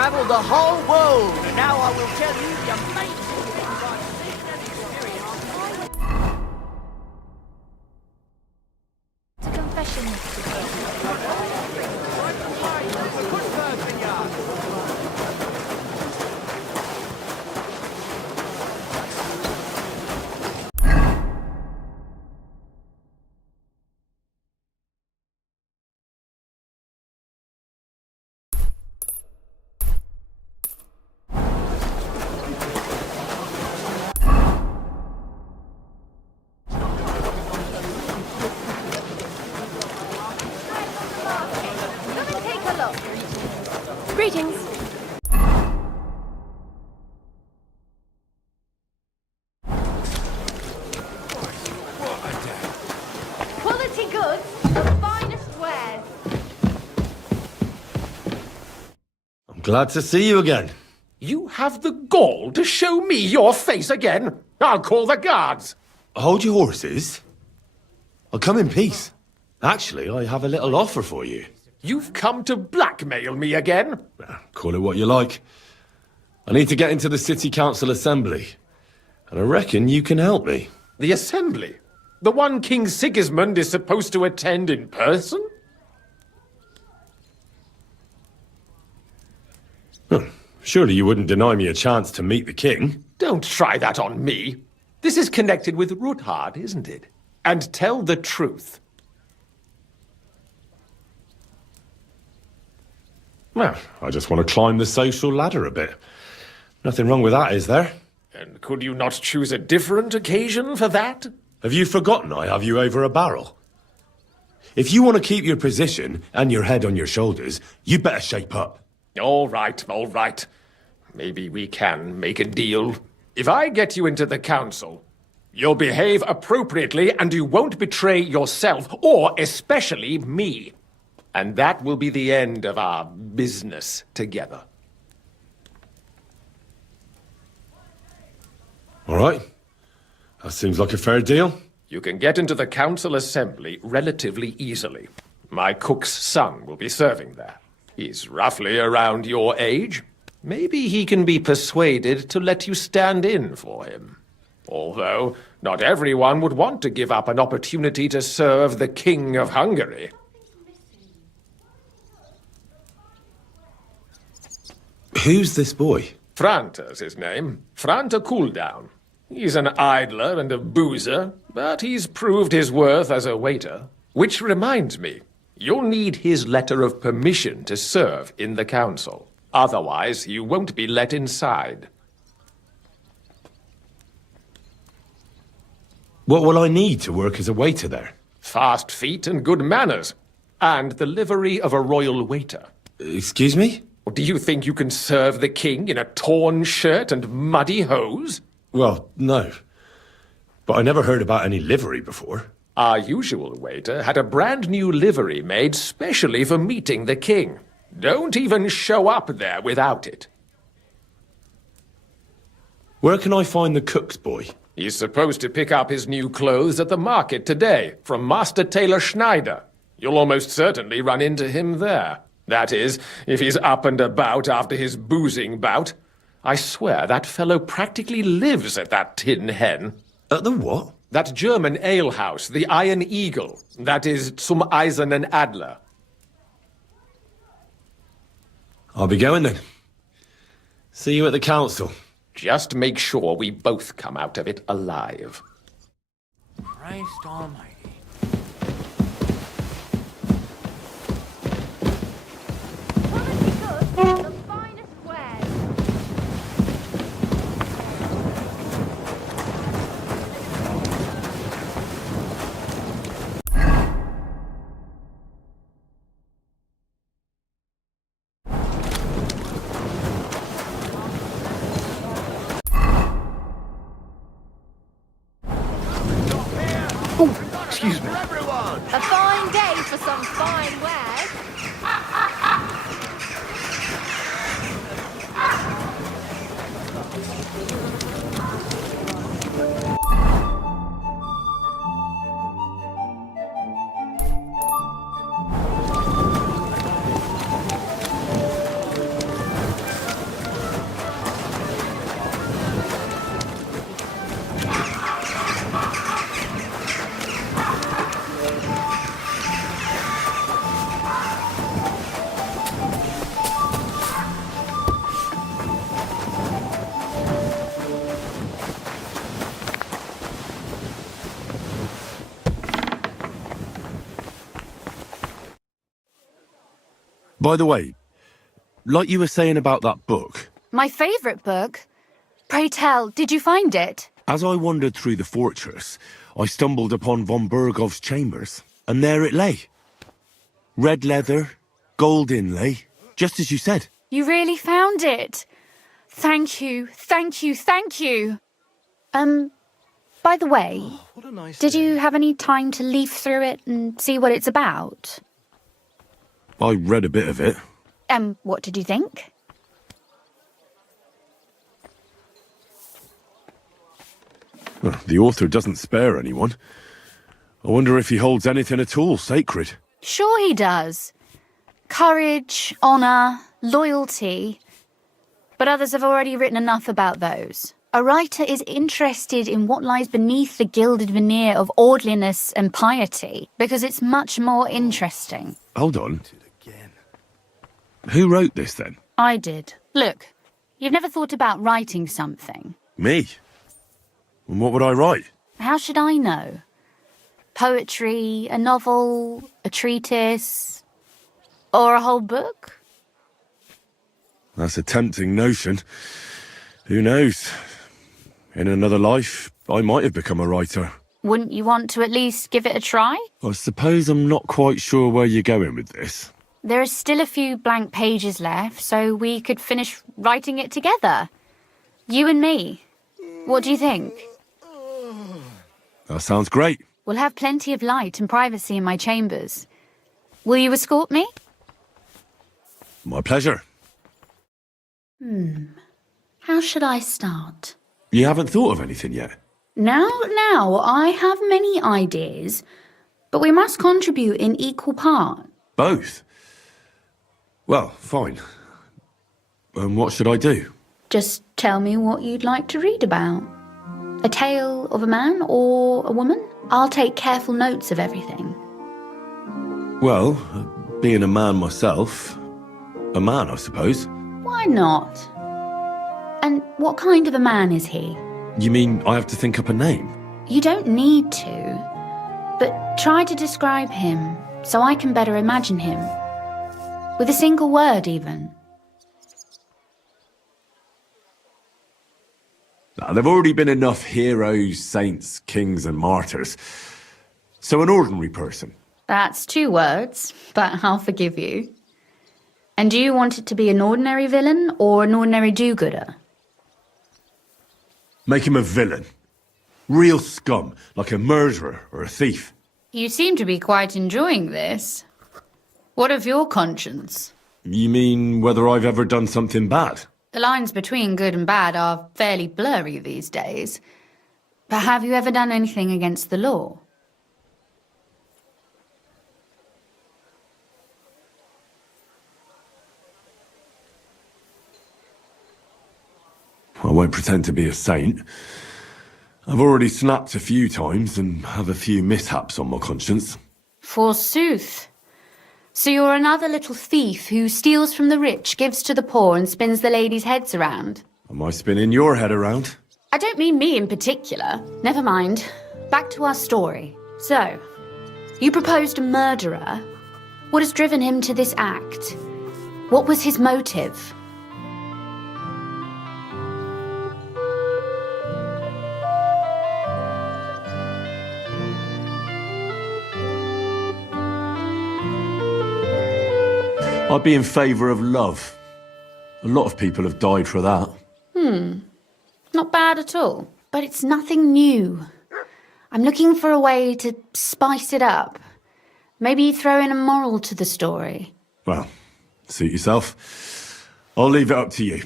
traveled the whole world, and now I will tell you the amazing things I've seen and experienced. To confession. Greetings. Quality goods, the finest wares. I'm glad to see you again. You have the gall to show me your face again? I'll call the guards. Hold your horses. I'll come in peace. Actually, I have a little offer for you. You've come to blackmail me again? Call it what you like. I need to get into the City Council Assembly, and I reckon you can help me. The Assembly? The one King Sigismund is supposed to attend in person? Surely you wouldn't deny me a chance to meet the king? Don't try that on me. This is connected with Ruthard, isn't it? And tell the truth. Well, I just want to climb the social ladder a bit. Nothing wrong with that, is there? And could you not choose a different occasion for that? Have you forgotten I have you over a barrel? If you want to keep your position and your head on your shoulders, you better shape up. All right, all right. Maybe we can make a deal. If I get you into the council, you'll behave appropriately and you won't betray yourself, or especially me. And that will be the end of our business together. All right. That seems like a fair deal. You can get into the council assembly relatively easily. My cook's son will be serving there. He's roughly around your age. Maybe he can be persuaded to let you stand in for him. Although, not everyone would want to give up an opportunity to serve the King of Hungary. Who's this boy? Franta's his name. Franta Cooldown. He's an idler and a boozer, but he's proved his worth as a waiter. Which reminds me, you'll need his letter of permission to serve in the council. Otherwise, you won't be let inside. What will I need to work as a waiter there? Fast feet and good manners. And the livery of a royal waiter. Excuse me? Or do you think you can serve the king in a torn shirt and muddy hose? Well, no. But I never heard about any livery before. Our usual waiter had a brand new livery made specially for meeting the king. Don't even show up there without it. Where can I find the cook's boy? He's supposed to pick up his new clothes at the market today from Master Tailor Schneider. You'll almost certainly run into him there. That is, if he's up and about after his boozing bout. I swear that fellow practically lives at that Tin Hen. At the what? That German alehouse, the Iron Eagle. That is Zum Eisernen Adler. I'll be going then. See you at the council. Just make sure we both come out of it alive. Christ almighty. Quality goods, the finest wares. Excuse me. A fine day for some fine wares. By the way, like you were saying about that book, My favourite book? Pray tell, did you find it? as I wandered through the fortress, I stumbled upon von Bergov's chambers, and there it lay. Red leather, gold inlay, just as you said. You really found it. Thank you, thank you, thank you. By the way, What a nice did day. you have any time to leaf through it and see what it's about? I read a bit of it. What did you think? Well, the author doesn't spare anyone. I wonder if he holds anything at all sacred. Sure he does. Courage, honour, loyalty. But others have already written enough about those. A writer is interested in what lies beneath the gilded veneer of orderliness and piety, because it's much more interesting. Hold on. Again. Who wrote this then? I did. Look, you've never thought about writing something. Me? And what would I write? How should I know? Poetry, a novel, a treatise, or a whole book? That's a tempting notion. Who knows? In another life, I might have become a writer. Wouldn't you want to at least give it a try? I suppose I'm not quite sure where you're going with this. There are still a few blank pages left, so we could finish writing it together. You and me. What do you think? That sounds great. We'll have plenty of light and privacy in my chambers. Will you escort me? My pleasure. How should I start? You haven't thought of anything yet? Now, I have many ideas, but we must contribute in equal part. Both? Well, fine. And what should I do? Just tell me what you'd like to read about. A tale of a man or a woman? I'll take careful notes of everything. Well, being a man myself, a man, I suppose. Why not? And what kind of a man is he? You mean I have to think up a name? You don't need to, but try to describe him so I can better imagine him. With a single word, even. Now, there've already been enough heroes, saints, kings, and martyrs. So an ordinary person. That's 2 words, but I'll forgive you. And do you want it to be an ordinary villain or an ordinary do-gooder? Make him a villain. Real scum, like a murderer or a thief. You seem to be quite enjoying this. What of your conscience? You mean whether I've ever done something bad? The lines between good and bad are fairly blurry these days. But have you ever done anything against the law? I won't pretend to be a saint. I've already snapped a few times and have a few mishaps on my conscience. Forsooth. So you're another little thief who steals from the rich, gives to the poor, and spins the ladies' heads around. Am I spinning your head around? I don't mean me in particular. Never mind. Back to our story. So, you proposed a murderer. What has driven him to this act? What was his motive? I'd be in favour of love. A lot of people have died for that. Not bad at all. But it's nothing new. I'm looking for a way to spice it up. Maybe throw in a moral to the story. Well, suit yourself. I'll leave it up to you.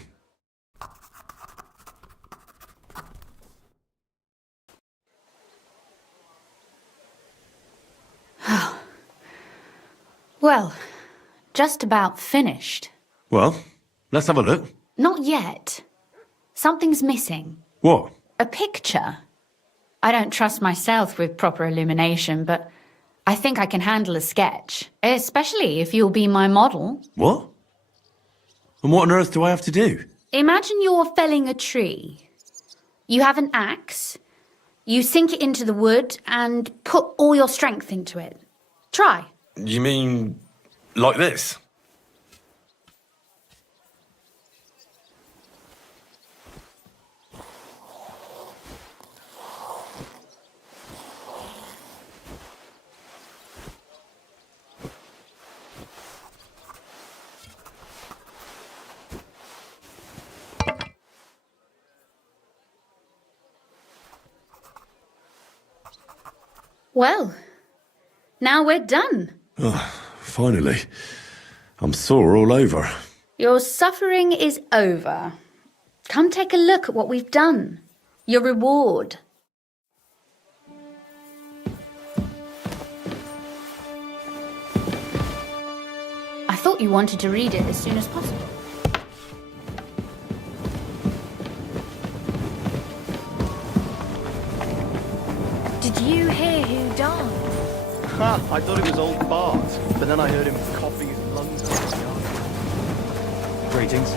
Well, just about finished. Well, let's have a look. Not yet. Something's missing. What? A picture. I don't trust myself with proper illumination, but I think I can handle a sketch. Especially if you'll be my model. What? And what on earth do I have to do? Imagine you're felling a tree. You have an axe. You sink it into the wood and put all your strength into it. Try. You mean like this? Well, now we're done. Finally. I'm sore all over. Your suffering is over. Come take a look at what we've done. Your reward. I thought you wanted to read it as soon as possible. Did you hear who died? Ha! I thought it was old Bart, but then I heard him coughing his lungs out. Greetings.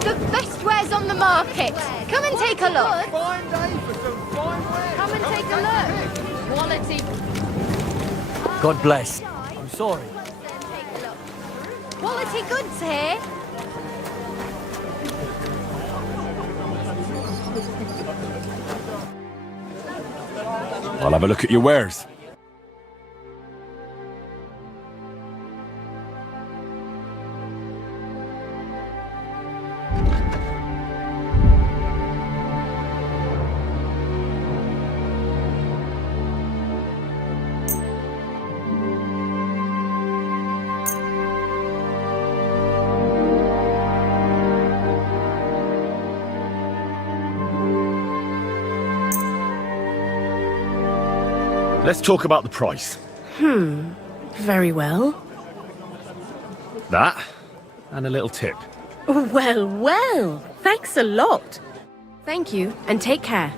The best wares on the market. Come and take a look. Fine day for some fine wares. Come and take a look. Quality. God bless. I'm sorry. Quality goods here. I'll have a look at your wares. Let's talk about the price. Very well. That, and a little tip. Well, well. Thanks a lot. Thank you, and take care.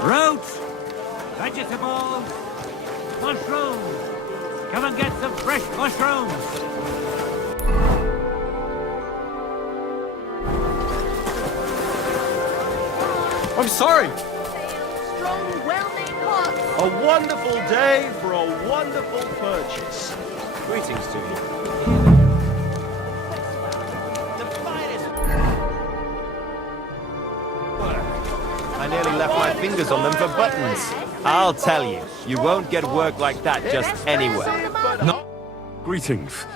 Roots, vegetables, mushrooms. Come and get some fresh mushrooms. I'm sorry. Strong, well-made pots. A wonderful day for a wonderful purchase. Greetings to you. The finest. I nearly left my fingers on them for buttons. I'll tell you, you won't get work like that just anywhere. No. Greetings.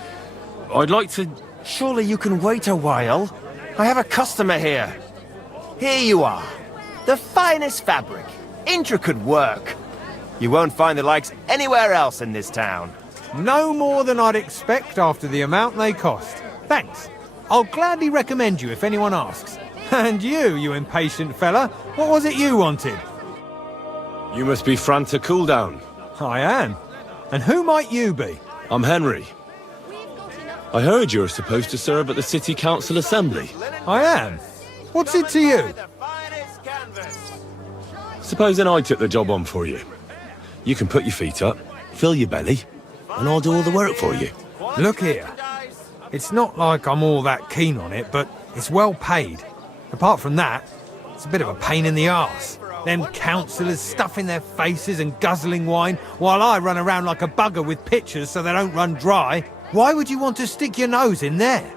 I'd like to... Surely you can wait a while. I have a customer here. Here you are. The finest fabric. Intricate work. You won't find the likes anywhere else in this town. No more than I'd expect after the amount they cost. Thanks. I'll gladly recommend you if anyone asks. And you impatient fella, what was it you wanted? You must be Franta Cooldown. I am. And who might you be? I'm Henry. I heard you're supposed to serve at the City Council Assembly. I am. What's it to you? Supposing I took the job on for you. You can put your feet up, fill your belly, and I'll do all the work for you. Look here. It's not like I'm all that keen on it, but it's well paid. Apart from that, it's a bit of a pain in the arse. Them councillors stuffing their faces and guzzling wine, while I run around like a bugger with pitchers so they don't run dry. Why would you want to stick your nose in there?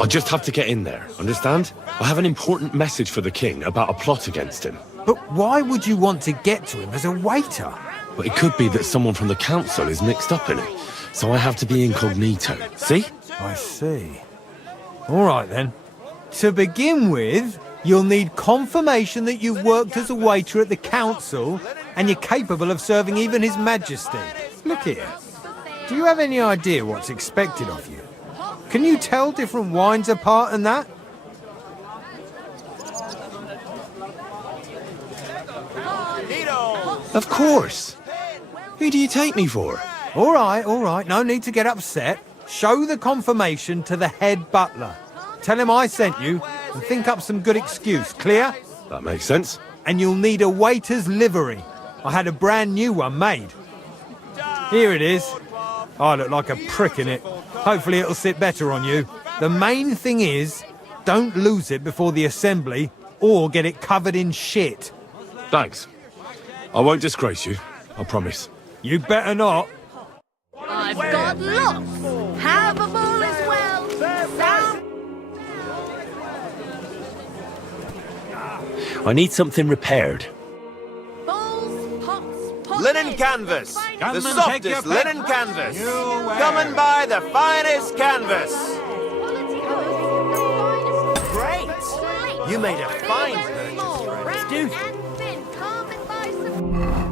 I just have to get in there, understand? I have an important message for the king about a plot against him. But why would you want to get to him as a waiter? But it could be that someone from the council is mixed up in it, so I have to be incognito. See? I see. All right, then. To begin with, you'll need confirmation that you've worked as a waiter at the council and you're capable of serving even His Majesty. Look here. Do you have any idea what's expected of you? Can you tell different wines apart and that? Of course. Who do you take me for? All right, no need to get upset. Show the confirmation to the head butler. Tell him I sent you, and think up some good excuse, clear? That makes sense. And you'll need a waiter's livery. I had a brand new one made. Here it is. I look like a prick in it. Hopefully it'll sit better on you. The main thing is, don't lose it before the assembly, or get it covered in shit. Thanks. I won't disgrace you, I promise. You better not. I've got lots. Have a ball as well. Sound. I need something repaired. Balls, pots, Linen canvas. Come The and take your softest pick. linen canvas. You Come and buy the finest canvas. Great. You made a fine purchase, Dude. And thin. Come and buy some.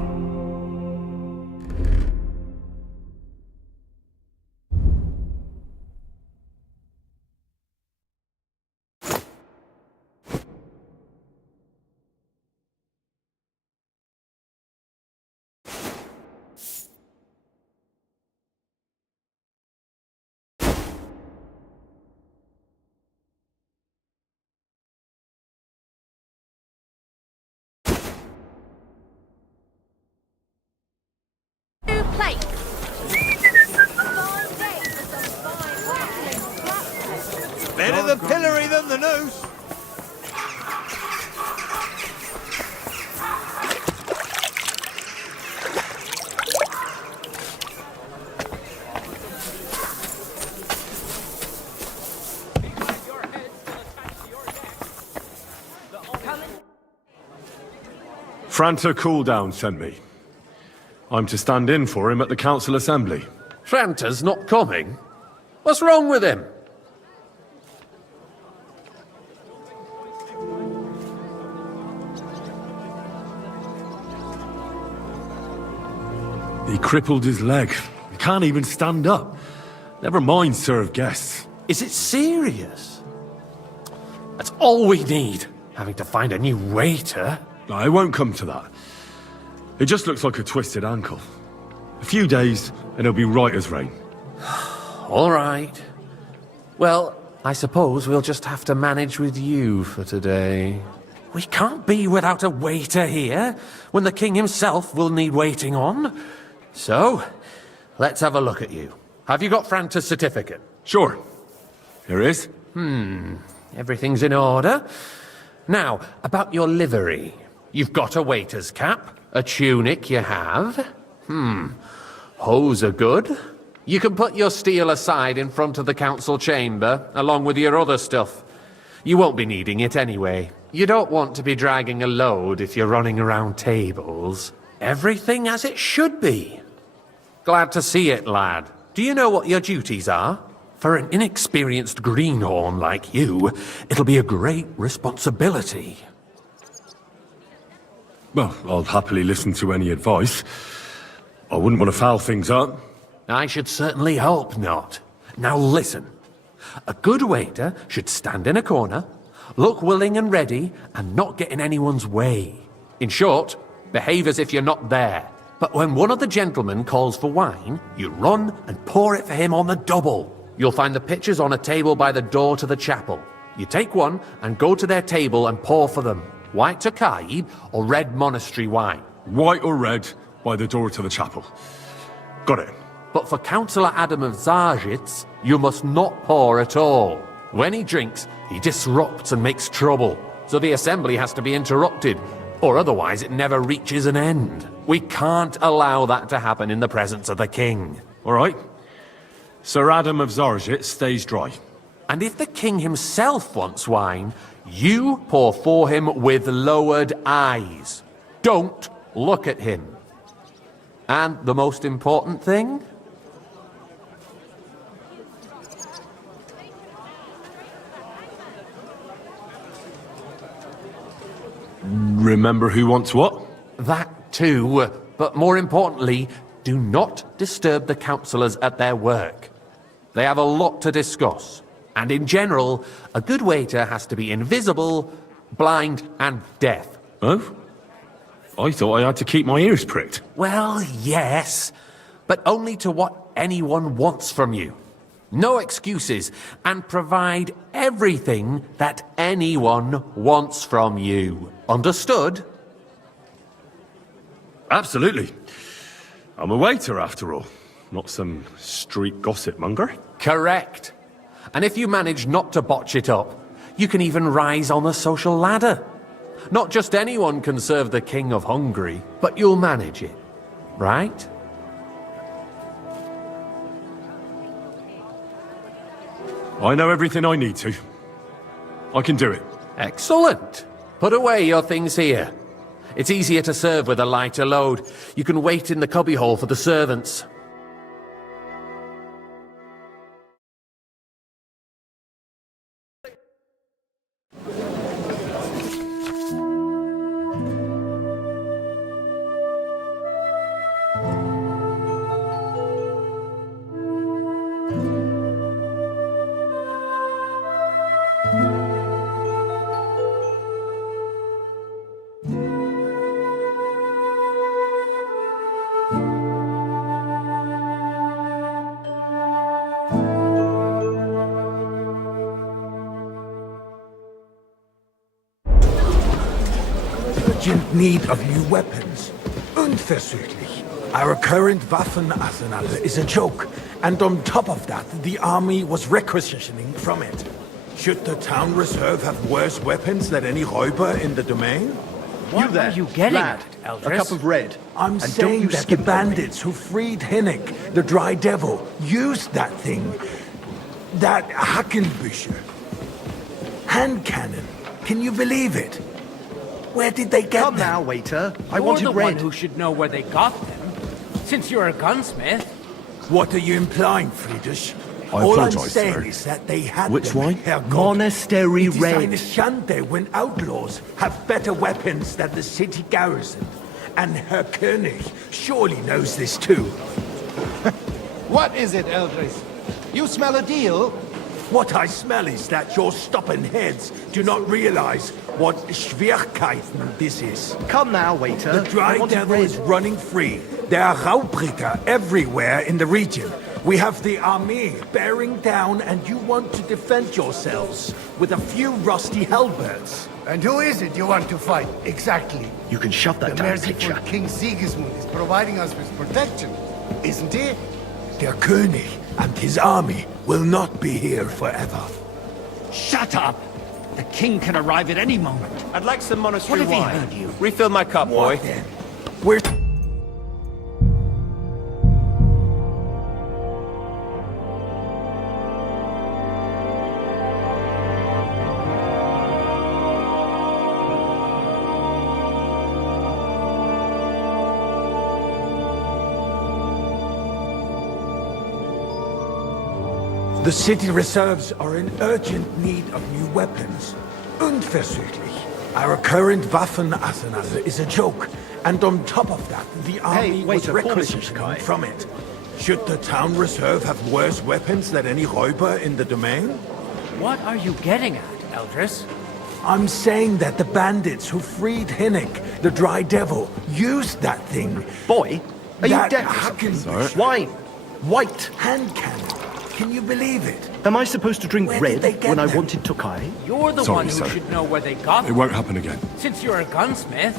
Plates. Better the pillory than the noose. Franta Cooldown sent me. I'm to stand in for him at the council assembly. Franta's not coming? What's wrong with him? He crippled his leg. He can't even stand up. Never mind serve guests. Is it serious? That's all we need. Having to find a new waiter. No, it won't come to that. It just looks like a twisted ankle. A few days, and he'll be right as rain. All right. Well, I suppose we'll just have to manage with you for today. We can't be without a waiter here, when the king himself will need waiting on. So, let's have a look at you. Have you got Franta's certificate? Sure. Here it is. Everything's in order. Now, about your livery. You've got a waiter's cap. A tunic you have. Hose are good. You can put your steel aside in front of the council chamber, along with your other stuff. You won't be needing it anyway. You don't want to be dragging a load if you're running around tables. Everything as it should be. Glad to see it, lad. Do you know what your duties are? For an inexperienced greenhorn like you, it'll be a great responsibility. Well, I'll happily listen to any advice. I wouldn't want to foul things up. I should certainly hope not. Now listen. A good waiter should stand in a corner, look willing and ready, and not get in anyone's way. In short, behave as if you're not there. But when one of the gentlemen calls for wine, you run and pour it for him on the double. You'll find the pitchers on a table by the door to the chapel. You take one and go to their table and pour for them. White Tokaib or red monastery wine. White or red, by the door to the chapel. Got it. But for Councillor Adam of Zarzhitz, you must not pour at all. When he drinks, he disrupts and makes trouble. So the assembly has to be interrupted, or otherwise it never reaches an end. We can't allow that to happen in the presence of the king. All right. Sir Adam of Zarzhitz stays dry. And if the king himself wants wine, you pour for him with lowered eyes. Don't look at him. And the most important thing? Remember who wants what? That too, but more importantly, do not disturb the councillors at their work. They have a lot to discuss. And in general, a good waiter has to be invisible, blind, and deaf. Oh? I thought I had to keep my ears pricked. Well, yes, but only to what anyone wants from you. No excuses, and provide everything that anyone wants from you. Understood? Absolutely. I'm a waiter, after all. Not some street gossip monger. Correct. And if you manage not to botch it up, you can even rise on the social ladder. Not just anyone can serve the King of Hungary, but you'll manage it, right? I know everything I need to. I can do it. Excellent. Put away your things here. It's easier to serve with a lighter load. You can wait in the cubbyhole for the servants. Urgent need of new weapons. Unverzüglich. Our current Waffenarsenal is a joke, and on top of that, the army was requisitioning from it. Should the town reserve have worse weapons than any Räuber in the domain? What are you getting lad, at, Eldris? a cup of red. I'm saying that the bandits who freed Hinnick, the Dry Devil, used that thing. That Hackenbücher. Hand cannon. Can you believe it? Where did they get them? Come now, waiter. I You're wanted the red. one who should know where they got them, since you're a gunsmith. What are you implying, Friedrich? I All I'm apologize, saying sir. is that they had Which them. wine? Herrgott. Monastery It is red. eine Schande when outlaws have better weapons than the city garrison. And Herr König surely knows this too. What is it, Eldris? You smell a deal? What I smell is that your stubborn heads do not realize what Schwierigkeiten this is. Come now, waiter. The Dry I wanted Devil red. is running free. There are Raubritter everywhere in the region. We have the army bearing down, and you want to defend yourselves with a few rusty halberds. And who is it you want to fight, exactly? You can shove that The down, merciful picture. King Sigismund is providing us with protection, isn't he? Der König and his army will not be here forever. Shut up! The king can arrive at any moment. I'd like some monastery What if he wine. heard you? Refill my cup, boy. What then? We're... The city reserves are in urgent need of new weapons. Unverzüglich. Our current Waffenarsenal is a joke, and on top of that, the army was waiter, pour me some requisitioning Sky. from it. Should the town reserve have worse weapons than any Räuber in the domain? What are you getting at, Eldris? I'm saying that the bandits who freed Hinnick, the Dry Devil, used that thing. Boy, are you That deaf or something? Hackenbush Wine. White. hand cannon. Can you believe it? Am I supposed to drink Where did red they get when I them? wanted Tokai? You're the Sorry, one who sir. should know where they got It them, won't happen again. since you're a gunsmith.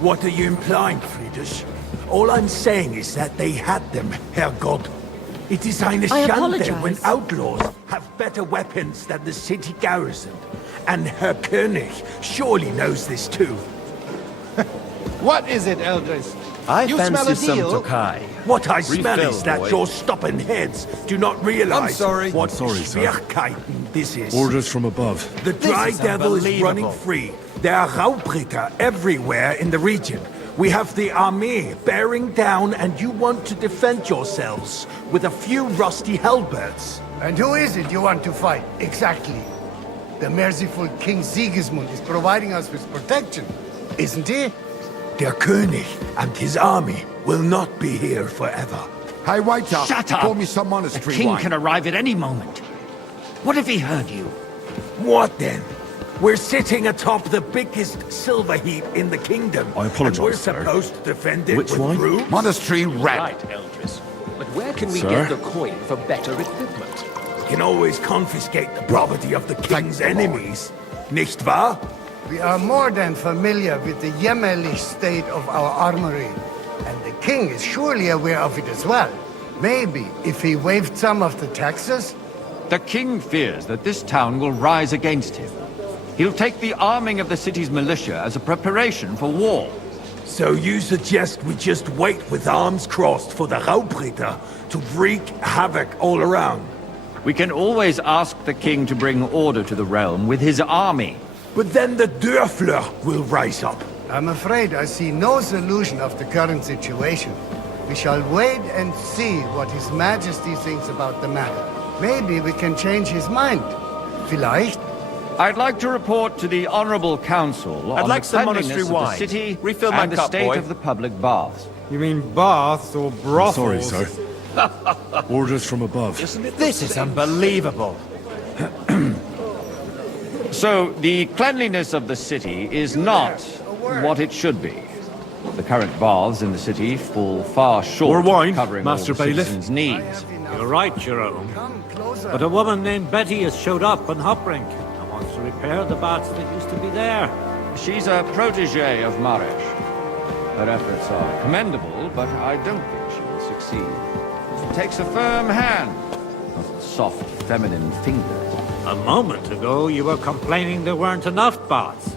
What are you implying, Friedrich? All I'm saying is that they had them, Herrgott. It is eine I Schande apologize. when outlaws have better weapons than the city garrison. And Herr König surely knows this too. What is it, Eldris? I You smell fancy a some deal? Tokai. What I smell Refill, is that boy. your stubborn heads do not realize sorry. what I'm sorry, sir. Schwierigkeiten this is. Orders from above. The Dry is Devil is running unbelievable. free. There are Raubritter everywhere in the region. We have the army bearing down, and you want to defend yourselves with a few rusty halberds. And who is it you want to fight, exactly? The merciful King Sigismund is providing us with protection, isn't he? Der König and his army will not be here forever. Hey, waiter, Shut up! pour me some The monastery king wine. can arrive at any moment. What if he heard you? What then? We're sitting atop the biggest silver heap in the kingdom. I apologise, and we're sir. supposed to defend it Which with one? brooms? Monastery rat. Right, Eldris. But where can we Sir? get the coin for better equipment? We can always confiscate the property of the king's enemies. Nicht wahr? We are more than familiar with the jämmerlich state of our armory, and the king is surely aware of it as well. Maybe if he waived some of the taxes? The king fears that this town will rise against him. He'll take the arming of the city's militia as a preparation for war. So you suggest we just wait with arms crossed for the Raubritter to wreak havoc all around? We can always ask the king to bring order to the realm with his army. But then the Dörfler will rise up. I'm afraid I see no solution of the current situation. We shall wait and see what His Majesty thinks about the matter. Maybe we can change his mind. Vielleicht? I'd like to report to the Honorable Council on like the some cleanliness monastery of the wine. city Refill my and the cup, state boy. of the public baths. You mean baths or brothels? Sorry, sir. Orders from above. This is unbelievable. So, the cleanliness of the city is not what it should be. The current baths in the city fall far short More wine, of covering Master all the Bailiff. citizens' needs. You're right, Jerome. Come closer. But a woman named Betty has showed up on Hopbrink and wants to repair the baths that used to be there. She's a protege of Maresh. Her efforts are commendable, but I don't think she will succeed. She takes a firm hand, not soft, feminine fingers. A moment ago, you were complaining there weren't enough baths.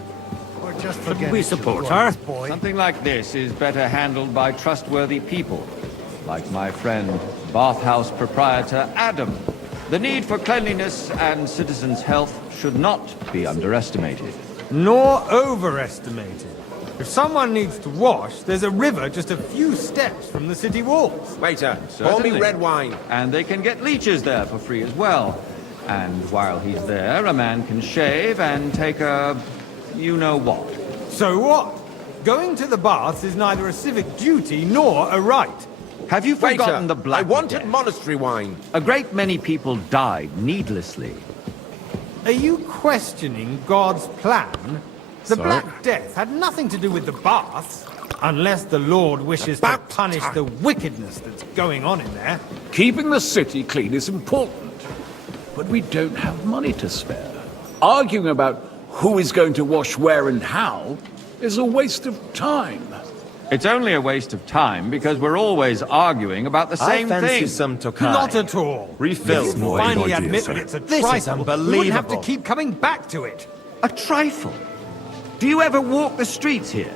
Or just Shouldn't forget we it, you support glorious her? boy. Something like this is better handled by trustworthy people, like my friend, bathhouse proprietor Adam. The need for cleanliness and citizens' health should not be underestimated. Nor overestimated. If someone needs to wash, there's a river just a few steps from the city walls. Waiter, pour Certainly. me red wine. And they can get leeches there for free as well. And while he's there, a man can shave and take a... you-know-what. So what? Going to the baths is neither a civic duty nor a right. Have you forgotten Waiter, the Black I wanted Death? monastery wine. A great many people died needlessly. Are you questioning God's plan? The Sir? Black Death had nothing to do with the baths, unless the Lord wishes to About punish time. the wickedness that's going on in there. Keeping the city clean is important, but we don't have money to spare. Arguing about who is going to wash where and how is a waste of time. It's only a waste of time because we're always arguing about the same I fancy thing. some Tokai. Not at all. Refill. If you not a good finally idea, admit sir. that it's a This is trifle, we wouldn't have to unbelievable. keep coming back to it. A trifle. Do you ever walk the streets here?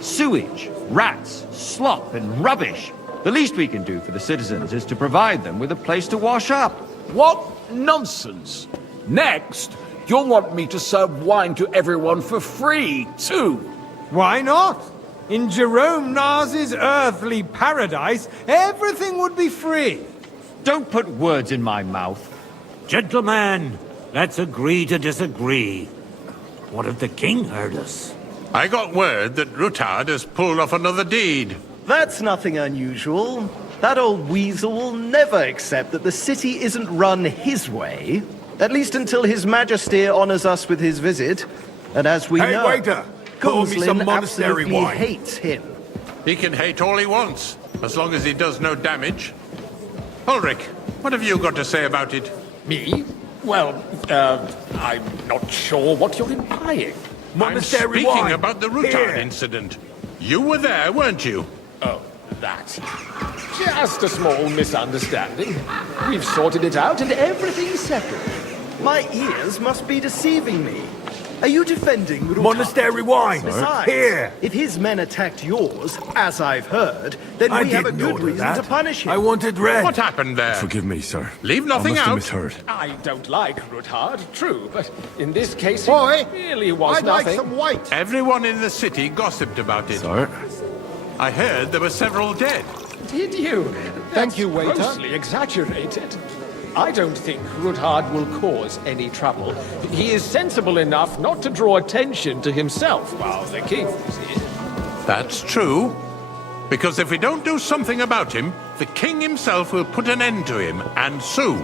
Sewage, rats, slop, and rubbish. The least we can do for the citizens is to provide them with a place to wash up. What nonsense! Next, you'll want me to serve wine to everyone for free, too. Why not? In Jerome Nars's earthly paradise, everything would be free. Don't put words in my mouth. Gentlemen, let's agree to disagree. What if the king heard us? I got word that Rutard has pulled off another deed. That's nothing unusual. That old weasel will never accept that the city isn't run his way. At least until His Majesty honors us with his visit. And as we Hey, know, waiter! Pour me some Gunslin monastery absolutely wine. hates him. He can hate all he wants, as long as he does no damage. Ulrich, what have you got to say about it? Me? Well, I'm not sure what you're implying. I'm Monastery speaking wine. about the Rutard Here. incident. You were there, weren't you? Oh, that. Just a small misunderstanding. We've sorted it out and everything's settled. My ears must be deceiving me. Are you defending Rutard? Monastery wine. Besides, Here. if his men attacked yours, as I've heard, then I we have a didn't good order reason that. to punish him. I wanted red. What happened there? Forgive me, sir. Leave nothing I must have out. misheard. I don't like Rutard, true, but in this case Boy, it really was I'd nothing. like some white. Everyone in the city gossiped about it. Sir? I heard there were several dead. Did you? Thank you, waiter. Grossly exaggerated. I don't think Rutard will cause any trouble. He is sensible enough not to draw attention to himself while the king is here. That's true. Because if we don't do something about him, the king himself will put an end to him, and soon.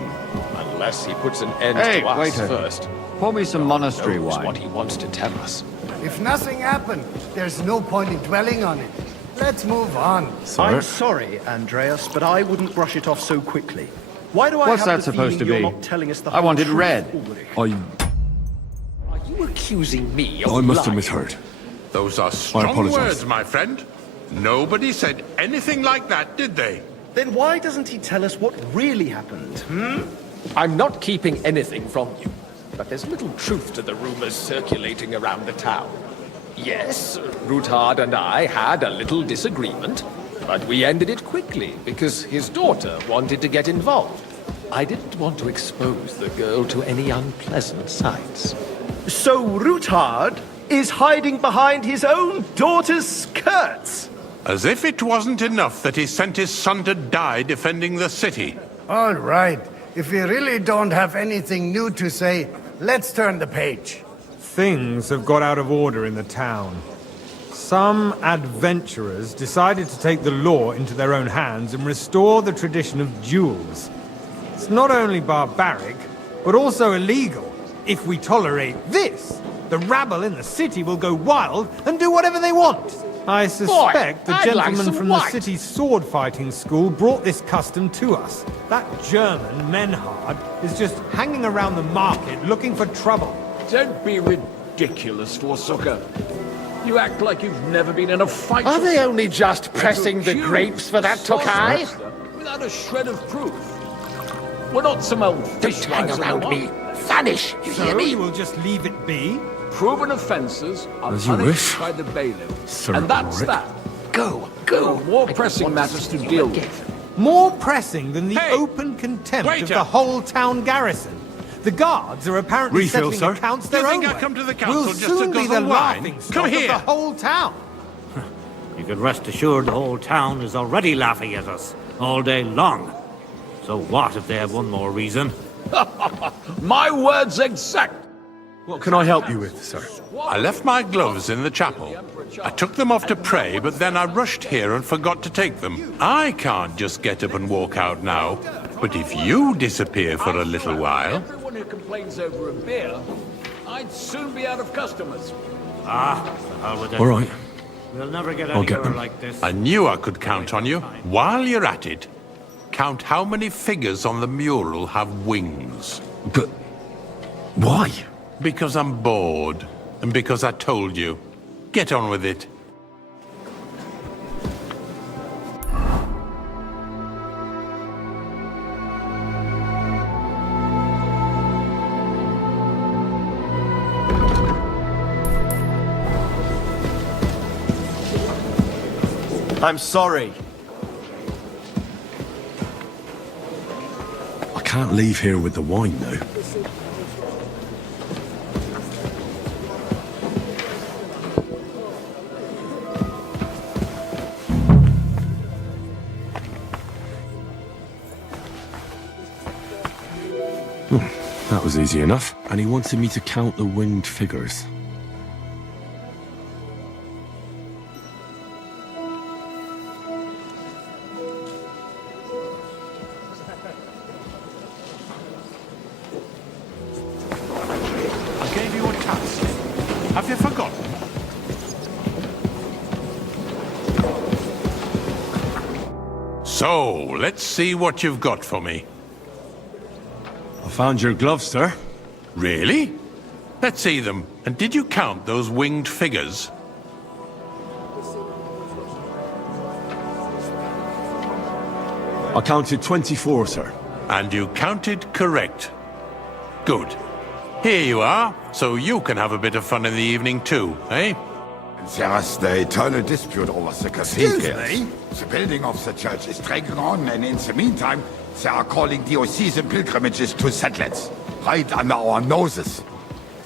Unless he puts an end Hey, to us waiter. first. Pour me some monastery Knows wine. what he wants to tell us. If nothing happened, there's no point in dwelling on it. Let's move on. I'm sorry, Andreas, but I wouldn't brush it off so quickly. Why do I What's have that the supposed to feeling be? you're not telling us the I whole wanted truth, red. Ulrich? Are you accusing me of I must have lying? misheard. Those are strong apologize. words, my friend. Nobody said anything like that, did they? Then why doesn't he tell us what really happened, I'm not keeping anything from you, but there's little truth to the rumors circulating around the town. Yes, Ruthard and I had a little disagreement, but we ended it quickly because his daughter wanted to get involved. I didn't want to expose the girl to any unpleasant sights. So Ruthard is hiding behind his own daughter's skirts? As if it wasn't enough that he sent his son to die defending the city. All right. If we really don't have anything new to say, let's turn the page. Things have got out of order in the town. Some adventurers decided to take the law into their own hands and restore the tradition of duels. It's not only barbaric, but also illegal. If we tolerate this, the rabble in the city will go wild and do whatever they want. I suspect the I'd like gentleman some from wine. the city's sword-fighting school brought this custom to us. That German, Menhard, is just hanging around the market looking for trouble. Don't be ridiculous, Forsucker. You act like you've never been in a fight. Are they yourself. only just pressing the Accused grapes for that Tokai? sorcerer Without a shred of proof. We're not some old Don't fishwives hang around anymore. me. Vanish, you hear So me? you will just leave it be? Proven offences are As you punished wish. by the bailiff. Sir And that's Ulrich. that. Go, There are go. more I pressing want matters see to you deal again. with. More pressing than the Hey! open contempt of Waiter! the whole town garrison. The guards are apparently Refill, settling sir? accounts Do you their think own I way. come to the council We'll just to soon be the guzzle wine? laughing Come stock of here. the whole town. You can rest assured the whole town is already laughing at us all day long. So what if they have one more reason? My words exact. What can I help you with, sir? I left my gloves in the chapel. I took them off to pray, but then I rushed here and forgot to take them. I can't just get up and walk out now. But if you disappear for a little while... Everyone who complains over a beer, I'd soon be out of customers. Ah, the hell with it. All right. We'll never get I'll get anywhere them. like this. I knew I could count on you. While you're at it, count how many figures on the mural have wings. But why? Because I'm bored, and because I told you. Get on with it. I'm sorry. I can't leave here with the wine now. That was easy enough. And he wanted me to count the winged figures. I gave you a task. Have you forgotten? So, let's see what you've got for me. I found your gloves, sir. Really? Let's see them. And did you count those winged figures? I counted 24, sir. And you counted correct. Good. Here you are, so you can have a bit of fun in the evening too, eh? There's the eternal dispute over the cathedral. Excuse me? The building of the church is dragging on, and in the meantime, they are calling diocesan pilgrimages to settlers. Right under our noses.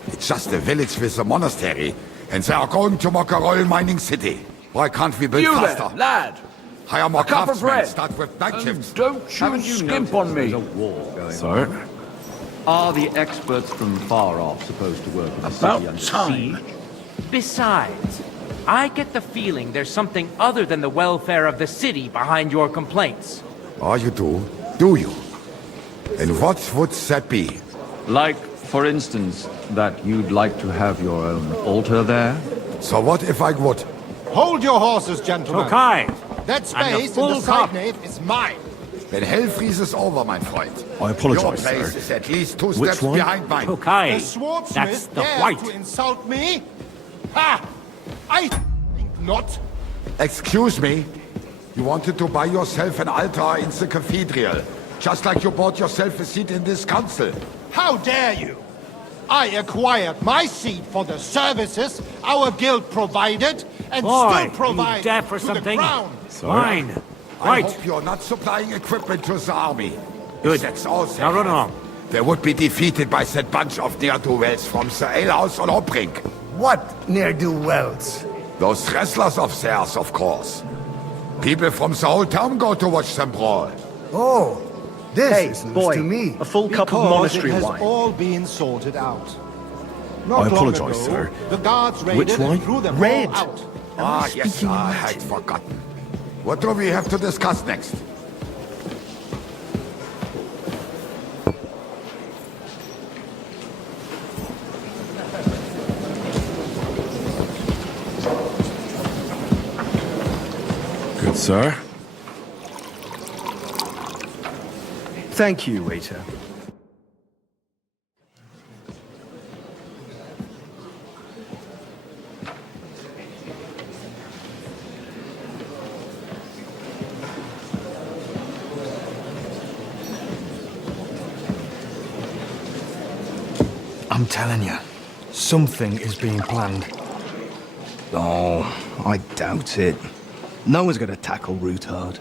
It's just a village with a monastery, and they are going to make a royal mining city. Why can't we build You faster? there, lad. Hire more A cup of craftsmen, bread. start with night shifts. Don't you Haven't you skimp noticed on me. there's a war going Sir? on? Are the experts from far off supposed to work in the About city under time. siege? Besides, I get the feeling there's something other than the welfare of the city behind your complaints. Oh, you do? Do you? And what would that be? Like, for instance, that you'd like to have your own altar there? So what if I would? Hold your horses, gentlemen. Okay. That space in the side nave is mine. Then hell freezes over, my friend. I apologize, Your place sir. is at least 2 Which steps one? behind mine. Okay. The That's swordsmith the dares white. to insult me? Ha! I think not. Excuse me? You wanted to buy yourself an altar in the cathedral, just like you bought yourself a seat in this council. How dare you? I acquired my seat for the services our guild provided and Boy, still provide you dare for to something? the crown. Fine. I Right. hope you're not supplying equipment to the army. Good. That's all they Now run have. along. They would be defeated by that bunch of ne'er-do-wells from the alehouse on Hopbrink. What ne'er-do-wells? Those wrestlers of theirs, of course. People from the whole town go to watch them brawl. Oh, this Hey, is news boy, to me. a full cup of Because monastery it has wine. all been sorted out. I Not long apologize, ago, sir. The guards raided Which and wine? threw them Red. all out. Ah, yes, I had forgotten. What do we have to discuss next? Good, sir. Thank you, waiter. I'm telling you, something is being planned. Oh, I doubt it. No one's gonna tackle Rootard.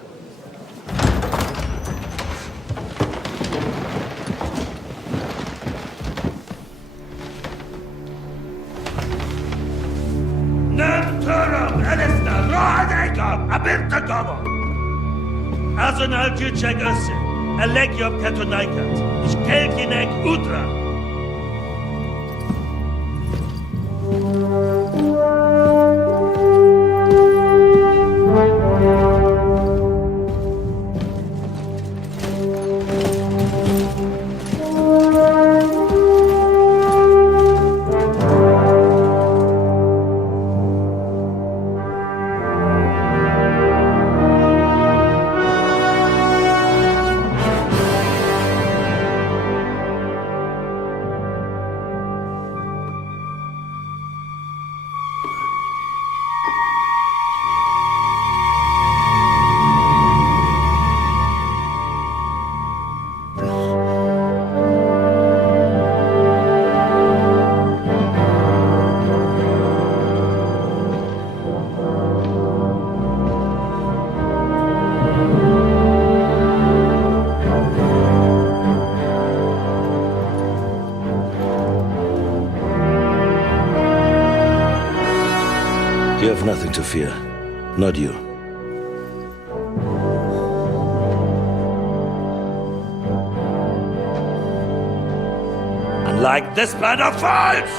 Arsenal Juchek Össe, Alegiop Katonaikat, ich Kelkinek Udra. You have nothing to fear. Not you. Unlike this plan of false!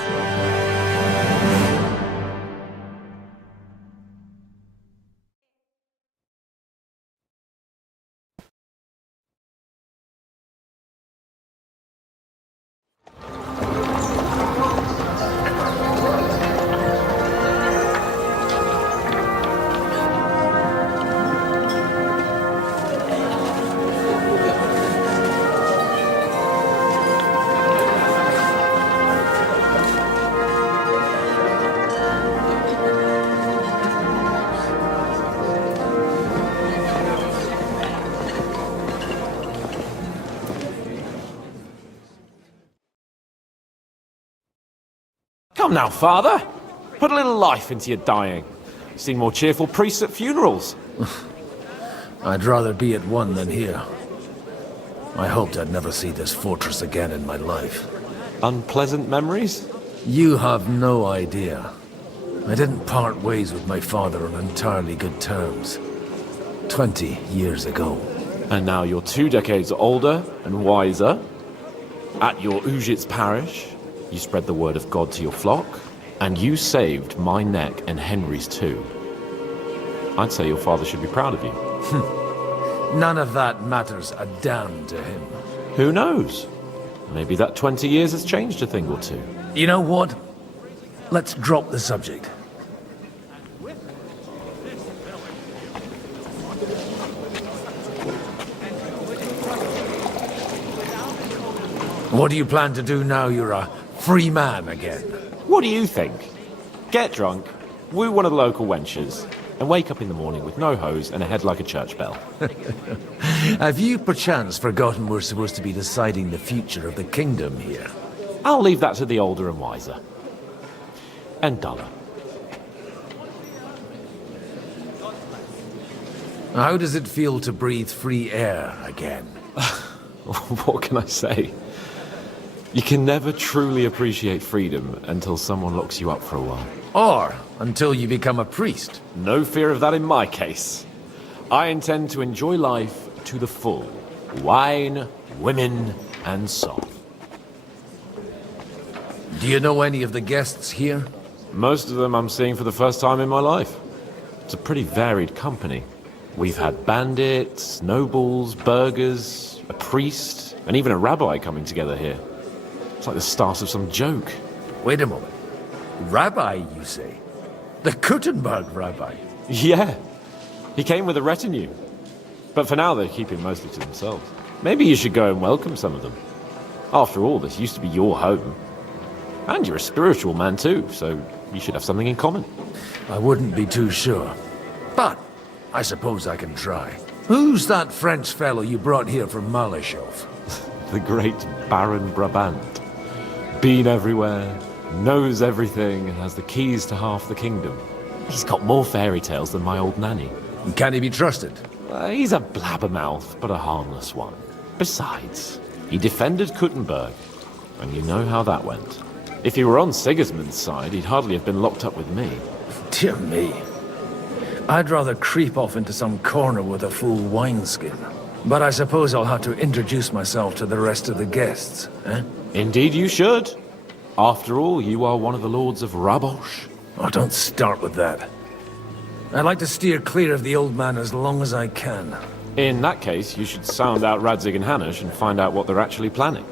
Come now, father. Put a little life into your dying. Seen more cheerful priests at funerals. I'd rather be at one than here. I hoped I'd never see this fortress again in my life. Unpleasant memories? You have no idea. I didn't part ways with my father on entirely good terms. 20 years ago. And now you're 2 decades older and wiser. At your Ujit's parish, you spread the word of God to your flock, and you saved my neck and Henry's too. I'd say your father should be proud of you. None of that matters a damn to him. Who knows? Maybe that 20 years has changed a thing or two. You know what? Let's drop the subject. What do you plan to do now you're a free man again? What do you think? Get drunk, woo one of the local wenches, and wake up in the morning with no hose and a head like a church bell. Have you perchance forgotten we're supposed to be deciding the future of the kingdom here? I'll leave that to the older and wiser. And duller. How does it feel to breathe free air again? What can I say? You can never truly appreciate freedom until someone locks you up for a while. Or until you become a priest. No fear of that in my case. I intend to enjoy life to the full. Wine, women, and song. Do you know any of the guests here? Most of them I'm seeing for the first time in my life. It's a pretty varied company. We've had bandits, nobles, burghers, a priest, and even a rabbi coming together here. It's like the start of some joke. Wait a moment. Rabbi, you say? The Kuttenberg rabbi? Yeah. He came with a retinue. But for now, they're keeping mostly to themselves. Maybe you should go and welcome some of them. After all, this used to be your home. And you're a spiritual man too, so you should have something in common. I wouldn't be too sure. But I suppose I can try. Who's that French fellow you brought here from Malachov? The great Baron Brabant. Been everywhere, knows everything, and has the keys to half the kingdom. He's got more fairy tales than my old nanny. Can he be trusted? He's a blabbermouth, but a harmless one. Besides, he defended Kuttenberg, and you know how that went. If he were on Sigismund's side, he'd hardly have been locked up with me. Dear me. I'd rather creep off into some corner with a full wineskin. But I suppose I'll have to introduce myself to the rest of the guests, eh? Indeed you should. After all, you are one of the lords of Rabosh. Oh, don't start with that. I'd like to steer clear of the old man as long as I can. In that case, you should sound out Radzig and Hanush and find out what they're actually planning.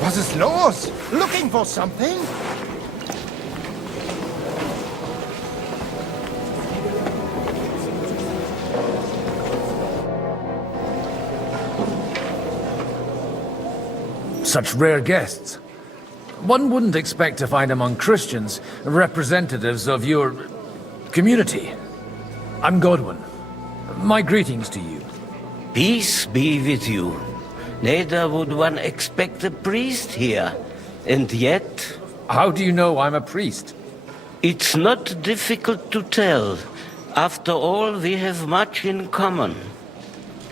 Was ist los? Looking for something? Such rare guests. One wouldn't expect to find among Christians representatives of your community. I'm Godwin. My greetings to you. Peace be with you. Neither would one expect a priest here. And yet... How do you know I'm a priest? It's not difficult to tell. After all, we have much in common.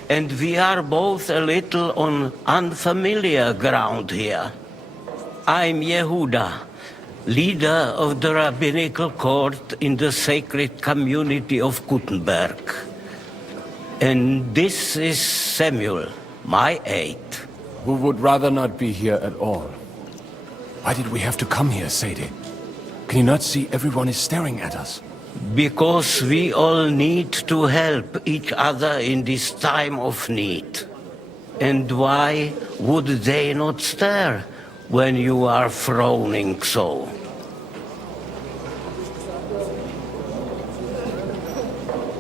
And we are both a little on unfamiliar ground here. I'm Yehuda, leader of the rabbinical court in the sacred community of Kuttenberg. And this is Samuel, my aide. Who would rather not be here at all. Why did we have to come here, Sadie? Can you not see everyone is staring at us? Because we all need to help each other in this time of need. And why would they not stare when you are frowning so?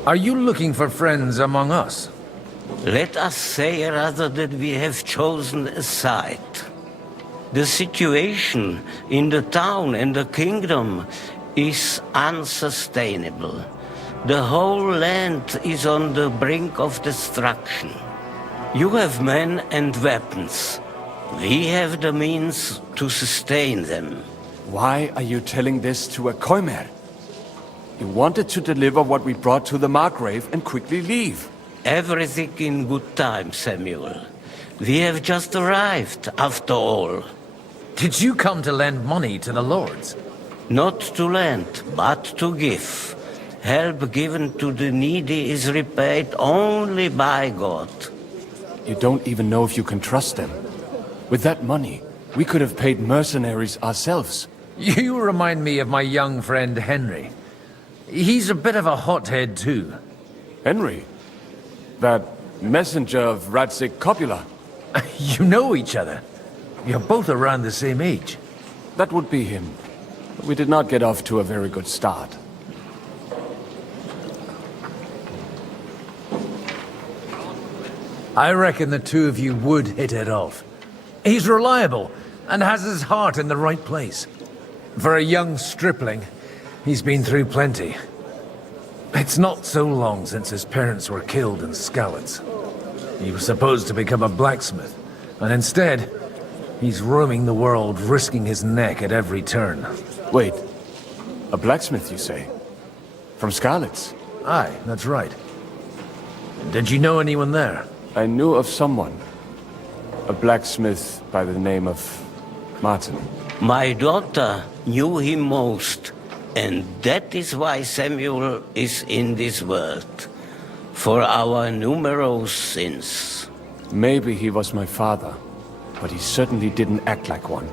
Are you looking for friends among us? Let us say rather that we have chosen a side. The situation in the town and the kingdom is unsustainable. The whole land is on the brink of destruction. You have men and weapons. We have the means to sustain them. Why are you telling this to a Koimer? You wanted to deliver what we brought to the Margrave and quickly leave. Everything in good time, Samuel. We have just arrived, after all. Did you come to lend money to the lords? Not to lend, but to give. Help given to the needy is repaid only by God. You don't even know if you can trust them. With that money, we could have paid mercenaries ourselves. You remind me of my young friend Henry. He's a bit of a hothead, too. Henry? That messenger of Radzik Copula? You know each other. You're both around the same age. That would be him. We did not get off to a very good start. I reckon the two of you would hit it off. He's reliable and has his heart in the right place. For a young stripling, he's been through plenty. It's not so long since his parents were killed in Skalitz. He was supposed to become a blacksmith, and instead, he's roaming the world, risking his neck at every turn. Wait, a blacksmith, you say? From Skalitz? Aye, that's right. Did you know anyone there? I knew of someone. A blacksmith by the name of Martin. My daughter knew him most, and that is why Samuel is in this world. For our numerous sins. Maybe he was my father, but he certainly didn't act like one.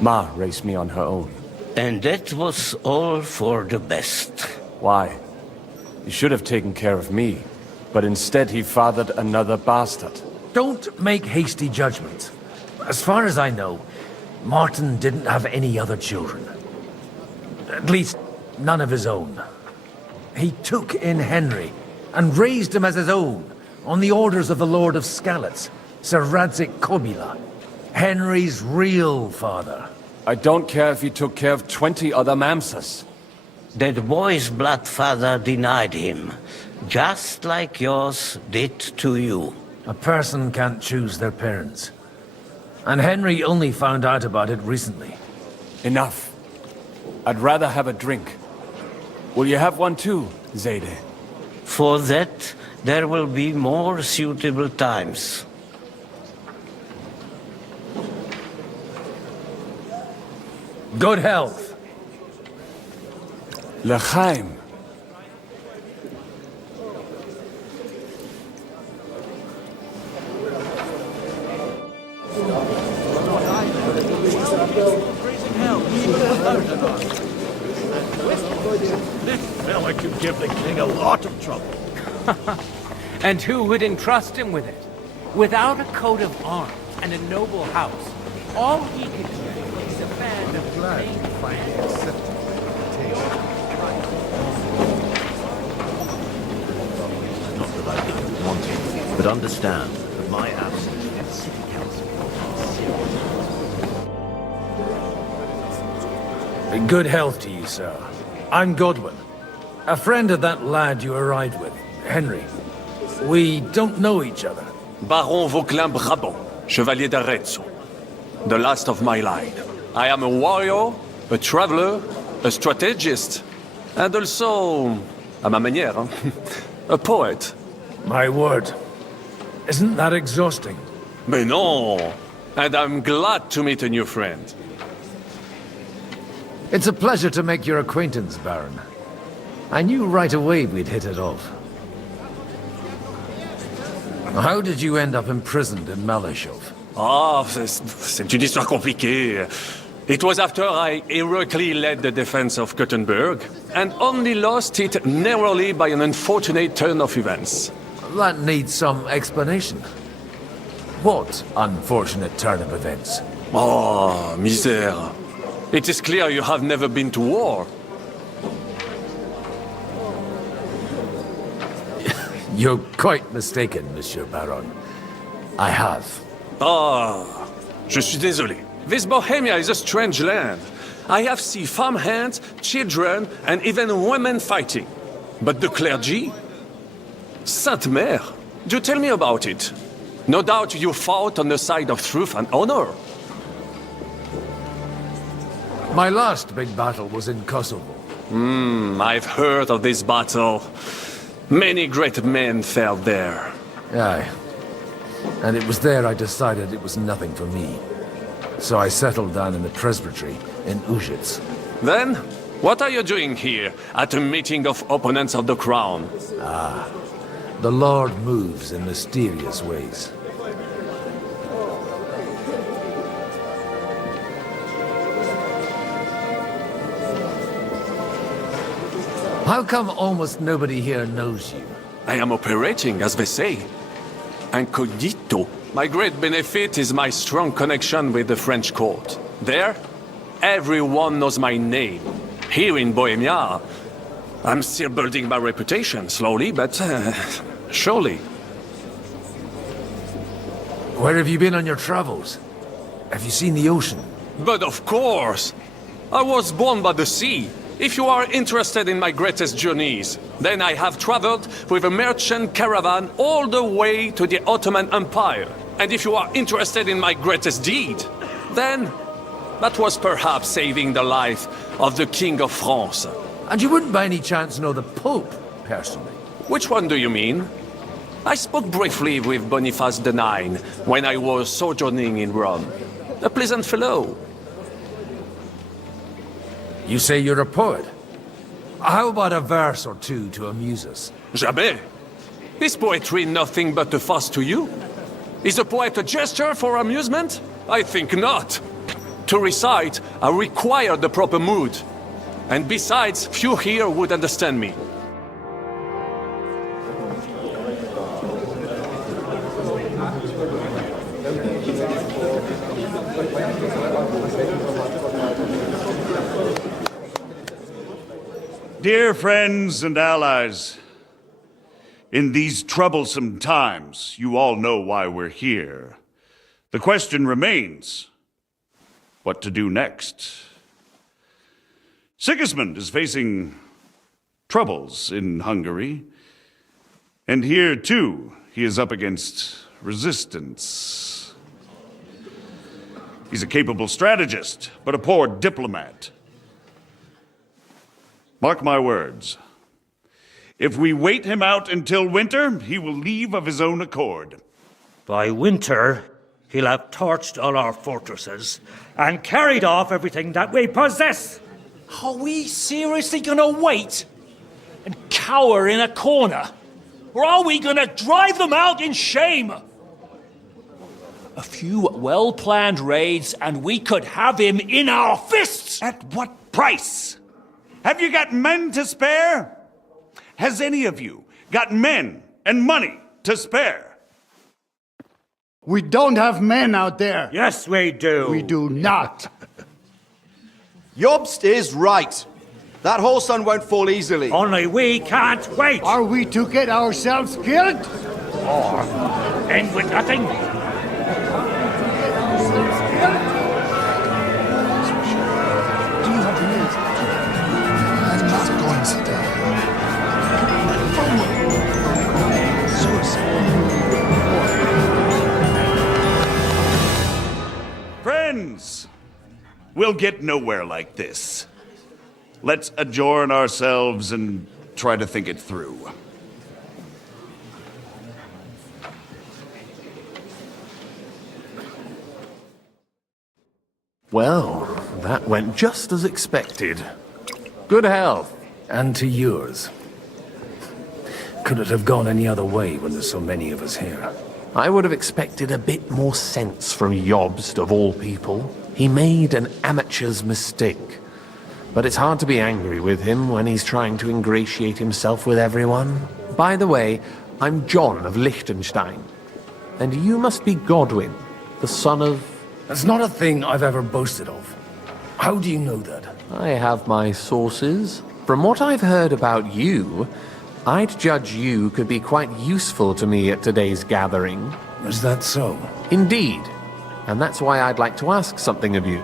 Ma raised me on her own. And that was all for the best. Why? He should have taken care of me, but instead he fathered another bastard. Don't make hasty judgments. As far as I know, Martin didn't have any other children. At least, none of his own. He took in Henry and raised him as his own, on the orders of the Lord of Skalitz, Sir Radzik Copula, Henry's real father. I don't care if he took care of 20 other Mamsas. That boy's blood father denied him, just like yours did to you. A person can't choose their parents. And Henry only found out about it recently. Enough. I'd rather have a drink. Will you have one too, Zayde? For that, there will be more suitable times. Good health. L'chaim. This fella could give the king a lot of trouble. And who would entrust him with it? Without a coat of arms and a noble house, all he could do is a band of plain Not that I don't want it, but understand that my absence in City Council is serious. Good health to you, sir. I'm Godwin, a friend of that lad you arrived with, Henry. We don't know each other. Baron Vauclin Brabant, Chevalier d'Arezzo. The last of my line. I am a warrior, a traveler, a strategist, and also, à ma manière, a poet. My word. Isn't that exhausting? Mais non! And I'm glad to meet a new friend. It's a pleasure to make your acquaintance, Baron. I knew right away we'd hit it off. How did you end up imprisoned in Malashov? Ah, c'est une histoire compliquée. It was after I heroically led the defense of Gothenburg, and only lost it narrowly by an unfortunate turn of events. That needs some explanation. What unfortunate turn of events? Oh, misère. It is clear you have never been to war. You're quite mistaken, Monsieur Baron. I have. Ah, je suis désolé. This Bohemia is a strange land. I have seen farmhands, children, and even women fighting. But the clergy? Sainte Mère, do tell me about it. No doubt you fought on the side of truth and honor. My last big battle was in Kosovo. I've heard of this battle. Many great men fell there. Aye. And it was there I decided it was nothing for me. So I settled down in the presbytery in Ujits. Then, what are you doing here, at a meeting of opponents of the crown? Ah, the Lord moves in mysterious ways. How come almost nobody here knows you? I am operating, as they say. Incognito. My great benefit is my strong connection with the French court. There, everyone knows my name. Here in Bohemia, I'm still building my reputation, slowly, but surely. Where have you been on your travels? Have you seen the ocean? But of course! I was born by the sea. If you are interested in my greatest journeys, then I have traveled with a merchant caravan all the way to the Ottoman Empire. And if you are interested in my greatest deed, then that was perhaps saving the life of the King of France. And you wouldn't by any chance know the Pope, personally? Which one do you mean? I spoke briefly with Boniface IX when I was sojourning in Rome. A pleasant fellow. You say you're a poet. How about a verse or two to amuse us? Jamais. Is poetry nothing but a farce to you? Is a poet a gesture for amusement? I think not. To recite, I require the proper mood. And besides, few here would understand me. Dear friends and allies, in these troublesome times, you all know why we're here. The question remains, what to do next? Sigismund is facing troubles in Hungary, and here, too, he is up against resistance. He's a capable strategist, but a poor diplomat. Mark my words. If we wait him out until winter, he will leave of his own accord. By winter, he'll have torched all our fortresses and carried off everything that we possess. Are we seriously gonna wait and cower in a corner? Or are we gonna drive them out in shame? A few well-planned raids and we could have him in our fists! At what price? Have you got men to spare? Has any of you got men and money to spare? We don't have men out there. Yes, we do. We do not. Jobst is right. That whole sun won't fall easily. Only we can't wait. Are we to get ourselves killed? Or end with nothing? Friends, we'll get nowhere like this. Let's adjourn ourselves and try to think it through. Well, that went just as expected. Good health. And to yours. Could it have gone any other way when there's so many of us here? I would have expected a bit more sense from Jobst, of all people. He made an amateur's mistake. But it's hard to be angry with him when he's trying to ingratiate himself with everyone. By the way, I'm John of Liechtenstein. And you must be Godwin, the son of... That's not a thing I've ever boasted of. How do you know that? I have my sources. From what I've heard about you, I'd judge you could be quite useful to me at today's gathering. Is that so? Indeed. And that's why I'd like to ask something of you.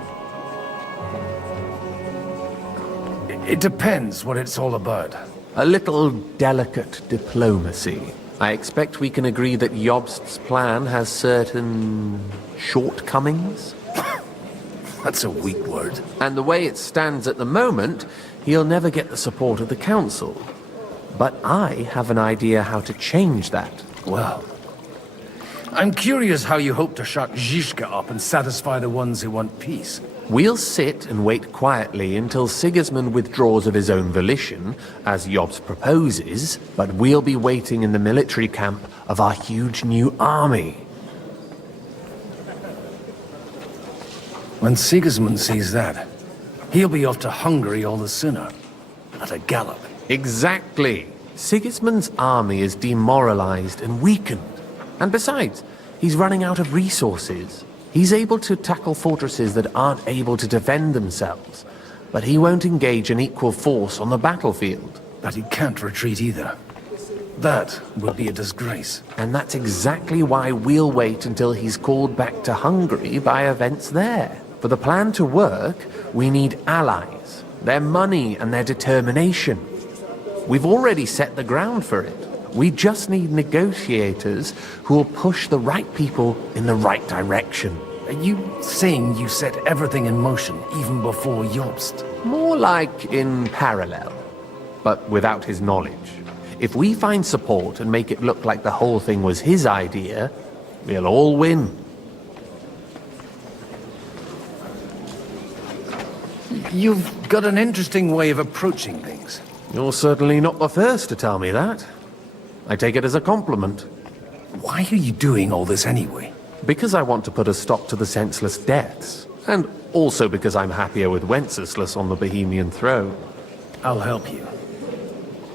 It depends what it's all about. A little delicate diplomacy. I expect we can agree that Jobst's plan has certain shortcomings? That's a weak word. And the way it stands at the moment, he'll never get the support of the council. But I have an idea how to change that. Well, I'm curious how you hope to shut Zizka up and satisfy the ones who want peace. We'll sit and wait quietly until Sigismund withdraws of his own volition, as Jobst proposes, but we'll be waiting in the military camp of our huge new army. When Sigismund sees that, he'll be off to Hungary all the sooner. At a gallop. Exactly. Sigismund's army is demoralized and weakened. And besides, he's running out of resources. He's able to tackle fortresses that aren't able to defend themselves, but he won't engage an equal force on the battlefield. But he can't retreat either. That would be a disgrace. And that's exactly why we'll wait until he's called back to Hungary by events there. For the plan to work, we need allies, their money and their determination. We've already set the ground for it. We just need negotiators who will push the right people in the right direction. Are you saying you set everything in motion even before Jobst? More like in parallel, but without his knowledge. If we find support and make it look like the whole thing was his idea, we'll all win. You've got an interesting way of approaching things. You're certainly not the first to tell me that. I take it as a compliment. Why are you doing all this anyway? Because I want to put a stop to the senseless deaths. And also because I'm happier with Wenceslas on the Bohemian throne. I'll help you.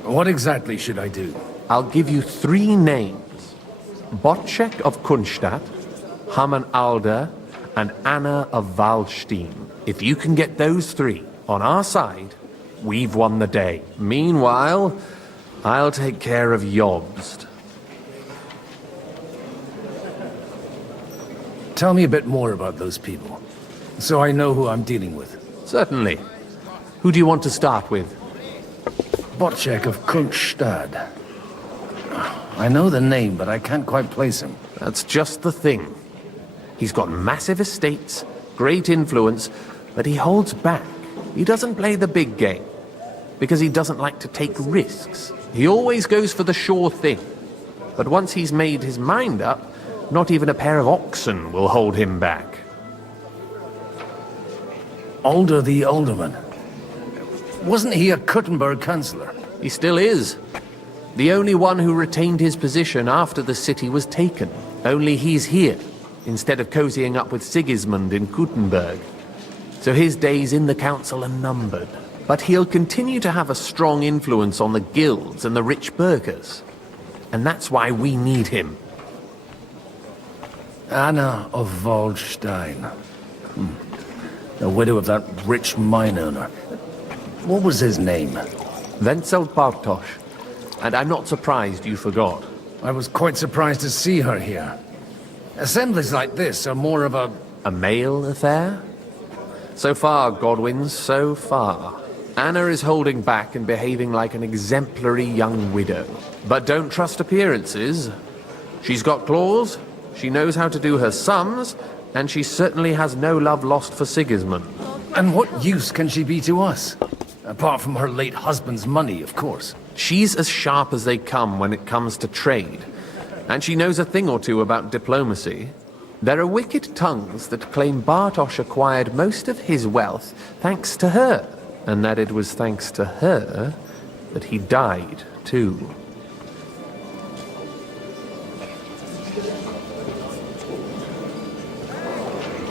What exactly should I do? I'll give you 3 names. Bocek of Kunstadt, Hamann Alder, and Anna of Waldstein. If you can get those 3 on our side, we've won the day. Meanwhile, I'll take care of Jobst. Tell me a bit more about those people, so I know who I'm dealing with. Certainly. Who do you want to start with? Bocek of Kunstadt. I know the name, but I can't quite place him. That's just the thing. He's got massive estates, great influence, but he holds back. He doesn't play the big game, because he doesn't like to take risks. He always goes for the sure thing. But once he's made his mind up, not even a pair of oxen will hold him back. Alder the Alderman. Wasn't he a Kuttenberg councillor? He still is. The only one who retained his position after the city was taken. Only he's here, instead of cozying up with Sigismund in Kuttenberg. So his days in the council are numbered. But he'll continue to have a strong influence on the guilds and the rich burghers. And that's why we need him. Anna of Waldstein. The widow of that rich mine owner. What was his name? Wenzel Bartosz. And I'm not surprised you forgot. I was quite surprised to see her here. Assemblies like this are more of a... A male affair? So far, Godwin, so far. Anna is holding back and behaving like an exemplary young widow. But don't trust appearances. She's got claws, she knows how to do her sums, and she certainly has no love lost for Sigismund. And what use can she be to us? Apart from her late husband's money, of course. She's as sharp as they come when it comes to trade. And she knows a thing or two about diplomacy. There are wicked tongues that claim Bartosz acquired most of his wealth thanks to her. And that it was thanks to her that he died, too.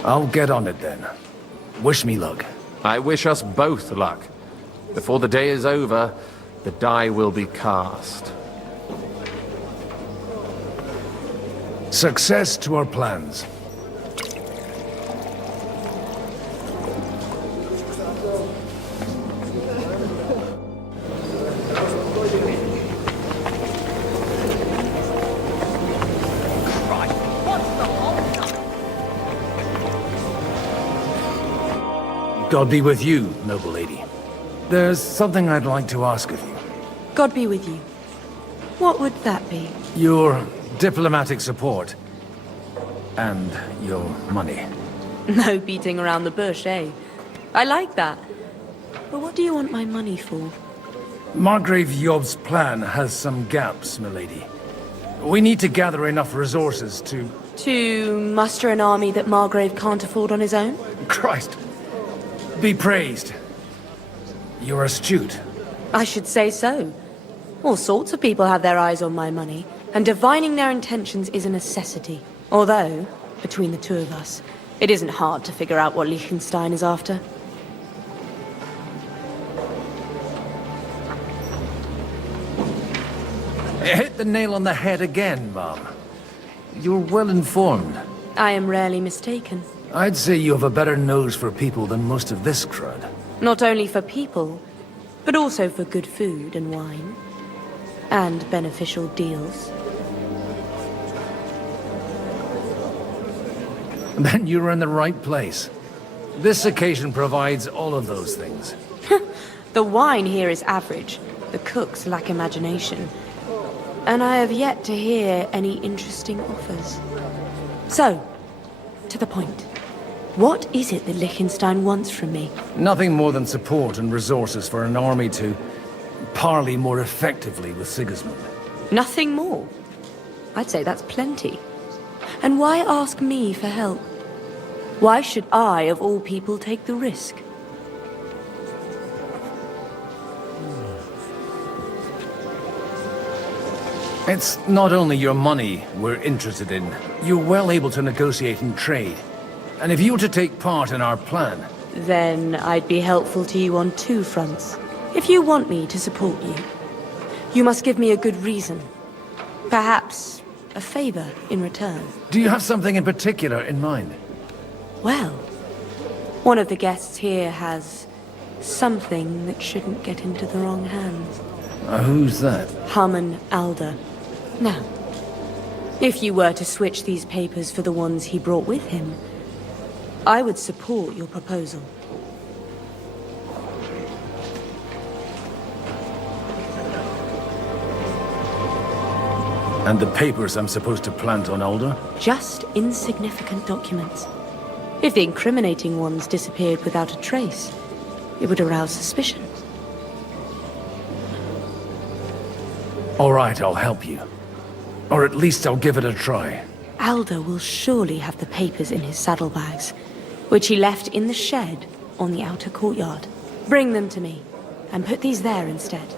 I'll get on it then. Wish me luck. I wish us both luck. Before the day is over, the die will be cast. Success to our plans. God be with you, noble lady. There's something I'd like to ask of you. God be with you. What would that be? Your diplomatic support. And your money. No beating around the bush, eh? I like that. But what do you want my money for? Margrave Job's plan has some gaps, milady. We need to gather enough resources to... To muster an army that Margrave can't afford on his own? Christ! Be praised. You're astute. I should say so. All sorts of people have their eyes on my money, and divining their intentions is a necessity. Although, between the two of us, it isn't hard to figure out what Liechtenstein is after. hit the nail on the head again, Mum. You're well informed. I am rarely mistaken. I'd say you have a better nose for people than most of this crowd. Not only for people, but also for good food and wine. And beneficial deals. Then you're in the right place. This occasion provides all of those things. The wine here is average. The cooks lack imagination. And I have yet to hear any interesting offers. So, to the point. What is it that Liechtenstein wants from me? Nothing more than support and resources for an army to parley more effectively with Sigismund. Nothing more? I'd say that's plenty. And why ask me for help? Why should I, of all people, take the risk? It's not only your money we're interested in. You're well able to negotiate and trade. And if you were to take part in our plan... Then I'd be helpful to you on two fronts. If you want me to support you, you must give me a good reason. Perhaps a favor in return. Do you have something in particular in mind? Well, one of the guests here has something that shouldn't get into the wrong hands. Who's that? Harman Alder. Now, if you were to switch these papers for the ones he brought with him, I would support your proposal. And the papers I'm supposed to plant on Alder? Just insignificant documents. If the incriminating ones disappeared without a trace, it would arouse suspicion. All right, I'll help you. Or at least I'll give it a try. Alder will surely have the papers in his saddlebags, which he left in the shed on the outer courtyard. Bring them to me, and put these there instead.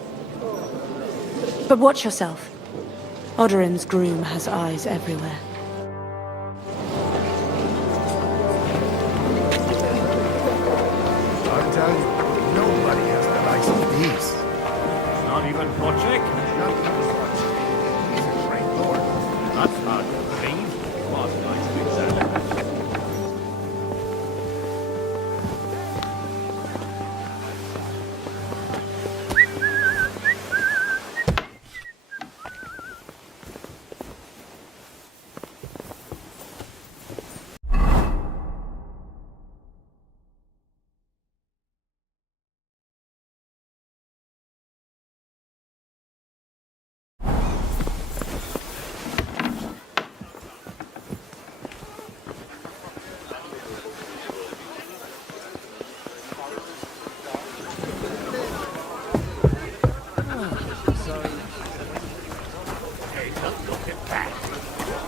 But watch yourself. Odorin's groom has eyes everywhere. I tell you, nobody has the likes of these. Not even Pochek? He's a great lord. That's hard to believe. Was nice to examine.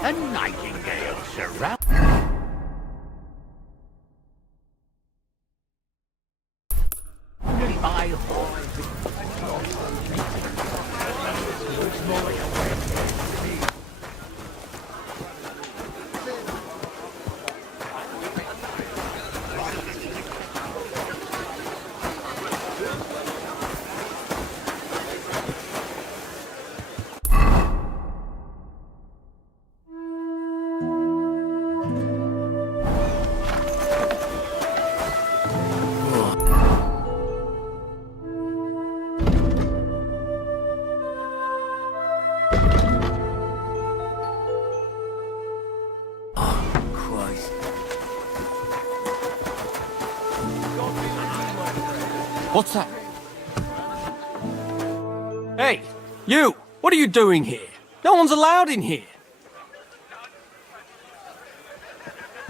A nightingale surround. By What's that? Hey, you! What are you doing here? No one's allowed in here.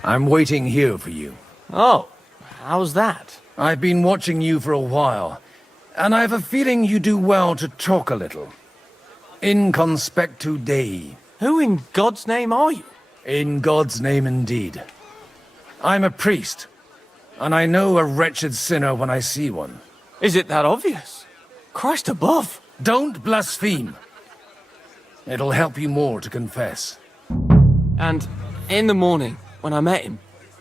I'm waiting here for you. Oh, how's that? I've been watching you for a while, and I have a feeling you do well to talk a little. In conspectu Dei. Who in God's name are you? In God's name indeed. I'm a priest, and I know a wretched sinner when I see one. Is it that obvious? Christ above! Don't blaspheme. It'll help you more to confess. And in the morning, when I met him,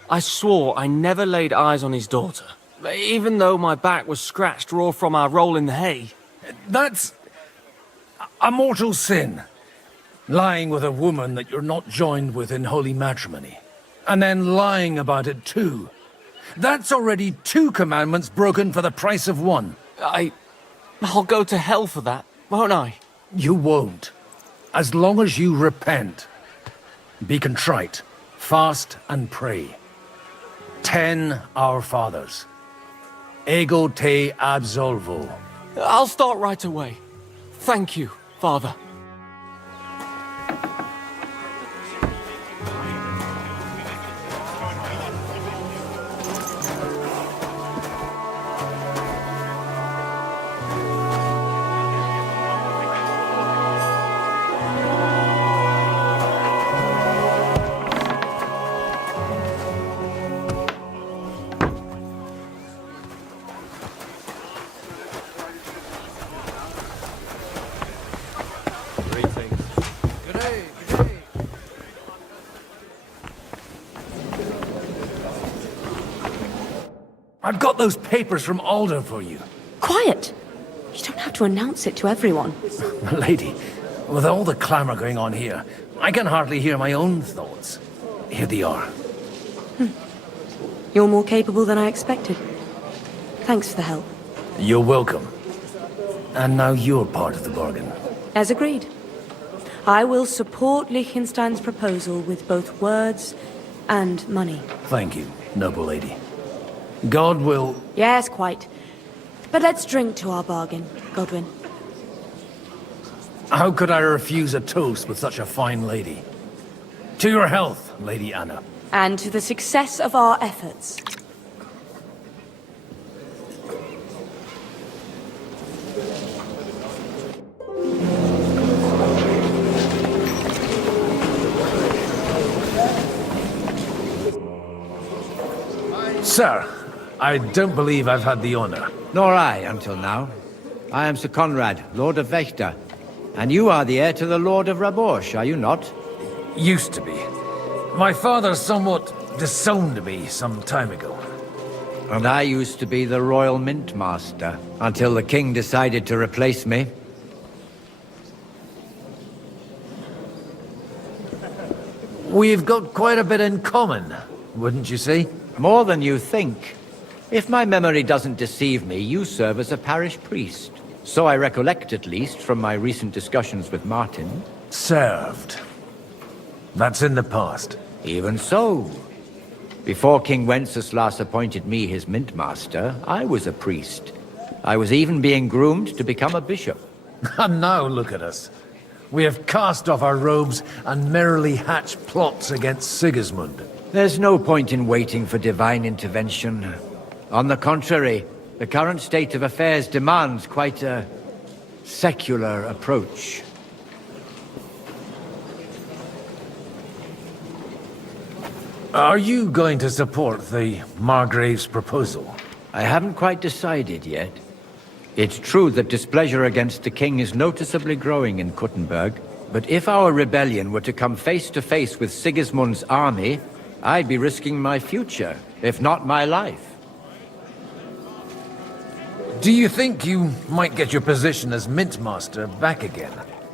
I swore I never laid eyes on his daughter. Even though my back was scratched raw from our roll in the hay. That's a mortal sin. Lying with a woman that you're not joined with in holy matrimony. And then lying about it too. That's already 2 commandments broken for the price of 1. I'll go to hell for that, won't I? You won't. As long as you repent. Be contrite, fast and pray. 10 Our Fathers. Ego te absolvo. I'll start right away. Thank you, Father. I've got those papers from Alder for you. Quiet! You don't have to announce it to everyone. Lady, with all the clamor going on here, I can hardly hear my own thoughts. Here they are. You're more capable than I expected. Thanks for the help. You're welcome. And now you're part of the bargain. As agreed. I will support Liechtenstein's proposal with both words and money. Thank you, noble lady. God will... Yes, quite. But let's drink to our bargain, Godwin. How could I refuse a toast with such a fine lady? To your health, Lady Anna. And to the success of our efforts. Sir, I don't believe I've had the honor. Nor I, until now. I am Sir Conrad, Lord of Wächter. And you are the heir to the Lord of Raborsch, are you not? Used to be. My father somewhat disowned me some time ago. And I used to be the Royal Mint Master, until the King decided to replace me. We've got quite a bit in common, wouldn't you say? More than you think. If my memory doesn't deceive me, you serve as a parish priest. So I recollect, at least, from my recent discussions with Martin. Served. That's in the past. Even so. Before King Wenceslas appointed me his mint master, I was a priest. I was even being groomed to become a bishop. And now look at us. We have cast off our robes and merrily hatched plots against Sigismund. There's no point in waiting for divine intervention. On the contrary, the current state of affairs demands quite a secular approach. Are you going to support the Margrave's proposal? I haven't quite decided yet. It's true that displeasure against the king is noticeably growing in Kuttenberg, but if our rebellion were to come face to face with Sigismund's army, I'd be risking my future, if not my life. Do you think you might get your position as Mint Master back again?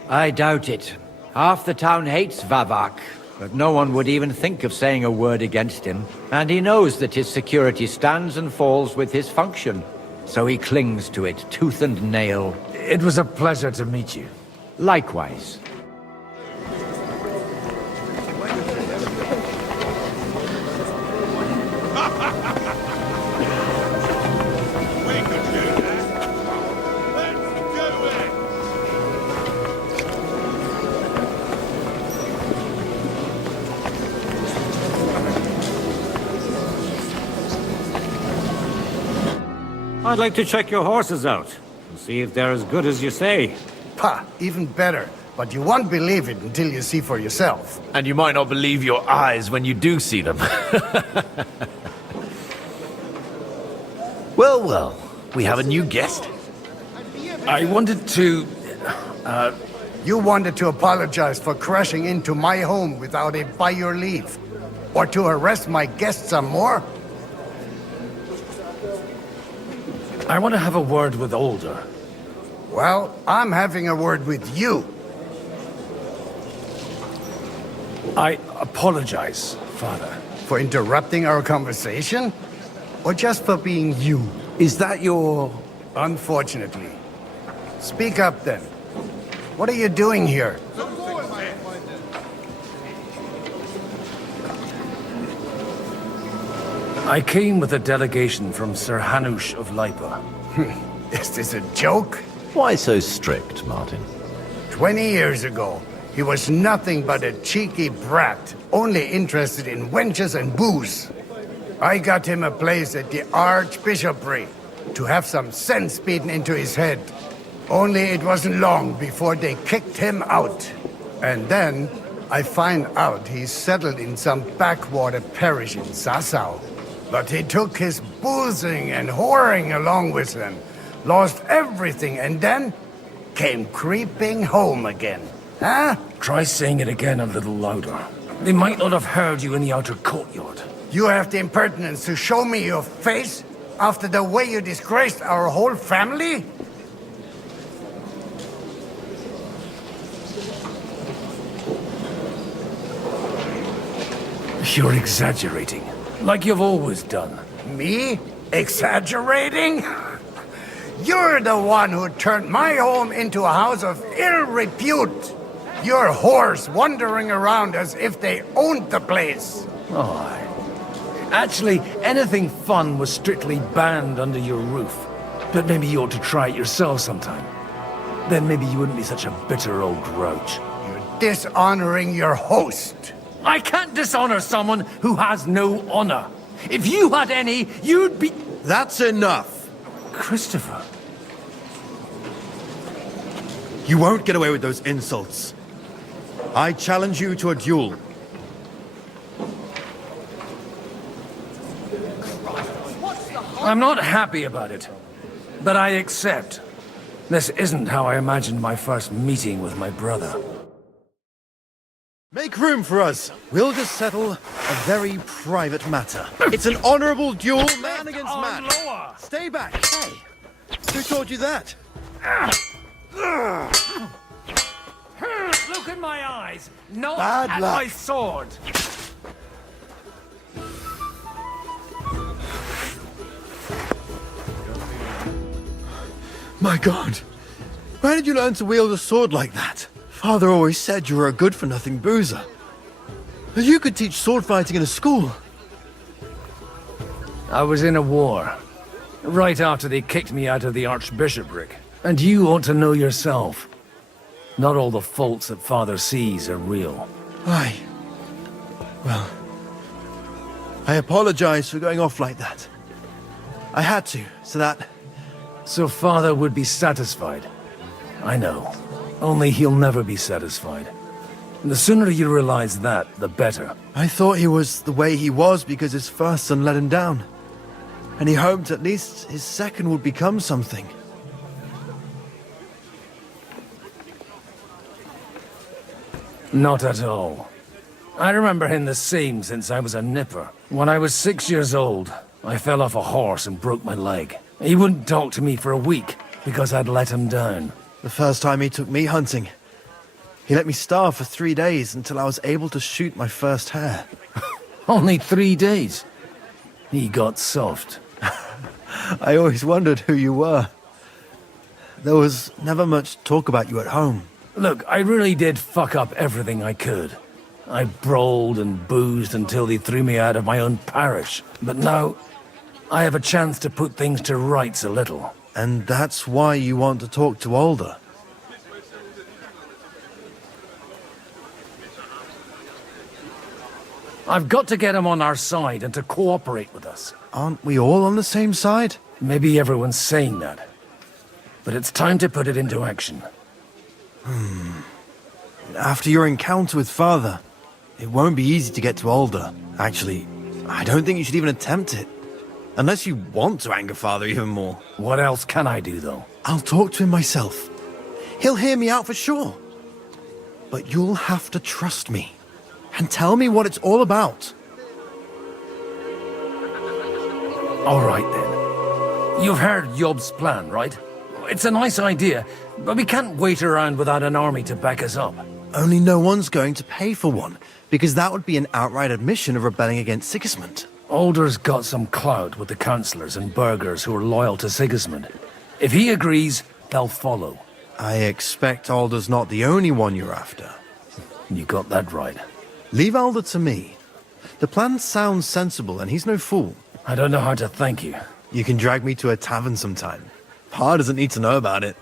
I doubt it. Half the town hates Vavak, but no one would even think of saying a word against him. And he knows that his security stands and falls with his function, so he clings to it tooth and nail. It was a pleasure to meet you. Likewise. I'd like to check your horses out and see if they're as good as you say. Pah, even better. But you won't believe it until you see for yourself. And you might not believe your eyes when you do see them. Well, well, we have a new guest. I wanted to... You wanted to apologize for crashing into my home without it by your leave. Or to harass my guests some more? I want to have a word with Alder. Well, I'm having a word with you. I apologize, Father. For interrupting our conversation? Or just for being you? Is that your... Unfortunately. Speak up then. What are you doing here? I came with a delegation from Sir Hanush of Lipa. Is this a joke? Why so strict, Martin? 20 years ago, he was nothing but a cheeky brat, only interested in wenches and booze. I got him a place at the Archbishopric to have some sense beaten into his head. Only it wasn't long before they kicked him out. And then I find out he's settled in some backwater parish in Sassau. But he took his boozing and whoring along with him, lost everything, and then came creeping home again. Huh? Try saying it again a little louder. They might not have heard you in the outer courtyard. You have the impertinence to show me your face after the way you disgraced our whole family? You're exaggerating, like you've always done. Me? Exaggerating? You're the one who turned my home into a house of ill repute. Your whores wandering around as if they owned the place. Oh, actually, anything fun was strictly banned under your roof. But maybe you ought to try it yourself sometime. Then maybe you wouldn't be such a bitter old grouch. You're dishonoring your host. I can't dishonor someone who has no honor. If you had any, you'd be... That's enough. Christopher. You won't get away with those insults. I challenge you to a duel. I'm not happy about it, but I accept. This isn't how I imagined my first meeting with my brother. Make room for us. We'll just settle a very private matter. It's an honorable duel, man against man. Stay back. Hey, who told you that? Look in my eyes, not Bad at luck. my sword. My God, where did you learn to wield a sword like that? Father always said you were a good-for-nothing boozer. You could teach sword fighting in a school. I was in a war, right after they kicked me out of the Archbishopric. And you ought to know yourself. Not all the faults that Father sees are real. Aye. Well, I apologize for going off like that. I had to, so that... So Father would be satisfied. I know. Only he'll never be satisfied. And the sooner you realize that, the better. I thought he was the way he was because his first son let him down. And he hoped at least his second would become something. Not at all. I remember him the same since I was a nipper. When I was 6 years old, I fell off a horse and broke my leg. He wouldn't talk to me for a week because I'd let him down. The first time he took me hunting, he let me starve for 3 days until I was able to shoot my first hare. Only 3 days? He got soft. I always wondered who you were. There was never much talk about you at home. Look, I really did fuck up everything I could. I brawled and boozed until they threw me out of my own parish. But now, I have a chance to put things to rights a little. And that's why you want to talk to Alder. I've got to get him on our side and to cooperate with us. Aren't we all on the same side? Maybe everyone's saying that. But it's time to put it into action. After your encounter with Father, it won't be easy to get to Alder. Actually, I don't think you should even attempt it. Unless you want to anger Father even more. What else can I do, though? I'll talk to him myself. He'll hear me out for sure. But you'll have to trust me. And tell me what it's all about. All right, then. You've heard Yob's plan, right? It's a nice idea, but we can't wait around without an army to back us up. Only no one's going to pay for one, because that would be an outright admission of rebelling against Sigismund. Alder's got some clout with the councillors and burghers who are loyal to Sigismund. If he agrees, they'll follow. I expect Alder's not the only one you're after. You got that right. Leave Alder to me. The plan sounds sensible, and he's no fool. I don't know how to thank you. You can drag me to a tavern sometime. Pa doesn't need to know about it.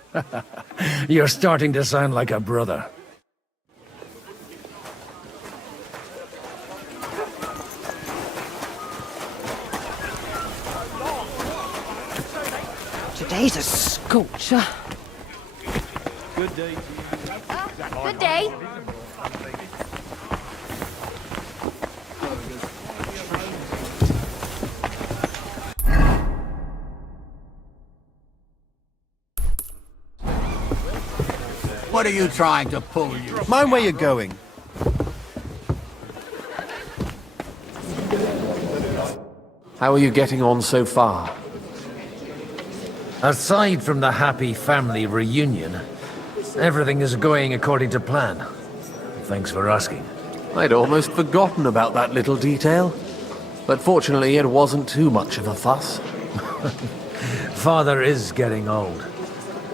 You're starting to sound like a brother. Today's a scorcher. Good day. Good day. What are you trying to pull, you? Mind where you're going. How are you getting on so far? Aside from the happy family reunion, everything is going according to plan. Thanks for asking. I'd almost forgotten about that little detail. But fortunately, it wasn't too much of a fuss. Father is getting old.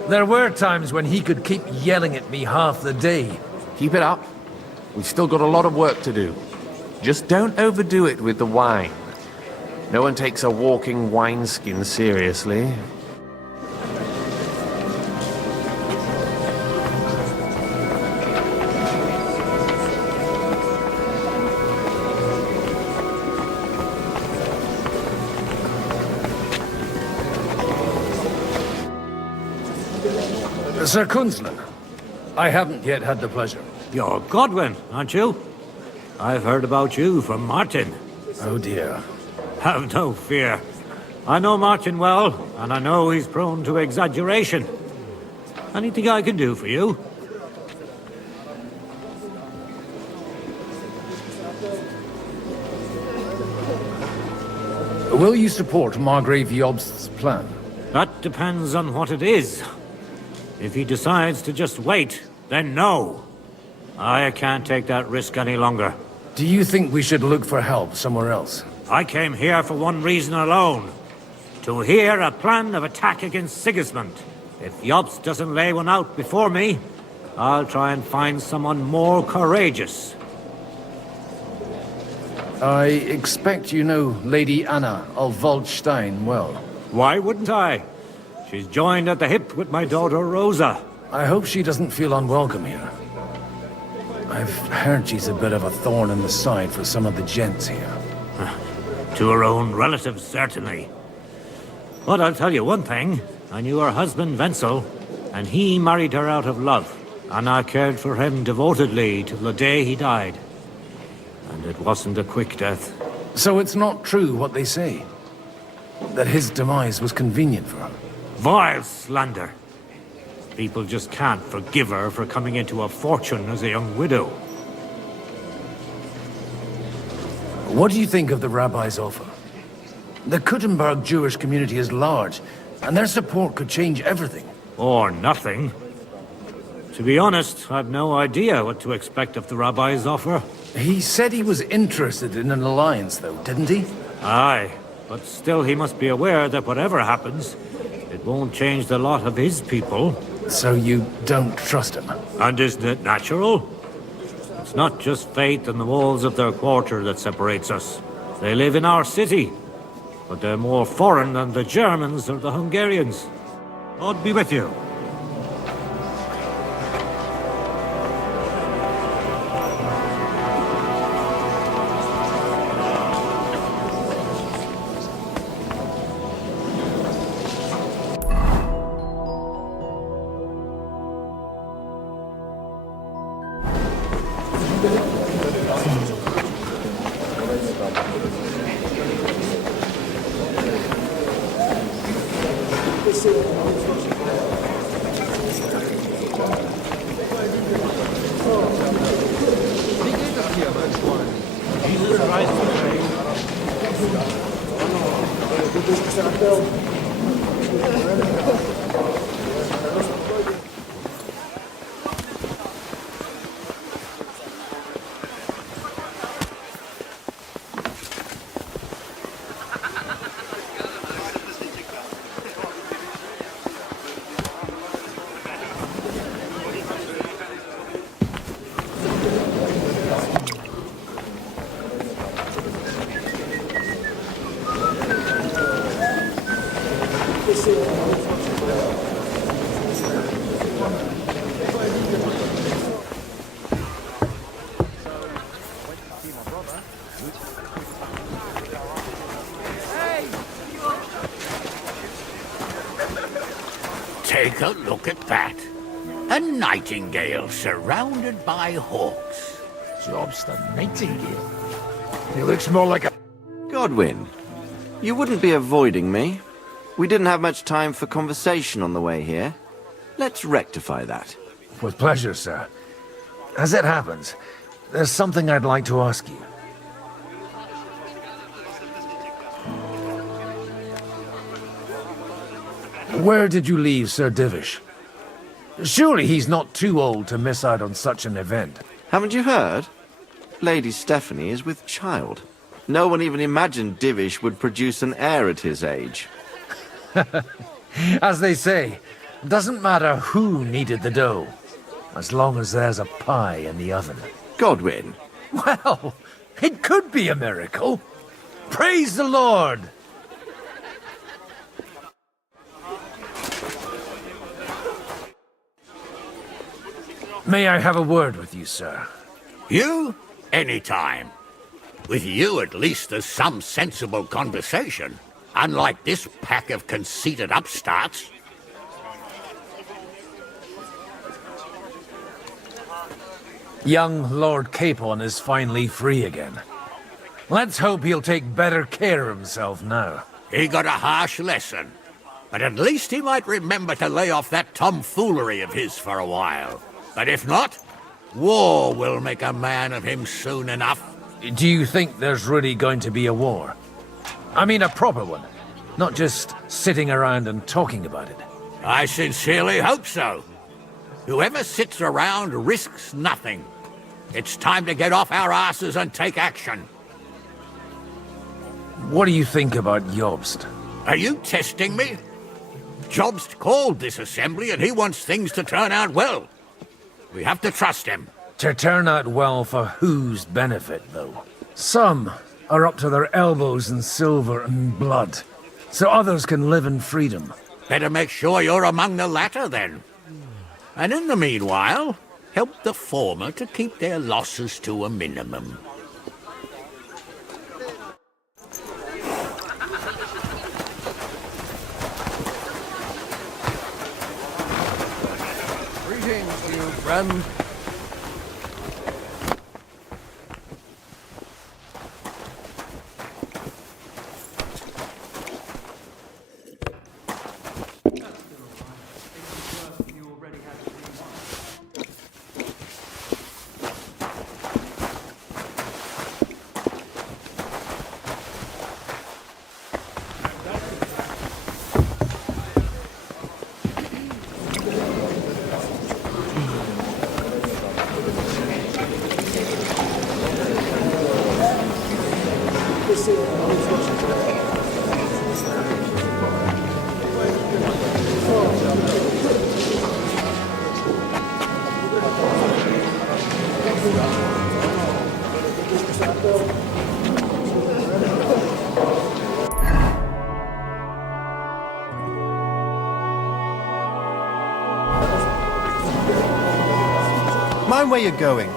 There were times when he could keep yelling at me half the day. Keep it up. We've still got a lot of work to do. Just don't overdo it with the wine. No one takes a walking wineskin seriously. Sir Kunzman, I haven't yet had the pleasure. You're Godwin, aren't you? I've heard about you from Martin. Oh dear. Have no fear. I know Martin well, and I know he's prone to exaggeration. Anything I can do for you? Will you support Margrave Jobst's plan? That depends on what it is. If he decides to just wait, then no. I can't take that risk any longer. Do you think we should look for help somewhere else? I came here for one reason alone. To hear a plan of attack against Sigismund. If Jobst doesn't lay one out before me, I'll try and find someone more courageous. I expect you know Lady Anna of Waldstein well. Why wouldn't I? She's joined at the hip with my daughter Rosa. I hope she doesn't feel unwelcome here. I've heard she's a bit of a thorn in the side for some of the gents here. To her own relatives, certainly. But I'll tell you one thing. I knew her husband, Wenzel, and he married her out of love. And I cared for him devotedly till the day he died. And it wasn't a quick death. So it's not true what they say? That his demise was convenient for her? Vile slander. People just can't forgive her for coming into a fortune as a young widow. What do you think of the rabbi's offer? The Kuttenberg Jewish community is large, and their support could change everything. Or nothing. To be honest, I've no idea what to expect of the rabbi's offer. He said he was interested in an alliance, though, didn't he? Aye, but still he must be aware that whatever happens, it won't change the lot of his people. So you don't trust him? And isn't it natural? It's not just faith in the walls of their quarter that separates us. They live in our city, but they're more foreign than the Germans or the Hungarians. God be with you. Take a look at that. A nightingale surrounded by hawks. Job's the nightingale. He looks more like a... Godwin, you wouldn't be avoiding me. We didn't have much time for conversation on the way here. Let's rectify that. With pleasure, sir. As it happens, there's something I'd like to ask you. Where did you leave Sir Divish? Surely he's not too old to miss out on such an event. Haven't you heard? Lady Stephanie is with child. No one even imagined Divish would produce an heir at his age. As they say, doesn't matter who kneaded the dough, as long as there's a pie in the oven. Godwin. Well, it could be a miracle. Praise the Lord! May I have a word with you, sir? You? Anytime. With you, at least, there's some sensible conversation. Unlike this pack of conceited upstarts. Young Lord Capon is finally free again. Let's hope he'll take better care of himself now. He got a harsh lesson. But at least he might remember to lay off that tomfoolery of his for a while. But if not, war will make a man of him soon enough. Do you think there's really going to be a war? I mean a proper one, not just sitting around and talking about it. I sincerely hope so. Whoever sits around risks nothing. It's time to get off our asses and take action. What do you think about Jobst? Are you testing me? Jobst called this assembly and he wants things to turn out well. We have to trust him. To turn out well for whose benefit, though? Some are up to their elbows in silver and blood, so others can live in freedom. Better make sure you're among the latter, then. And in the meanwhile, help the former to keep their losses to a minimum. Greetings, you friend. Mind where you're going.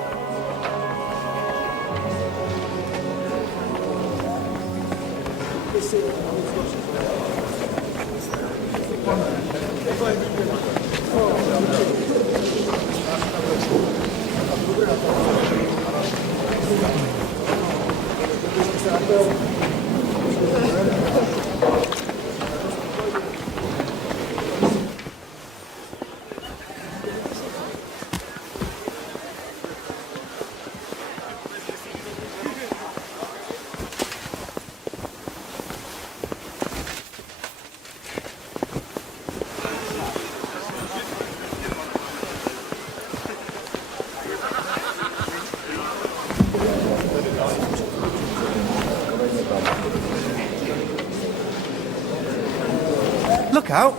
Look out!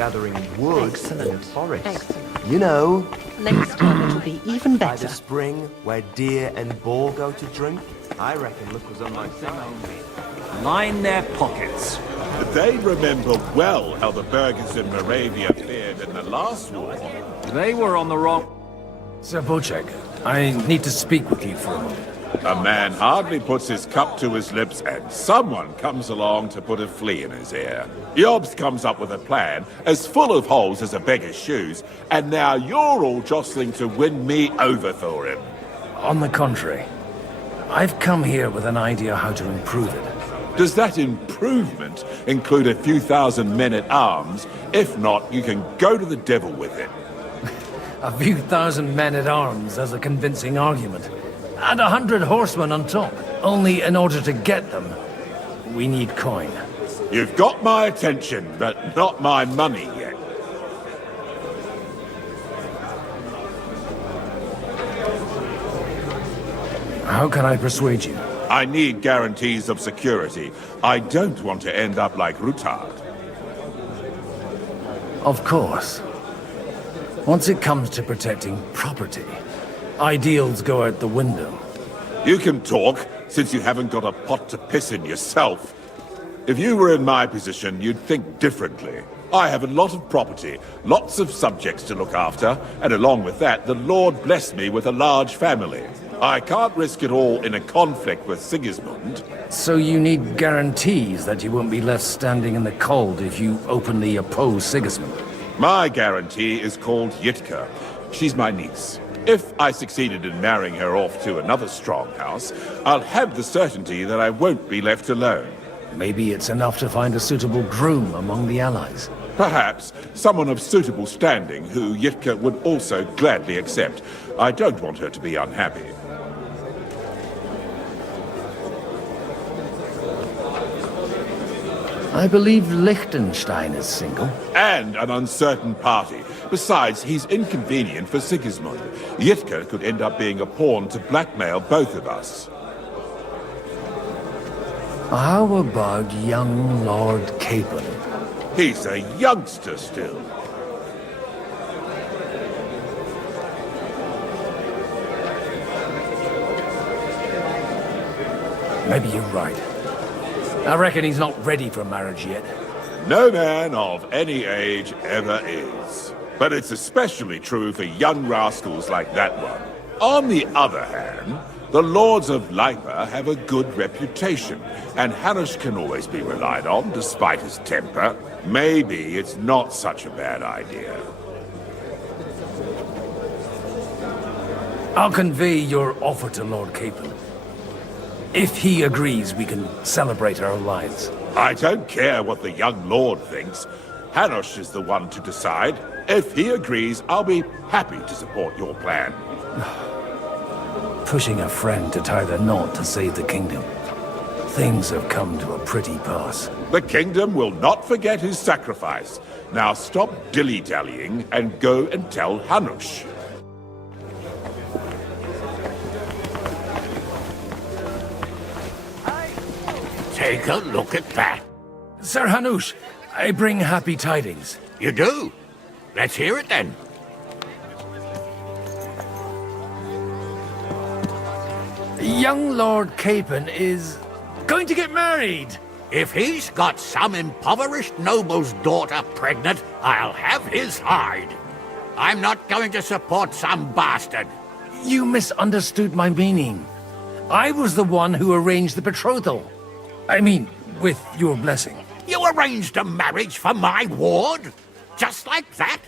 gathering wood in the Excellent. forest. Excellent. You know, Next time it'll be even by the better. spring where deer and boar go to drink. I reckon Luke was on my side. Line their pockets. They remember well how the burghers in Moravia fared in the last war. They were on the wrong... Sir Bocek, I need to speak with you for a moment. A man hardly puts his cup to his lips and someone comes along to put a flea in his ear. Jobst comes up with a plan as full of holes as a beggar's shoes, and now you're all jostling to win me over for him. On the contrary, I've come here with an idea how to improve it. Does that improvement include a few thousand men-at-arms? If not, you can go to the devil with it. A few thousand men-at-arms as a convincing argument. And 100 horsemen on top. Only in order to get them, we need coin. You've got my attention, but not my money yet. How can I persuade you? I need guarantees of security. I don't want to end up like Rutard. Of course. Once it comes to protecting property, ideals go out the window. You can talk, since you haven't got a pot to piss in yourself. If you were in my position, you'd think differently. I have a lot of property, lots of subjects to look after, and along with that, the Lord blessed me with a large family. I can't risk it all in a conflict with Sigismund. So you need guarantees that you won't be left standing in the cold if you openly oppose Sigismund. My guarantee is called Yitka. She's my niece. If I succeeded in marrying her off to another strong house, I'll have the certainty that I won't be left alone. Maybe it's enough to find a suitable groom among the allies. Perhaps someone of suitable standing who Yitka would also gladly accept. I don't want her to be unhappy. I believe Liechtenstein is single. And an uncertain party. Besides, he's inconvenient for Sigismund. Yitka could end up being a pawn to blackmail both of us. How about young Lord Capon? He's a youngster still. Maybe you're right. I reckon he's not ready for marriage yet. No man of any age ever is. But it's especially true for young rascals like that one. On the other hand, the Lords of Lipa have a good reputation, and Hanush can always be relied on, despite his temper. Maybe it's not such a bad idea. I'll convey your offer to Lord Capon. If he agrees, we can celebrate our lives. I don't care what the young lord thinks. Hanush is the one to decide. If he agrees, I'll be happy to support your plan. Pushing a friend to tie the knot to save the kingdom. Things have come to a pretty pass. The kingdom will not forget his sacrifice. Now stop dilly-dallying and go and tell Hanush. Take a look at that. Sir Hanush, I bring happy tidings. You do? Let's hear it then. Young Lord Capon is going to get married. If he's got some impoverished noble's daughter pregnant, I'll have his hide. I'm not going to support some bastard. You misunderstood my meaning. I was the one who arranged the betrothal. I mean, with your blessing. You arranged a marriage for my ward? Just like that?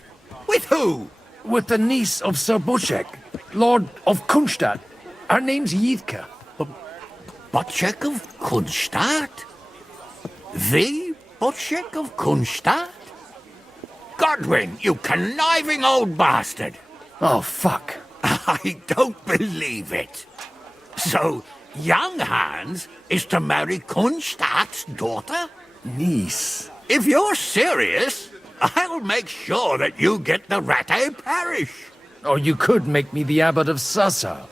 With who? With the niece of Sir Bocek, Lord of Kunstadt. Her name's Yitka. Bocek of Kunstadt? The Bocek of Kunstadt? Godwin, you conniving old bastard! Oh, fuck. I don't believe it. So, young Hans is to marry Kunstadt's daughter? Niece. If you're serious, I'll make sure that you get the Rattay parish. Or you could make me the abbot of Sassa.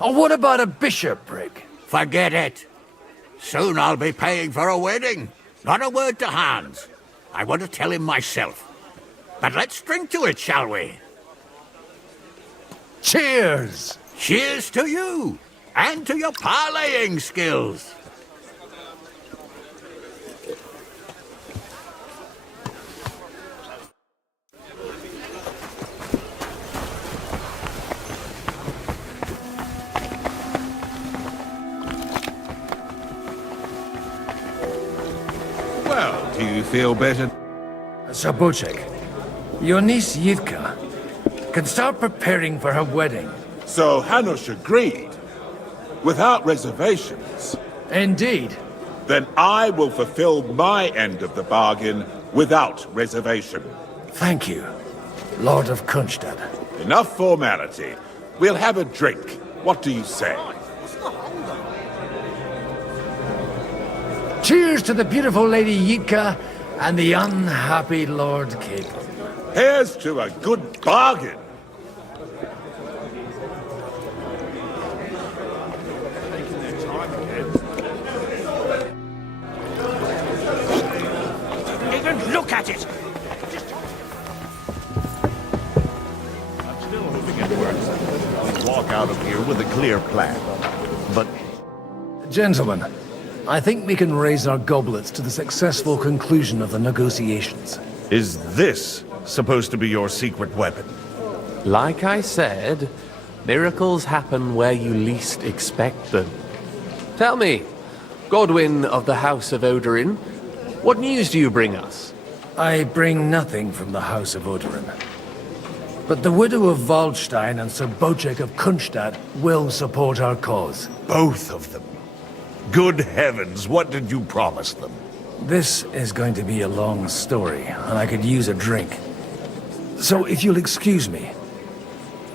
Or what about a bishopric? Forget it. Soon I'll be paying for a wedding. Not a word to Hans. I want to tell him myself. But let's drink to it, shall we? Cheers! Cheers to you, and to your parleying skills. Well, do you feel better? Sir Bocek, your niece Yitka can start preparing for her wedding. So Hanush agreed, without reservations. Indeed. Then I will fulfill my end of the bargain without reservation. Thank you, Lord of Kunstad. Enough formality. We'll have a drink. What do you say? Cheers to the beautiful Lady Yitka and the unhappy Lord Capel. Here's to a good bargain. Even look at it! I'm still hoping it works. We walk out of here with a clear plan. But... Gentlemen, I think we can raise our goblets to the successful conclusion of the negotiations. Is this supposed to be your secret weapon? Like I said, miracles happen where you least expect them. Tell me, Godwin of the House of Odorin, what news do you bring us? I bring nothing from the House of Odorin. But the widow of Waldstein and Sir Bocek of Kunstad will support our cause. Both of them? Good heavens, what did you promise them? This is going to be a long story, and I could use a drink. So if you'll excuse me,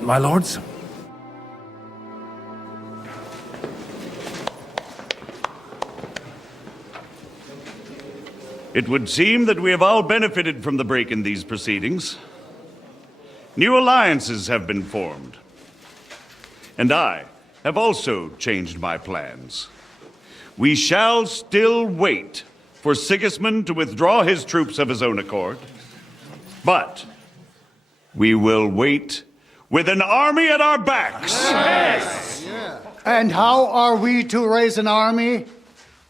my lords? It would seem that we have all benefited from the break in these proceedings. New alliances have been formed. And I have also changed my plans. We shall still wait for Sigismund to withdraw his troops of his own accord. But we will wait with an army at our backs. Yes. And how are we to raise an army?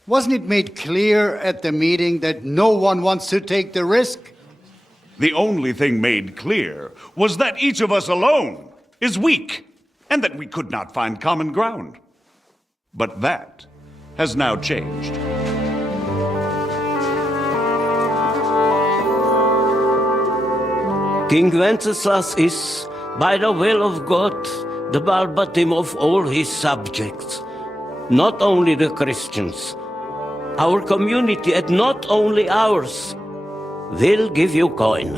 Wasn't it made clear at the meeting that no one wants to take the risk? The only thing made clear was that each of us alone is weak, and that we could not find common ground. But that has now changed. King Wenceslas is, by the will of God, the balbatim of all his subjects. Not only the Christians, our community, and not only ours, will give you coin.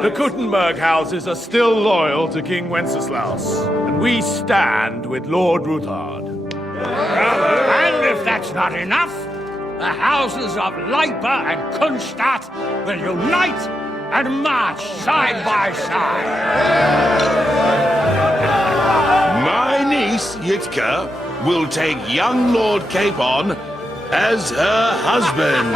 The Kuttenberg houses are still loyal to King Wenceslas, and we stand with Lord Ruthard. And if that's not enough, the houses of Leipa and Kunstadt will unite and march side by side. My niece, Yitka, will take young Lord Capon as her husband.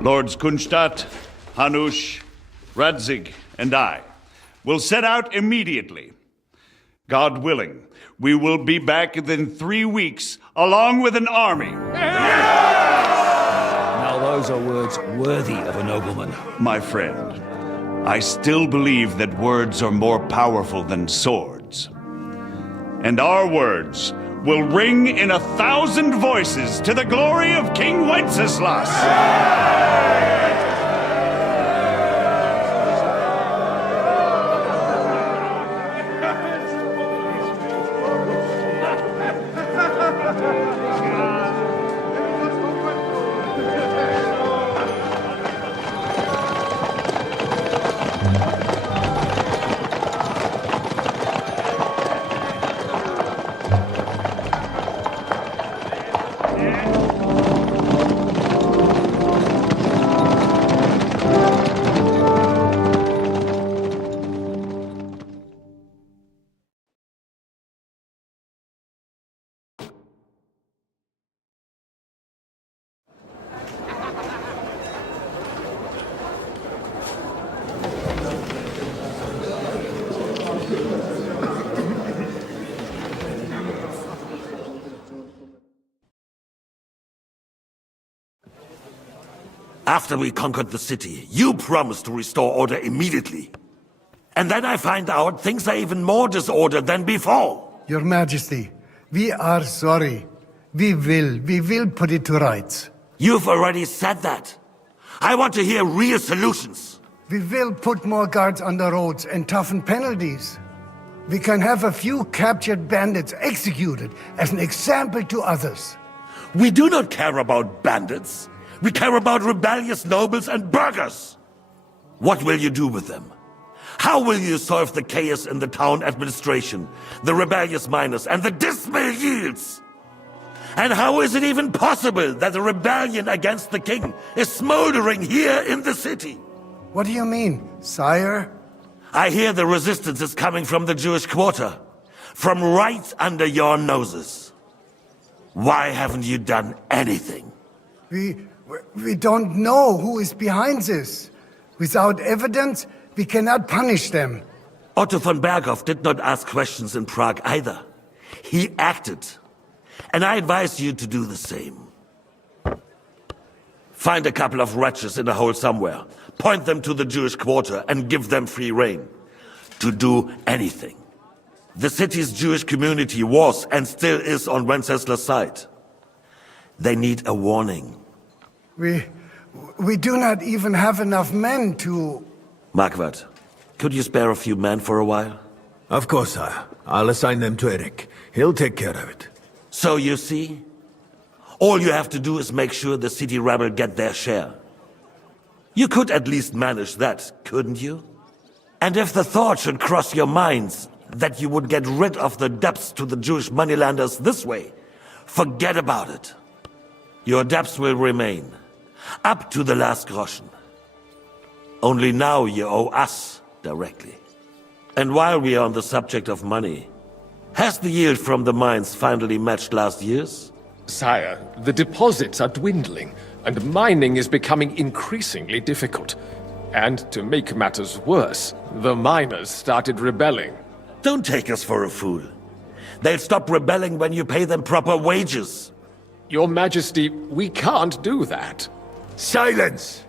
Lords Kunstadt, Hanush, Radzig, and I will set out immediately. God willing, we will be back within 3 weeks, along with an army. Now those are words worthy of a nobleman. My friend, I still believe that words are more powerful than swords. And our words will ring in 1,000 voices to the glory of King Wenceslas. After we conquered the city, you promised to restore order immediately. And then I find out things are even more disordered than before. Your Majesty, we are sorry. We will put it to rights. You've already said that. I want to hear real solutions. We will put more guards on the roads and toughen penalties. We can have a few captured bandits executed as an example to others. We do not care about bandits. We care about rebellious nobles and burghers. What will you do with them? How will you solve the chaos in the town administration, the rebellious miners, and the dismal yields? And how is it even possible that a rebellion against the king is smoldering here in the city? What do you mean, sire? I hear the resistance is coming from the Jewish quarter, from right under your noses. Why haven't you done anything? We don't know who is behind this. Without evidence, we cannot punish them. Otto von Berghoff did not ask questions in Prague either. He acted. And I advise you to do the same. Find a couple of wretches in a hole somewhere, point them to the Jewish quarter, and give them free rein to do anything. The city's Jewish community was and still is on Wenceslas' side. They need a warning. We do not even have enough men to... Marquardt, could you spare a few men for a while? Of course, sire. I'll assign them to Eric. He'll take care of it. So you see, all you have to do is make sure the city rebel get their share. You could at least manage that, couldn't you? And if the thought should cross your minds that you would get rid of the debts to the Jewish moneylenders this way, forget about it. Your debts will remain, up to the last groschen. Only now you owe us directly. And while we are on the subject of money, has the yield from the mines finally matched last year's? Sire, the deposits are dwindling, and mining is becoming increasingly difficult. And to make matters worse, the miners started rebelling. Don't take us for a fool. They'll stop rebelling when you pay them proper wages. Your Majesty, we can't do that. Silence!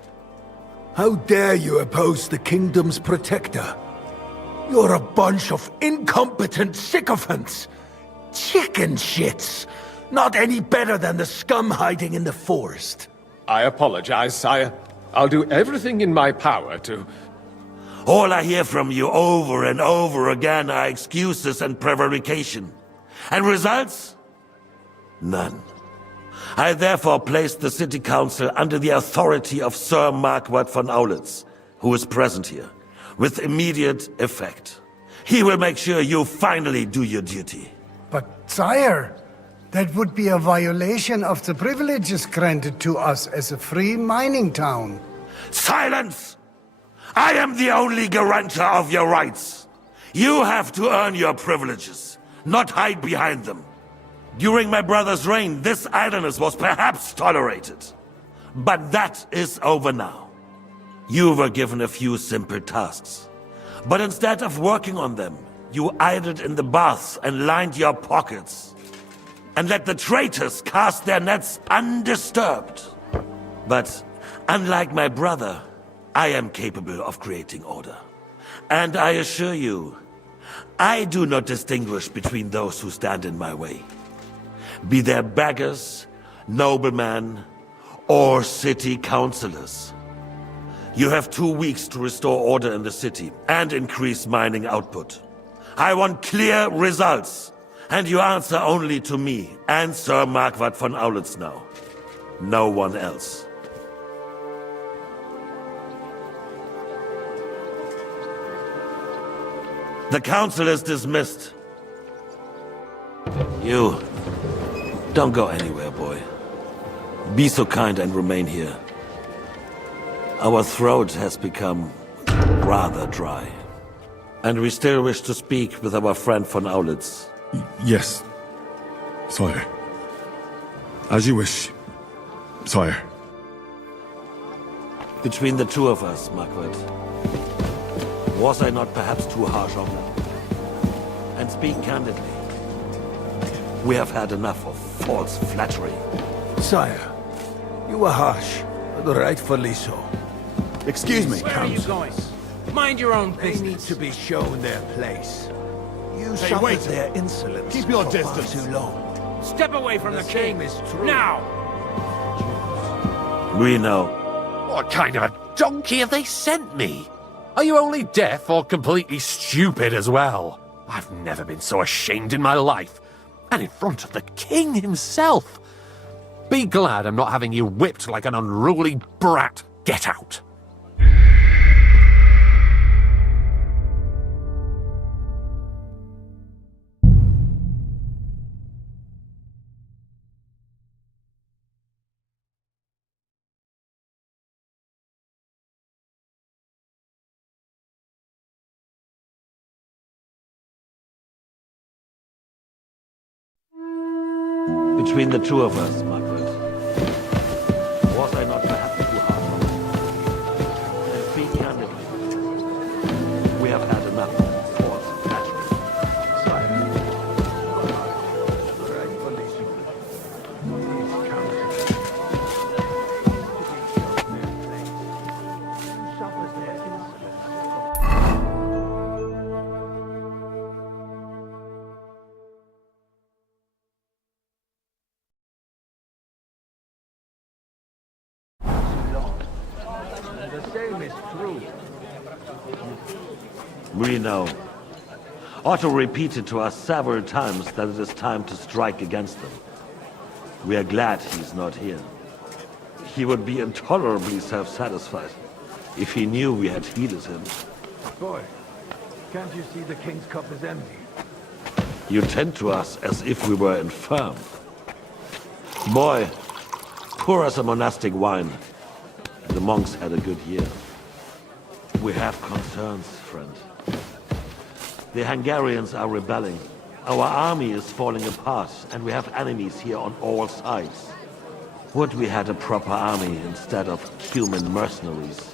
How dare you oppose the kingdom's protector? You're a bunch of incompetent sycophants! Chicken shits! Not any better than the scum hiding in the forest. I apologize, sire. I'll do everything in my power to... All I hear from you over and over again are excuses and prevarication. And results? None. I therefore placed the city council under the authority of Sir Marquardt von Aulitz, who is present here, with immediate effect. He will make sure you finally do your duty. But, sire, that would be a violation of the privileges granted to us as a free mining town. Silence! I am the only guarantor of your rights. You have to earn your privileges, not hide behind them. During my brother's reign, this idleness was perhaps tolerated. But that is over now. You were given a few simple tasks. But instead of working on them, you idled in the baths and lined your pockets. And let the traitors cast their nets undisturbed. But unlike my brother, I am capable of creating order. And I assure you, I do not distinguish between those who stand in my way. Be they beggars, noblemen, or city councillors. You have 2 weeks to restore order in the city and increase mining output. I want clear results, and you answer only to me and Sir Marquardt von Aulitz now. No one else. The council is dismissed. You, don't go anywhere, boy. Be so kind and remain here. Our throat has become rather dry. And we still wish to speak with our friend von Aulitz. Yes, sire. As you wish, sire. Between the two of us, Marquardt, was I not perhaps too harsh on them? And speak candidly, we have had enough of false flattery. Sire, you were harsh, Rightfully so. Excuse me, Where are you Count. going? Mind your own They business. need to be shown their place. You Hey, suffered wait. their insolence Keep your for far distance. too long. Step away from the king. Same is true. Now! We know. What kind of a donkey have they sent me? Are you only deaf or completely stupid as well? I've never been so ashamed in my life. And in front of the king himself. Be glad I'm not having you whipped like an unruly brat. Get out. Between the two of us, Margaret, was I not perhaps too hard on you? And speak candidly, we have had enough of force and flattery. Rightfully so. These councils you suffered their insolence. The same is true. We know. Otto repeated to us several times that it is time to strike against them. We are glad he's not here. He would be intolerably self-satisfied if he knew we had heeded him. Boy, can't you see the king's cup is empty? You tend to us as if we were infirm. Boy, pour us a monastic wine. The monks had a good year. We have concerns, friend. The Hungarians are rebelling. Our army is falling apart, and we have enemies here on all sides. Would we had a proper army instead of human mercenaries?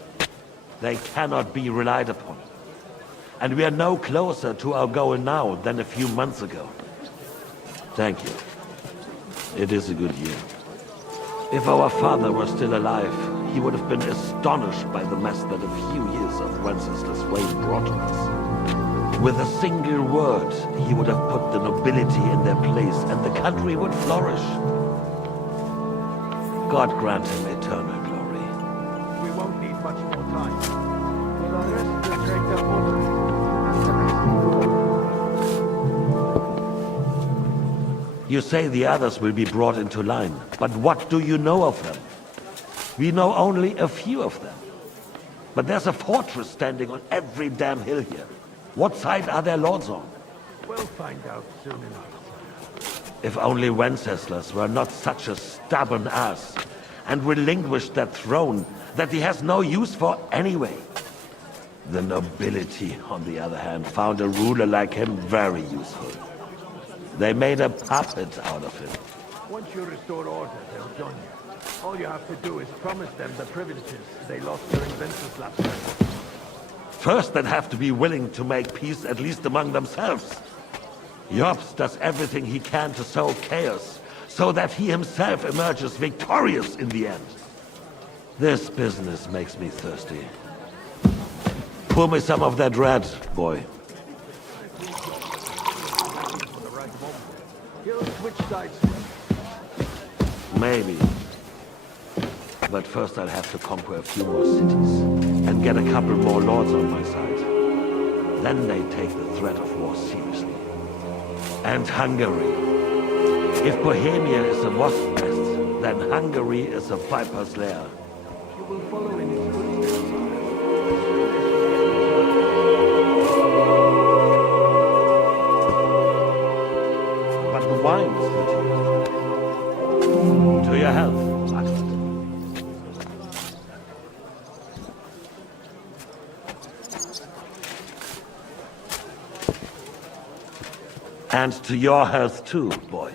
They cannot be relied upon. And we are no closer to our goal now than a few months ago. Thank you. It is a good year. If our father were still alive, he would have been astonished by the mess that a few years of Wenceslas reign brought on us. With a single word, he would have put the nobility in their place, and the country would flourish. God grant him eternal glory. We won't need much more time. We'll arrest the traitor Ulrich and the rest. You say the others will be brought into line, but what do you know of them? We know only a few of them. But there's a fortress standing on every damn hill here. What side are their lords on? We'll find out soon enough. If only Wenceslas were not such a stubborn ass, and relinquished that throne that he has no use for anyway. The nobility, on the other hand, found a ruler like him very useful. They made a puppet out of him. Once you restore order, they'll join you. All you have to do is promise them the privileges they lost during Wenceslas' reign. First, they'd have to be willing to make peace at least among themselves. Jobst does everything he can to sow chaos, so that he himself emerges victorious in the end. This business makes me thirsty. Pour me some of that red, boy. He'll switch sides. Maybe. But first I'll have to conquer a few more cities, and get a couple more lords on my side. Then they take the threat of war seriously. And Hungary. If Bohemia is a wasp nest, then Hungary is a viper's lair. You will follow in his footsteps. But the wine is good here. To your health, Margaret. And to your health too, boy.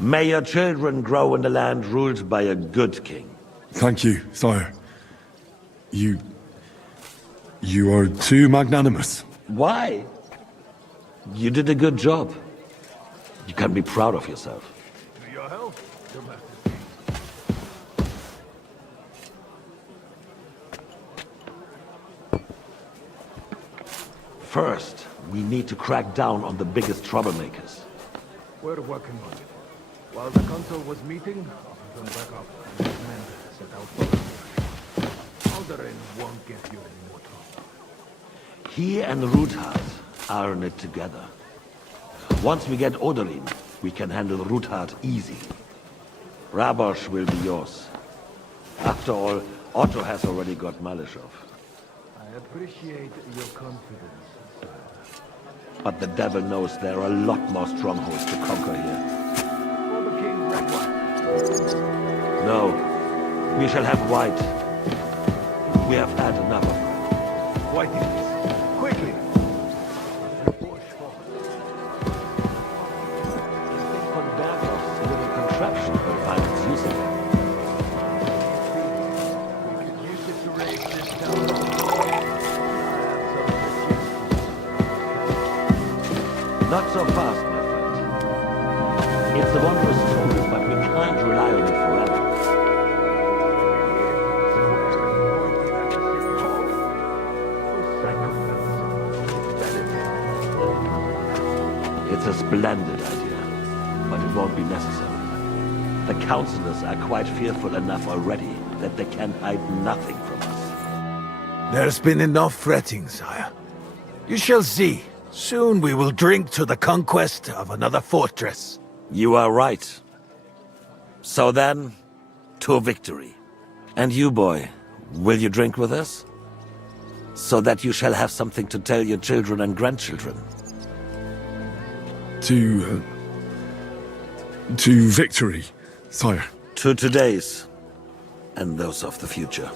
May your children grow in a land ruled by a good king. Thank you, sire. You are too magnanimous. Why? You did a good job. You can be proud of yourself. To your health, Your Majesty. First, we need to crack down on the biggest troublemakers. We're working on it. While the council was meeting, I'll come back up. These men set out for Alderaan won't get you any more trouble. He and Ruthard are in it together. Once we get Oderyn, we can handle Ruthard easy. Rabosh will be yours. After all, Otto has already got Malishov. I appreciate your confidence. But the devil knows there are a lot more strongholds to conquer here. For the King Red One. No, we shall have White. We have had enough of her. White it is. Quickly! Davos' little contraption will find its use again. Not so fast, my friend. It's a wondrous tool, but we can't rely on it forever. It's a splendid idea, but it won't be necessary. The councillors are quite fearful enough already that they can hide nothing from us. There's been enough fretting, sire. You shall see. Soon we will drink to the conquest of another fortress. You are right. So then, to victory. And you, boy, will you drink with us? So that you shall have something to tell your children and grandchildren. To victory, sire. To today's, and those of the future.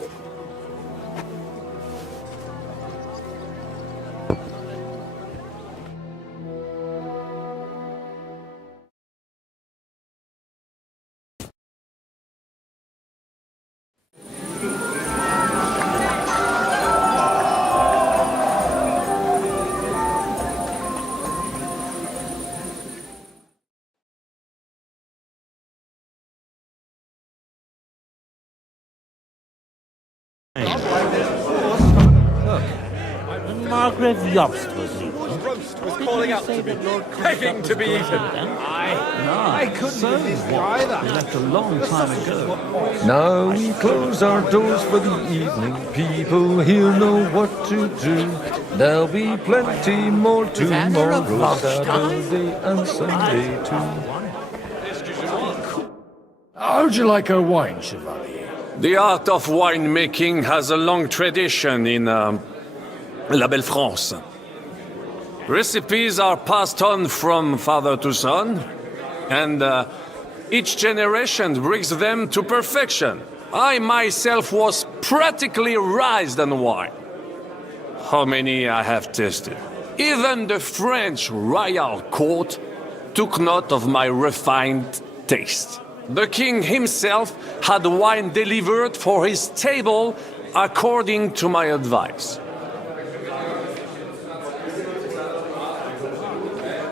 Margaret Jobst was eaten. Was calling out to me, begging to be eaten. I couldn't resist either. He left a long time ago. Now we close our doors for the evening. People here know what to do. There'll be plenty more tomorrow, Saturday and Sunday too. How'd you like our wine, Chevalier? The art of winemaking has a long tradition in La Belle France. Recipes are passed on from father to son, and each generation brings them to perfection. I myself was practically raised on wine. How many I have tasted. Even the French royal court took note of my refined taste. The king himself had wine delivered for his table according to my advice.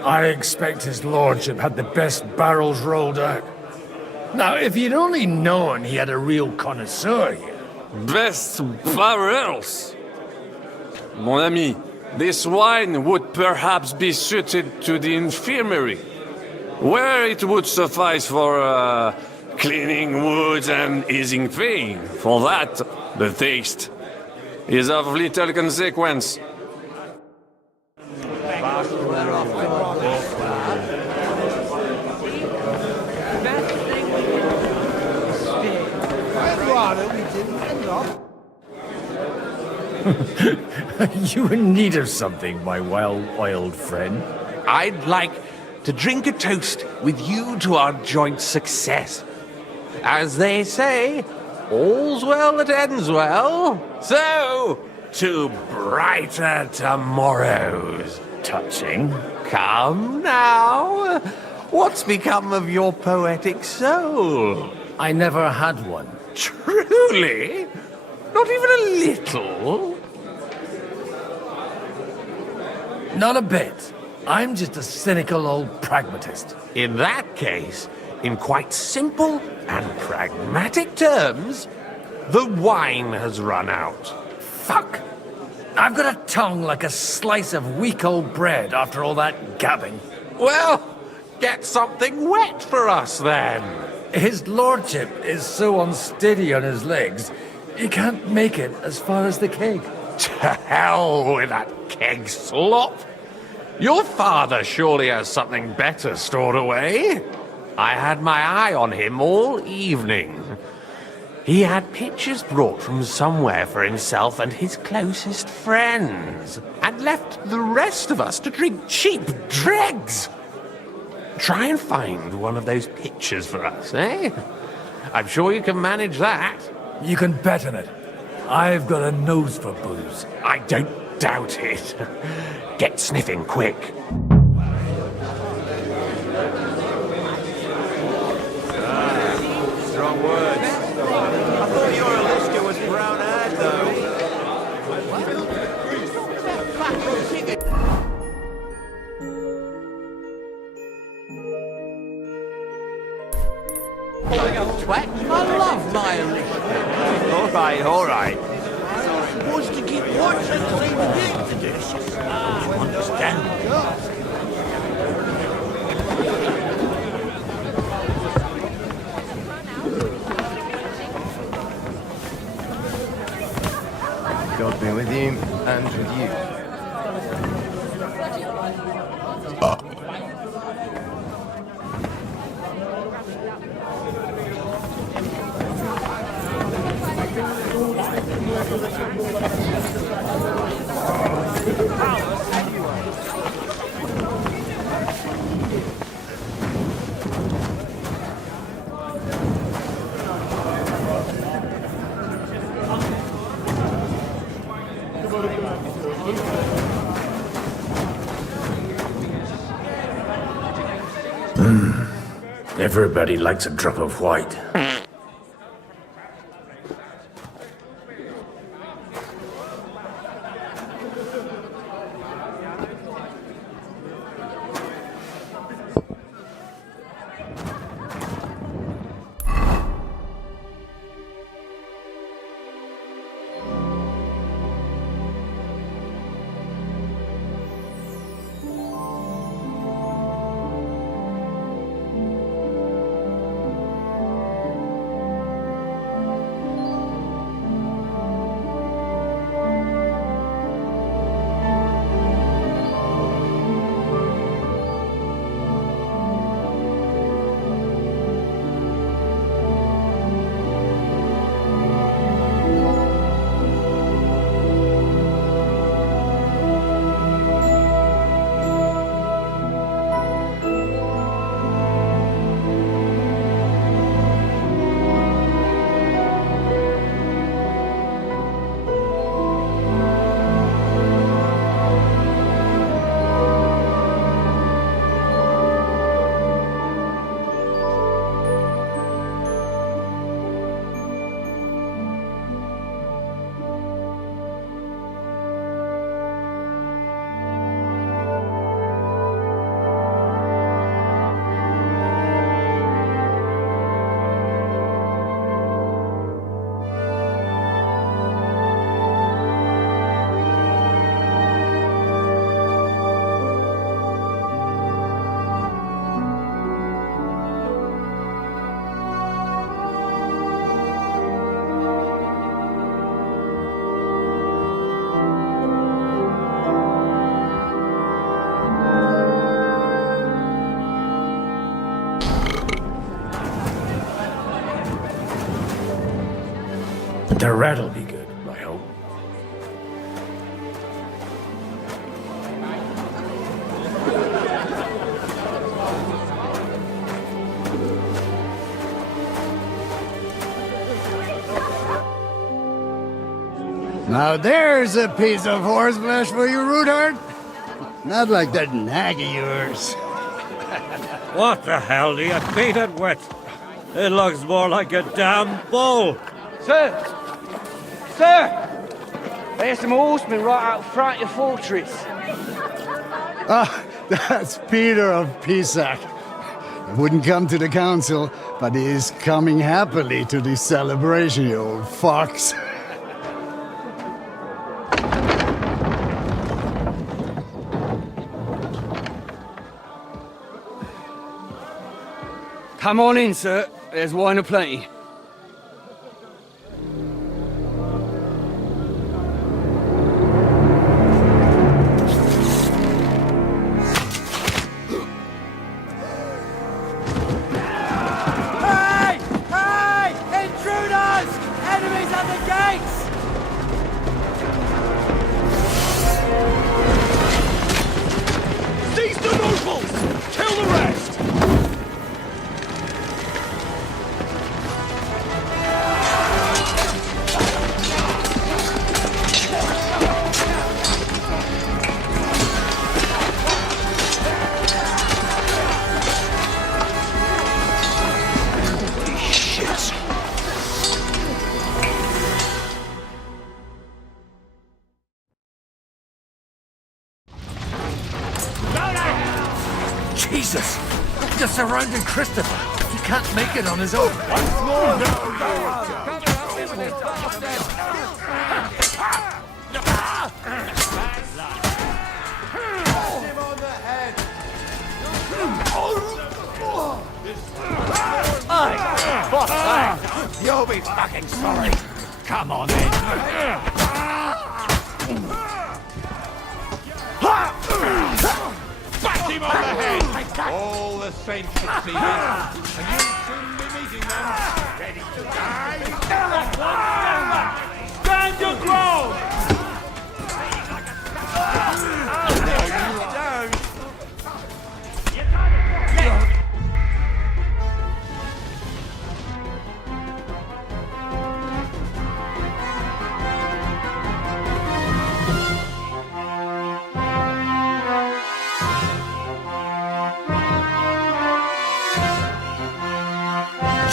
I expect his lordship had the best barrels rolled out. Now, if you'd only known he had a real connoisseur here. Best barrels? Mon ami, this wine would perhaps be suited to the infirmary, where it would suffice for cleaning wounds and easing pain. For that, the taste is of little consequence. You in need of something, my wild friend? I'd like to drink a toast with you to our joint success. As they say, all's well that ends well. So, to brighter tomorrows. Touching. Come now. What's become of your poetic soul? I never had one. Truly? Not even a little? Not a bit. I'm just a cynical old pragmatist. In that case, in quite simple and pragmatic terms, the wine has run out. Fuck! I've got a tongue like a slice of weak old bread after all that gabbing. Well, get something wet for us then. His lordship is so unsteady on his legs, he can't make it as far as the keg. To hell with that keg slop. Your father surely has something better stored away. I had my eye on him all evening. He had pictures brought from somewhere for himself and his closest friends, and left the rest of us to drink cheap dregs. Try and find one of those pictures for us, eh? I'm sure you can manage that. You can bet on it. I've got a nose for booze. I don't doubt it. Get sniffing quick. Strong words. I thought your Alicia was brown-haired, though. Twat, I love my Alicia. All right. Was to keep watch and see the dick to this. You understand? God be with you and with you. Everybody likes a drop of white. The rat'll be good, I hope. Now there's a piece of horseflesh for you, Rootheart. Not like that nag of yours. What the hell do you feed it with? It looks more like a damn bull. Sir! Sir! There's some horsemen right out front of your fortress. Ah, that's Peter of Pisac. He wouldn't come to the council, but he is coming happily to the celebration, you old fox. Come on in, sir. There's wine aplenty. Hey! Hey! Intruders! Enemies at the gates! Seize the nobles! Kill the rest! Jesus! They're surrounding Christopher. He can't make it on his own. Once more! You'll be fucking sorry. Come on in. Back him on the head! All the saints should see this, and you'll soon be meeting them. Ready to die? Stand your ground!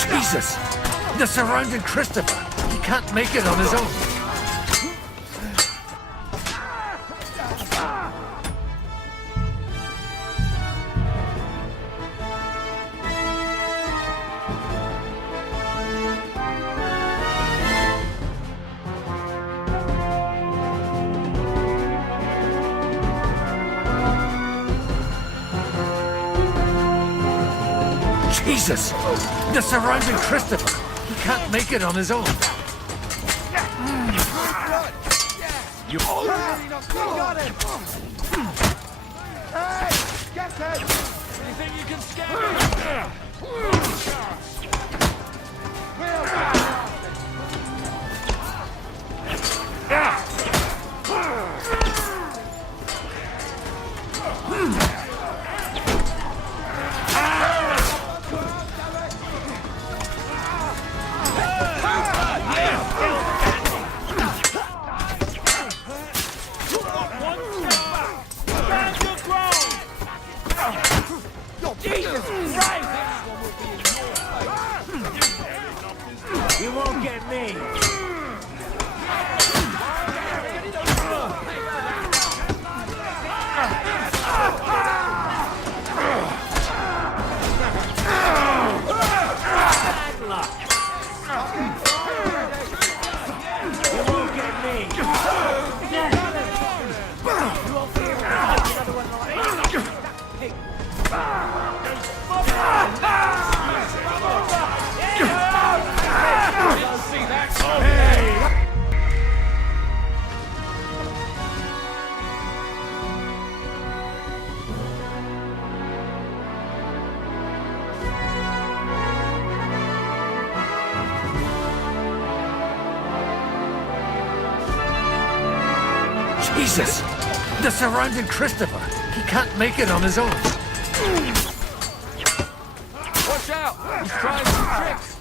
Jesus! They're surrounding Christopher. He can't make it on his own. Jesus! They're surrounding Christopher. He can't make it on his own. You got him! Hey! Get him! You think you can scare me? You won't get me. Jesus! They're surrounding Christopher. He can't make it on his own. Watch out! He's trying some tricks.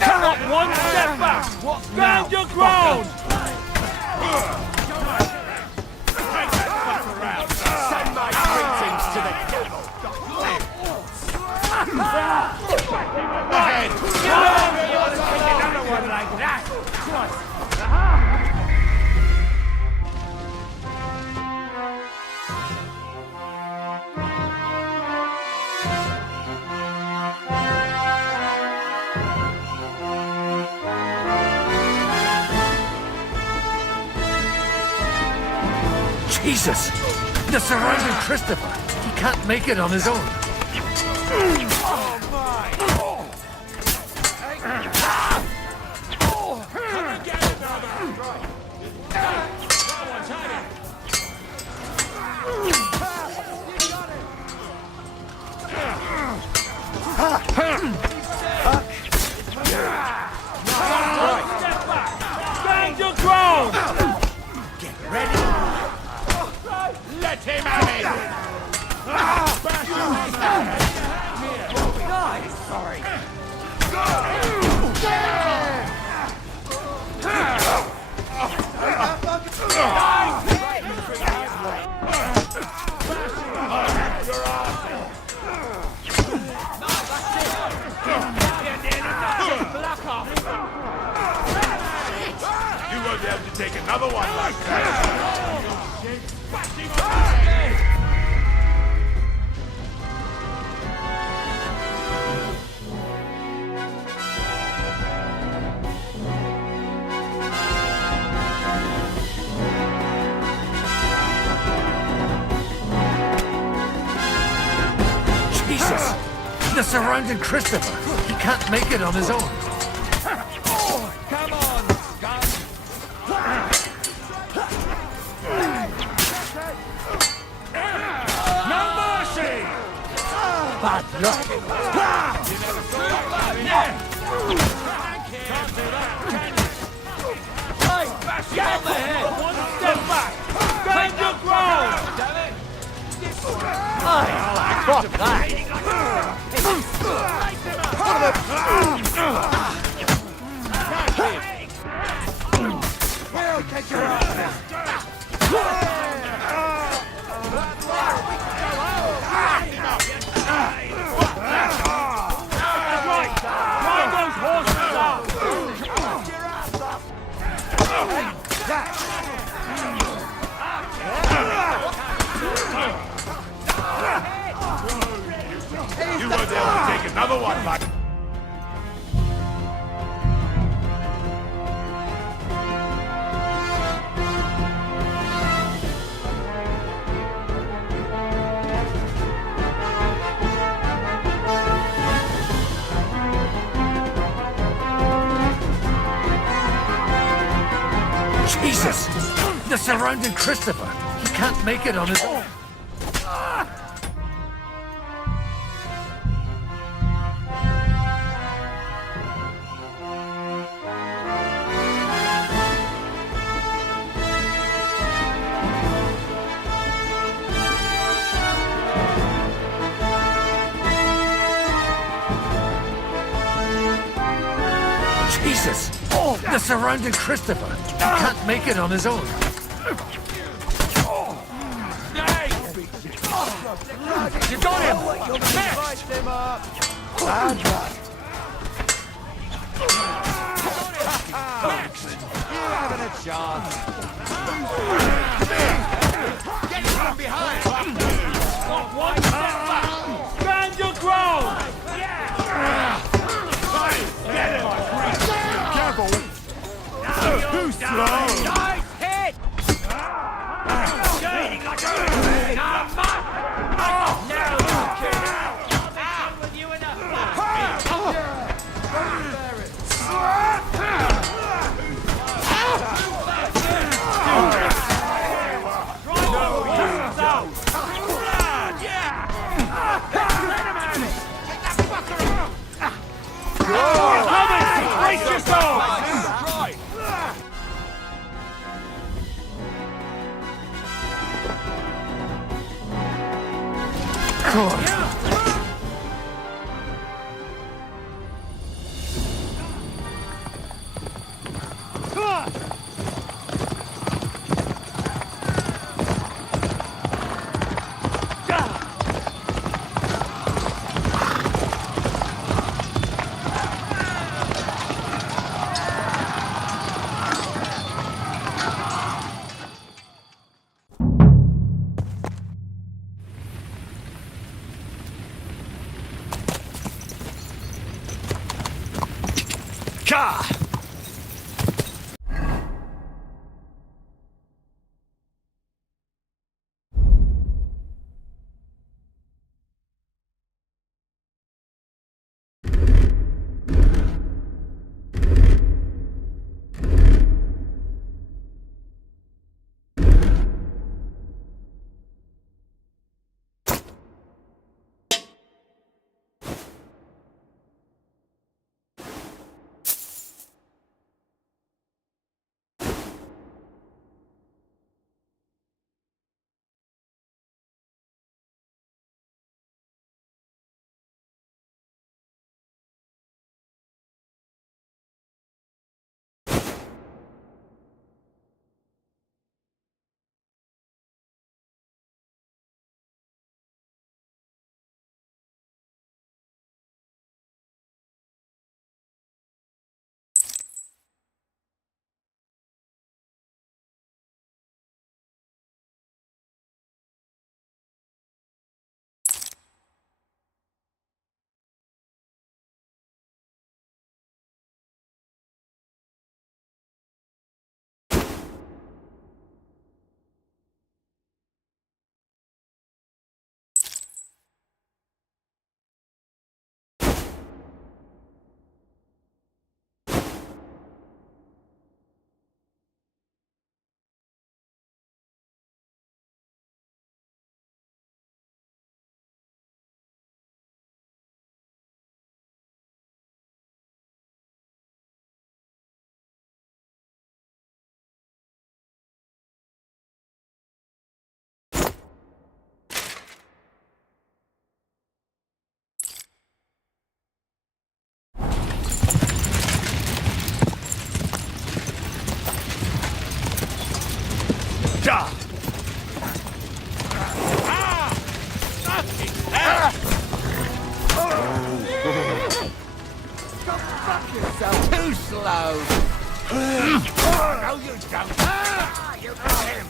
Come on, one step back! Stand your ground! Send my greetings to the devil. Ahead! Another one like that. Jesus! They're surrounding Christopher. He can't make it on his own. Stand your ground! Get ready. Let him have it. Nice! Sorry. You won't be able to take another one like that. Jesus! They're surrounding Christopher. He can't make it on his own. Come on, scum! No mercy! Bad luck! Hey, bash you on the head! One step back! Stand your ground! Damn it! Fuck We'll take your ass! You won't be able to take another one like Jesus! They're surrounding Christopher. He can't make it on his own. Jesus! They're surrounding Christopher. He can't make it on his own. You got him! Next! him up. Bad luck. You haven't a chance. Get him from behind. Not one step back! Stand your ground! Get him. Careful. Too slow. Nice hit! Brace yourself! Ka! Too slow. No, you don't. You got him.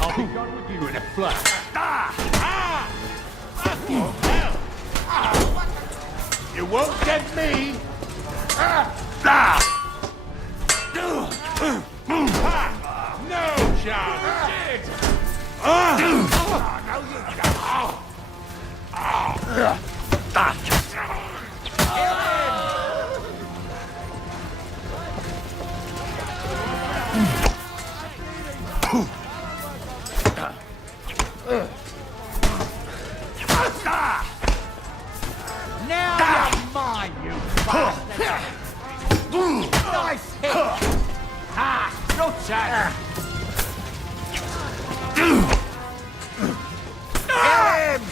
I'll be done with you in a flash. You won't get me. No chance. Now you're mine, you bastard. Nice hit. No chance. Kill him.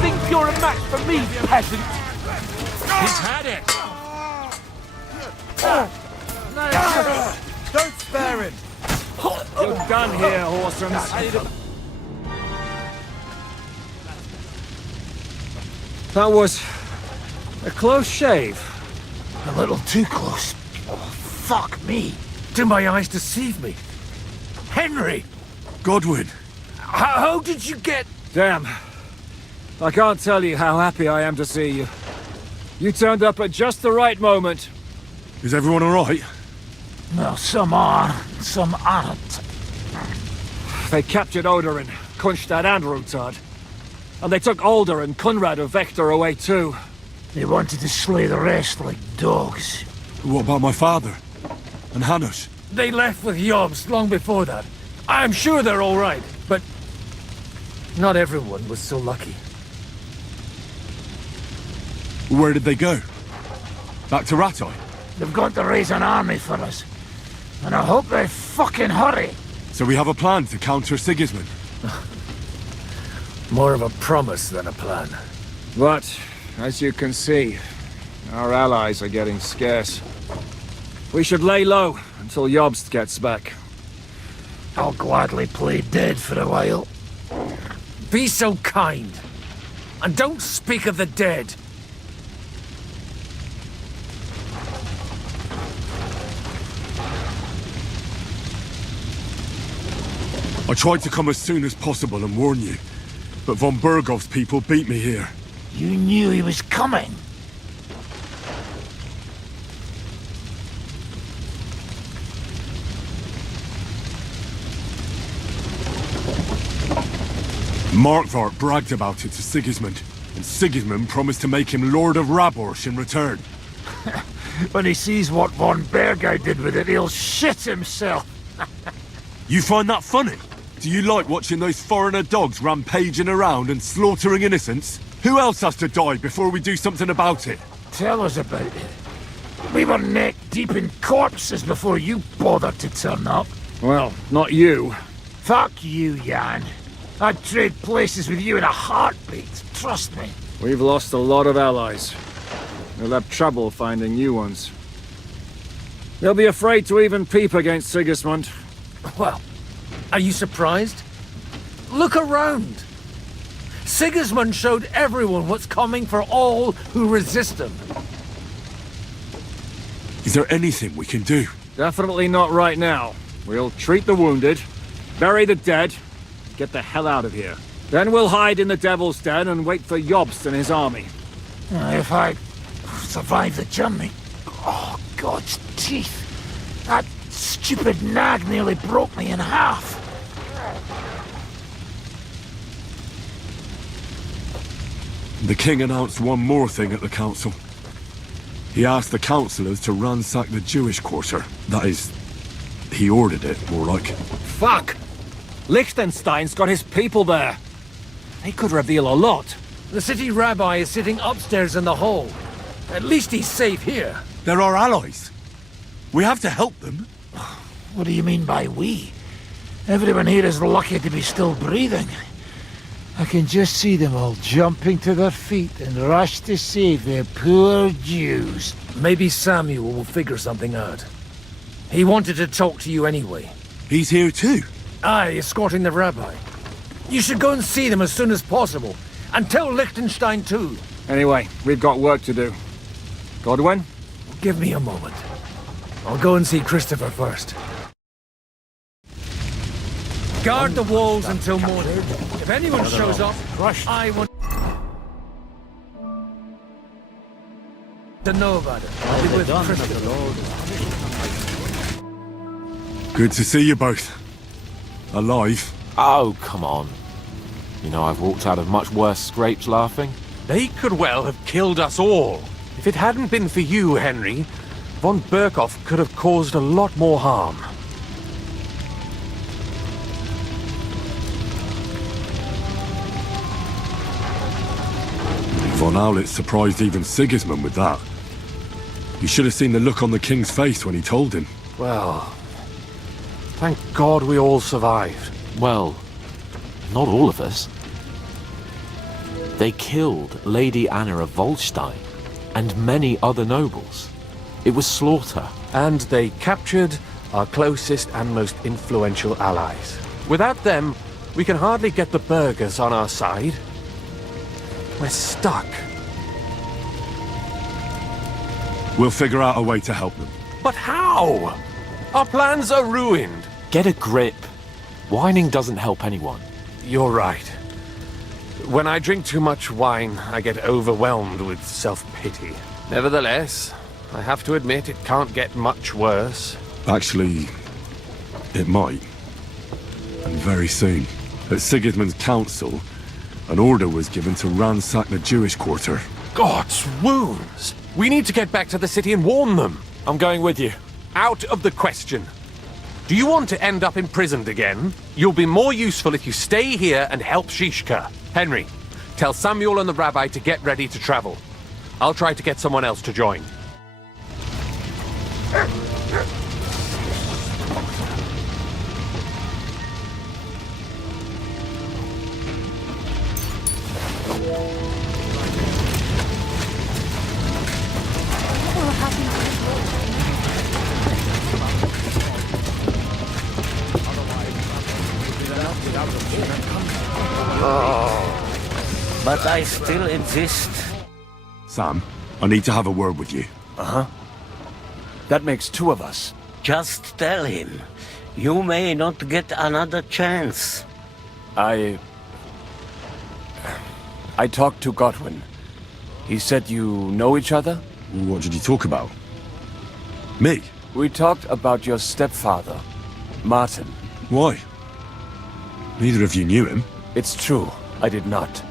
Think you're a match for me, peasant? He's had it. Don't spare him. You're done here, Horsens. That was a close shave. A little too close. Oh, fuck me. Do my eyes deceive me? Henry! Godwin! How did you get... Damn. I can't tell you how happy I am to see you. You turned up at just the right moment. Is everyone alright? Well, some are, some aren't. They captured Odorin, Kunstad and Rutard. And they took Alder and Conrad of Vector away too. They wanted to slay the rest like dogs. What about my father? And Hanush? They left with Yobs long before that. I'm sure they're all right, but not everyone was so lucky. Where did they go? Back to Rattay? They've got to raise an army for us. And I hope they fucking hurry. So we have a plan to counter Sigismund? More of a promise than a plan. But, as you can see, our allies are getting scarce. We should lay low until Jobst gets back. I'll gladly play dead for a while. Be so kind. And don't speak of the dead. I tried to come as soon as possible and warn you, but von Bergov's people beat me here. You knew he was coming. Markvart bragged about it to Sigismund, and Sigismund promised to make him Lord of Raborsh in return. When he sees what von Bergau did with it, he'll shit himself. You find that funny? Do you like watching those foreigner dogs rampaging around and slaughtering innocents? Who else has to die before we do something about it? Tell us about it. We were neck deep in corpses before you bothered to turn up. Well, not you. Fuck you, Jan. I'd trade places with you in a heartbeat, trust me. We've lost a lot of allies. We'll have trouble finding new ones. They'll be afraid to even peep against Sigismund. Well, are you surprised? Look around. Sigismund showed everyone what's coming for all who resist him. Is there anything we can do? Definitely not right now. We'll treat the wounded, bury the dead, get the hell out of here. Then we'll hide in the Devil's Den and wait for Jobst and his army. If I survive the journey... Oh, God's teeth. That stupid nag nearly broke me in half. The king announced one more thing at the council. He asked the councillors to ransack the Jewish quarter. That is, he ordered it, more like. Fuck! Liechtenstein's got his people there. They could reveal a lot. The city rabbi is sitting upstairs in the hall. At least he's safe here. They're our allies. We have to help them. What do you mean by we? Everyone here is lucky to be still breathing. I can just see them all jumping to their feet and rush to save their poor Jews. Maybe Samuel will figure something out. He wanted to talk to you anyway. He's here too? Aye, escorting the rabbi. You should go and see them as soon as possible. And tell Liechtenstein too. Anyway, we've got work to do. Godwin? Give me a moment. I'll go and see Christopher first. Guard the walls until morning. If anyone shows up, I want to know about it. I'll be with Christopher. Good to see you both. Alive. Oh, come on. You know, I've walked out of much worse scrapes laughing. They could well have killed us all. If it hadn't been for you, Henry, von Berkhoff could have caused a lot more harm. Von Owlet surprised even Sigismund with that. You should have seen the look on the king's face when he told him. Well, thank God we all survived. Well, not all of us. They killed Lady Anna of Volstein and many other nobles. It was slaughter. And they captured our closest and most influential allies. Without them, we can hardly get the burghers on our side. We're stuck. We'll figure out a way to help them. But how? Our plans are ruined. Get a grip. Whining doesn't help anyone. You're right. When I drink too much wine, I get overwhelmed with self-pity. Nevertheless, I have to admit it can't get much worse. Actually, it might. And very soon. At Sigismund's council, an order was given to ransack the Jewish quarter. God's wounds! We need to get back to the city and warn them. I'm going with you. Out of the question. Do you want to end up imprisoned again? You'll be more useful if you stay here and help Shishka. Henry, tell Samuel and the rabbi to get ready to travel. I'll try to get someone else to join. But I still insist. Sam, I need to have a word with you. Uh-huh. That makes two of us. Just tell him. You may not get another chance. I talked to Godwin. He said you know each other? What did you talk about? Me? We talked about your stepfather, Martin. Why? Neither of you knew him. It's true, I did not.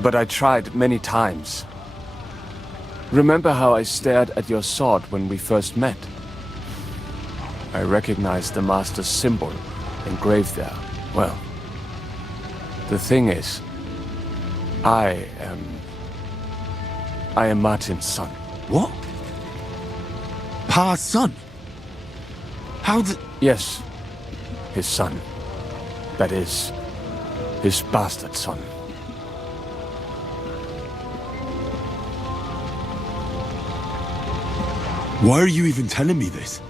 But I tried many times. Remember how I stared at your sword when we first met? I recognized the Master's symbol engraved there. Well, the thing is, I am Martin's son. What? Pa's son? How did... Yes, his son. That is, his bastard son. Why are you even telling me this?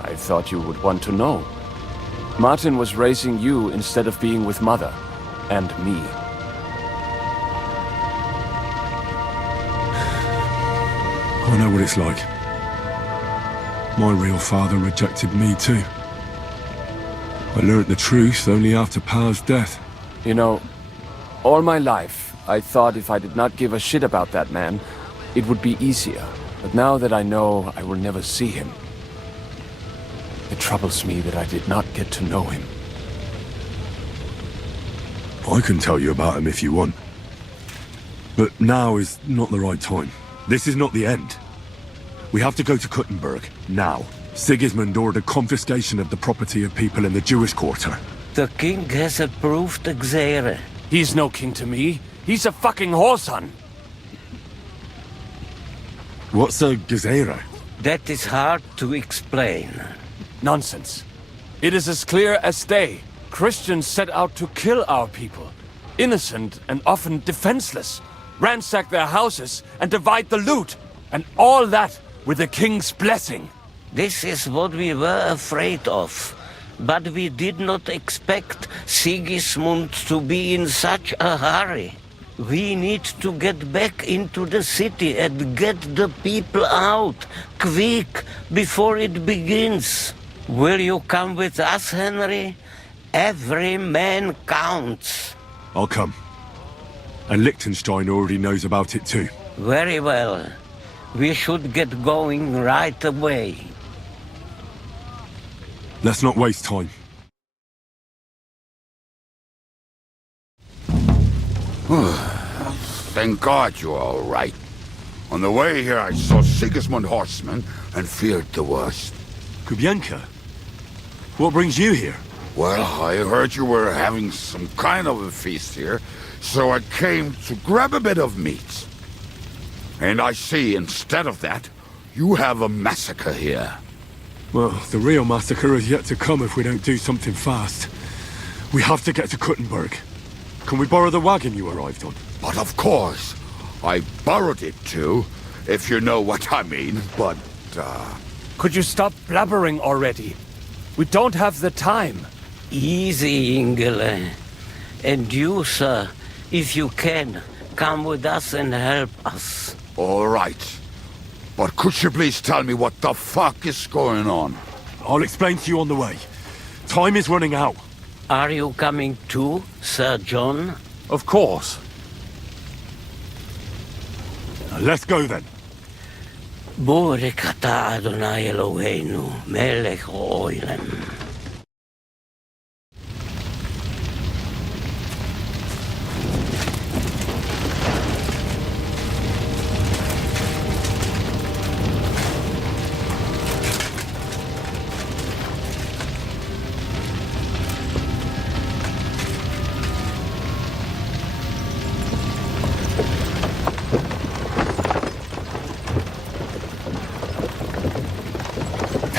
I thought you would want to know. Martin was raising you instead of being with Mother and me. I know what it's like. My real father rejected me too. I learnt the truth only after Pa's death. You know, all my life, I thought if I did not give a shit about that man, it would be easier. But now that I know I will never see him, it troubles me that I did not get to know him. I can tell you about him if you want. But now is not the right time. This is not the end. We have to go to Kuttenberg, now. Sigismund ordered confiscation of the property of people in the Jewish quarter. The king has approved Xere. He's no king to me. He's a fucking whoreson. What's a Gezerah? That is hard to explain. Nonsense. It is as clear as day. Christians set out to kill our people. Innocent and often defenseless. Ransack their houses and divide the loot. And all that with the king's blessing. This is what we were afraid of. But we did not expect Sigismund to be in such a hurry. We need to get back into the city and get the people out, quick, before it begins. Will you come with us, Henry? Every man counts. I'll come. And Liechtenstein already knows about it too. Very well. We should get going right away. Let's not waste time. Thank God you're all right. On the way here, I saw Sigismund horsemen and feared the worst. Kubienka? What brings you here? Well, I heard you were having some kind of a feast here, so I came to grab a bit of meat. And I see, instead of that, you have a massacre here. Well, the real massacre is yet to come if we don't do something fast. We have to get to Kuttenberg. Can we borrow the wagon you arrived on? But of course. I borrowed it too, if you know what I mean, but, Could you stop blabbering already? We don't have the time. Easy, Ingele. And you, sir, if you can, come with us and help us. All right. But could you please tell me what the fuck is going on? I'll explain to you on the way. Time is running out. Are you coming too, Sir John? Of course. Let's go then. Baruch atah Adonai Eloheinu, melech haolam.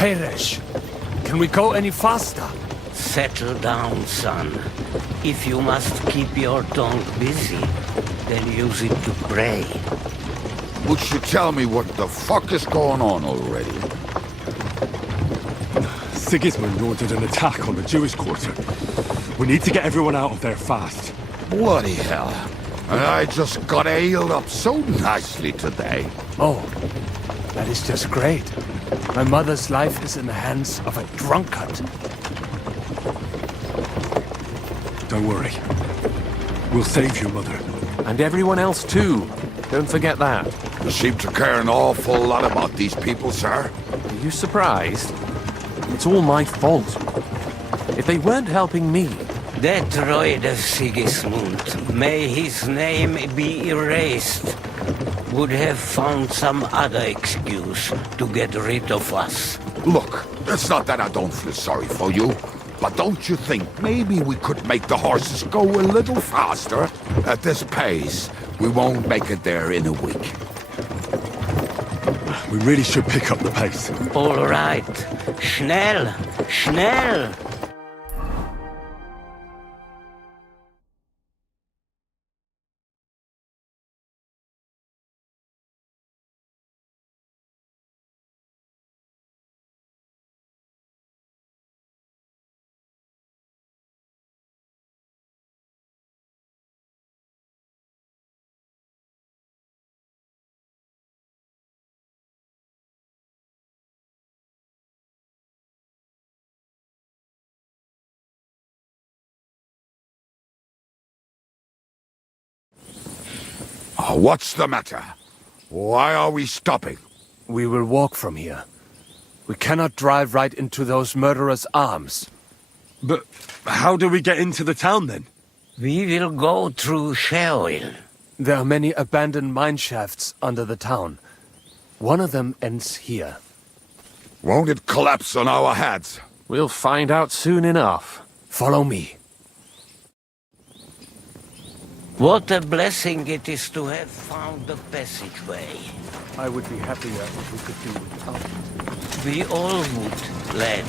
Peresh, can we go any faster? Settle down, son. If you must keep your tongue busy, then use it to pray. Would you tell me what the fuck is going on already? Sigismund ordered an attack on the Jewish quarter. We need to get everyone out of there fast. Bloody hell. And I just got ailed up so nicely today. Oh, that is just great. My mother's life is in the hands of a drunkard. Don't worry. We'll save your mother. And everyone else too. Don't forget that. You seem to care an awful lot about these people, sir. Are you surprised? It's all my fault. If they weren't helping me... That droid of Sigismund, may his name be erased, would have found some other excuse to get rid of us. Look, it's not that I don't feel sorry for you, but don't you think maybe we could make the horses go a little faster? At this pace, we won't make it there in a week. We really should pick up the pace. All right. Schnell! Schnell! What's the matter? Why are we stopping? We will walk from here. We cannot drive right into those murderers' arms. But how do we get into the town then? We will go through Sheol. There are many abandoned mine shafts under the town. One of them ends here. Won't it collapse on our heads? We'll find out soon enough. Follow me. What a blessing it is to have found the passageway. I would be happier if we could do without it. We all would, lad.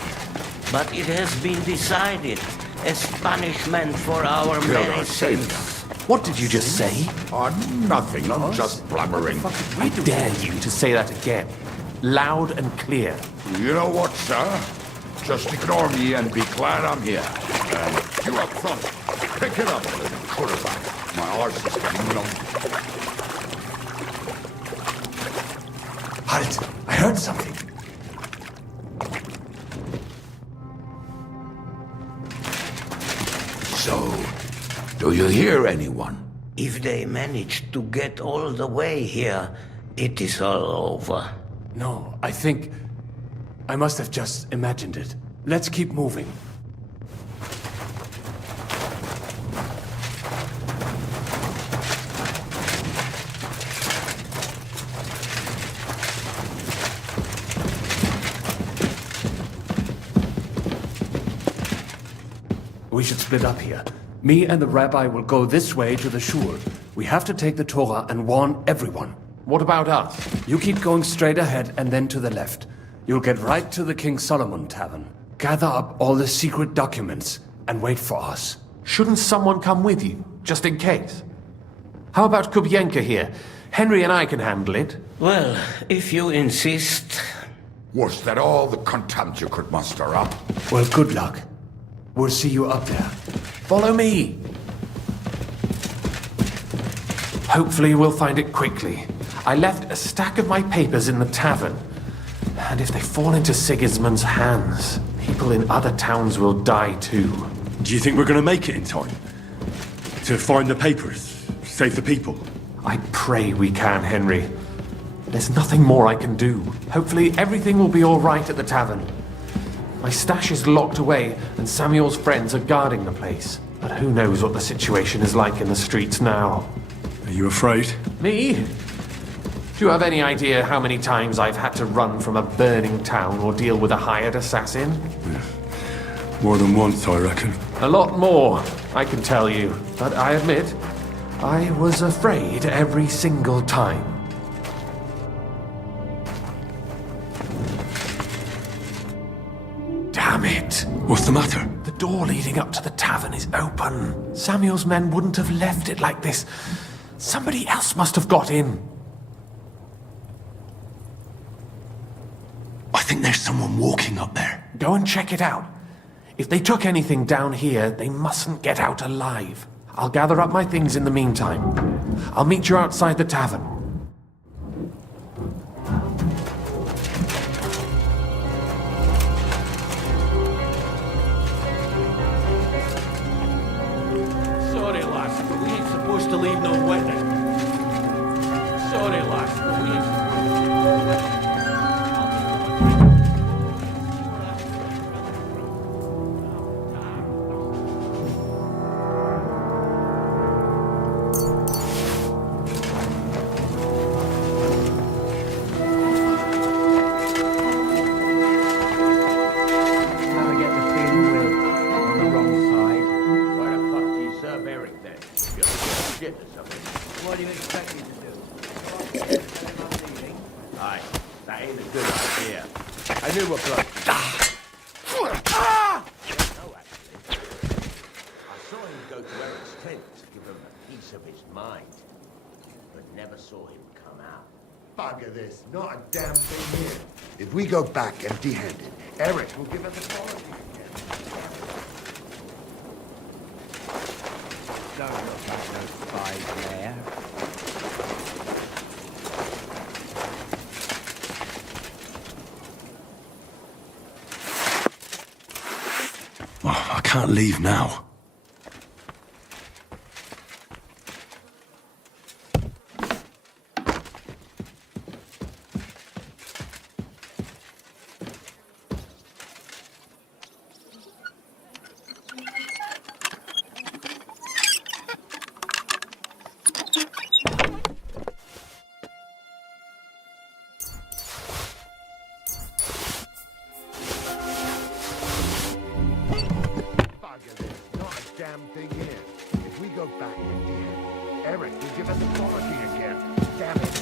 But it has been decided as punishment for our many sins. What did you just say? Oh, nothing. I'm just blubbering. I dare you to say that again. Loud and clear. You know what, sir? Just ignore me and be glad I'm here. And you up front, pick it up a little quarterback. My arse is getting numb. Halt! I heard something. So, do you hear anyone? If they manage to get all the way here, it is all over. No, I think... I must have just imagined it. Let's keep moving. We should split up here. Me and the rabbi will go this way to the shul. We have to take the Torah and warn everyone. What about us? You keep going straight ahead and then to the left. You'll get right to the King Solomon Tavern. Gather up all the secret documents and wait for us. Shouldn't someone come with you, just in case? How about Kubienka here? Henry and I can handle it. Well, if you insist. Was that all the contempt you could muster up? Well, good luck. We'll see you up there. Follow me. Hopefully we'll find it quickly. I left a stack of my papers in the tavern. And if they fall into Sigismund's hands, people in other towns will die too. Do you think we're going to make it in time? To find the papers? Save the people? I pray we can, Henry. There's nothing more I can do. Hopefully everything will be all right at the tavern. My stash is locked away, and Samuel's friends are guarding the place. But who knows what the situation is like in the streets now? Are you afraid? Me? Do you have any idea how many times I've had to run from a burning town or deal with a hired assassin? Yeah. More than once, I reckon. A lot more, I can tell you. But I admit, I was afraid every single time. Damn it! What's the matter? The door leading up to the tavern is open. Samuel's men wouldn't have left it like this. Somebody else must have got in. I think there's someone walking up there. Go and check it out. If they took anything down here, they mustn't get out alive. I'll gather up my things in the meantime. I'll meet you outside the tavern. Sorry, lass, but we ain't supposed to leave no witness. Sorry, lass, but we ain't... What do you expect me to do? Aye, that ain't a good idea. I knew what bloke. I saw him go to Eric's tent to give him a piece of his mind, but never saw him come out. Bugger this, not a damn thing here. If we go back empty-handed, Eric will give us a quality again. Don't look like no spies there. Oh, I can't leave now. go back empty-handed, Eric will give us authority again. Damn it.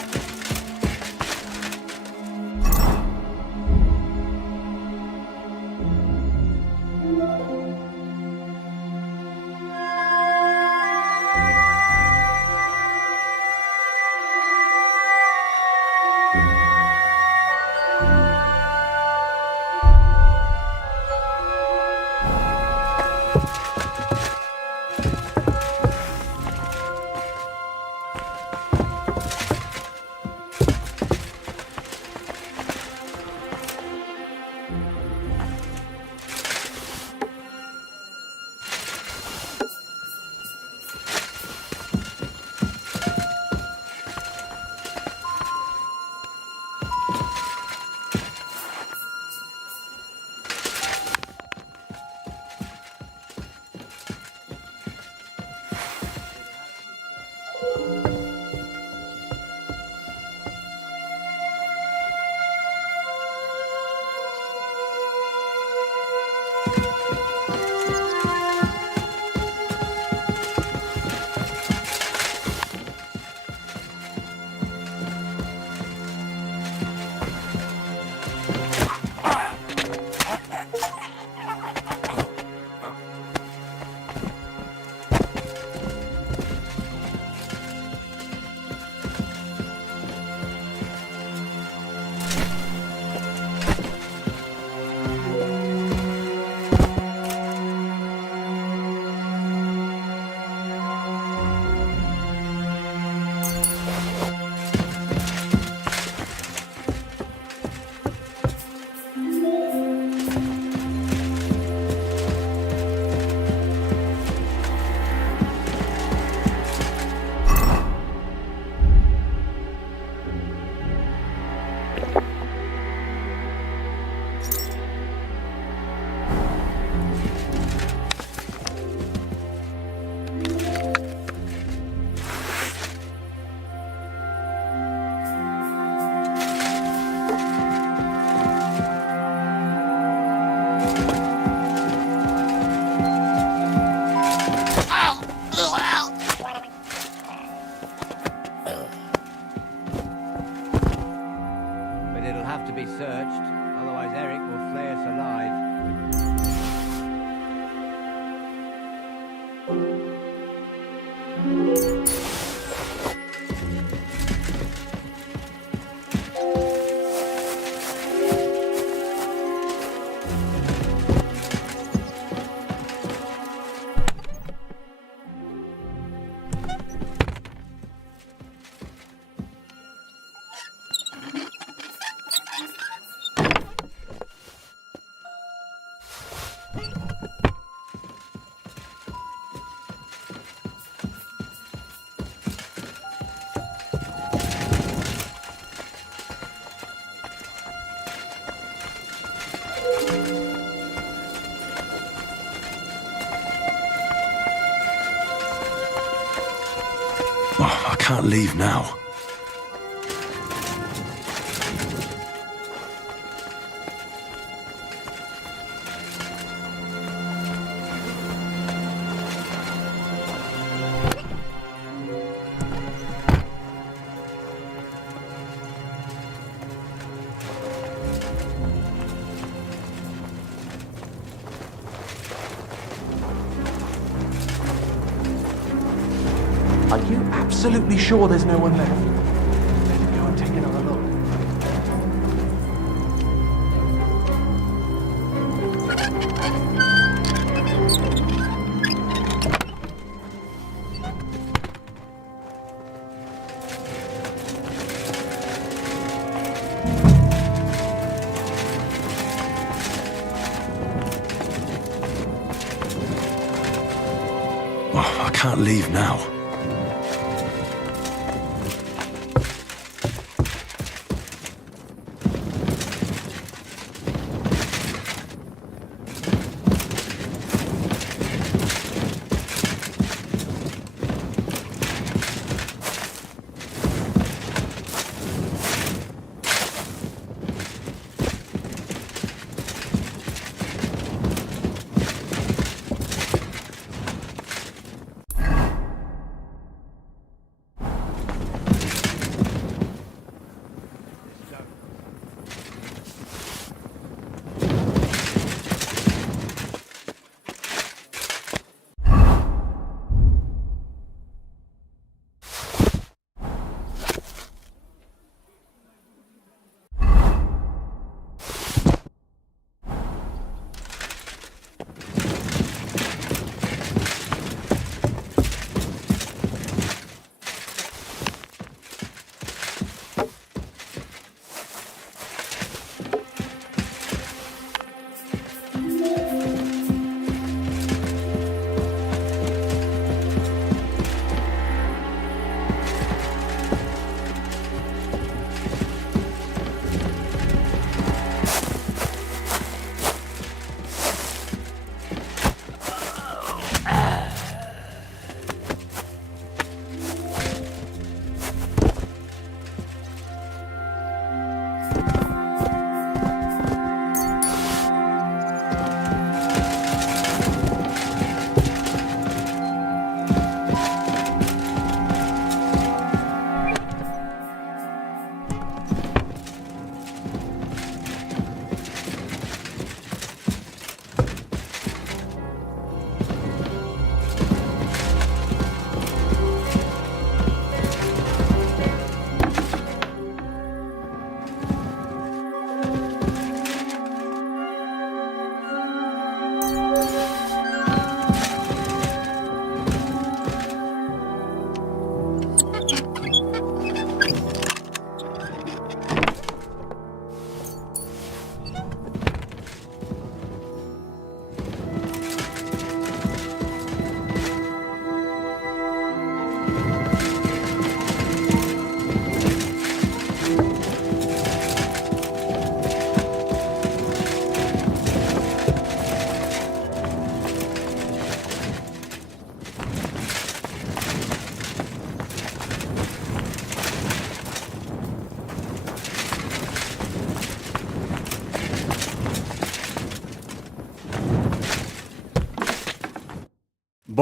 I can't leave now. Are you absolutely sure there's no one left? Let's go and take another look. I can't leave now.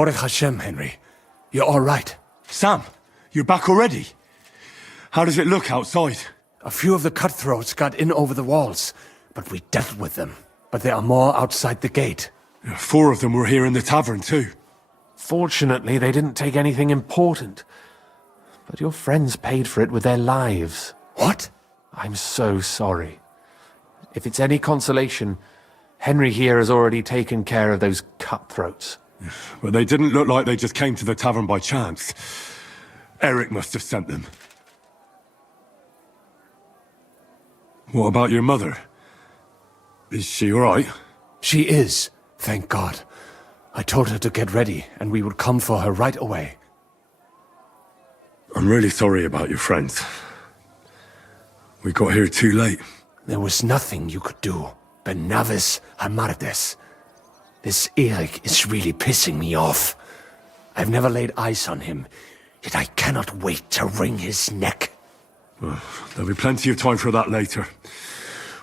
Baruch Hashem, Henry. You're all right. Sam, you're back already? How does it look outside? A few of the cutthroats got in over the walls, but we dealt with them. But there are more outside the gate. 4 of them were here in the tavern too. Fortunately, they didn't take anything important. But your friends paid for it with their lives. What? I'm so sorry. If it's any consolation, Henry here has already taken care of those cutthroats. But they didn't look like they just came to the tavern by chance. Eric must have sent them. What about your mother? Is she all right? She is, thank God. I told her to get ready, and we would come for her right away. I'm really sorry about your friends. We got here too late. There was nothing you could do. Benavis Hamardes. This Eric is really pissing me off. I've never laid eyes on him, yet I cannot wait to wring his neck. Well, there'll be plenty of time for that later.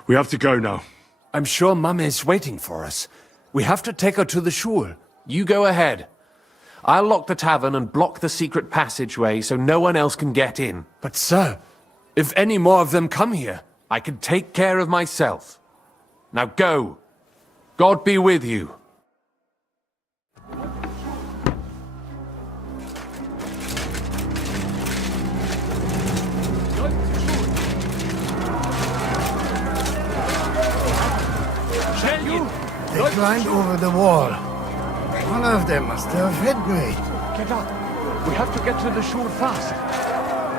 We have to go now. I'm sure Mama is waiting for us. We have to take her to the shul. You go ahead. I'll lock the tavern and block the secret passageway so no one else can get in. But sir, if any more of them come here, I can take care of myself. Now go. God be with you. They climbed over the wall. One of them must have hit me. Get up. We have to get to the shul fast.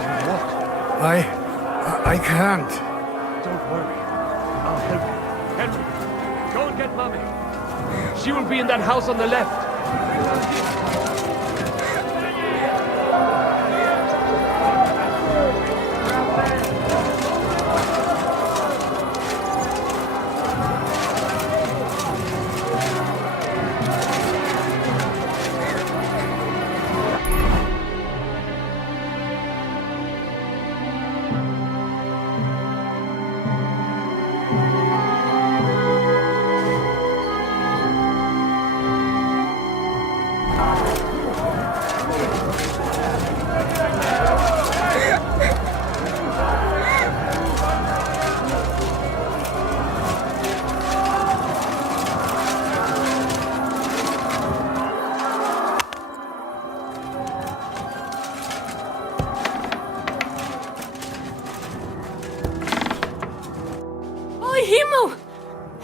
Can you walk? I can't. Don't worry. I'll help you. Henry, go and get Mommy. She will be in that house on the left.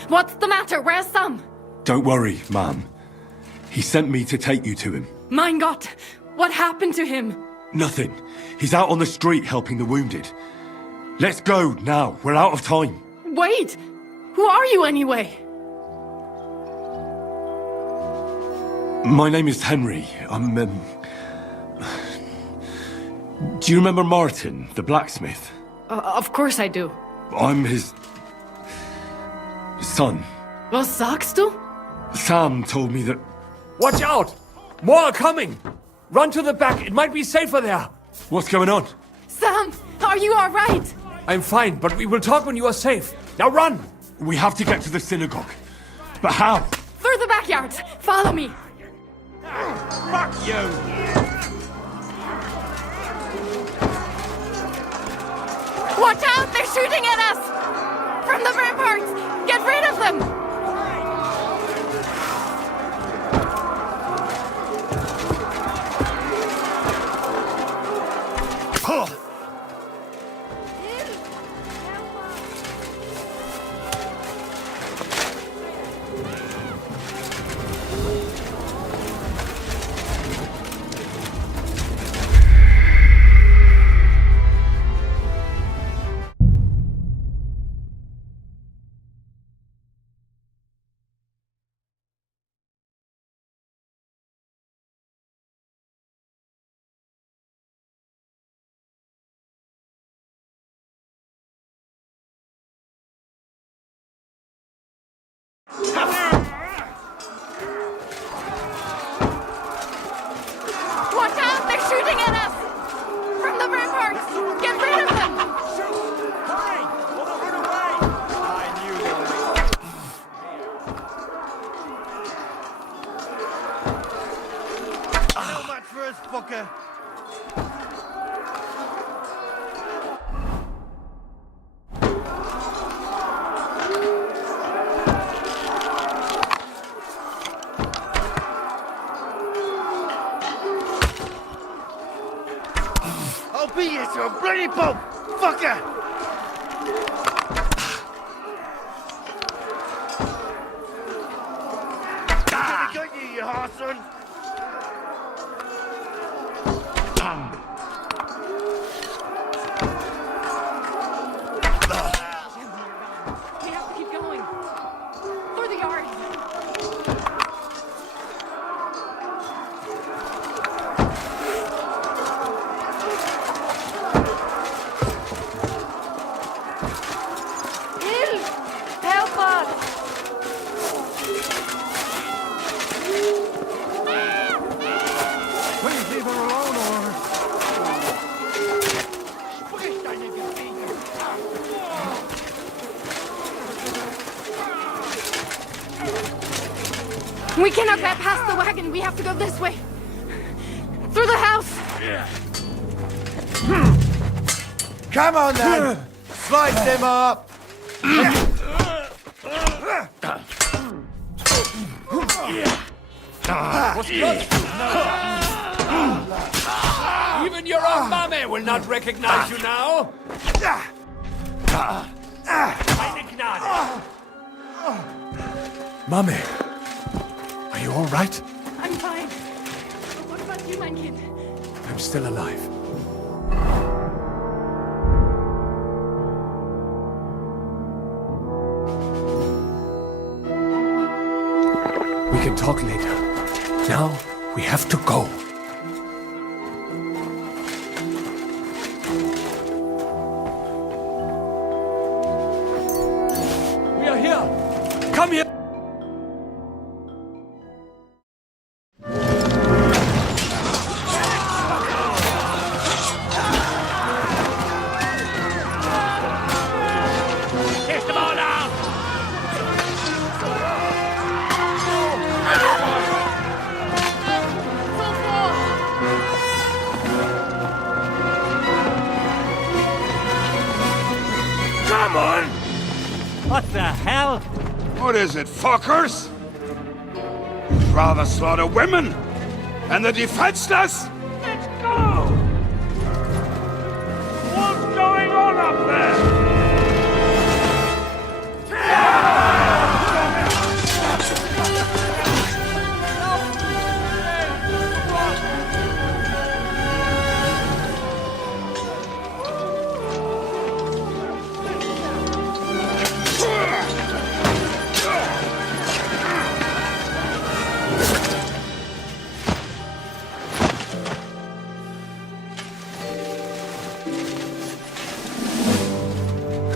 What's the matter? Where's Sam? Don't worry, ma'am. He sent me to take you to him. Mein Gott! What happened to him? Nothing. He's out on the street helping the wounded. Let's go now. We're out of time. Wait! Who are you anyway? My name is Henry. I'm, Do you remember Martin, the blacksmith? Of course I do. I'm his... son. Was sagst du? Sam told me that... Watch out! More are coming! Run to the back, it might be safer there! What's going on? Sam, are you alright? I'm fine, but we will talk when you are safe. Now run! We have to get to the synagogue. But how? Through the backyard. Follow me. Fuck you! Watch out! They're shooting at us! From the ramparts! Get rid of them! Watch out! They're shooting at us! From the ramparts! Get rid of them! Hurry! Or they'll run away! I knew they would. I'll beat you to a bloody pulp, fucker! I got you, you horseman! We have to keep going. Through the yard. Help us! Please leave her alone, or... We cannot get past the wagon. We have to go this way. Through the house. Come on, then! Slice him up! Even your own mummy will not recognize you now. Mummy, are you all right? I'm fine. But what about you, mein Kind? I'm still alive. We can talk later. Now, we have to go. We are here. Come here. Kiss them all down! Come on! What the hell? What is it, fuckers? You'd rather slaughter women and the defenseless? Let's go! What's going on up there?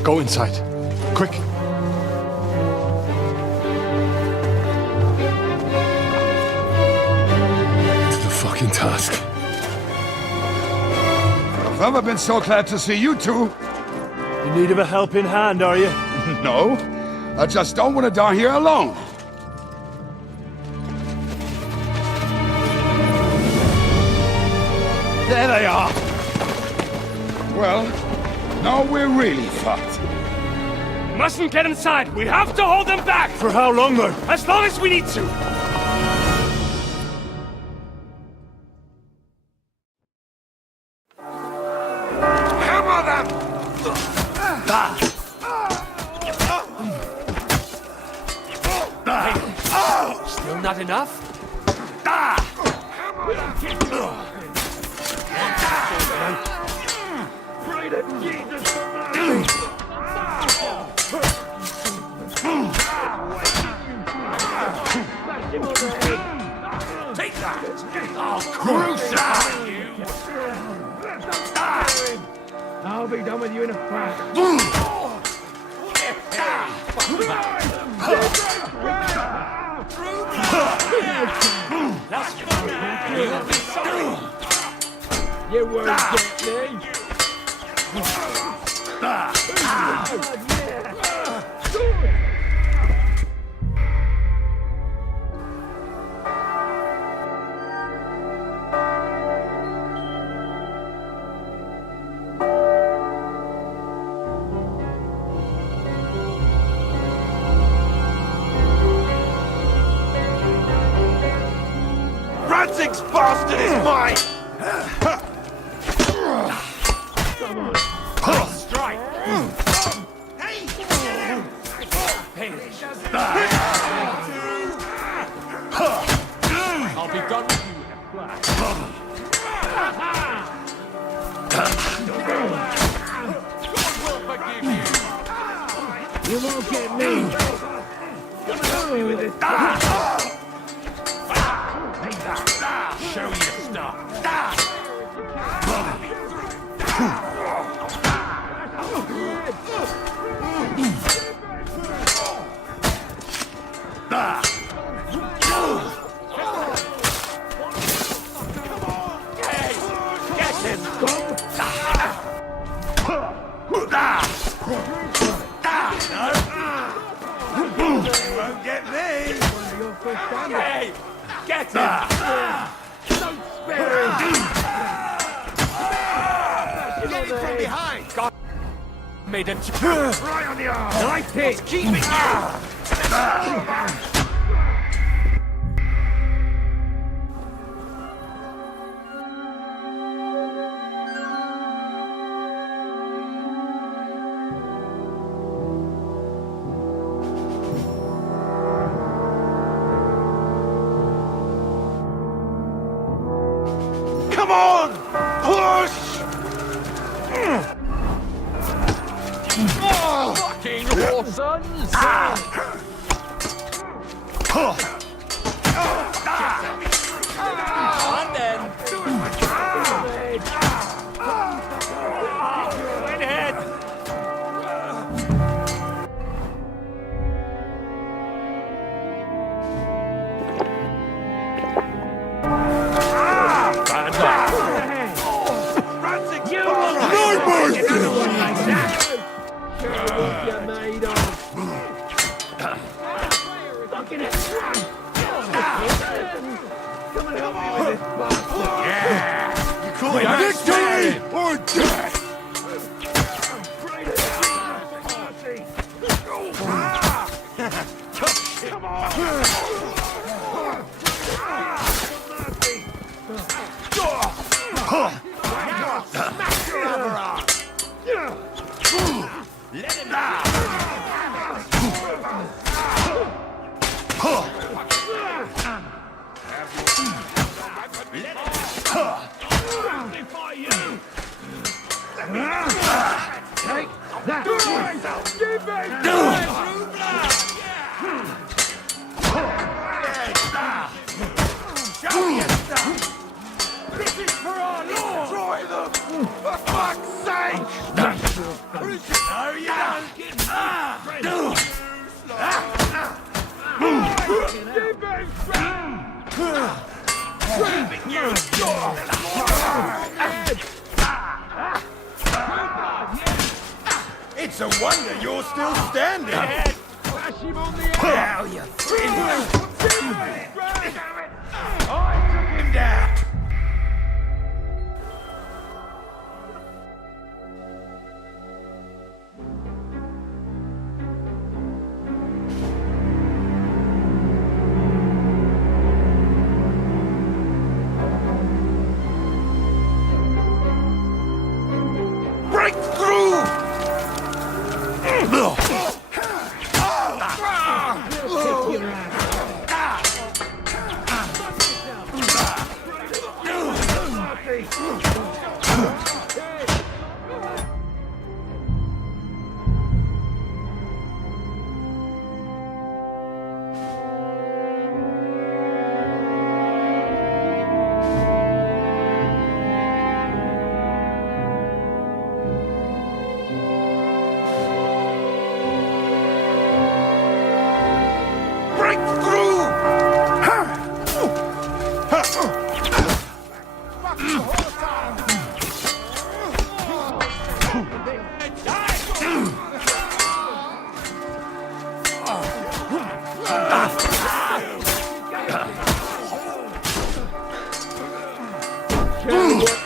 Go inside. Quick. The fucking task. I've never been so glad to see you two. In need of a helping hand, are you? No, I just don't want to die here alone. There they are! Well, now we're really fucked. Mustn't get inside. We have to hold them back. For how long, though? As long as we need to. Hammer them! Still not enough? Take that! I'll cruise I'll be done with you in a flash. You won't get me. Ranzig's bastard is mine! You won't get me! Come and help me with this! Show your stuff. Won't get me! Hey! Get him! Don't spare him! Get him from behind! God made him right on the arm! Like it! Keeping you! Come on! Push! Fucking Orsons! On then! Went ahead! You're made of. Fucking it. Come and help me with this bastard. Yeah! You call it victory or death! Come on! Smash your other arm! Let him die! Take that! Show me your stuff! This is for our Lord! Destroy them! For fuck's sake! No, you It's a wonder you're still standing! Flash him on the head! Now you I took him down! Break through!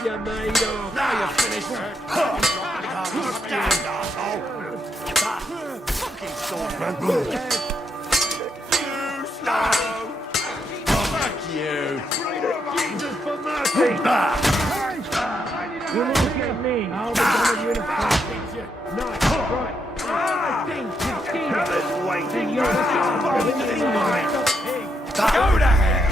You're made of. Now you're finished. Stand, asshole! Fucking swordman! You slow! Fuck you! Jesus for mercy! You won't get me. I'll be done with you in a fight. Nice, right. 15, 16. Waiting! You're Go to hell!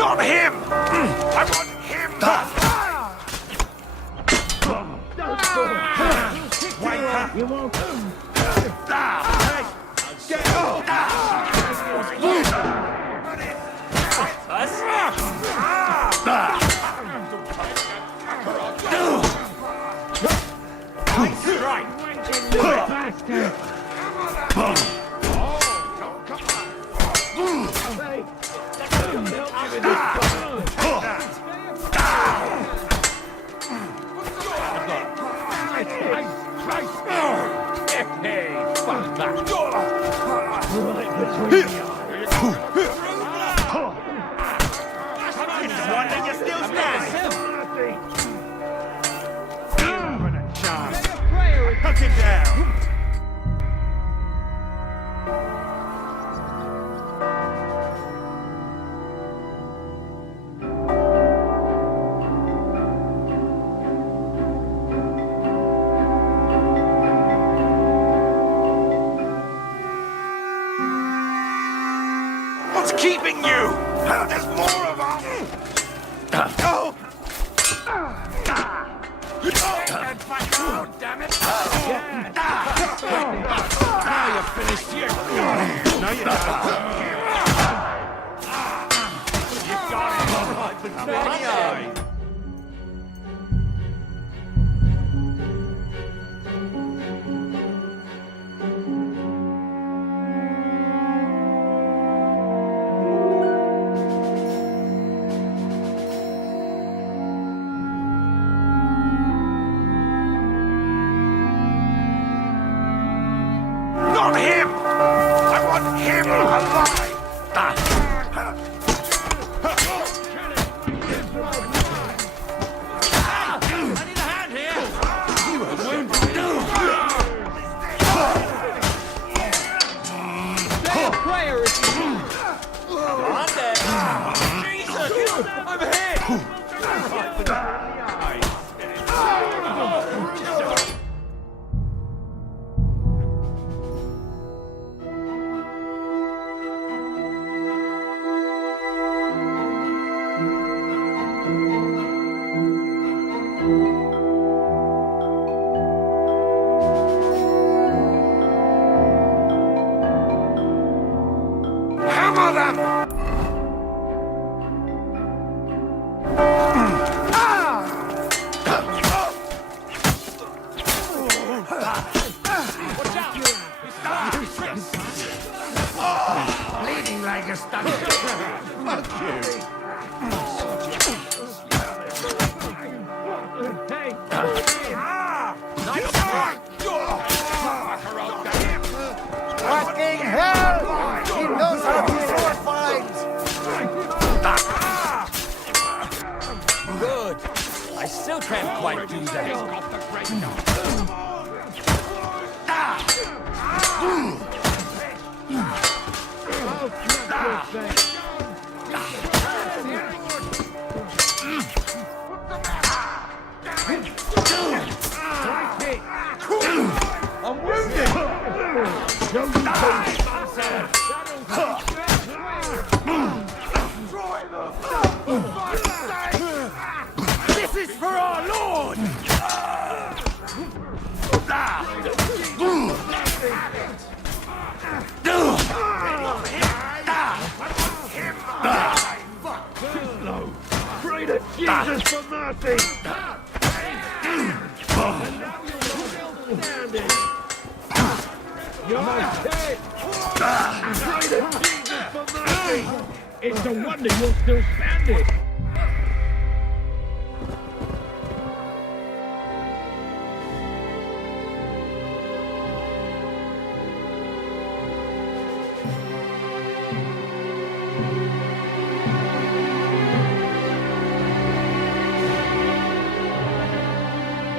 Not him! I want him! You won't. Get up! Cut him down! What's keeping you? There's more of us! Oh! Damn it! Now you're finished here. No, you don't. You got it all right between the eyes. Not him! I want him alive! Hammer them! Bleeding like a stuck. Fuck you. Hey! Fucking hell! He knows how to sword fight! Good. I still can't quite do that. I'm wounded! This is for our Lord! Pray to Jesus for mercy! You're dead! Pray to Jesus for mercy! It's a wonder you're still standing!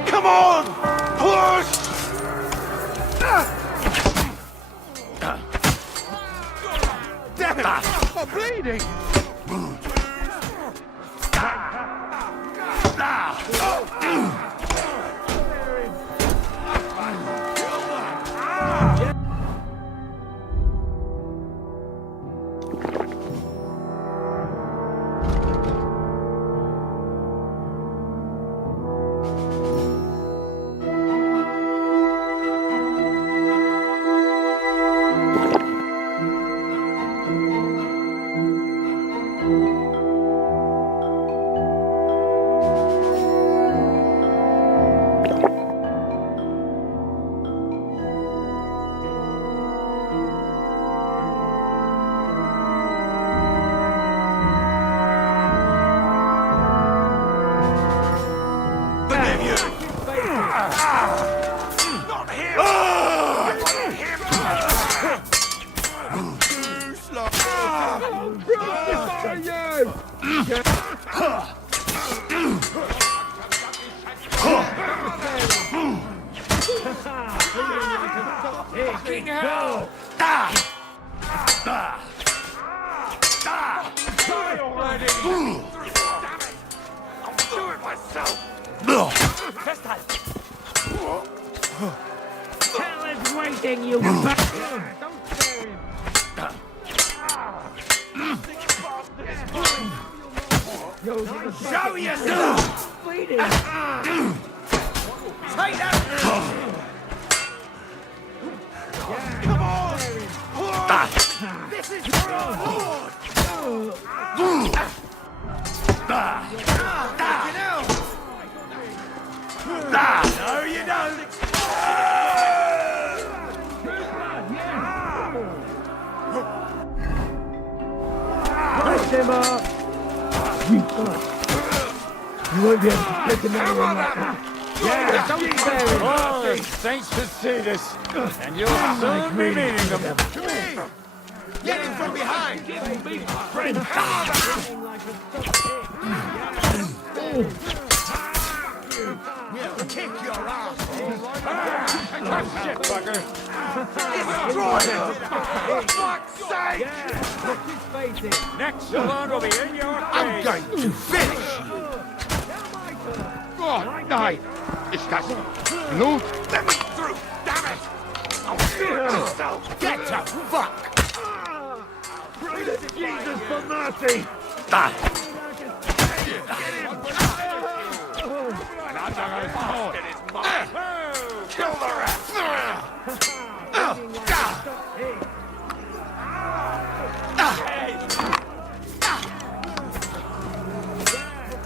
Come on! Push! Damn it! I'm bleeding! Fucking hell! Die already! I'll do it myself! Hell is waiting, you bastard! Don't scare him! Show yourself! Bleeding! Take that! Come on! This is no, you don't! Lift him up! You won't be able to take another one like that. Yeah, don't spare him! Oh, thanks for seeing us. And you'll soon be meeting them. Come here! Get him from behind! Give me friend! We'll kick your ass! Shit, fucker! Destroy him! For fuck's sake! Next one will be in your face. I'm going to finish you! Oh, nein! Ist das Blut? Let me through, damn it! I'll feel myself! Get to fuck! Pray to Jesus for mercy! Die! Kill the rest!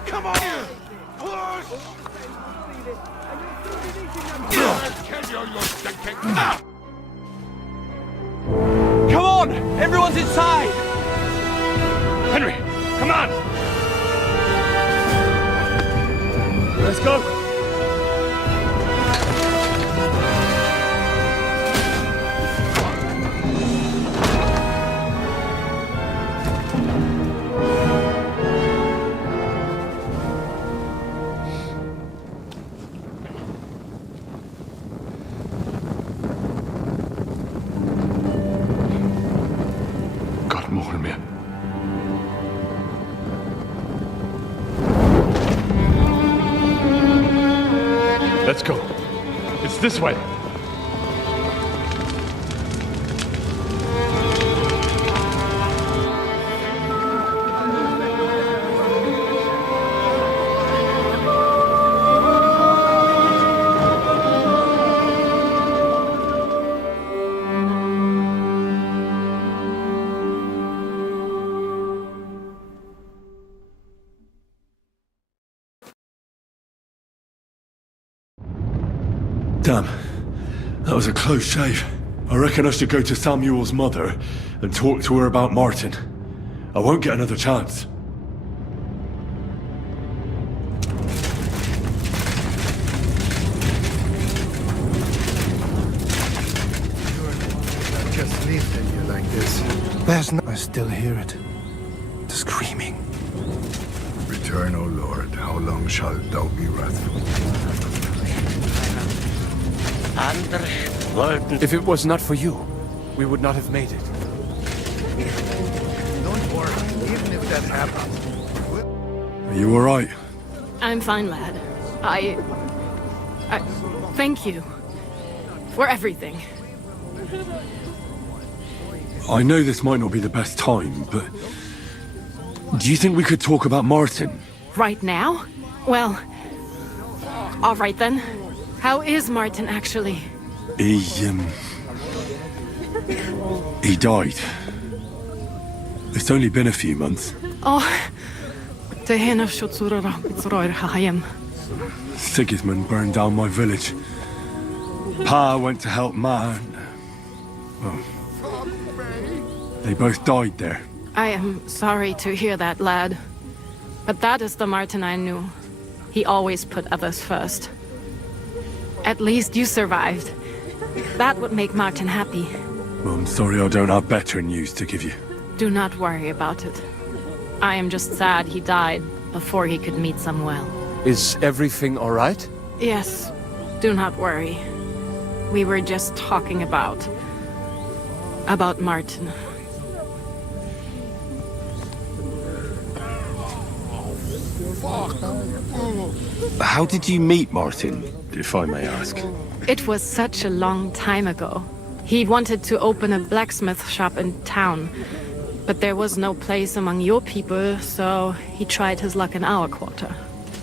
Come on! Push! Come on! Everyone's inside! Henry, come on! Let's go! Gott mogen mir. Let's go. It's this way. Damn. That was a close shave. I reckon I should go to Samuel's mother and talk to her about Martin. I won't get another chance. Just leaving you like this. There's no... I still hear it. The screaming. Return, O Lord. How long shalt thou be wrathful? If it was not for you, we would not have made it. Don't worry, even if that happens. Are you alright? I'm fine, lad. I thank you for everything. I know this might not be the best time, but... do you think we could talk about Martin? Right now? Well, all right then. How is Martin, actually? He died. It's only been a few months. Oh, Sigismund burned down my village. Pa went to help Ma and... well, they both died there. I am sorry to hear that, lad. But that is the Martin I knew. He always put others first. At least you survived. That would make Martin happy. Well, I'm sorry I don't have better news to give you. Do not worry about it. I am just sad he died before he could meet Samuel. Is everything all right? Yes, do not worry. We were just talking about Martin. How did you meet Martin, if I may ask? It was such a long time ago. He wanted to open a blacksmith shop in town, but there was no place among your people, so he tried his luck in our quarter.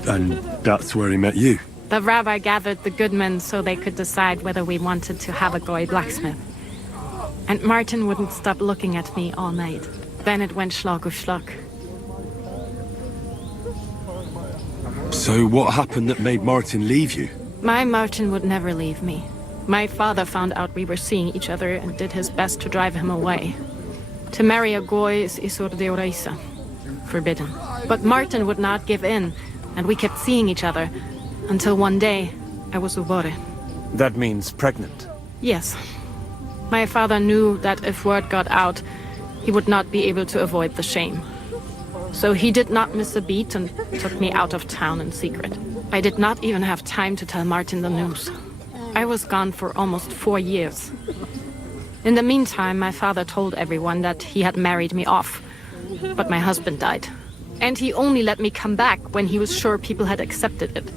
And that's where he met you? The rabbi gathered the good men so they could decide whether we wanted to have a goy blacksmith. And Martin wouldn't stop looking at me all night. Then it went Schlag auf Schlag. So what happened that made Martin leave you? My Martin would never leave me. My father found out we were seeing each other and did his best to drive him away. To marry a goy is isur deoraisa, forbidden. But Martin would not give in, and we kept seeing each other, until one day I was ubore. That means pregnant. Yes. My father knew that if word got out, he would not be able to avoid the shame. So he did not miss a beat and took me out of town in secret. I did not even have time to tell Martin the news. I was gone for almost 4 years. In the meantime, my father told everyone that he had married me off. But my husband died. And he only let me come back when he was sure people had accepted it.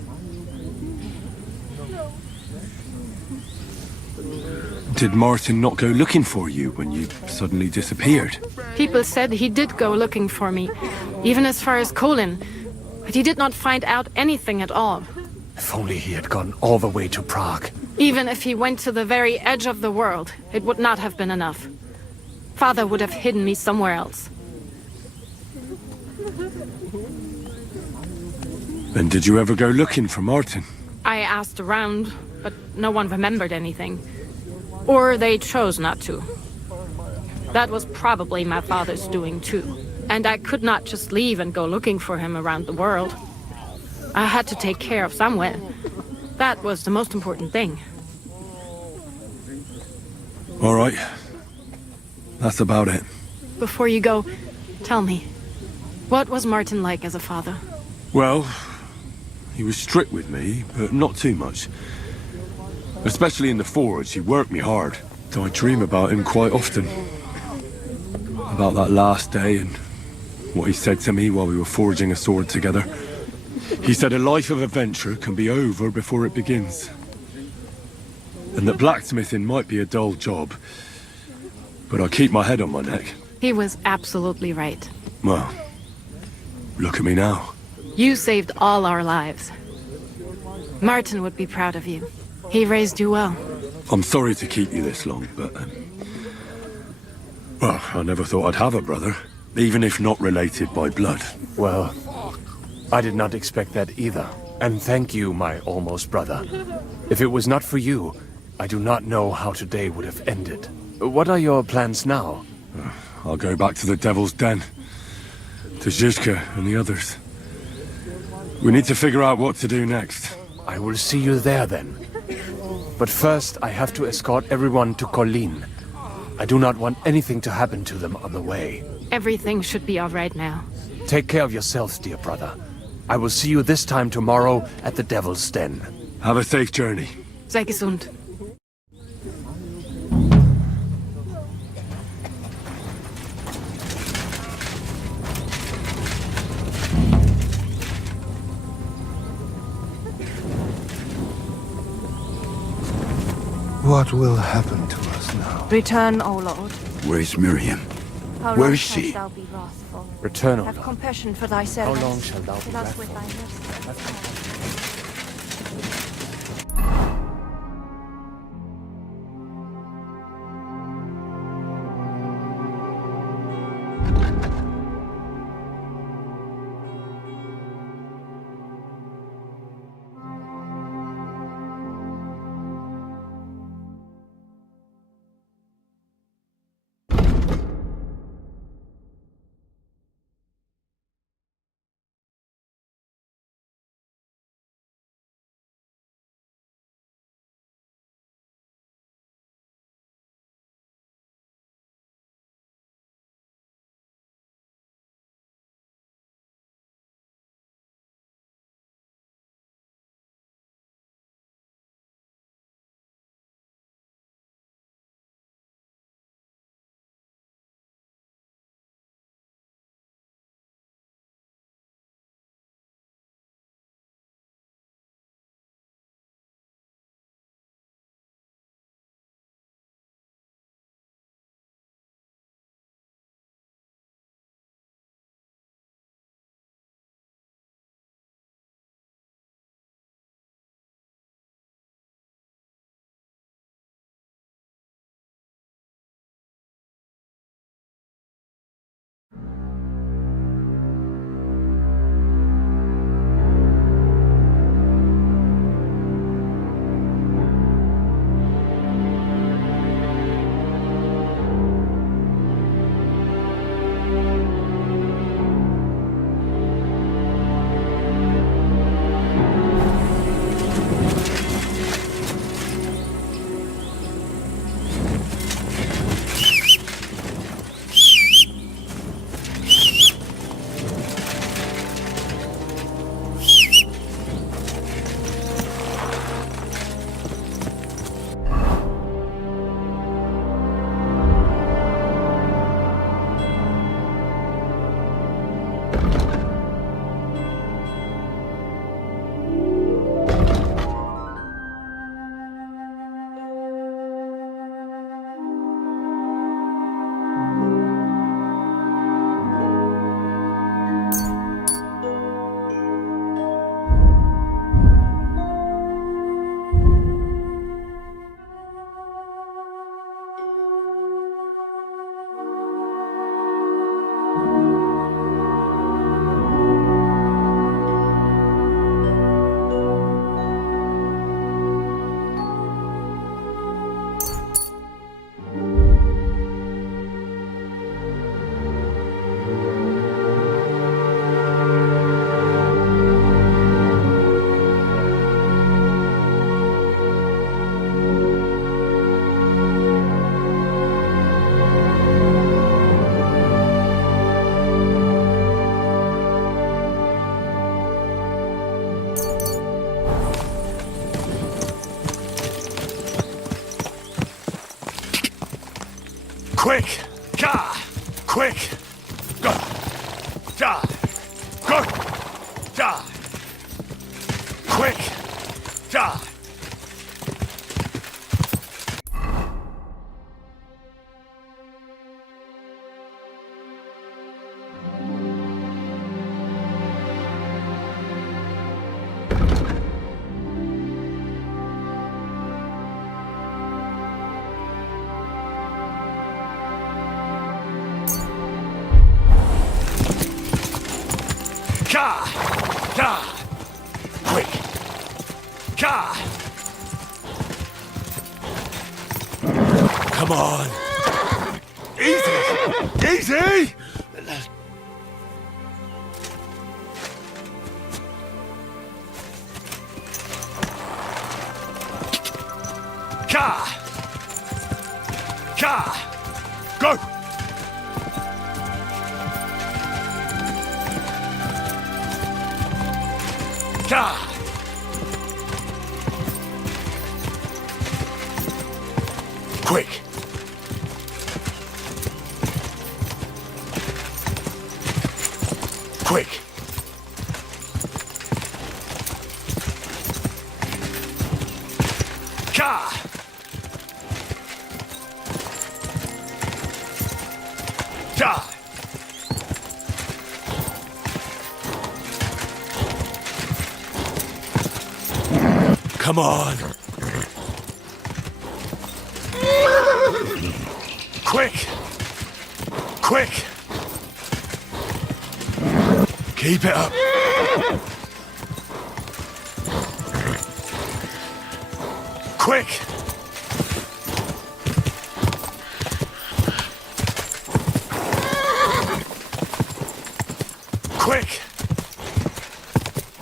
Did Martin not go looking for you when you suddenly disappeared? People said he did go looking for me, even as far as Colin. But he did not find out anything at all. If only he had gone all the way to Prague. Even if he went to the very edge of the world, it would not have been enough. Father would have hidden me somewhere else. And did you ever go looking for Martin? I asked around, but no one remembered anything. Or they chose not to. That was probably my father's doing too. And I could not just leave and go looking for him around the world. I had to take care of Samuel. That was the most important thing. All right. That's about it. Before you go, tell me, what was Martin like as a father? Well, he was strict with me, but not too much. Especially in the forge, he worked me hard. So I dream about him quite often. About that last day and what he said to me while we were forging a sword together. He said a life of adventure can be over before it begins. And that blacksmithing might be a dull job, but I keep my head on my neck. He was absolutely right. Well, look at me now. You saved all our lives. Martin would be proud of you. He raised you well. I'm sorry to keep you this long, but... well, I never thought I'd have a brother, even if not related by blood. Well, I did not expect that either. And thank you, my almost brother. If it was not for you, I do not know how today would have ended. What are your plans now? I'll go back to the Devil's Den. To Zizka and the others. We need to figure out what to do next. I will see you there then. But first, I have to escort everyone to Colleen. I do not want anything to happen to them on the way. Everything should be all right now. Take care of yourselves, dear brother. I will see you this time tomorrow at the Devil's Den. Have a safe journey. Sei gesund. What will happen to us now? Return, O Lord. Where's Miriam? How Where long is she? shalt thou be wrathful? Return, O Have Lord. compassion for thy servants. How long shalt thou be Fill us with wrathful? thy mercy. Quick! Ja! Quick! Go! Ja! Go! Ja! Quick! Ja! Ja! Ja! Quick! Ja! Come on! Easy! Easy! Ja! Ja! Go! Ja! Quick! Quick! Ja! Ja! Come on! Quick! Quick! Keep it up! Quick! Quick!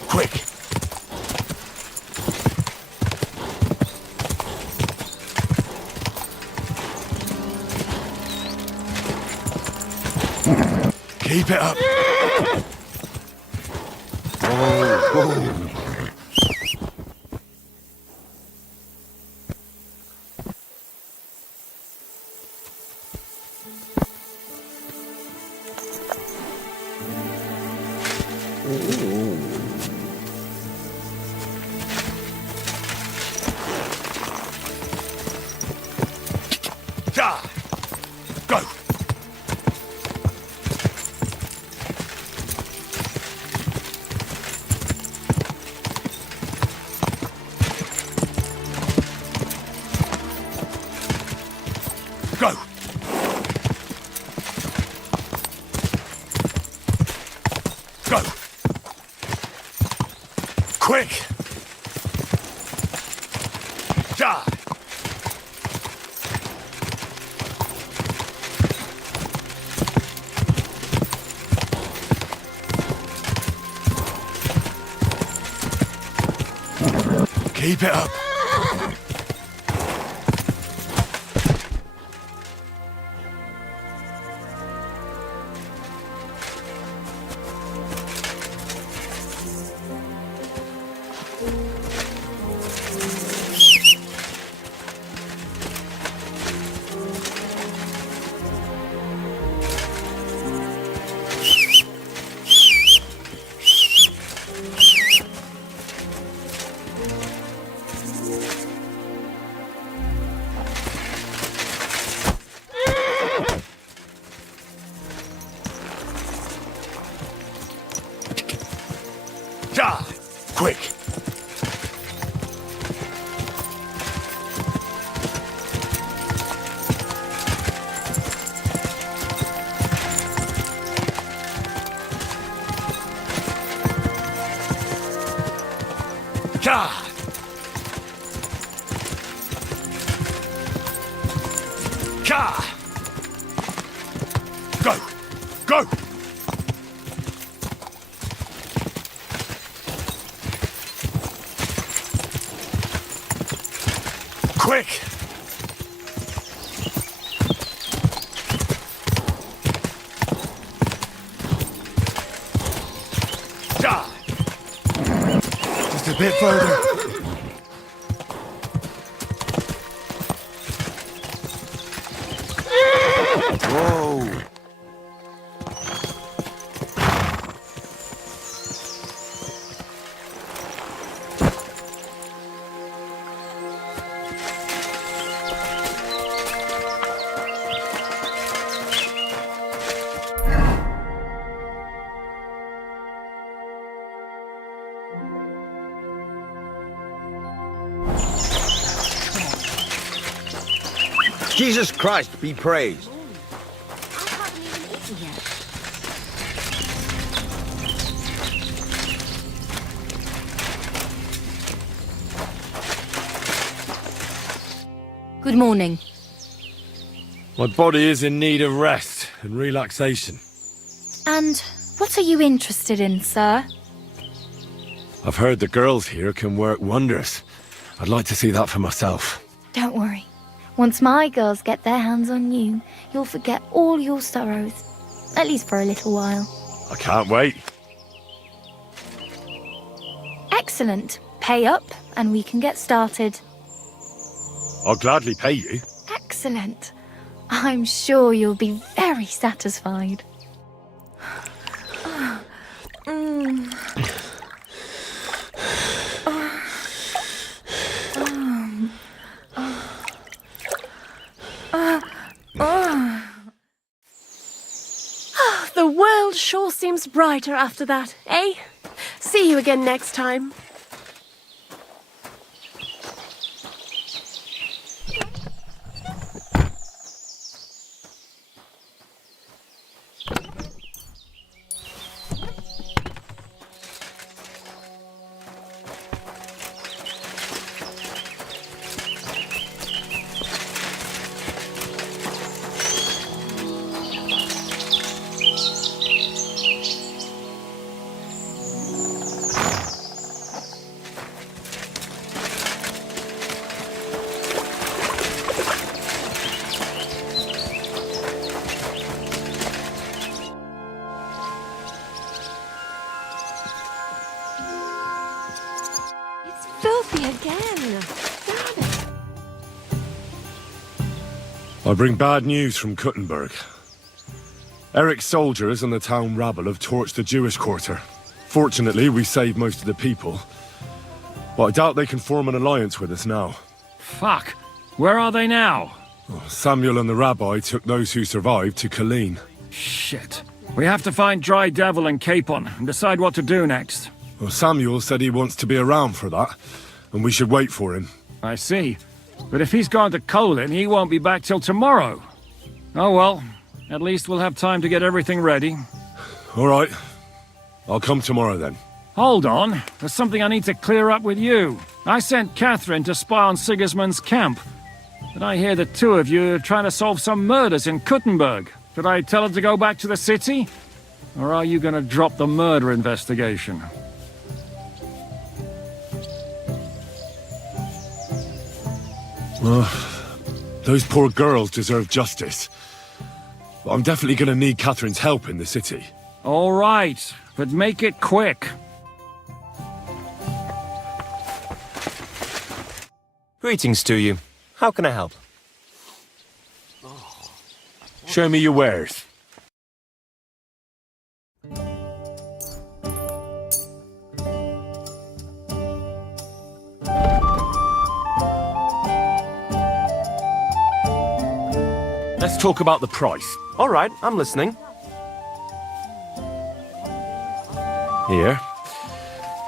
Quick! Keep it up. Ja! Go! Go! Go! Quick! Ja! Keep it up. Ja! Quick! Ja! Ja! Go! Go! Quick! Ja! Just a bit further. Jesus Christ be praised. Good morning. My body is in need of rest and relaxation. And what are you interested in, sir? I've heard the girls here can work wonders. I'd like to see that for myself. Don't worry. Once my girls get their hands on you, you'll forget all your sorrows. At least for a little while. I can't wait. Excellent. Pay up, and we can get started. I'll gladly pay you. Excellent. I'm sure you'll be very satisfied. The world sure seems brighter after that, eh? See you again next time. Filthy again. Damn it. I bring bad news from Kuttenberg. Eric's soldiers and the town rabble have torched the Jewish quarter. Fortunately, we saved most of the people. But I doubt they can form an alliance with us now. Fuck. Where are they now? Samuel and the rabbi took those who survived to Colleen. Shit. We have to find Dry Devil and Capon and decide what to do next. Well, Samuel said he wants to be around for that, and we should wait for him. I see. But if he's gone to Colin, he won't be back till tomorrow. Oh well, at least we'll have time to get everything ready. All right. I'll come tomorrow then. Hold on. There's something I need to clear up with you. I sent Catherine to spy on Sigismund's camp. But I hear the two of you are trying to solve some murders in Kuttenberg. Should I tell her to go back to the city? Or are you going to drop the murder investigation? Those poor girls deserve justice. But I'm definitely going to need Catherine's help in the city. All right, but make it quick. Greetings to you. How can I help? Show me your wares. Let's talk about the price. All right, I'm listening. Here,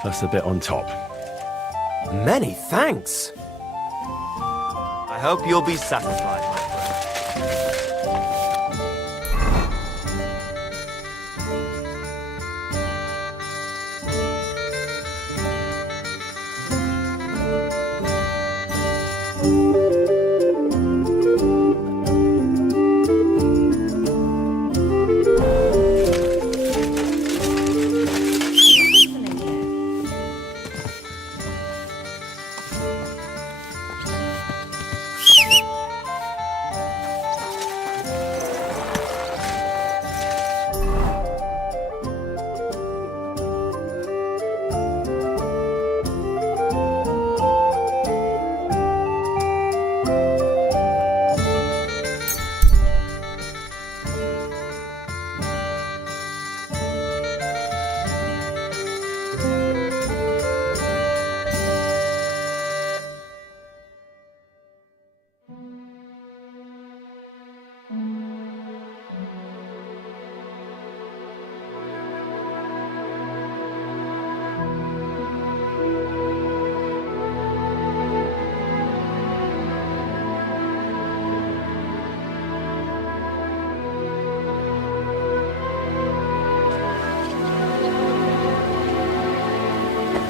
plus a bit on top. Many thanks. I hope you'll be satisfied, my friend.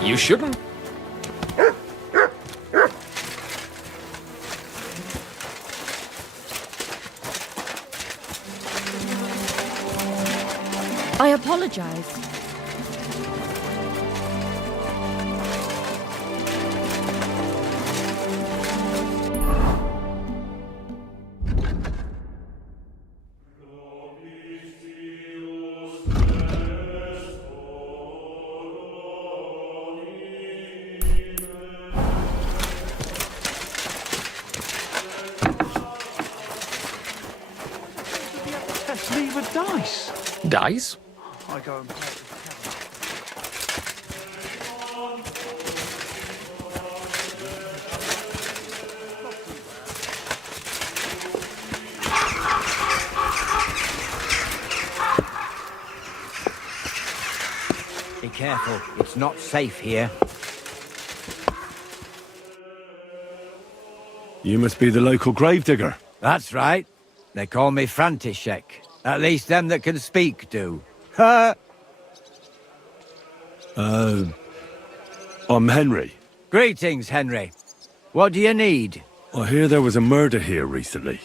You shouldn't. I apologize. Let's leave a dice. Dice? I go and play. Be careful, it's not safe here. You must be the local gravedigger. That's right. They call me František. At least them that can speak do. Ha! I'm Henry. Greetings, Henry. What do you need? I hear there was a murder here recently.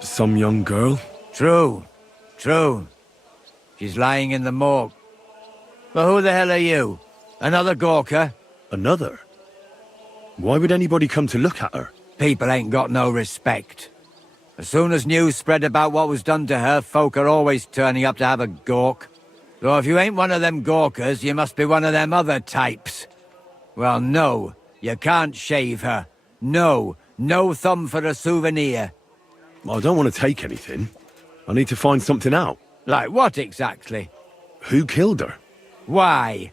Some young girl? True. She's lying in the morgue. But who the hell are you? Another Gawker? Another? Why would anybody come to look at her? People ain't got no respect. As soon as news spread about what was done to her, folk are always turning up to have a gawk. So if you ain't one of them Gawkers, you must be one of them other types. Well, no, you can't shave her. No thumb for a souvenir. I don't want to take anything. I need to find something out. Like what exactly? Who killed her? Why?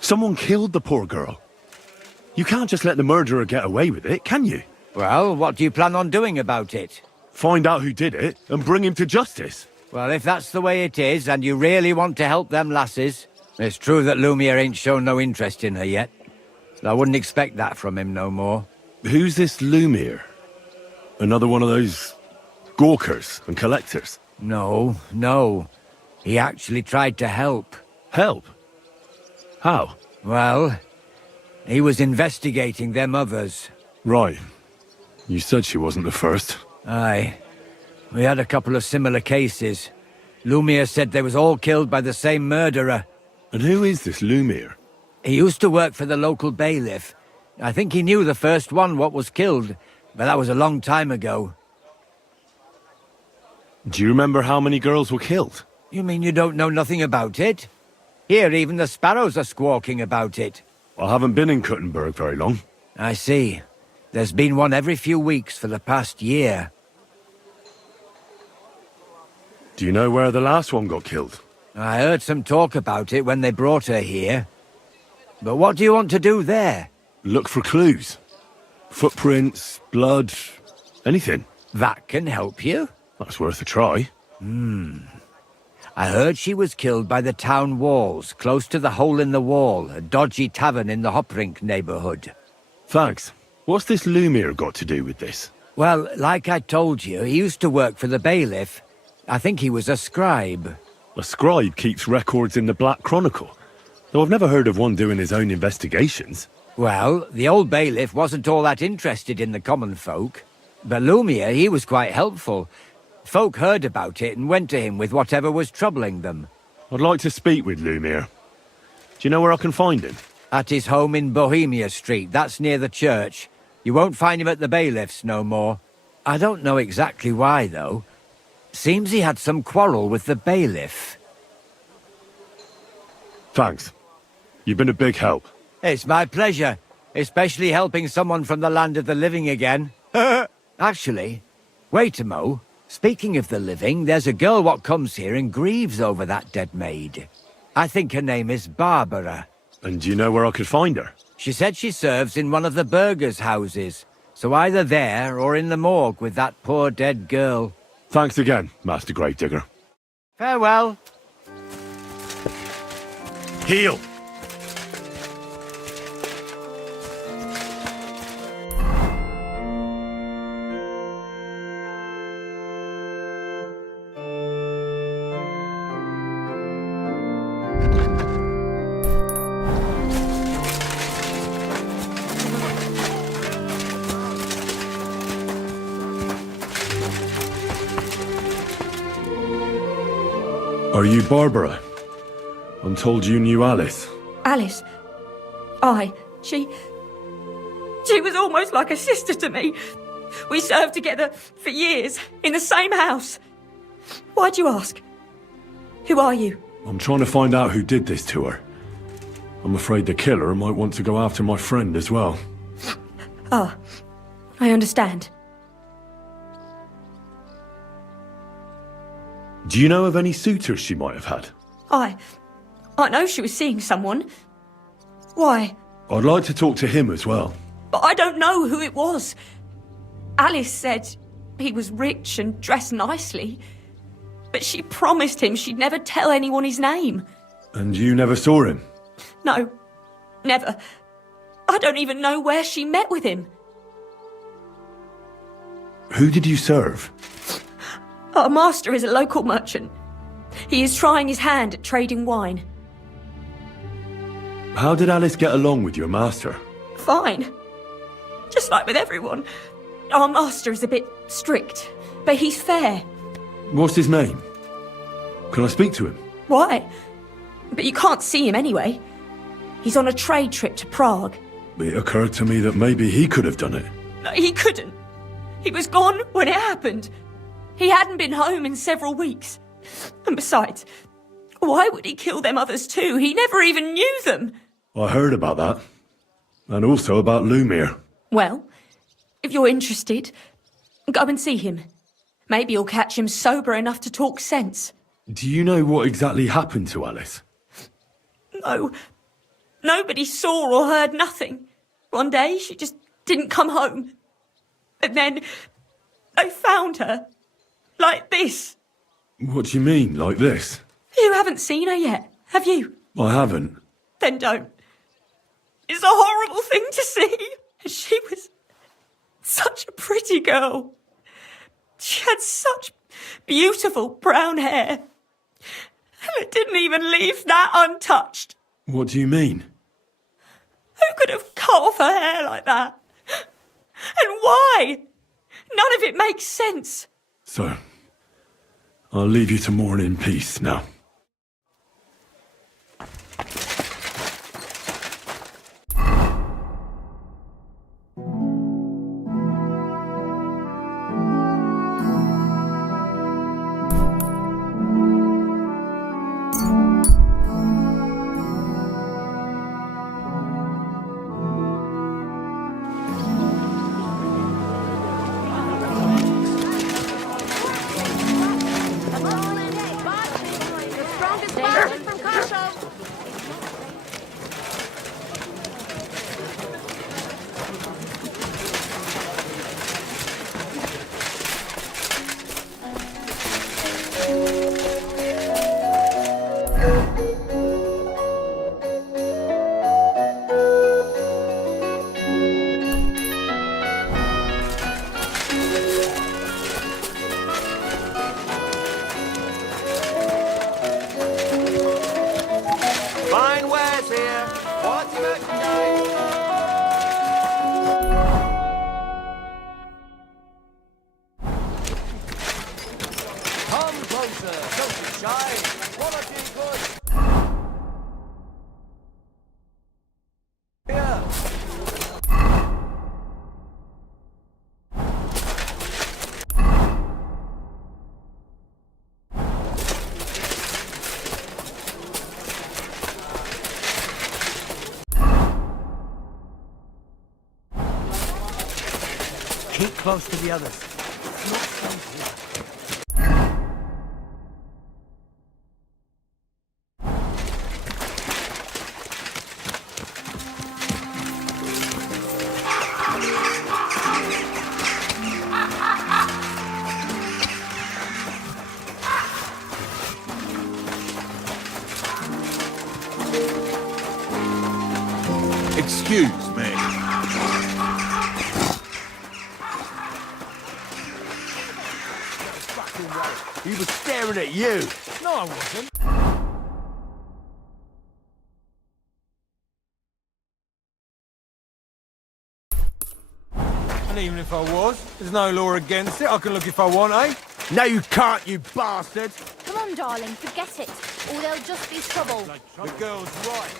Someone killed the poor girl. You can't just let the murderer get away with it, can you? Well, what do you plan on doing about it? Find out who did it and bring him to justice. Well, if that's the way it is, and you really want to help them lasses, it's true that Lumiere ain't shown no interest in her yet. I wouldn't expect that from him no more. Who's this Lumiere? Another one of those gawkers and collectors? No. He actually tried to help. Help? How? Well, he was investigating them others. Right. You said she wasn't the first. Aye. We had a couple of similar cases. Lumiere said they was all killed by the same murderer. And who is this Lumiere? He used to work for the local bailiff. I think he knew the first one what was killed, but that was a long time ago. Do you remember how many girls were killed? You mean you don't know nothing about it? Here, even the sparrows are squawking about it. I haven't been in Kuttenberg very long. I see. There's been one every few weeks for the past year. Do you know where the last one got killed? I heard some talk about it when they brought her here. But what do you want to do there? Look for clues. Footprints, blood, anything. That can help you? That's worth a try. I heard she was killed by the town walls, close to the Hole in the Wall, a dodgy tavern in the Hoprink neighborhood. Thanks. What's this Lumiere got to do with this? Well, like I told you, he used to work for the bailiff. I think he was a scribe. A scribe keeps records in the Black Chronicle, though I've never heard of one doing his own investigations. Well, the old bailiff wasn't all that interested in the common folk. But Lumiere, he was quite helpful. Folk heard about it and went to him with whatever was troubling them. I'd like to speak with Lumiere. Do you know where I can find him? At his home in Bohemia Street, that's near the church. You won't find him at the bailiff's no more. I don't know exactly why, though. Seems he had some quarrel with the bailiff. Thanks. You've been a big help. It's my pleasure, especially helping someone from the land of the living again. Actually, wait a mo. Speaking of the living, there's a girl what comes here and grieves over that dead maid. I think her name is Barbara. And do you know where I could find her? She said she serves in one of the burgers' houses, so either there or in the morgue with that poor dead girl. Thanks again, Master Gravedigger. Farewell. Heal! Are you Barbara? I'm told you knew Alice. Alice. Aye. She was almost like a sister to me. We served together for years, in the same house. Why'd you ask? Who are you? I'm trying to find out who did this to her. I'm afraid the killer might want to go after my friend as well. Ah, I understand. Do you know of any suitors she might have had? I know she was seeing someone. Why? I'd like to talk to him as well. But I don't know who it was. Alice said he was rich and dressed nicely. But she promised him she'd never tell anyone his name. And you never saw him? No, never. I don't even know where she met with him. Who did you serve? Our master is a local merchant. He is trying his hand at trading wine. How did Alice get along with your master? Fine. Just like with everyone. Our master is a bit strict, but he's fair. What's his name? Can I speak to him? Why? But you can't see him anyway. He's on a trade trip to Prague. It occurred to me that maybe he could have done it. No, he couldn't. He was gone when it happened. He hadn't been home in several weeks. And besides, why would he kill them others too? He never even knew them. I heard about that. And also about Lumir. Well, if you're interested, go and see him. Maybe you'll catch him sober enough to talk sense. Do you know what exactly happened to Alice? No. Nobody saw or heard nothing. One day, she just didn't come home. And then, they found her. Like this. What do you mean, like this? You haven't seen her yet, have you? I haven't. Then don't. It's a horrible thing to see. She was such a pretty girl. She had such beautiful brown hair. And it didn't even leave that untouched. What do you mean? Who could have cut off her hair like that? And why? None of it makes sense. So, I'll leave you to mourn in peace now. Fine wares here. What's your merchandise? Come closer. Don't be shy. Quality goods. Here. Keep close to the others. Excuse me. He was staring at you. No, I wasn't. And even if I was, there's no law against it. I can look if I want, eh? No, you can't, you bastard. Come Come on, darling, forget it. Or there'll just be trouble. The girl's right.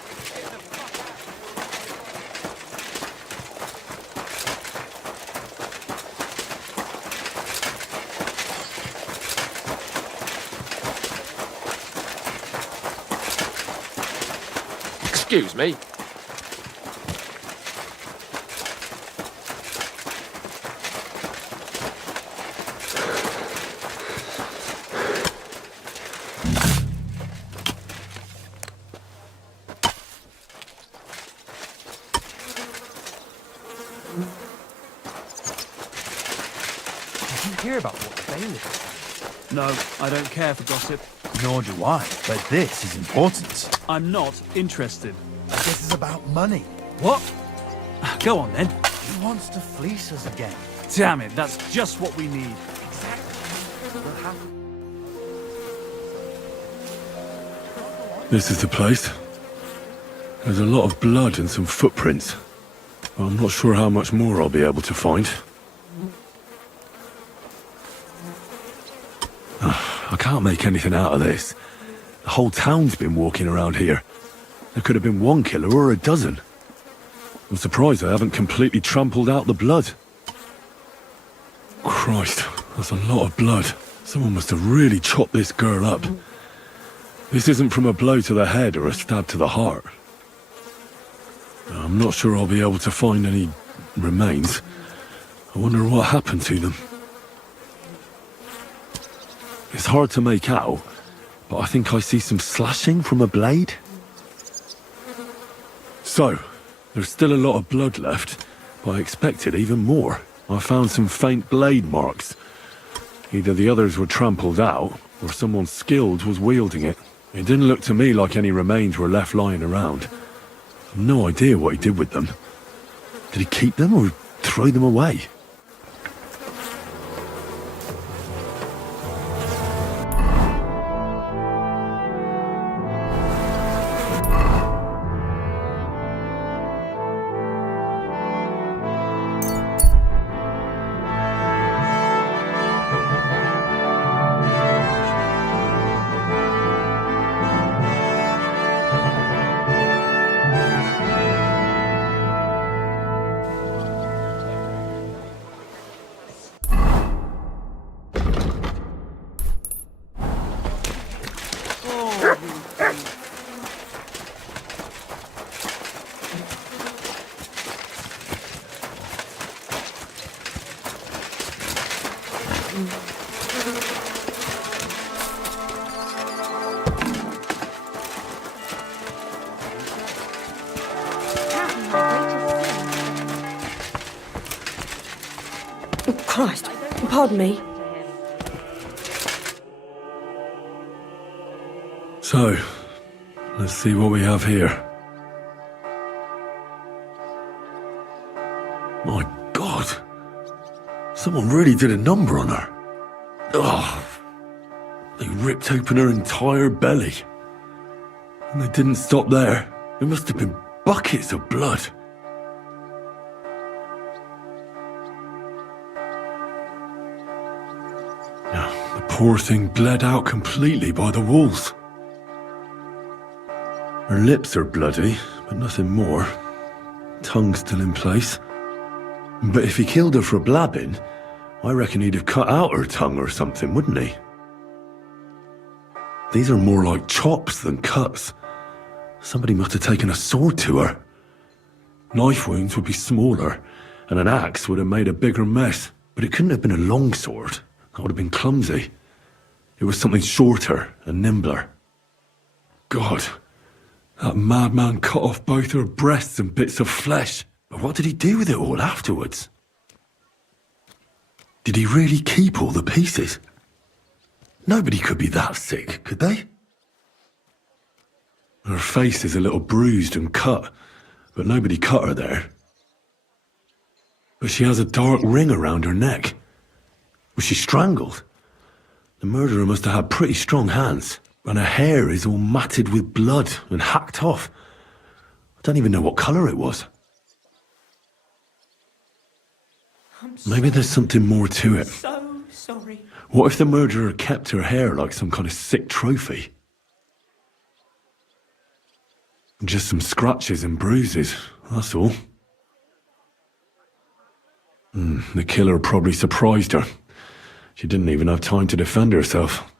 Excuse me. Hear about what the bailiff? No, I don't care for gossip. Nor do I, but this is important. I'm not interested. This is about money. What? Go on then. He wants to fleece us again. Damn it, that's just what we need. This is the place. There's a lot of blood and some footprints. I'm not sure how much more I'll be able to find. I can't make anything out of this. The whole town's been walking around here. There could have been one killer or a dozen. I'm surprised I haven't completely trampled out the blood. Christ, that's a lot of blood. Someone must have really chopped this girl up. This isn't from a blow to the head or a stab to the heart. I'm not sure I'll be able to find any remains. I wonder what happened to them. It's hard to make out, but I think I see some slashing from a blade. So, there's still a lot of blood left, but I expected even more. I found some faint blade marks. Either the others were trampled out, or someone skilled was wielding it. It didn't look to me like any remains were left lying around. I've no idea what he did with them. Did he keep them or throw them away? Christ, pardon me. So, let's see what we have here. My God, someone really did a number on her. Ugh. They ripped open her entire belly. And they didn't stop there. There must have been buckets of blood. The poor thing bled out completely by the walls. Her lips are bloody, but nothing more. Tongue still in place. But if he killed her for blabbing, I reckon he'd have cut out her tongue or something, wouldn't he? These are more like chops than cuts. Somebody must have taken a sword to her. Knife wounds would be smaller, and an axe would have made a bigger mess. But it couldn't have been a long sword. That would have been clumsy. It was something shorter and nimbler. God, that madman cut off both her breasts and bits of flesh. But what did he do with it all afterwards? Did he really keep all the pieces? Nobody could be that sick, could they? Her face is a little bruised and cut, but nobody cut her there. But she has a dark ring around her neck. Was she strangled? The murderer must have had pretty strong hands, and her hair is all matted with blood and hacked off. I don't even know what colour it was. Maybe there's something more to it. sorry. What if the murderer kept her hair like some kind of sick trophy? Just some scratches and bruises, that's all. The killer probably surprised her. She didn't even have time to defend herself.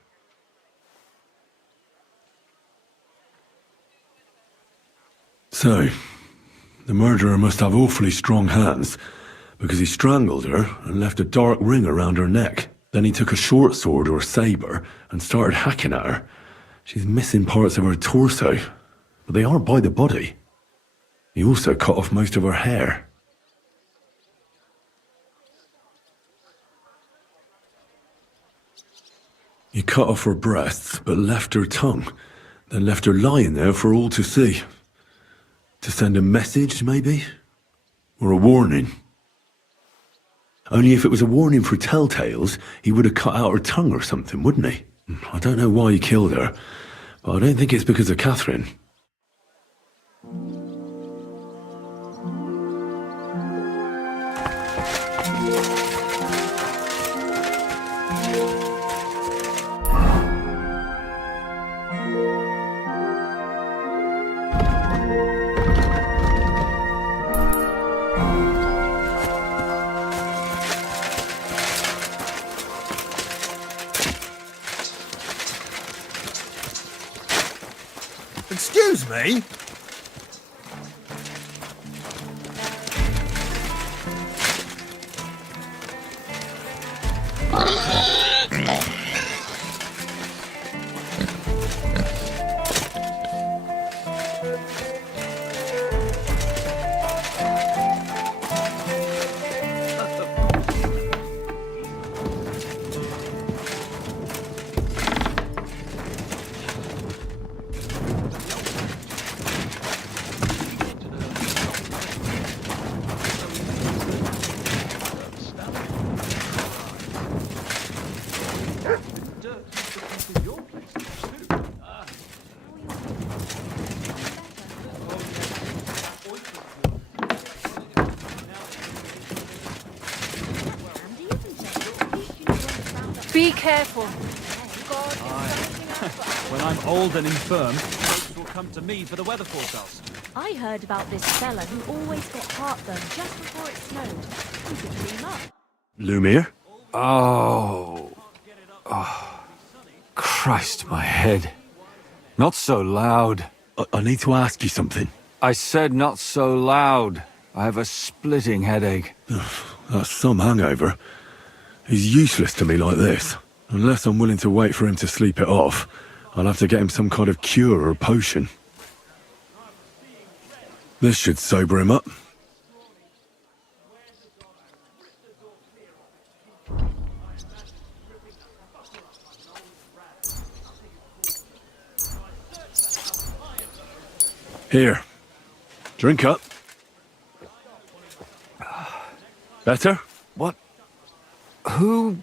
So, the murderer must have awfully strong hands, because he strangled her and left a dark ring around her neck. Then he took a short sword or saber and started hacking at her. She's missing parts of her torso, but they aren't by the body. He also cut off most of her hair. He cut off her breasts, but left her tongue, then left her lying there for all to see. To send a message, maybe? Or a warning? Only if it was a warning for telltales, he would have cut out her tongue or something, wouldn't he? I don't know why he killed her, but I don't think it's because of Catherine. Excuse me? Be careful. When I'm old and infirm, folks will come to me for the weather forecasts. I heard about this fella who always got heartburn just before it snowed. We could dream up. Lumiere? Oh. Christ, my head. Not so loud. I need to ask you something. I said not so loud. I have a splitting headache. That's some hangover. He's useless to me like this. Unless I'm willing to wait for him to sleep it off, I'll have to get him some kind of cure or potion. This should sober him up. Here. Drink up. Better? What? Who...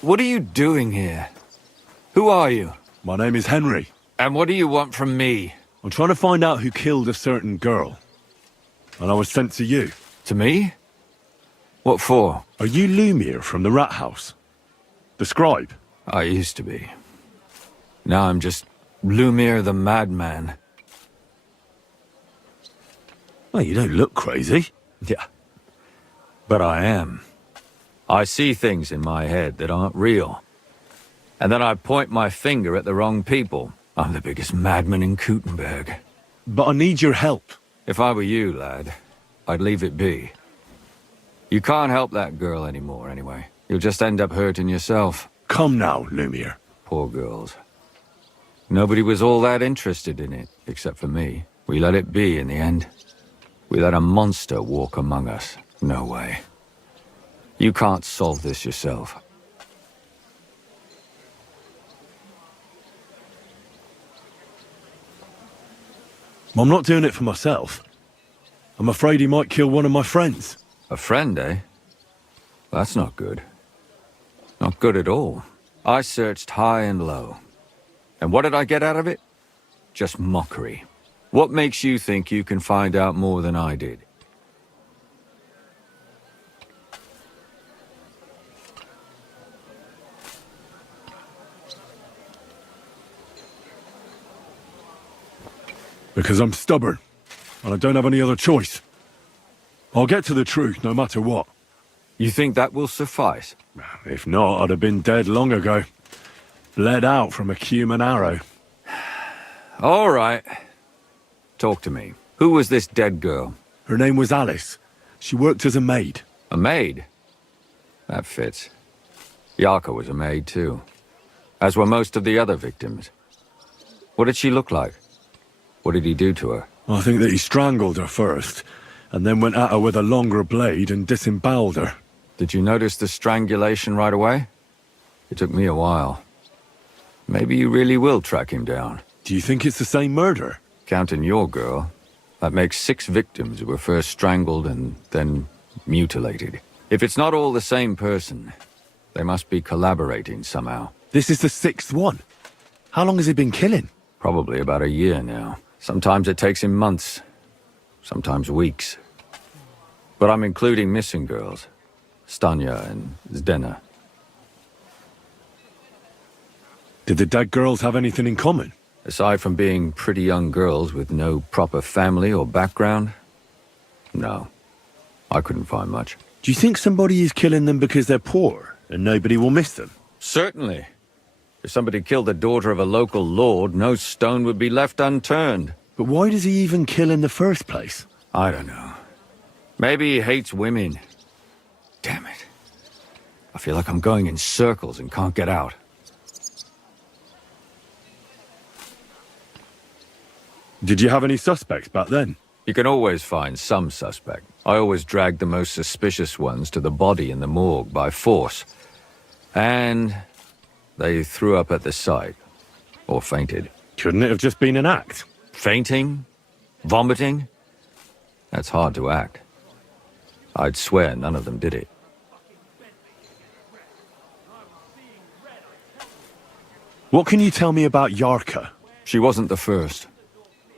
What are you doing here? Who are you? My name is Henry. And what do you want from me? I'm trying to find out who killed a certain girl. And I was sent to you. To me? What for? Are you Lumiere from the Rat House? The scribe? I used to be. Now I'm just Lumiere the Madman. Well, you don't look crazy. Yeah. But I am. I see things in my head that aren't real. And then I point my finger at the wrong people. I'm the biggest madman in Kuttenberg. But I need your help. If I were you, lad, I'd leave it be. You can't help that girl anymore, anyway. You'll just end up hurting yourself. Come now, Lumiere. Poor girls. Nobody was all that interested in it, except for me. We let it be in the end. We let a monster walk among us. No way. You can't solve this yourself. I'm not doing it for myself. I'm afraid he might kill one of my friends. A friend, eh? That's not good. Not good at all. I searched high and low. And what did I get out of it? Just mockery. What makes you think you can find out more than I did? Because I'm stubborn, and I don't have any other choice. I'll get to the truth, no matter what. You think that will suffice? If not, I'd have been dead long ago. Bled out from a human arrow. All right. Talk to me. Who was this dead girl? Her name was Alice. She worked as a maid. A maid? That fits. Yarka was a maid, too. As were most of the other victims. What did she look like? What did he do to her? I think that he strangled her first, and then went at her with a longer blade and disemboweled her. Did you notice the strangulation right away? It took me a while. Maybe you really will track him down. Do you think it's the same murder? Counting your girl, that makes 6 victims who were first strangled and then mutilated. If it's not all the same person, they must be collaborating somehow. This is the 6th one. How long has he been killing? Probably about a year now. Sometimes it takes him months, sometimes weeks. But I'm including missing girls. Stanya and Zdena. Did the dead girls have anything in common? Aside from being pretty young girls with no proper family or background? No. I couldn't find much. Do you think somebody is killing them because they're poor and nobody will miss them? Certainly. If somebody killed the daughter of a local lord, no stone would be left unturned. But why does he even kill in the first place? I don't know. Maybe he hates women. Damn it. I feel like I'm going in circles and can't get out. Did you have any suspects back then? You can always find some suspect. I always dragged the most suspicious ones to the body in the morgue by force. And they threw up at the sight. Or fainted. Couldn't it have just been an act? Fainting? Vomiting? That's hard to act. I'd swear none of them did it. What can you tell me about Yarka? She wasn't the first.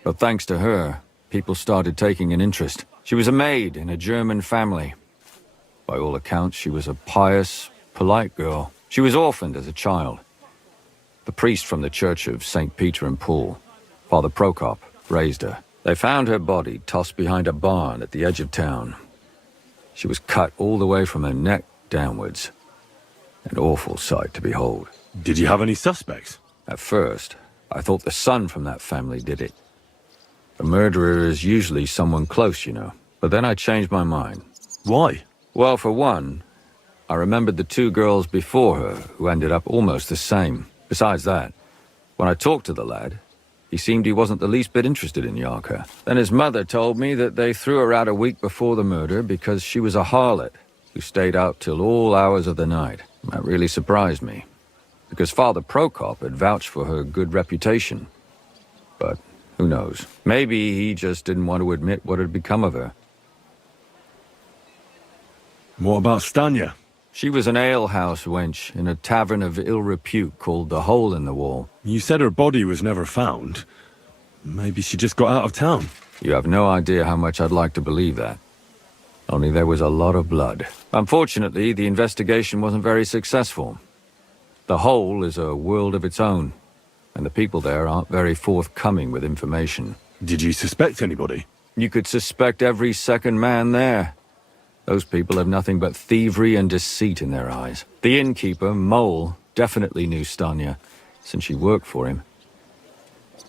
But thanks to her, people started taking an interest. She was a maid in a German family. By all accounts, she was a pious, polite girl. She was orphaned as a child. The priest from the church of St. Peter and Paul, Father Prokop, raised her. They found her body tossed behind a barn at the edge of town. She was cut all the way from her neck downwards. An awful sight to behold. Did you have any suspects? At first, I thought the son from that family did it. The murderer is usually someone close, you know. But then I changed my mind. Why? Well, for one, I remembered the 2 girls before her who ended up almost the same. Besides that, when I talked to the lad, he seemed he wasn't the least bit interested in Yarka. Then his mother told me that they threw her out a week before the murder because she was a harlot who stayed out till all hours of the night. That really surprised me, because Father Prokop had vouched for her good reputation. But who knows? Maybe he just didn't want to admit what had become of her. What about Stanya? She was an alehouse wench in a tavern of ill repute called the Hole in the Wall. You said her body was never found. Maybe she just got out of town. You have no idea how much I'd like to believe that. Only there was a lot of blood. Unfortunately, the investigation wasn't very successful. The Hole is a world of its own, and the people there aren't very forthcoming with information. Did you suspect anybody? You could suspect every second man there. Those people have nothing but thievery and deceit in their eyes. The innkeeper, Mole, definitely knew Stanya, since she worked for him.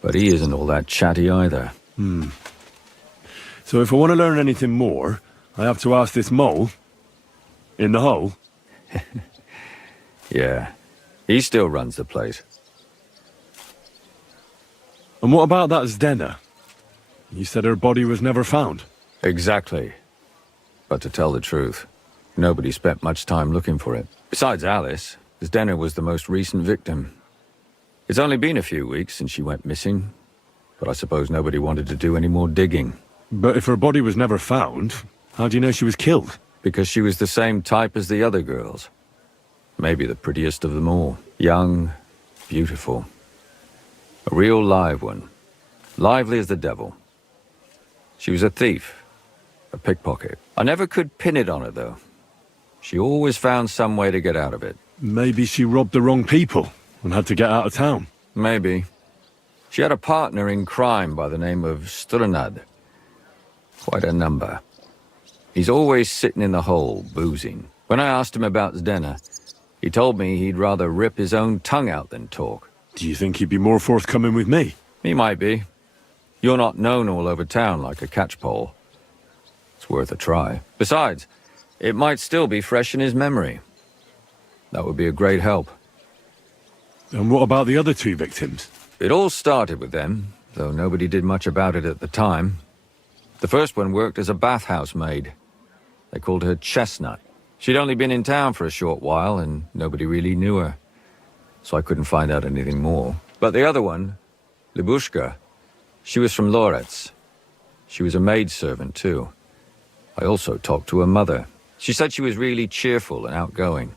But he isn't all that chatty either. So if I want to learn anything more, I have to ask this Mole in the hole? Yeah, he still runs the place. And what about that Zdena? You said her body was never found. Exactly. But to tell the truth, nobody spent much time looking for it. Besides Alice, Zdena was the most recent victim. It's only been a few weeks since she went missing, but I suppose nobody wanted to do any more digging. But if her body was never found, how do you know she was killed? Because she was the same type as the other girls. Maybe the prettiest of them all. Young, beautiful. A real live one. Lively as the devil. She was a thief. A pickpocket. I never could pin it on her, though. She always found some way to get out of it. Maybe she robbed the wrong people and had to get out of town. Maybe. She had a partner in crime by the name of Strunad. Quite a number. He's always sitting in the hole, boozing. When I asked him about Zdena, he told me he'd rather rip his own tongue out than talk. Do you think he'd be more forthcoming with me? He might be. You're not known all over town like a catchpole. It's worth a try. Besides, it might still be fresh in his memory. That would be a great help. And what about the other 2 victims? It all started with them, though nobody did much about it at the time. The first one worked as a bathhouse maid. They called her Chestnut. She'd only been in town for a short while, and nobody really knew her. So I couldn't find out anything more. But the other one, Libushka, she was from Loretz. She was a maidservant, too. I also talked to her mother. She said she was really cheerful and outgoing.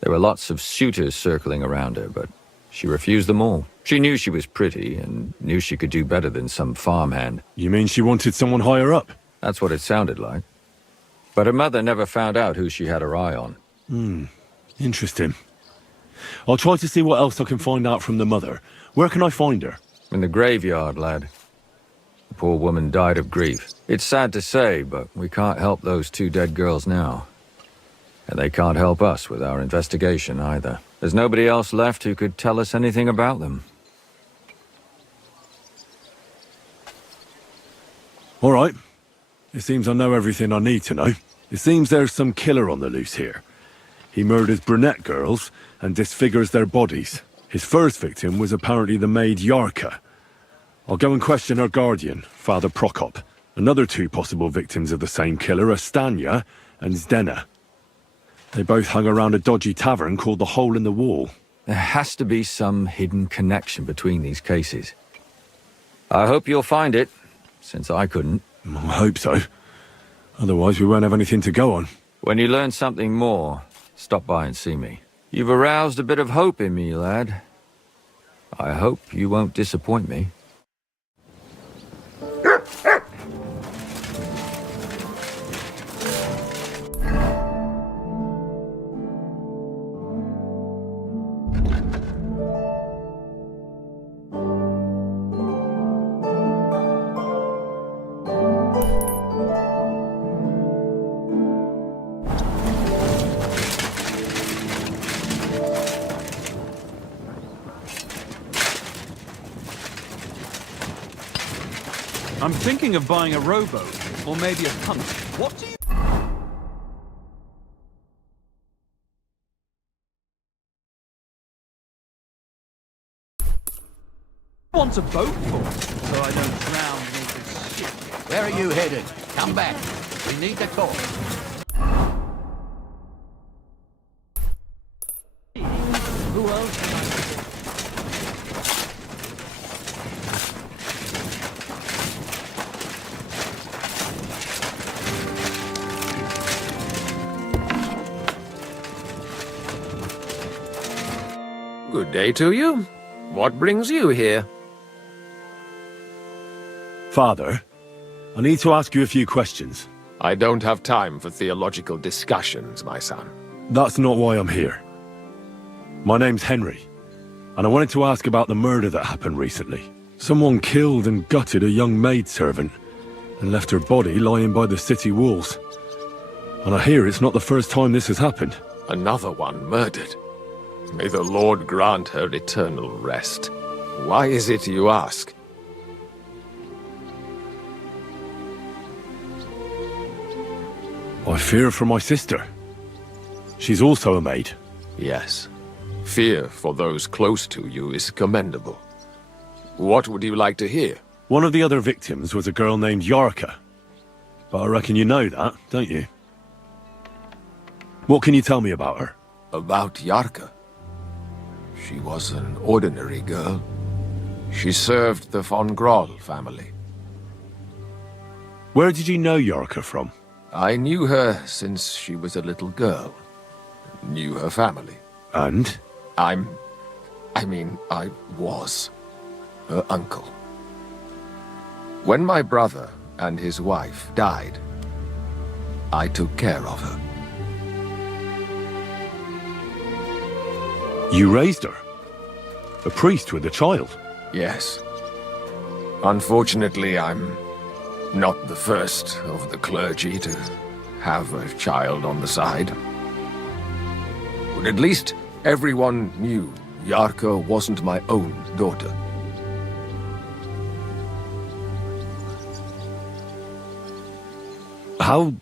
There were lots of suitors circling around her, but she refused them all. She knew she was pretty and knew she could do better than some farmhand. You mean she wanted someone higher up? That's what it sounded like. But her mother never found out who she had her eye on. Interesting. I'll try to see what else I can find out from the mother. Where can I find her? In the graveyard, lad. The poor woman died of grief. It's sad to say, but we can't help those 2 dead girls now. And they can't help us with our investigation either. There's nobody else left who could tell us anything about them. All right. It seems I know everything I need to know. It seems there's some killer on the loose here. He murders brunette girls and disfigures their bodies. His first victim was apparently the maid Yarka. I'll go and question her guardian, Father Prokop. Another 2 possible victims of the same killer are Stanya and Zdena. They both hung around a dodgy tavern called the Hole in the Wall. There has to be some hidden connection between these cases. I hope you'll find it, since I couldn't. I hope so. Otherwise we won't have anything to go on. When you learn something more, stop by and see me. You've aroused a bit of hope in me, lad. I hope you won't disappoint me. I'm thinking of buying a rowboat, or maybe a punt. What do you... want a boat for? So I don't drown in all this shit. Where are you headed? Come back. We need to talk. Who else am I? Good day to you. What brings you here? Father, I need to ask you a few questions. I don't have time for theological discussions, my son. That's not why I'm here. My name's Henry, and I wanted to ask about the murder that happened recently. Someone killed and gutted a young maidservant and left her body lying by the city walls. And I hear it's not the first time this has happened. Another one murdered. May the Lord grant her eternal rest. Why is it you ask? I fear for my sister. She's also a maid. Yes. Fear for those close to you is commendable. What would you like to hear? One of the other victims was a girl named Yarka. But I reckon you know that, don't you? What can you tell me about her? About Yarka? She was an ordinary girl. She served the von Groll family. Where did you know Yarka from? I knew her since she was a little girl. Knew her family. And? I was her uncle. When my brother and his wife died, I took care of her. You raised her? A priest with a child? Yes. Unfortunately, I'm not the first of the clergy to have a child on the side. But at least everyone knew Yarka wasn't my own daughter. How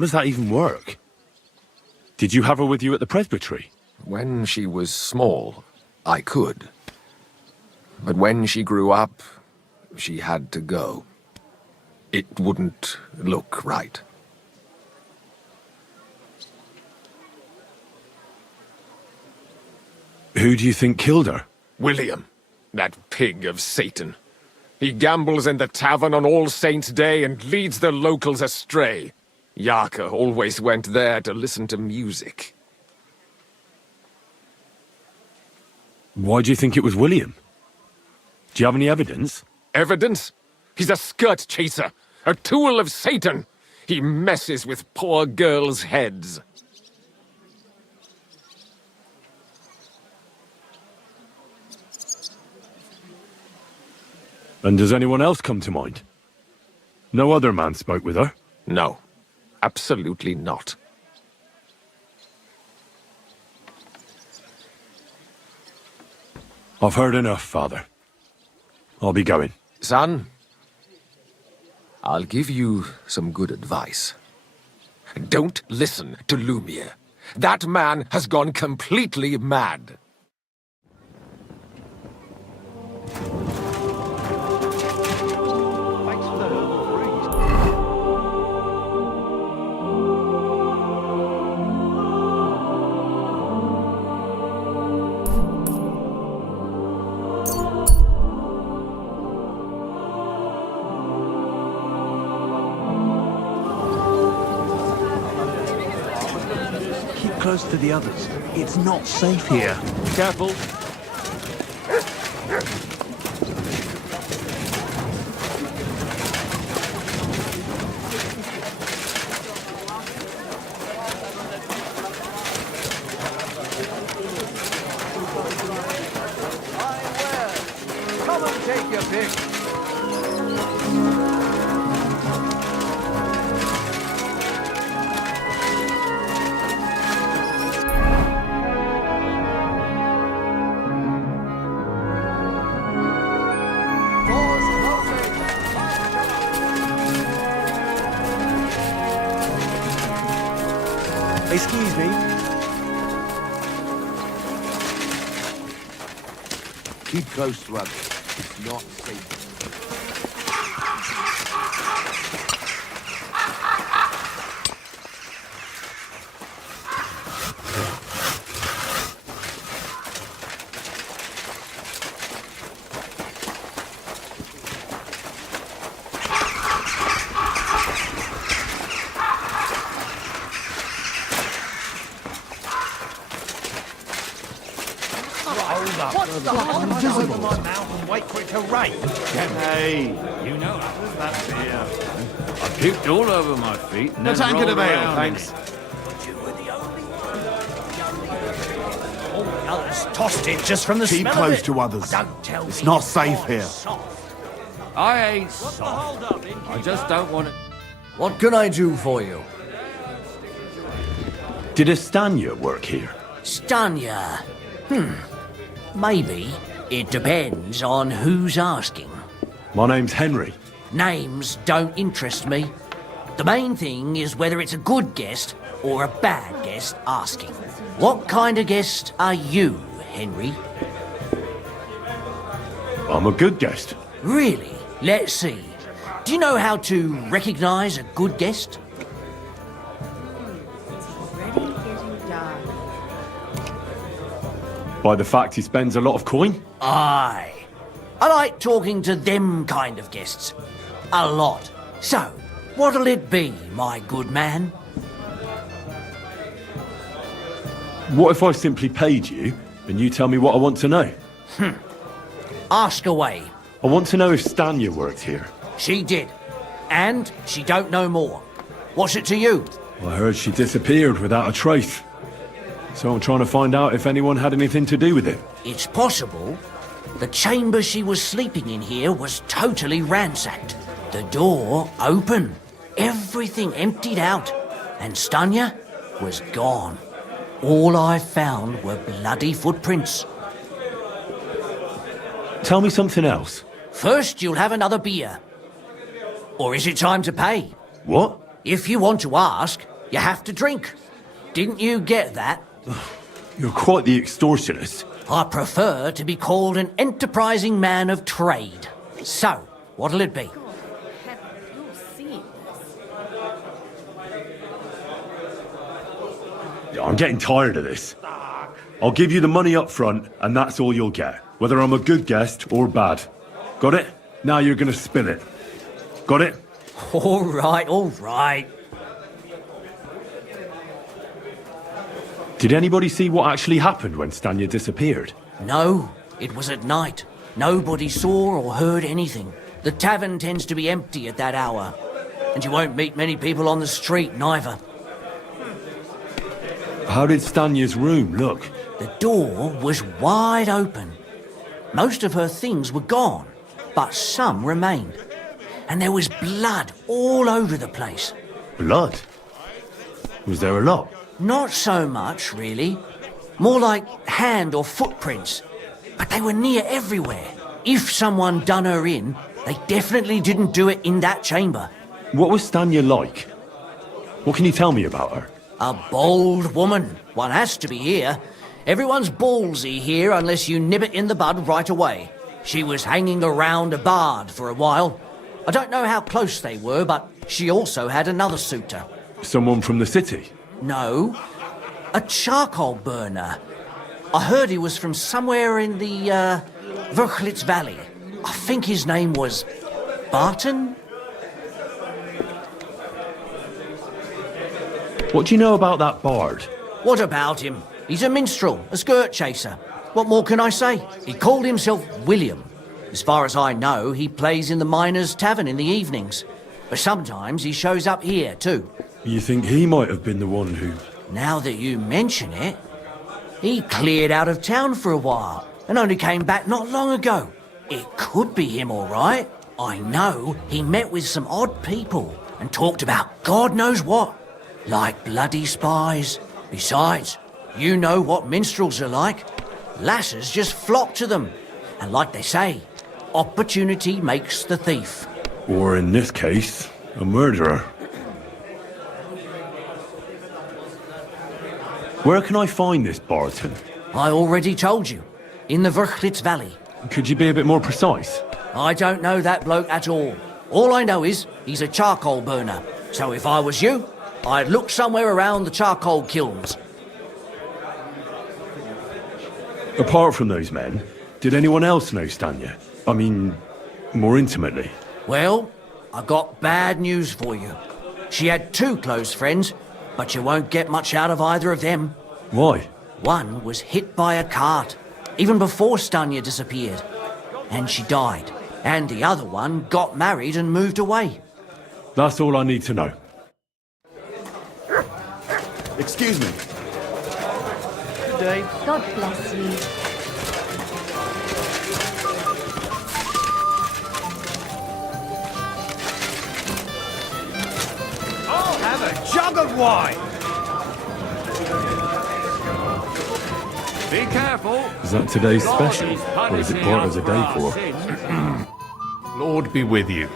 does that even work? Did you have her with you at the presbytery? When she was small, I could. But when she grew up, she had to go. It wouldn't look right. Who do you think killed her? William, that pig of Satan. He gambles in the tavern on All Saints' Day and leads the locals astray. Yarka always went there to listen to music. Why do you think it was William? Do you have any evidence? Evidence? He's a skirt chaser, a tool of Satan. He messes with poor girls' heads. And does anyone else come to mind? No other man spoke with her? No, absolutely not. I've heard enough, Father. I'll be going. Son, I'll give you some good advice. Don't listen to Lumia. That man has gone completely mad. Close to the others. It's not safe here. Careful. Come and take your pick. Excuse me. Keep close to others. It's not safe. Over my mouth and wait for it to rain. Hey, You know that's here. I puked all over my feet and A then tankard of rolled ale, around in thanks. All the others tossed it just from the Keep smell close of it. to others. Don't tell It's me not you're safe here. soft. I ain't soft. I just don't want it. What can I do for you? Did Estanya work here? Stanya? Maybe. It depends on who's asking. My name's Henry. Names don't interest me. The main thing is whether it's a good guest or a bad guest asking. What kind of guest are you, Henry? I'm a good guest. Really? Let's see. Do you know how to recognize a good guest? By the fact he spends a lot of coin? Aye. I like talking to them kind of guests. A lot. So, what'll it be, my good man? What if I simply paid you and you tell me what I want to know? Ask away. I want to know if Stanya worked here. She did. And she don't know more. What's it to you? I heard she disappeared without a trace. So I'm trying to find out if anyone had anything to do with it. It's possible, The chamber she was sleeping in here was totally ransacked. The door open. Everything emptied out. And Stanya was gone. All I found were bloody footprints. Tell me something else. First, you'll have another beer. Or is it time to pay? What? If you want to ask, you have to drink. Didn't you get that? You're quite the extortionist. I prefer to be called an enterprising man of trade. So, what'll it be? I'm getting tired of this. I'll give you the money up front, and that's all you'll get. Whether I'm a good guest or bad. Got it? Now you're gonna spill it. Got it? All right, all right. Did anybody see what actually happened when Stanya disappeared? No, it was at night. Nobody saw or heard anything. The tavern tends to be empty at that hour. And you won't meet many people on the street, neither. How did Stanya's room look? The door was wide open. Most of her things were gone, but some remained. And there was blood all over the place. Blood? Was there a lot? Not so much, really. More like hand or footprints. But they were near everywhere. If someone done her in, they definitely didn't do it in that chamber. What was Stanya like? What can you tell me about her? A bold woman. One has to be here. Everyone's ballsy here unless you nib it in the bud right away. She was hanging around a bard for a while. I don't know how close they were, but she also had another suitor. Someone from the city? No, a charcoal burner. I heard he was from somewhere in the, Verchlitz Valley. I think his name was Barton? What do you know about that bard? What about him? He's a minstrel, a skirt chaser. What more can I say? He called himself William. As far as I know, he plays in the Miners' Tavern in the evenings. But sometimes he shows up here, too. You think he might have been the one who... Now that you mention it, he cleared out of town for a while and only came back not long ago. It could be him, all right. I know he met with some odd people and talked about God knows what, like bloody spies. Besides, you know what minstrels are like. Lasses just flock to them. And like they say, opportunity makes the thief. Or in this case, a murderer. Where can I find this Barton? I already told you. In the Verchlitz Valley. Could you be a bit more precise? I don't know that bloke at all. All I know is he's a charcoal burner. So if I was you, I'd look somewhere around the charcoal kilns. Apart from those men, did anyone else know Stanya? I mean, more intimately. Well, I got bad news for you. She had two close friends, but you won't get much out of either of them. Why? One was hit by a cart, even before Stanya disappeared, and she died. And the other one got married and moved away. That's all I need to know. Excuse me. Good day. God bless you. I'll have a jug of wine. Be careful. Is that today's special? Or is it part of the day for? Lord be with you.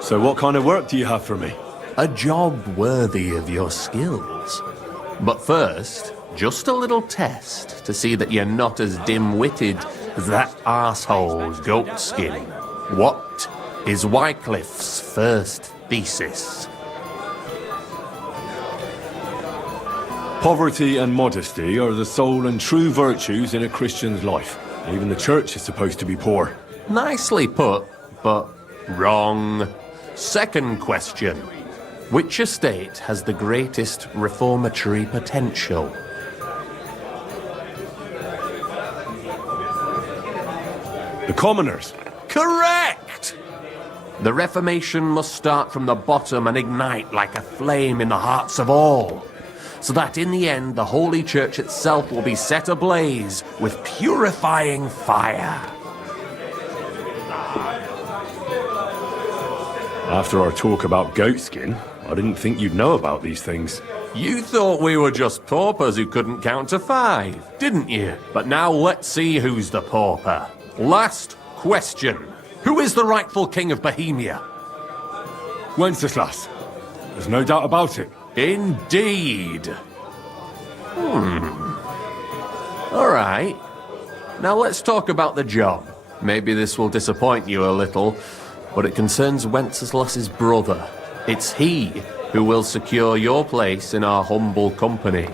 So what kind of work do you have for me? A job worthy of your skills. But first, just a little test to see that you're not as dim-witted as that arsehole Goatskin. What is Wycliffe's first thesis? Poverty and modesty are the sole and true virtues in a Christian's life. Even the church is supposed to be poor. Nicely put, but wrong. Second question. Which estate has the greatest reformatory potential? The commoners. Correct! The Reformation must start from the bottom and ignite like a flame in the hearts of all. so that in the end the Holy Church itself will be set ablaze with purifying fire. After our talk about goatskin, I didn't think you'd know about these things. You thought we were just paupers who couldn't count to 5, didn't you? But now let's see who's the pauper. Last question. Who is the rightful king of Bohemia? Wenceslas. There's no doubt about it. Indeed. All right. Now let's talk about the job. Maybe this will disappoint you a little, but it concerns Wenceslas's brother. It's he who will secure your place in our humble company.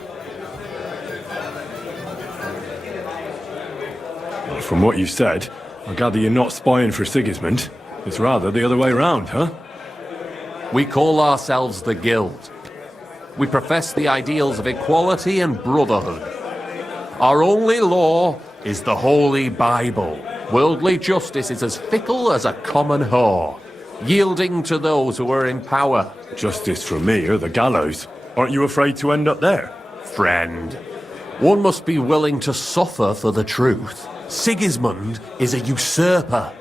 From what you've said, I gather you're not spying for Sigismund. It's rather the other way around, huh? We call ourselves the Guild. We profess the ideals of equality and brotherhood. Our only law is the Holy Bible. Worldly justice is as fickle as a common whore, yielding to those who are in power. Justice for me or the gallows. Aren't you afraid to end up there? Friend, one must be willing to suffer for the truth. Sigismund is a usurper.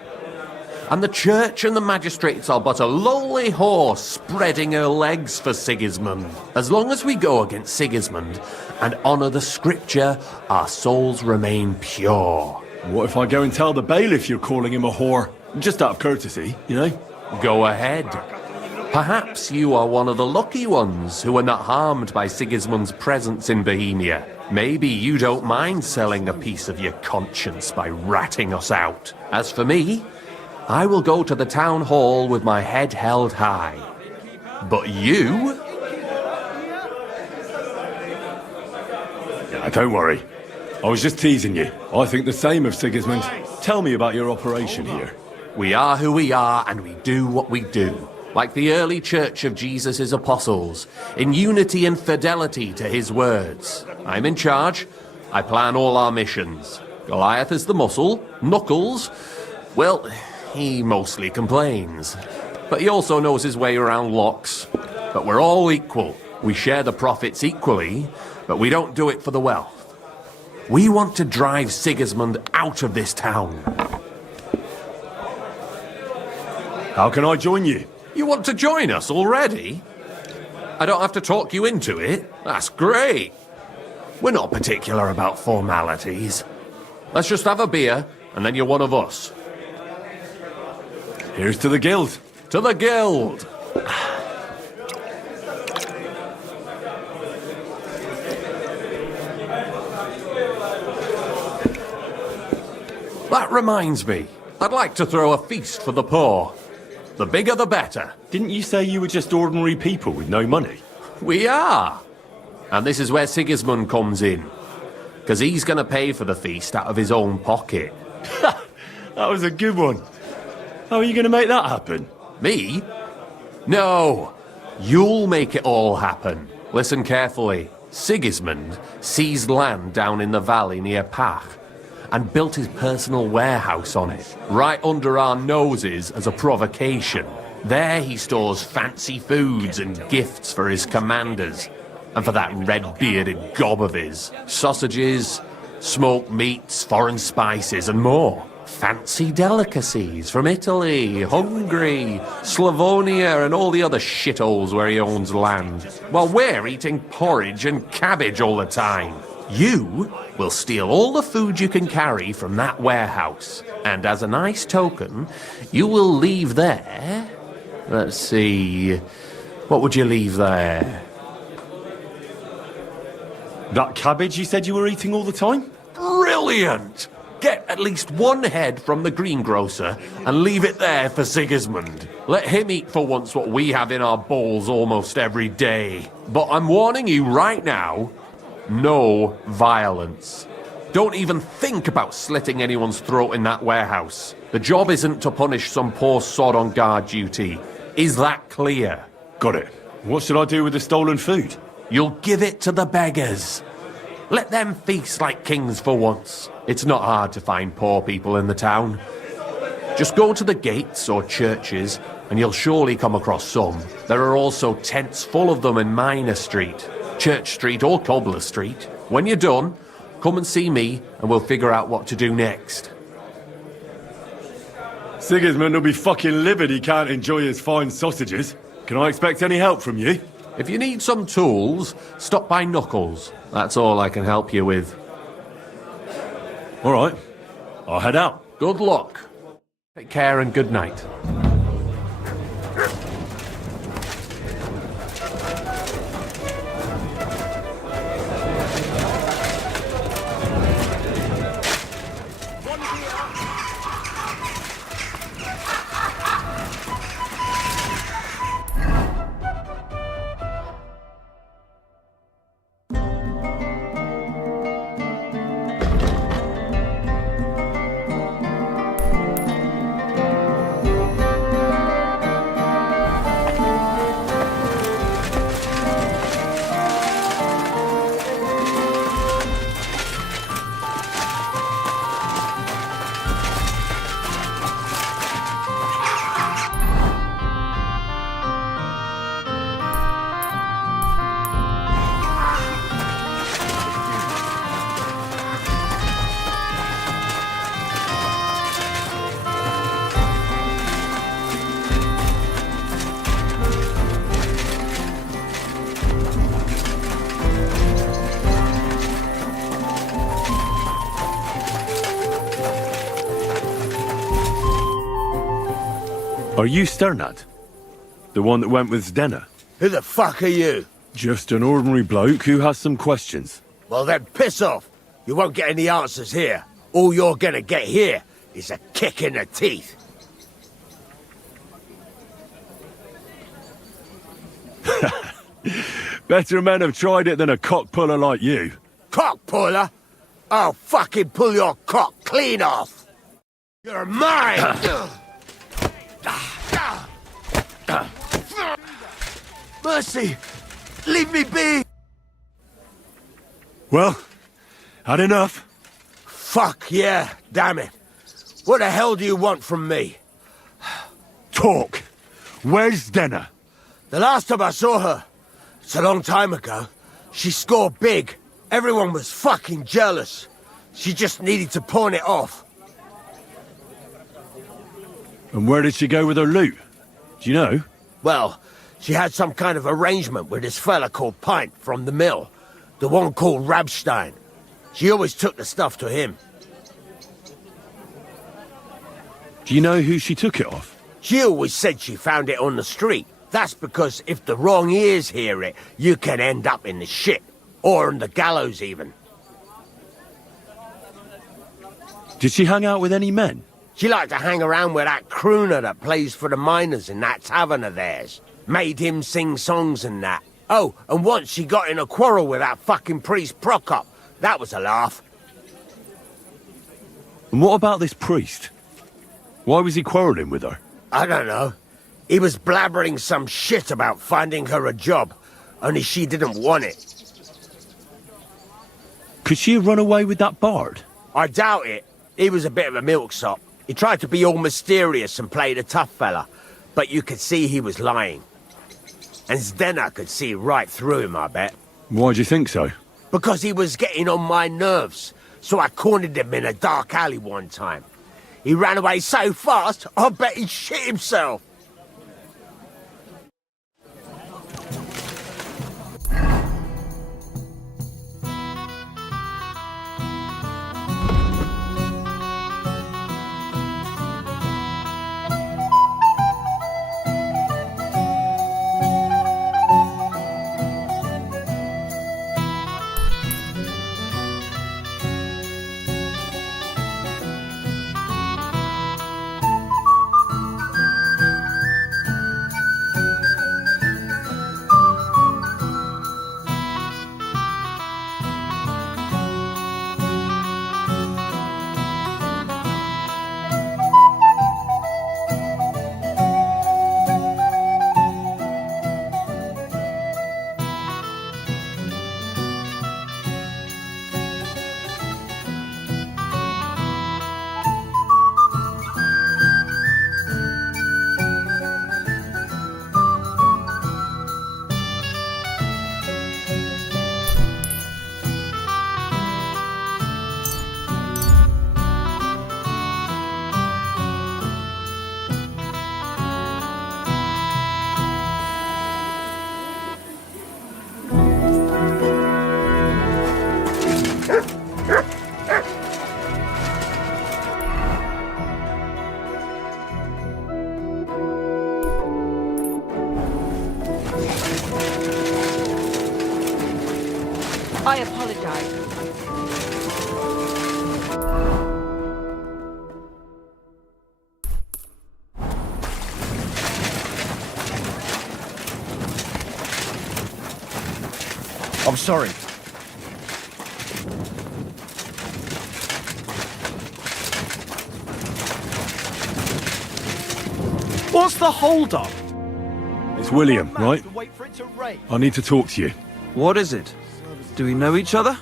And the church and the magistrates are but a lowly horse spreading her legs for Sigismund. As long as we go against Sigismund and honour the scripture, our souls remain pure. What if I go and tell the bailiff you're calling him a whore? Just out of courtesy, you know? Go ahead. Perhaps you are one of the lucky ones who are not harmed by Sigismund's presence in Bohemia. Maybe you don't mind selling a piece of your conscience by ratting us out. As for me, I will go to the town hall with my head held high. But you? Yeah, don't worry. I was just teasing you. I think the same of Sigismund. Tell me about your operation here. We are who we are, and we do what we do. Like the early church of Jesus' apostles, in unity and fidelity to his words. I'm in charge. I plan all our missions. Goliath is the muscle. Knuckles, well, he mostly complains. But he also knows his way around locks. But we're all equal. We share the profits equally, but we don't do it for the wealth. We want to drive Sigismund out of this town. How can I join you? You want to join us already? I don't have to talk you into it. That's great. We're not particular about formalities. Let's just have a beer, and then you're one of us. Here's to the Guild. To the Guild! That reminds me. I'd like to throw a feast for the poor. The bigger the better. Didn't you say you were just ordinary people with no money? We are. And this is where Sigismund comes in. Because he's going to pay for the feast out of his own pocket. That was a good one. How are you going to make that happen? Me? No. You'll make it all happen. Listen carefully. Sigismund seized land down in the valley near Pach and built his personal warehouse on it, right under our noses as a provocation. There he stores fancy foods and gifts for his commanders, and for that red-bearded gob of his. Sausages, smoked meats, foreign spices, and more. Fancy delicacies from Italy, Hungary, Slavonia, and all the other shitholes where he owns land. While we're eating porridge and cabbage all the time. You will steal all the food you can carry from that warehouse. And as a nice token, you will leave there... Let's see... What would you leave there? That cabbage you said you were eating all the time? Brilliant! Get at least one head from the greengrocer and leave it there for Sigismund. Let him eat for once what we have in our bowls almost every day. But I'm warning you right now, no violence. Don't even think about slitting anyone's throat in that warehouse. The job isn't to punish some poor sod on guard duty. Is that clear? Got it. What should I do with the stolen food? You'll give it to the beggars. Let them feast like kings for once. It's not hard to find poor people in the town. Just go to the gates or churches and you'll surely come across some. There are also tents full of them in Minor Street, Church Street or Cobbler Street. When you're done, come and see me and we'll figure out what to do next. Sigismund will be fucking livid he can't enjoy his fine sausages. Can I expect any help from you? If you need some tools, stop by Knuckles. That's all I can help you with. All right. I'll head out. Good luck. Take care and good night. Are you Sternad? The one that went with Zdenna? Who the fuck are you? Just an ordinary bloke who has some questions. Well then, piss off. You won't get any answers here. All you're gonna get here is a kick in the teeth. Better men have tried it than a cock puller like you. Cock puller? I'll fucking pull your cock clean off. You're mine! Mercy! Leave me be! Well, had enough? Fuck yeah, damn it. What the hell do you want from me? Talk! Where's Zdenna? The last time I saw her, it's a long time ago, she scored big. Everyone was fucking jealous. She just needed to pawn it off. And where did she go with her loot? Do you know? Well, she had some kind of arrangement with this fella called Pint from the mill. The one called Rabstein. She always took the stuff to him. Do you know who she took it off? She always said she found it on the street. That's because if the wrong ears hear it, you can end up in the shit. Or on the gallows, even. Did she hang out with any men? She liked to hang around with that crooner that plays for the miners in that tavern of theirs. Made him sing songs and that. Oh, and once she got in a quarrel with that fucking priest Prokop. That was a laugh. And what about this priest? Why was he quarrelling with her? I don't know. He was blabbering some shit about finding her a job, only she didn't want it. Could she have run away with that bard? I doubt it. He was a bit of a milksop. He tried to be all mysterious and played a tough fella, but you could see he was lying. And Zdenna could see right through him, I bet. Why do you think so? Because he was getting on my nerves, so I cornered him in a dark alley one time. He ran away so fast, I bet he shit himself. I apologize. I'm sorry. What's the hold-up? It's William, right? I need to talk to you. What is it? Do we know each other?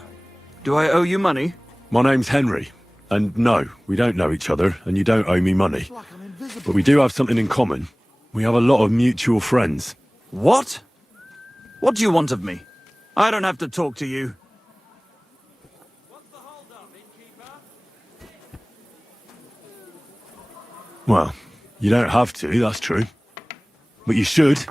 Do I owe you money? My name's Henry. And no, we don't know each other, and you don't owe me money. But we do have something in common. We have a lot of mutual friends. What? What do you want of me? I don't have to talk to you. Well, you don't have to, that's true. But you should.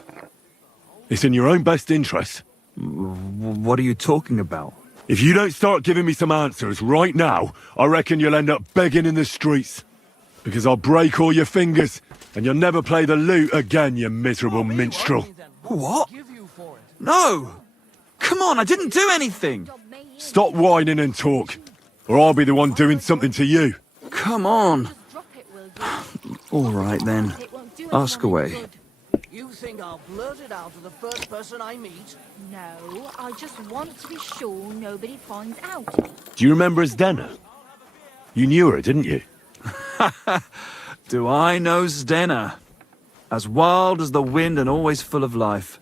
It's in your own best interest. What are you talking about? If you don't start giving me some answers right now, I reckon you'll end up begging in the streets. Because I'll break all your fingers, and you'll never play the lute again, you miserable minstrel. What? No! Come on, I didn't do anything! Stop whining and talk, or I'll be the one doing something to you. Come on. All right, then. Ask away. You think I'll blurt it out to the first person I meet? No, I just want to be sure nobody finds out. Do you remember Zdena? You knew her, didn't you? Do I know Zdena? As wild as the wind and always full of life.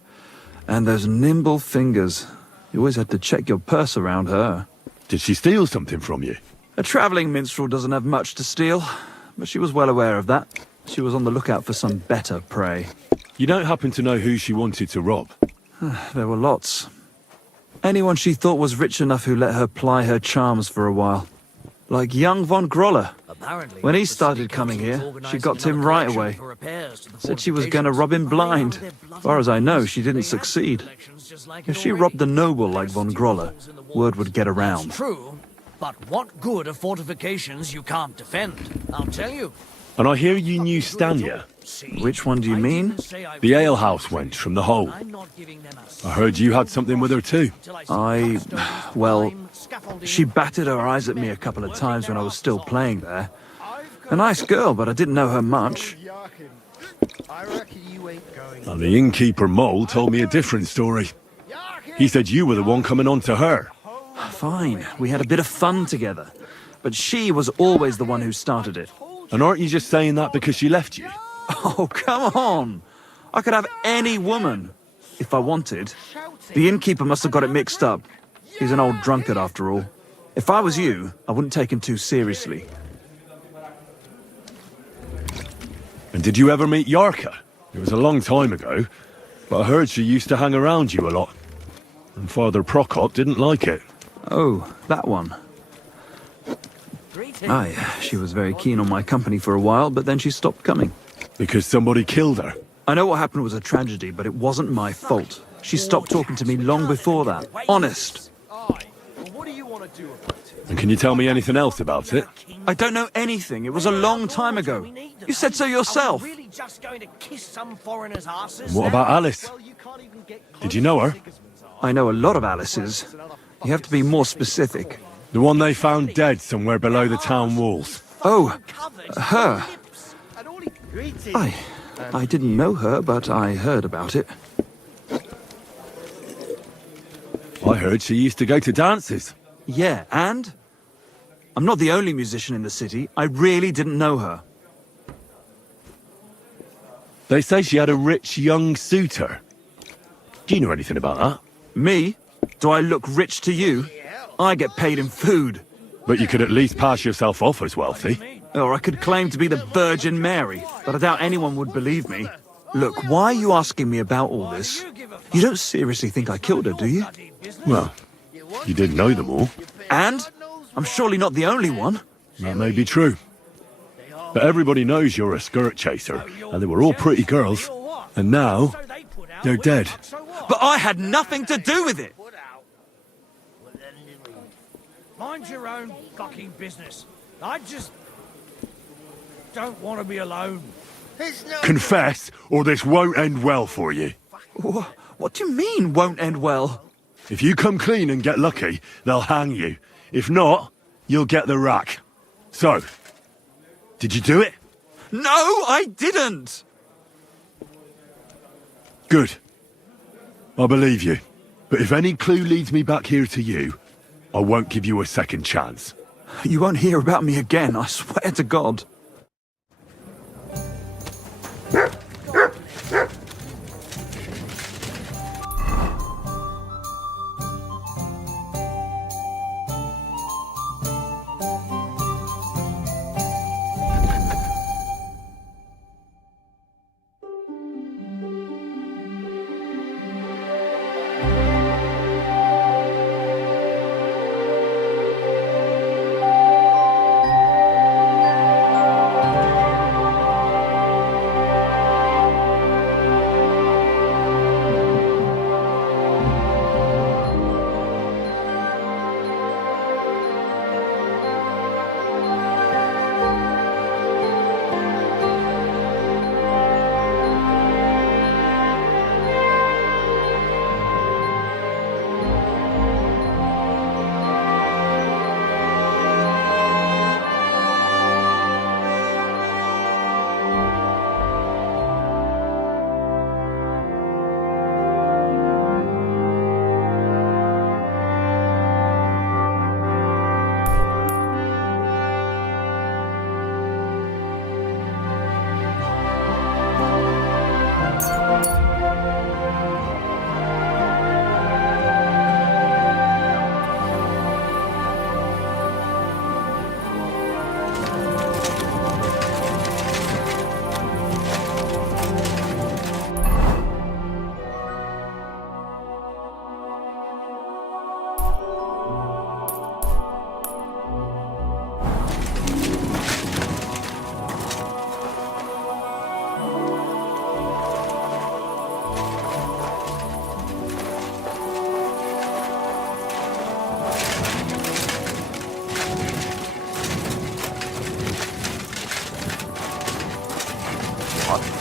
And those nimble fingers. You always had to check your purse around her. Did she steal something from you? A travelling minstrel doesn't have much to steal, but she was well aware of that. She was on the lookout for some better prey. You don't happen to know who she wanted to rob? There were lots. Anyone she thought was rich enough who let her ply her charms for a while. Like young von Groller. When he started coming here, she got to him right away. Said she was going to rob him blind. As far as I know, she didn't succeed. If she robbed a noble like von Groller, word would get around. True, but what good are fortifications you can't defend? I'll tell you. And I hear you knew Stanya. Which one do you mean? The alehouse wench from the hole. I heard you had something with her too. Well, she batted her eyes at me a couple of times when I was still playing there. A nice girl, but I didn't know her much. And the innkeeper Mole told me a different story. He said you were the one coming on to her. Fine, we had a bit of fun together. But she was always the one who started it. And aren't you just saying that because she left you? Oh, come on! I could have any woman, if I wanted. The innkeeper must have got it mixed up. He's an old drunkard after all. If I was you, I wouldn't take him too seriously. And did you ever meet Yarka? It was a long time ago, but I heard she used to hang around you a lot. And Father Prokop didn't like it. Oh, that one. Aye, she was very keen on my company for a while, but then she stopped coming. Because somebody killed her? I know what happened was a tragedy, but it wasn't my fault. She stopped talking to me long before that. Honest. And can you tell me anything else about it? I don't know anything. It was a long time ago. You said so yourself. And what about Alice? Did you know her? I know a lot of Alice's. You have to be more specific. The one they found dead somewhere below the town walls. Oh, her. I didn't know her, but I heard about it. I heard she used to go to dances. Yeah, and? I'm not the only musician in the city. I really didn't know her. They say she had a rich young suitor. Do you know anything about that? Me? Do I look rich to you? I get paid in food. But you could at least pass yourself off as wealthy. Or I could claim to be the Virgin Mary, but I doubt anyone would believe me. Look, why are you asking me about all this? You don't seriously think I killed her, do you? Well, you didn't know them all. And? I'm surely not the only one. That may be true. But everybody knows you're a skirt chaser, and they were all pretty girls. And now, they're dead. But I had nothing to do with it! Mind your own fucking business. I just don't want to be alone. Confess, or this won't end well for you. What do you mean, won't end well? If you come clean and get lucky, they'll hang you. If not, you'll get the rack. So, did you do it? No, I didn't! Good. I believe you. But if any clue leads me back here to you, I won't give you a second chance. You won't hear about me again, I swear to God.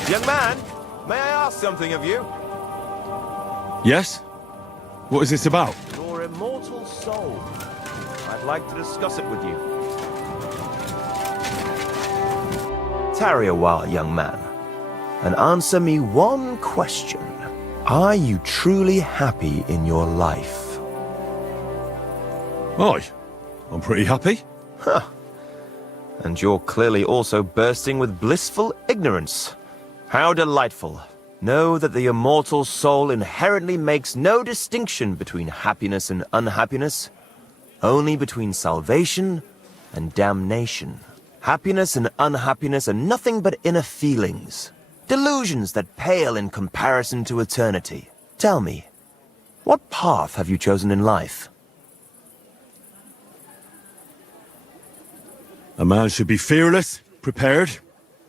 Young man, may I ask something of you? Yes? What is this about? Your immortal soul. I'd like to discuss it with you. Tarry a while, young man, and answer me one question. Are you truly happy in your life? Aye, I'm pretty happy. Huh. And you're clearly also bursting with blissful ignorance. How delightful. Know that the immortal soul inherently makes no distinction between happiness and unhappiness, only between salvation and damnation. Happiness and unhappiness are nothing but inner feelings, delusions that pale in comparison to eternity. Tell me, what path have you chosen in life? A man should be fearless, prepared,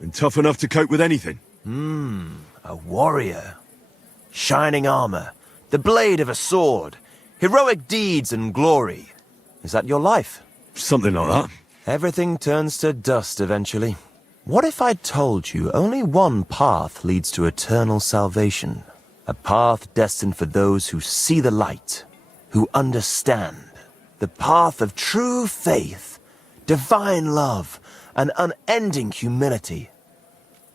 and tough enough to cope with anything. A warrior. Shining armor, the blade of a sword, heroic deeds and glory. Is that your life? Something like that. Everything turns to dust eventually. What if I told you only one path leads to eternal salvation? A path destined for those who see the light, who understand. The path of true faith, divine love, and unending humility.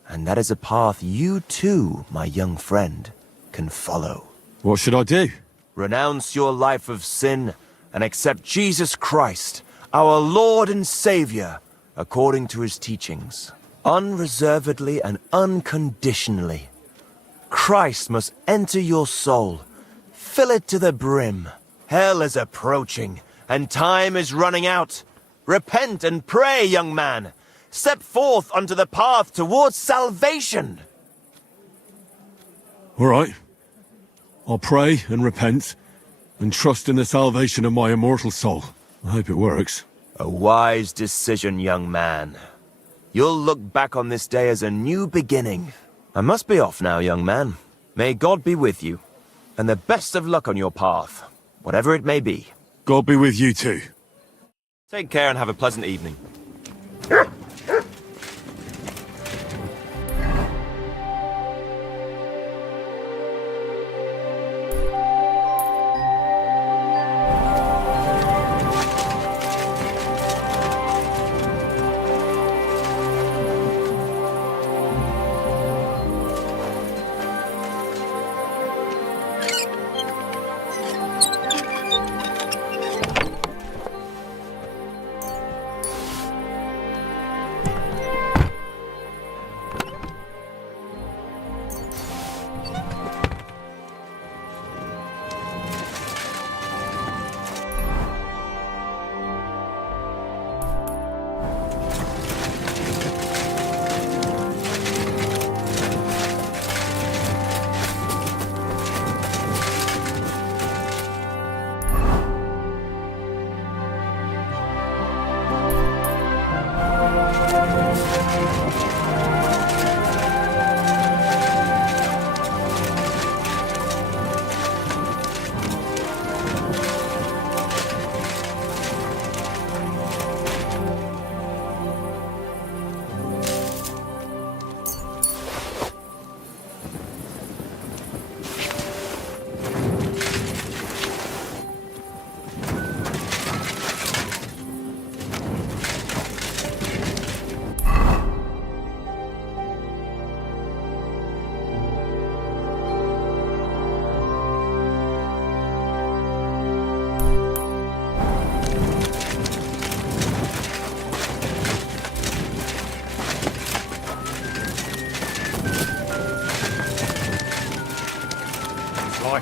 And that is a path you too, my young friend, can follow. What should I do? Renounce your life of sin and accept Jesus Christ, our Lord and Savior, according to his teachings. Unreservedly and unconditionally. Christ must enter your soul. Fill it to the brim. Hell is approaching, and time is running out. Repent and pray, young man. Step forth onto the path towards salvation. All right. I'll pray and repent, and trust in the salvation of my immortal soul. I hope it works. A wise decision, young man. You'll look back on this day as a new beginning. I must be off now, young man. May God be with you, and the best of luck on your path, whatever it may be. God be with you too. Take care and have a pleasant evening.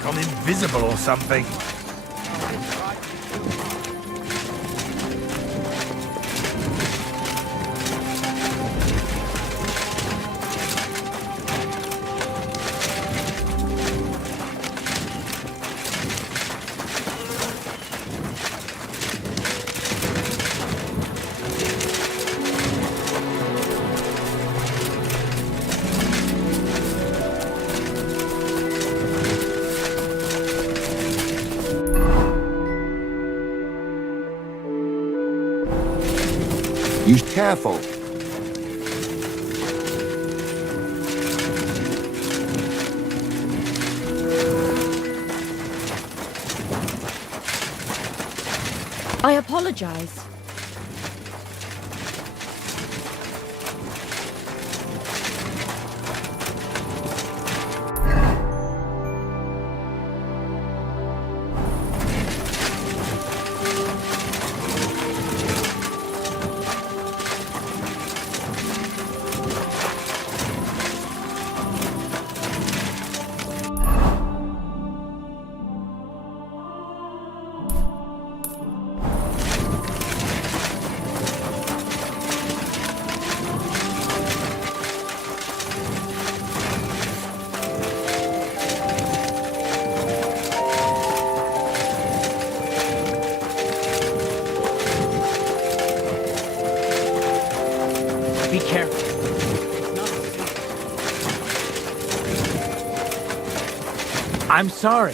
like I'm invisible or something. Use careful. I apologize. Be careful. I'm sorry.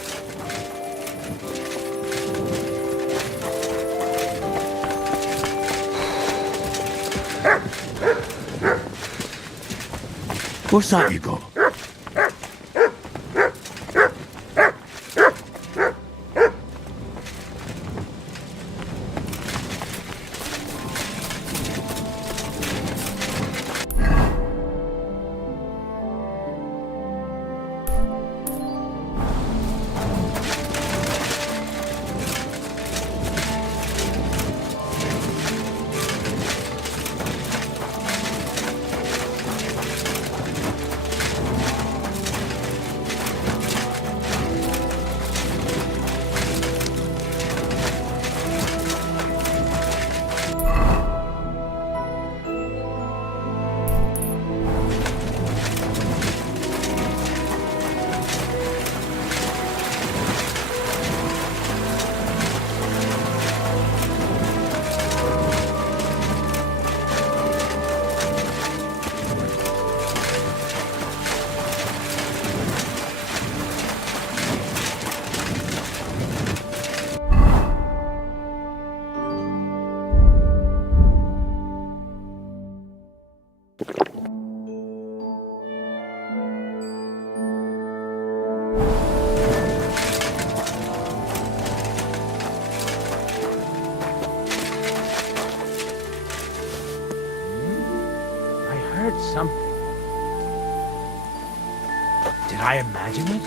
What's that you got? Something. Did I imagine it?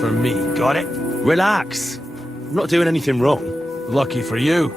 for me, got it? Relax. I'm not doing anything wrong. Lucky for you.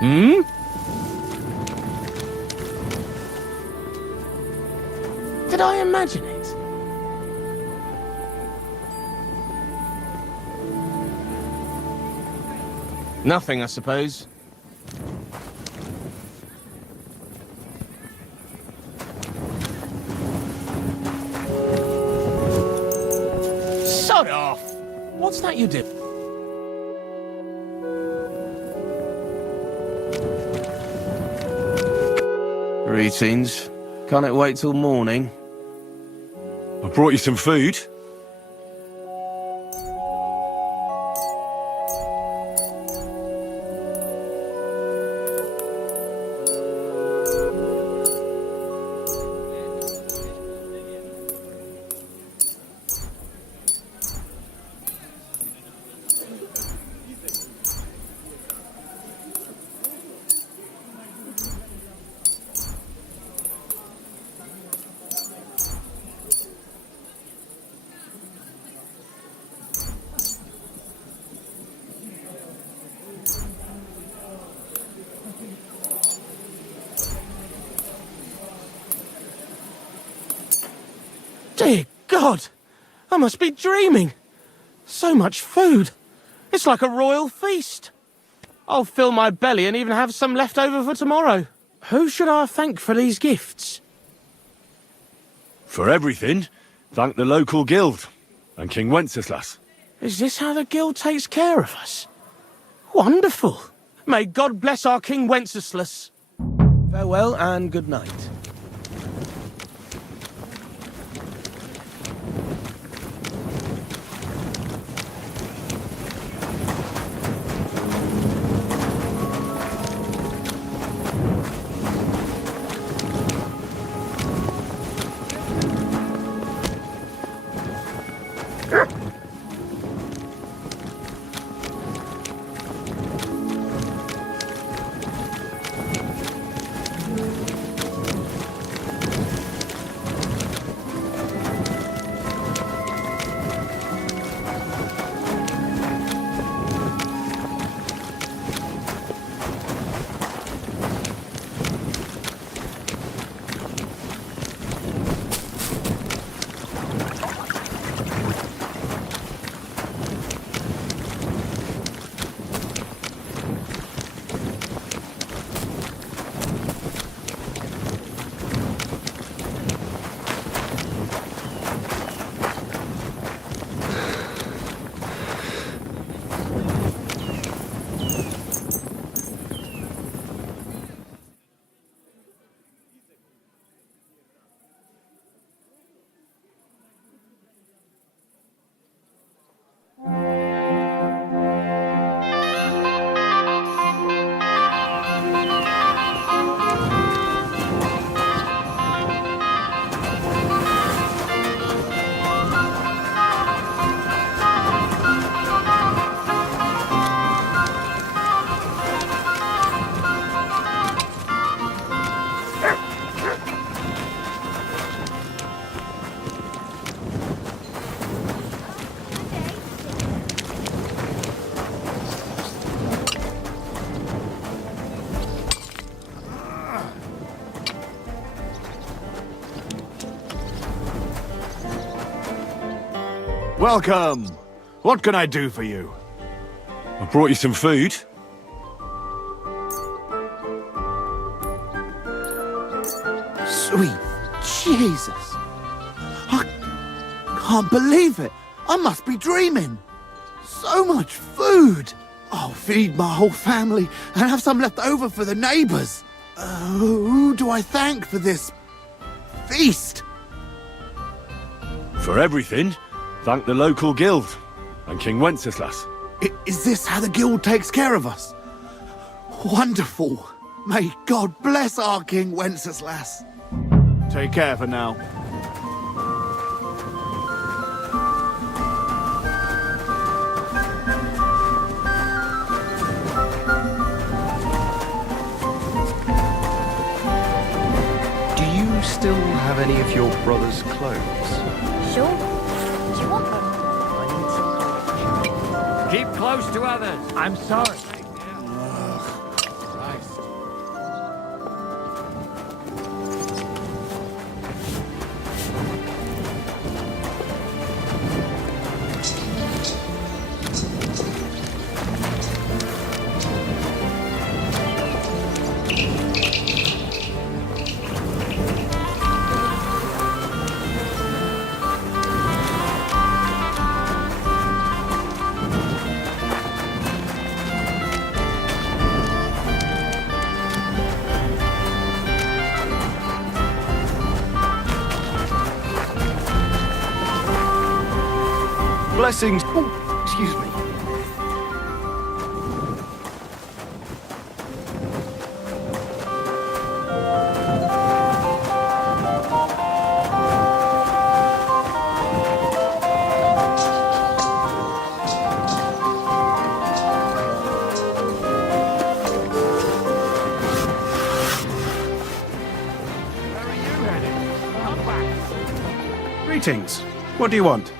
Hmm? Did I imagine it? Nothing, I suppose. Sod off! What's that you did? Greetings. Can't it wait till morning? I brought you some food. Dear God! I must be dreaming. So much food. It's like a royal feast. I'll fill my belly and even have some left over for tomorrow. Who should I thank for these gifts? For everything, thank the local guild and King Wenceslas. Is this how the guild takes care of us? Wonderful. May God bless our King Wenceslas. Farewell and good night. Welcome. What can I do for you? I brought you some food. Sweet Jesus. I can't believe it. I must be dreaming. So much food. I'll feed my whole family and have some left over for the neighbors. Who do I thank for this feast? For everything, thank the local guild and King Wenceslas. Is this how the guild takes care of us? Wonderful. May God bless our King Wenceslas. Take care for now. Do you still have any of your brother's clothes? Sure. Do you want them? Keep close to others. I'm sorry. Blessings. Oh, excuse me. Greetings. What do you want?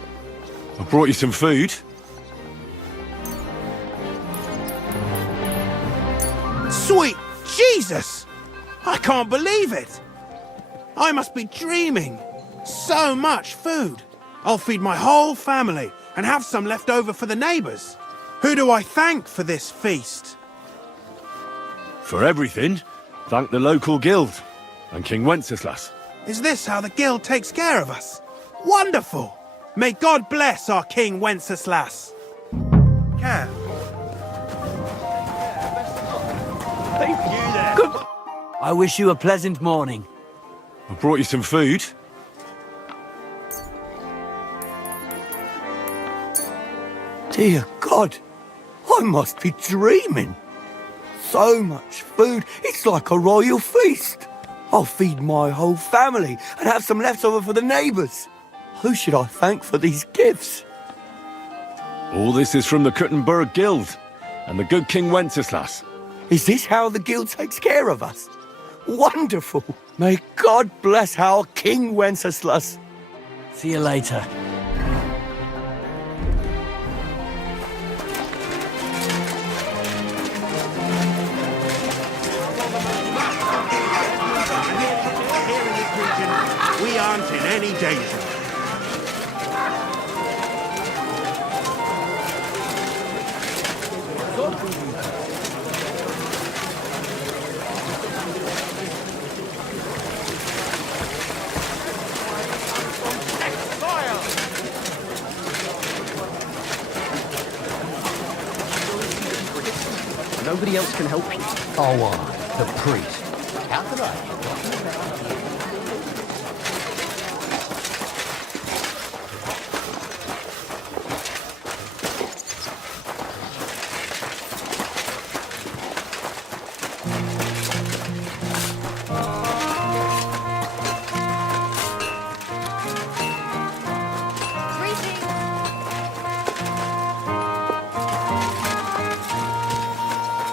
I brought you some food. Sweet Jesus! I can't believe it! I must be dreaming. So much food. I'll feed my whole family and have some left over for the neighbors. Who do I thank for this feast? For everything, thank the local guild and King Wenceslas. Is this how the guild takes care of us? Wonderful! May God bless our King Wenceslas. Care. Thank you there. Good. I wish you a pleasant morning. I brought you some food. Dear God, I must be dreaming. So much food, it's like a royal feast. I'll feed my whole family and have some left over for the neighbours. Who should I thank for these gifts? All this is from the Kuttenberg Guild and the good King Wenceslas. Is this how the guild takes care of us? Wonderful. May God bless our King Wenceslas. See you later. We aren't in any danger. Nobody else can help you. Oh, the priest. How could I have forgotten about him?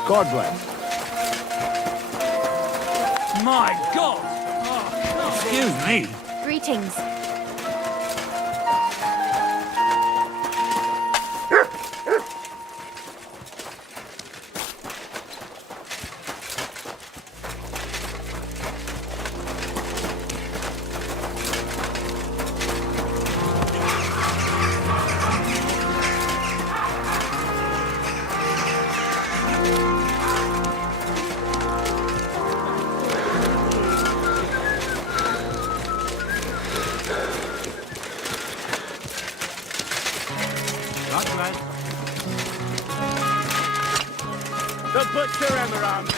God bless. My God! Oh, excuse me. Greetings. The butcher Emerald.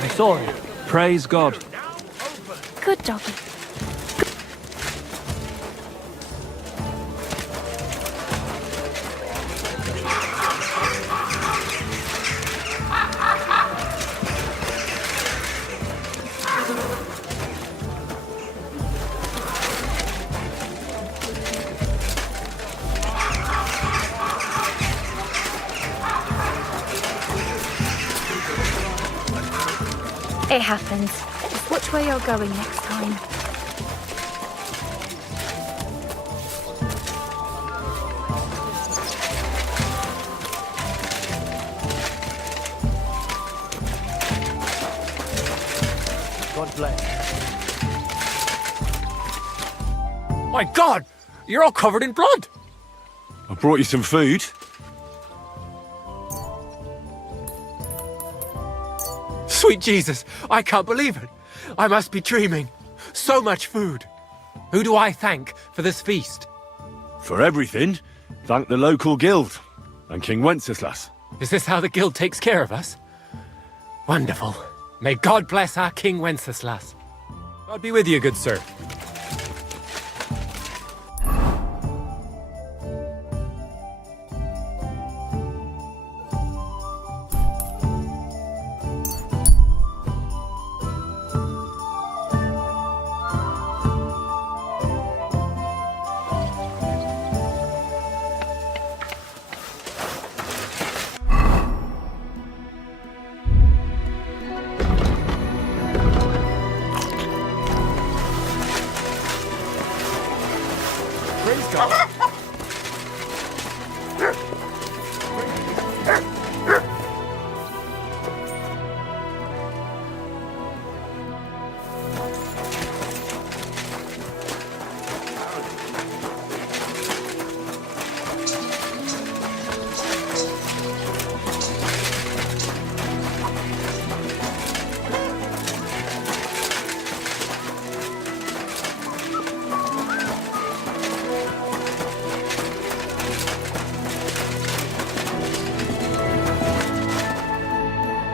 I saw you. Praise God. Good doggy. It happens. Which way you're going next time? God bless. My God! You're all covered in blood! I brought you some food. Sweet Jesus, I can't believe it. I must be dreaming. So much food. Who do I thank for this feast? For everything, thank the local guild and King Wenceslas. Is this how the guild takes care of us? Wonderful. May God bless our King Wenceslas. God be with you, good sir.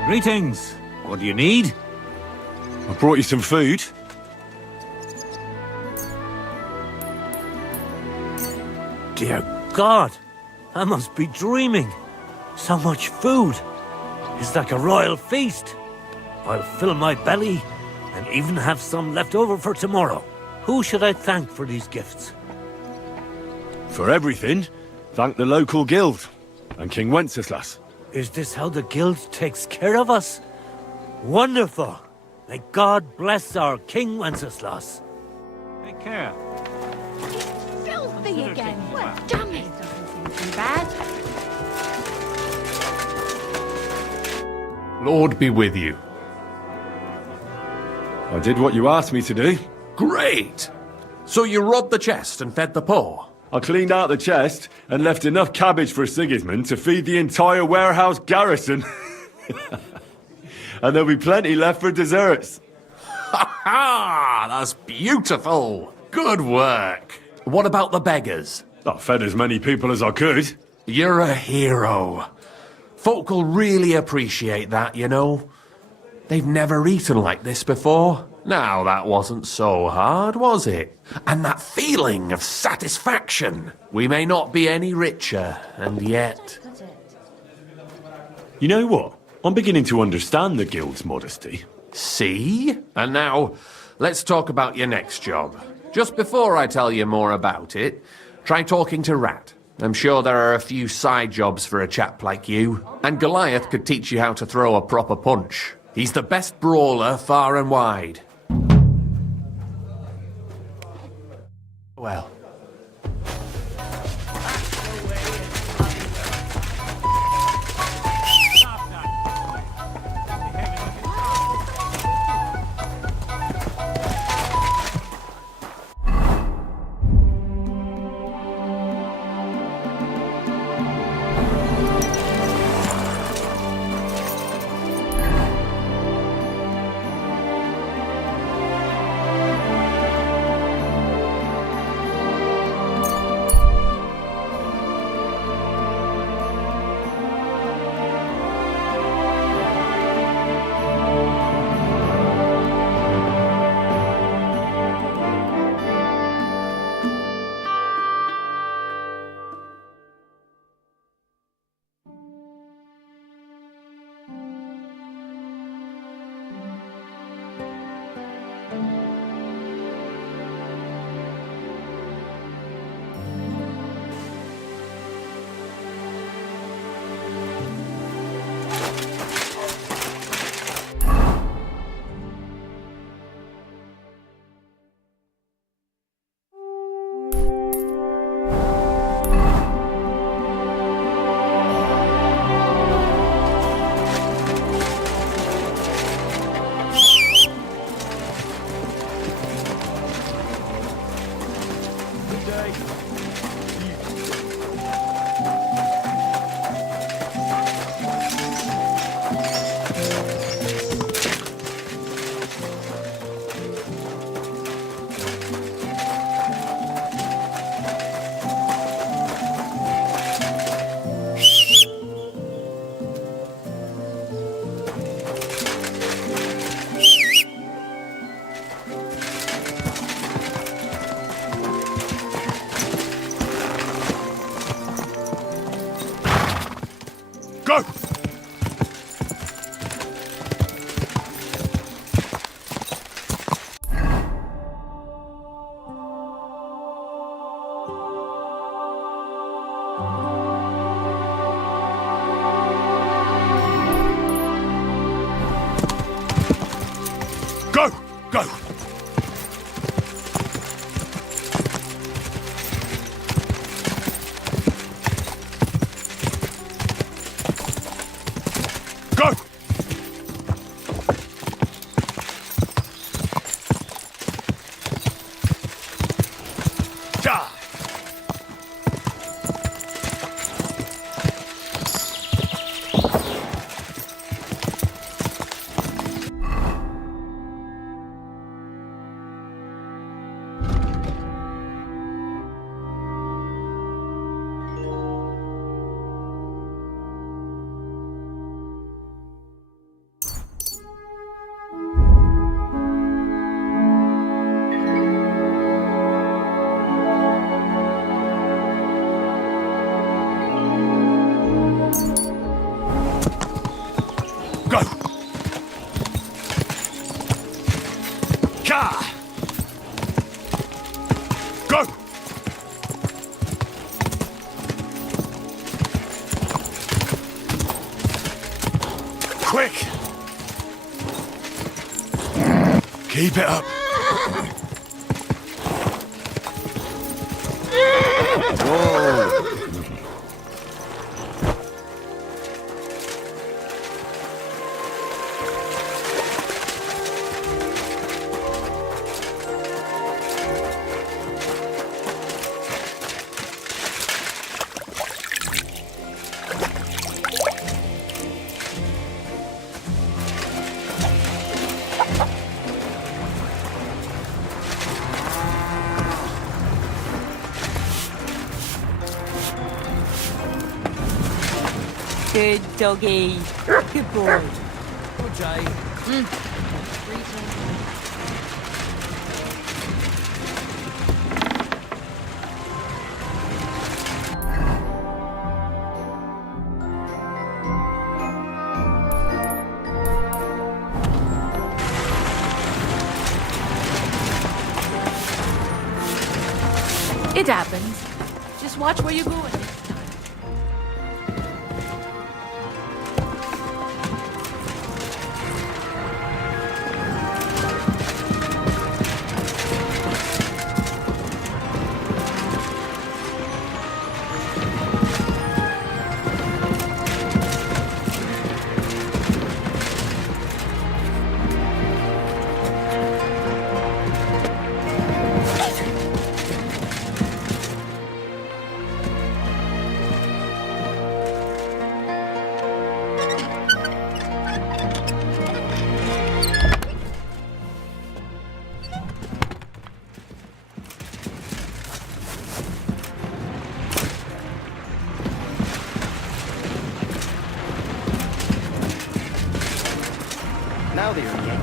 Greetings. What do you need? I brought you some food. Dear God, I must be dreaming. So much food. It's like a royal feast. I'll fill my belly and even have some left over for tomorrow. Who should I thank for these gifts? For everything, thank the local guild and King Wenceslas. Is this how the guild takes care of us? Wonderful. May God bless our King Wenceslas. Take care. Filthy again. What? Damn it. Doesn't seem too bad. Lord be with you. I did what you asked me to do. Great! So you robbed the chest and fed the poor? I cleaned out the chest and left enough cabbage for Sigismund to feed the entire warehouse garrison. And there'll be plenty left for desserts. Ha ha! That's beautiful! Good work! What about the beggars? I fed as many people as I could. You're a hero. Folk will really appreciate that, you know. They've never eaten like this before. Now, that wasn't so hard, was it? And that feeling of satisfaction. We may not be any richer, and yet... You know what? I'm beginning to understand the guild's modesty. See? And now, let's talk about your next job. Just before I tell you more about it, try talking to Rat. I'm sure there are a few side jobs for a chap like you. And Goliath could teach you how to throw a proper punch. He's the best brawler far and wide. Well. Keep it up. Good doggy. Good boy. Good Jay. It happens. Just watch where you're going. Now they're in.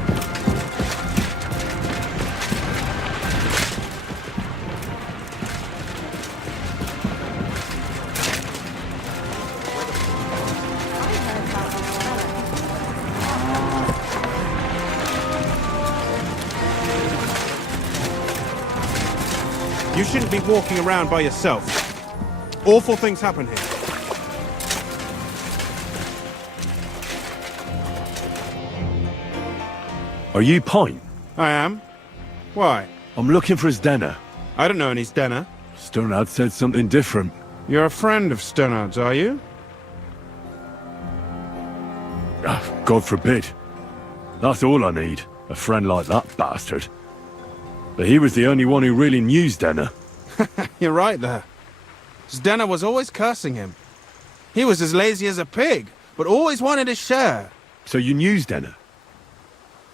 You shouldn't be walking around by yourself. Awful things happen here. Are you Pint? I am. Why? I'm looking for his Denner. I don't know any Denner. Sternad said something different. You're a friend of Sternard's, are you? God forbid. That's all I need. A friend like that bastard. But he was the only one who really knew Denner. You're right there. Zdenna was always cursing him. He was as lazy as a pig, but always wanted his share. So you knew Denner?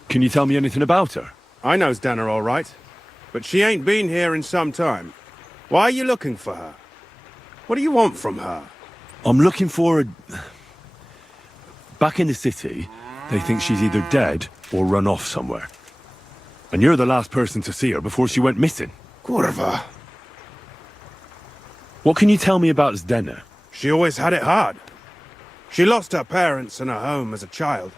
Can you tell me anything about her? I know Zdenna all right, but she ain't been here in some time. Why are you looking for her? What do you want from her? I'm looking for a... Back in the city, they think she's either dead or run off somewhere. And you're the last person to see her before she went missing. Kurva. What can you tell me about Zdenna? She always had it hard. She lost her parents and her home as a child.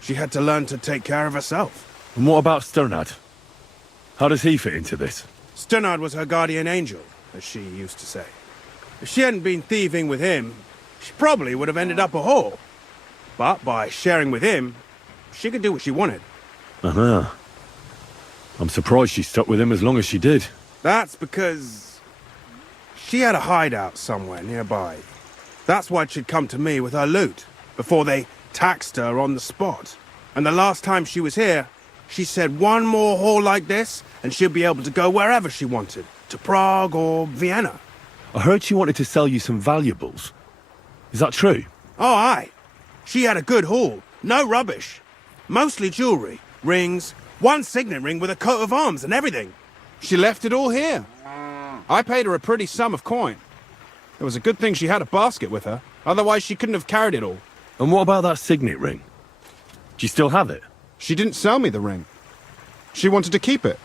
She had to learn to take care of herself. And what about Sternad? How does he fit into this? Sternard was her guardian angel, as she used to say. If she hadn't been thieving with him, she probably would have ended up a whore. But by sharing with him, she could do what she wanted. Uh-huh. I'm surprised she stuck with him as long as she did. That's because she had a hideout somewhere nearby. That's why she'd come to me with her loot, before they taxed her on the spot. And the last time she was here, she said one more haul like this, and she'd be able to go wherever she wanted, to Prague or Vienna. I heard she wanted to sell you some valuables. Is that true? Oh, aye. She had a good haul. No rubbish. Mostly jewelry, rings, one signet ring with a coat of arms and everything. She left it all here. I paid her a pretty sum of coin. It was a good thing she had a basket with her, otherwise she couldn't have carried it all. And what about that signet ring? Do you still have it? She didn't sell me the ring. She wanted to keep it.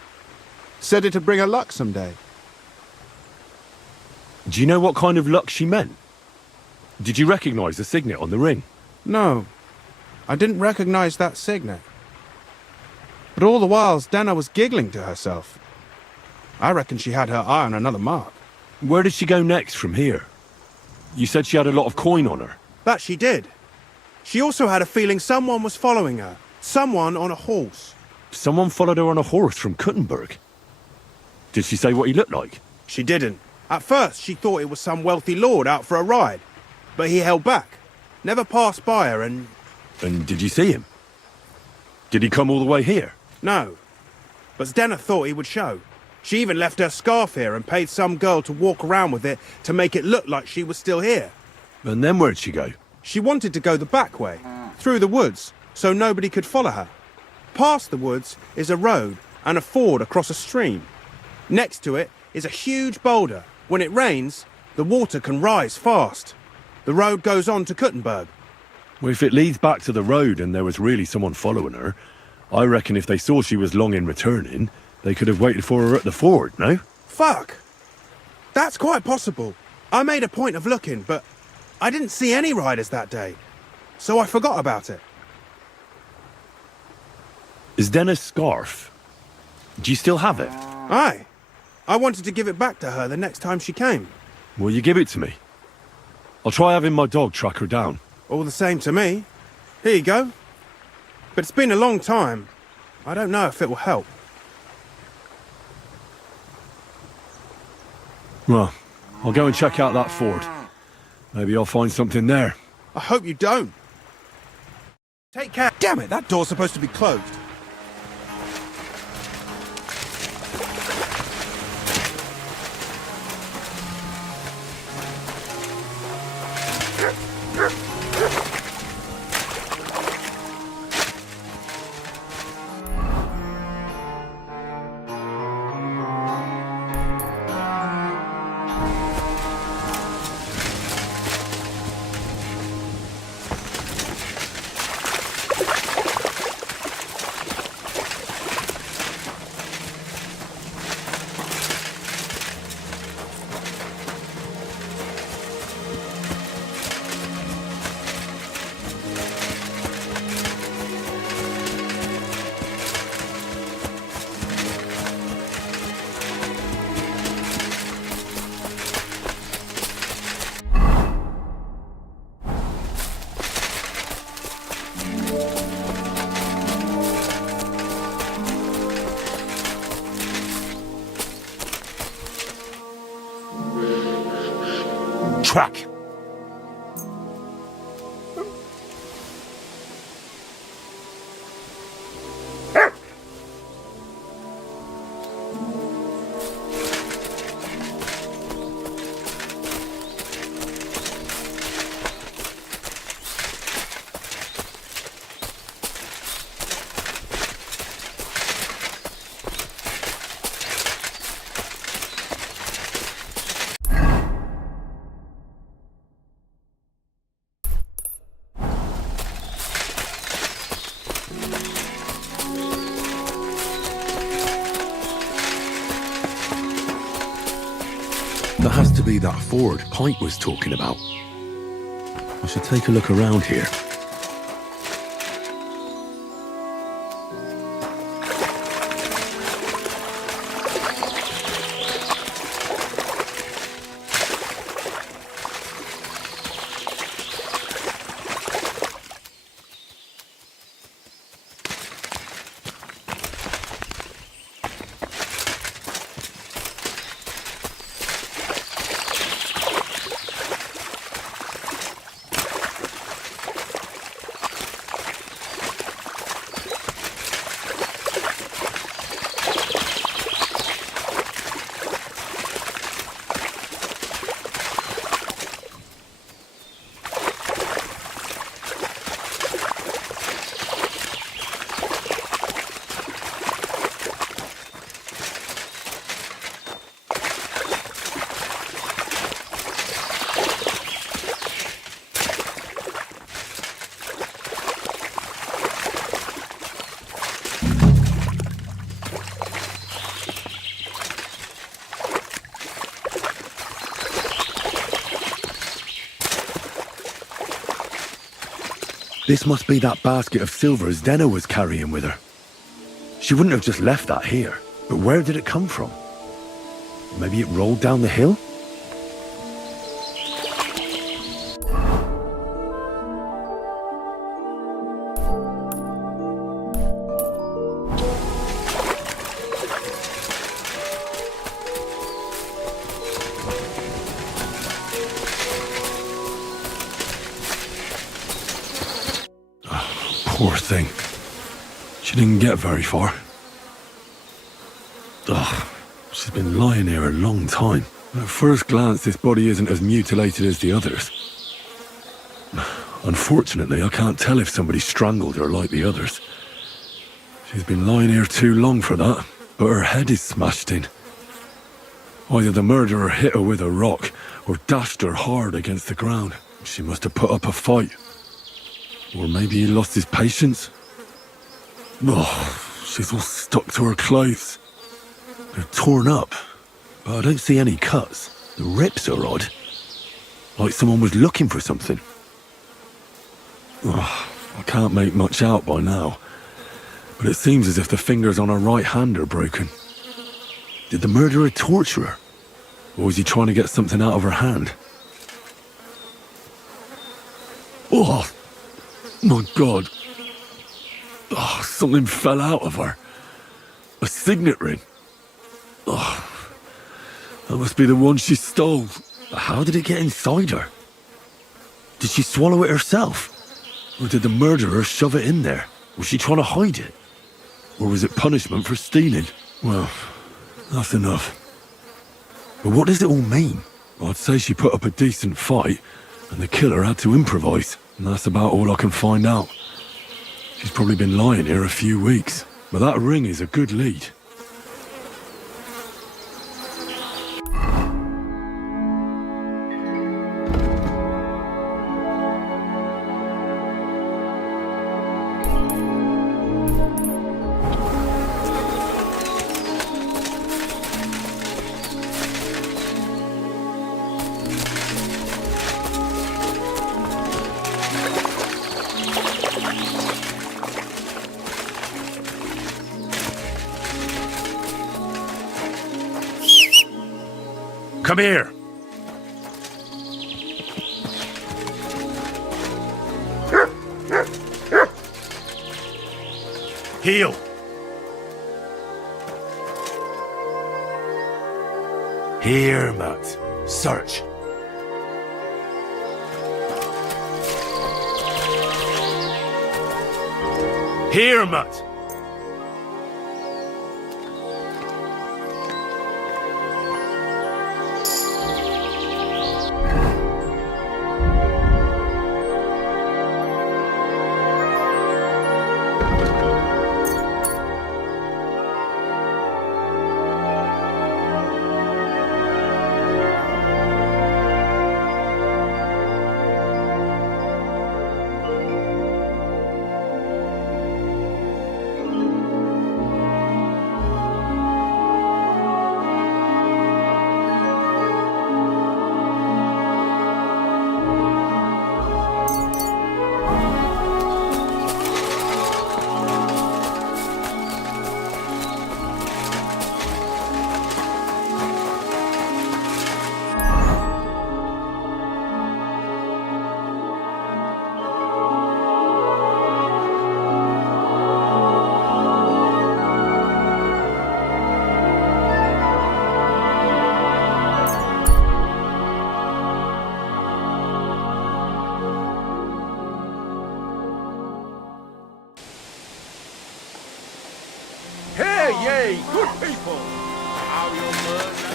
Said it'd bring her luck someday. Do you know what kind of luck she meant? Did you recognize the signet on the ring? No, I didn't recognize that signet. But all the while, Zdenna was giggling to herself. I reckon she had her eye on another mark. Where did she go next from here? You said she had a lot of coin on her. That she did. She also had a feeling someone was following her. Someone on a horse. Someone followed her on a horse from Kuttenberg. Did she say what he looked like? She didn't. At first, she thought it was some wealthy lord out for a ride. But he held back. Never passed by her and... And did you see him? Did he come all the way here? No. But Zdenna thought he would show. She even left her scarf here and paid some girl to walk around with it to make it look like she was still here. And then where'd she go? She wanted to go the back way, through the woods, so nobody could follow her. Past the woods is a road and a ford across a stream. Next to it is a huge boulder. When it rains, the water can rise fast. The road goes on to Kuttenberg. Well, if it leads back to the road and there was really someone following her, I reckon if they saw she was long in returning, they could have waited for her at the ford, no? Fuck! That's quite possible. I made a point of looking, but I didn't see any riders that day, so I forgot about it. Is Denna's scarf? Do you still have it? Aye. I wanted to give it back to her the next time she came. Will you give it to me? I'll try having my dog track her down. All the same to me. Here you go. But it's been a long time. I don't know if it will help. Well, I'll go and check out that ford. Maybe I'll find something there. I hope you don't. Take care. Damn it, that door's supposed to be closed. Track! That has to be that ford Pike was talking about. I should take a look around here. This must be that basket of silver Zdenna was carrying with her. She wouldn't have just left that here. But where did it come from? Maybe it rolled down the hill? Poor thing. She didn't get very far. Ugh, she's been lying here a long time. At first glance, this body isn't as mutilated as the others. Unfortunately, I can't tell if somebody strangled her like the others. She's been lying here too long for that, but her head is smashed in. Either the murderer hit her with a rock, or dashed her hard against the ground. She must have put up a fight. Or maybe he lost his patience. Oh, she's all stuck to her clothes. They're torn up, but I don't see any cuts. The rips are odd. Like someone was looking for something. Oh, I can't make much out by now, but it seems as if the fingers on her right hand are broken. Did the murderer torture her? Or was he trying to get something out of her hand? Oh, my God. Oh, something fell out of her. A signet ring. Oh, that must be the one she stole. How did it get inside her? Did she swallow it herself? Or did the murderer shove it in there? Was she trying to hide it? Or was it punishment for stealing? Well, that's enough. But what does it all mean? I'd say she put up a decent fight, and the killer had to improvise, and that's about all I can find out. She's probably been lying here a few weeks, but that ring is a good lead. Come here. Heel. Here, Matt. Search. Here, Mutt. Hey, yay, good people! How your birds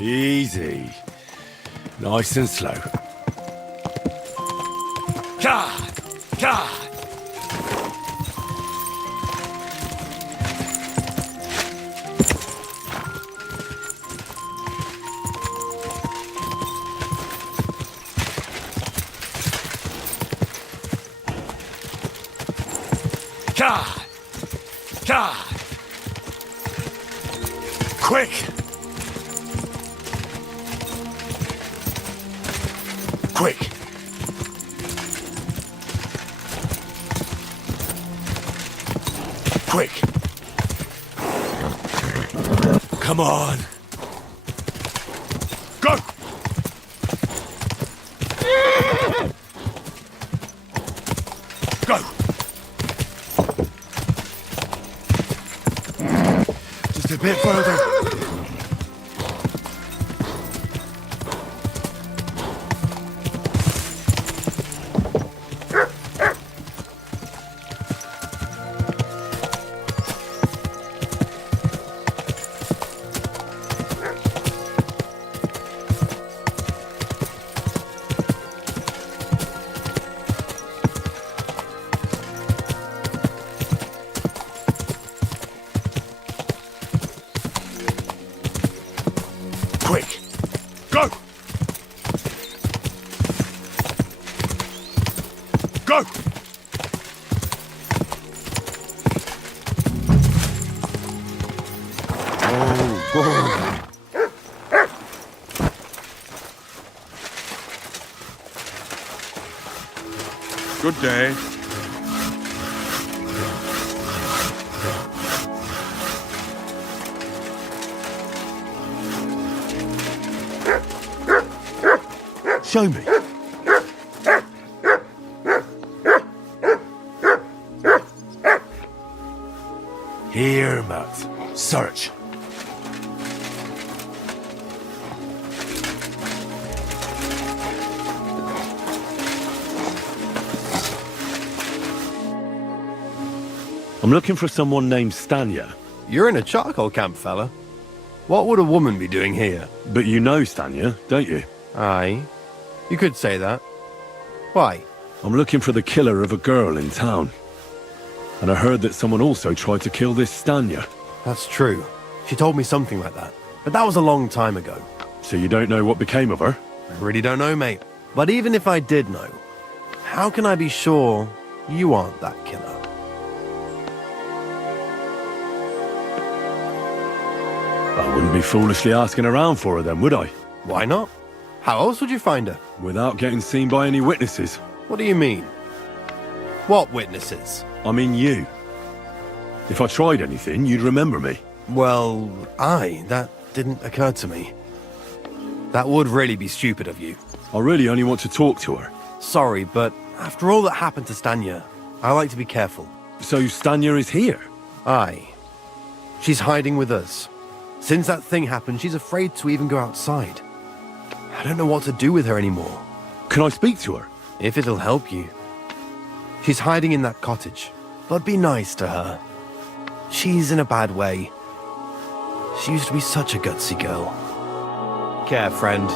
Easy. Nice and slow. God! God! God! God! Quick! Quick! Come on. Go! Go. Just a bit further. Quick. Go! Go! Good day. Show me. Here, Matt. Search. I'm looking for someone named Stanya. You're in a charcoal camp, fella. What would a woman be doing here? But you know Stanya, don't you? Aye. You could say that. Why? I'm looking for the killer of a girl in town. And I heard that someone also tried to kill this Stanya. That's true. She told me something like that. But that was a long time ago. So you don't know what became of her? I really don't know, mate. But even if I did know, how can I be sure you aren't that killer? I wouldn't be foolishly asking around for her then, would I? Why not? How else would you find her? Without getting seen by any witnesses. What do you mean? What witnesses? I mean you. If I tried anything, you'd remember me. Well, that didn't occur to me. That would really be stupid of you. I really only want to talk to her. Sorry, but after all that happened to Stanya, I like to be careful. So Stanya is here? Aye. She's hiding with us. Since that thing happened, she's afraid to even go outside. I don't know what to do with her anymore. Can I speak to her? If it'll help you. She's hiding in that cottage, but be nice to her. She's in a bad way. She used to be such a gutsy girl. Care, friend.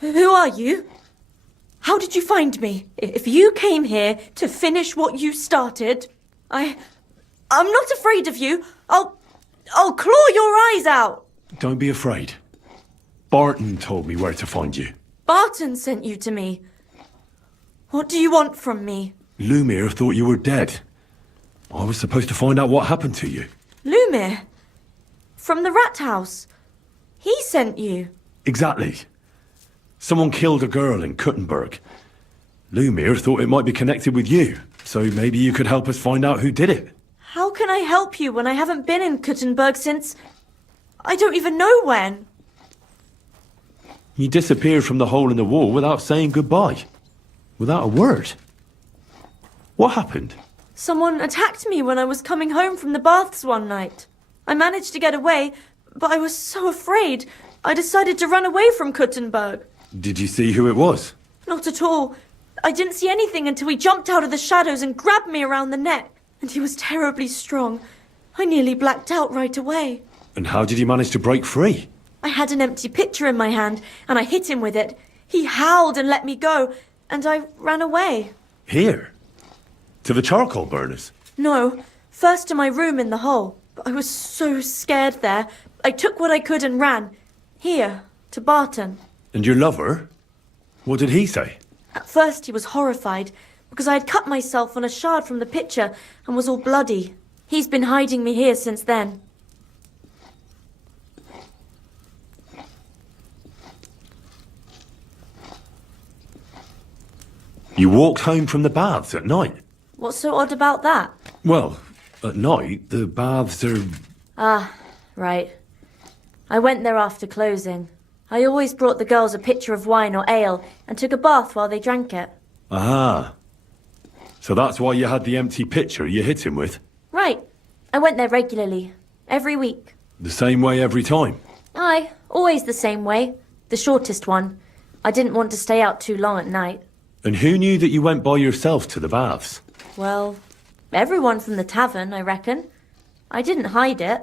Who are you? How did you find me? If you came here to finish what you started, I'm not afraid of you. I'll claw your eyes out. Don't be afraid. Barton told me where to find you. Barton sent you to me. What do you want from me? Lumir thought you were dead. I was supposed to find out what happened to you. Lumir? From the rat house? He sent you? Exactly. Someone killed a girl in Kuttenberg. Lumir thought it might be connected with you, so maybe you could help us find out who did it. How can I help you when I haven't been in Kuttenberg since... I don't even know when. You disappeared from the hole in the wall without saying goodbye. Without a word. What happened? Someone attacked me when I was coming home from the baths one night. I managed to get away, but I was so afraid, I decided to run away from Kuttenberg. Did you see who it was? Not at all. I didn't see anything until he jumped out of the shadows and grabbed me around the neck. And he was terribly strong. I nearly blacked out right away. And how did you manage to break free? I had an empty pitcher in my hand, and I hit him with it. He howled and let me go, and I ran away. Here? To the charcoal burners? No, first to my room in the hole. But I was so scared there. I took what I could and ran. Here, to Barton. And your lover? What did he say? At first he was horrified, because I had cut myself on a shard from the pitcher and was all bloody. He's been hiding me here since then. You walked home from the baths at night? What's so odd about that? Well, at night, the baths are... Ah, right. I went there after closing. I always brought the girls a pitcher of wine or ale and took a bath while they drank it. Ah. So that's why you had the empty pitcher you hit him with? Right. I went there regularly. Every week. The same way every time? Aye, always the same way. The shortest one. I didn't want to stay out too long at night. And who knew that you went by yourself to the baths? Well, everyone from the tavern, I reckon. I didn't hide it.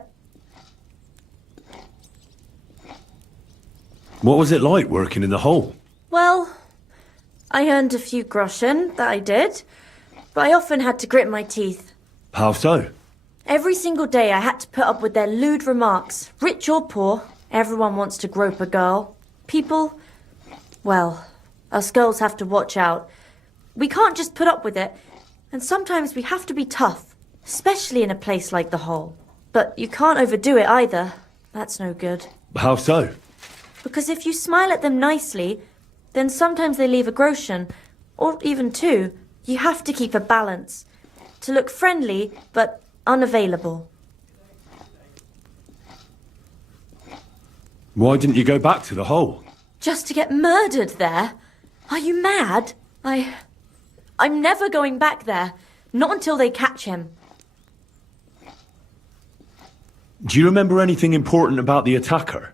What was it like working in the hole? Well, I earned a few groschen, that I did. But I often had to grit my teeth. How so? Every single day I had to put up with their lewd remarks. Rich or poor, everyone wants to grope a girl. People, well, us girls have to watch out. We can't just put up with it. And sometimes we have to be tough, especially in a place like the hole. But you can't overdo it either. That's no good. How so? Because if you smile at them nicely, then sometimes they leave a groschen, or even two. You have to keep a balance. To look friendly, but unavailable. Why didn't you go back to the hole? Just to get murdered there? Are you mad? I'm never going back there. Not until they catch him. Do you remember anything important about the attacker?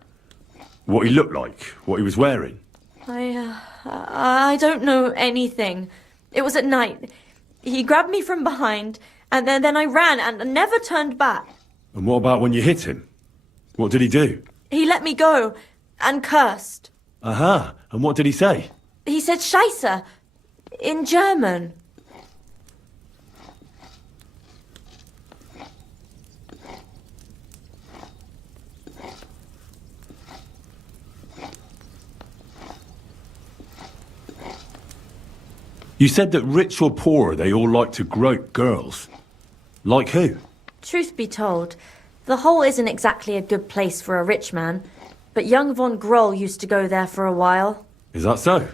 What he looked like? What he was wearing? I don't know anything. It was at night. He grabbed me from behind, and then I ran and never turned back. And what about when you hit him? What did he do? He let me go and cursed. Aha, and what did he say? He said Scheisse in German. You said that rich or poor, they all like to grope girls. Like who? Truth be told, the hole isn't exactly a good place for a rich man, but young von Groll used to go there for a while. Is that so?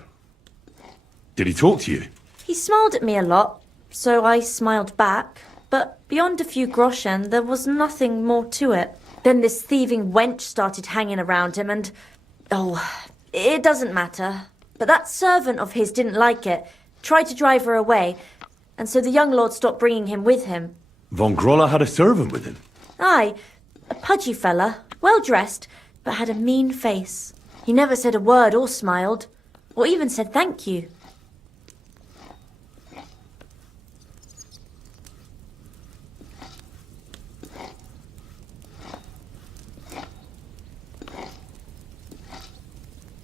Did he talk to you? He smiled at me a lot, so I smiled back, but beyond a few groschen, there was nothing more to it. Then this thieving wench started hanging around him and... oh, it doesn't matter. But that servant of his didn't like it, tried to drive her away, and so the young lord stopped bringing him with him. Von Groller had a servant with him? Aye, a pudgy fella, well-dressed, but had a mean face. He never said a word or smiled, or even said thank you.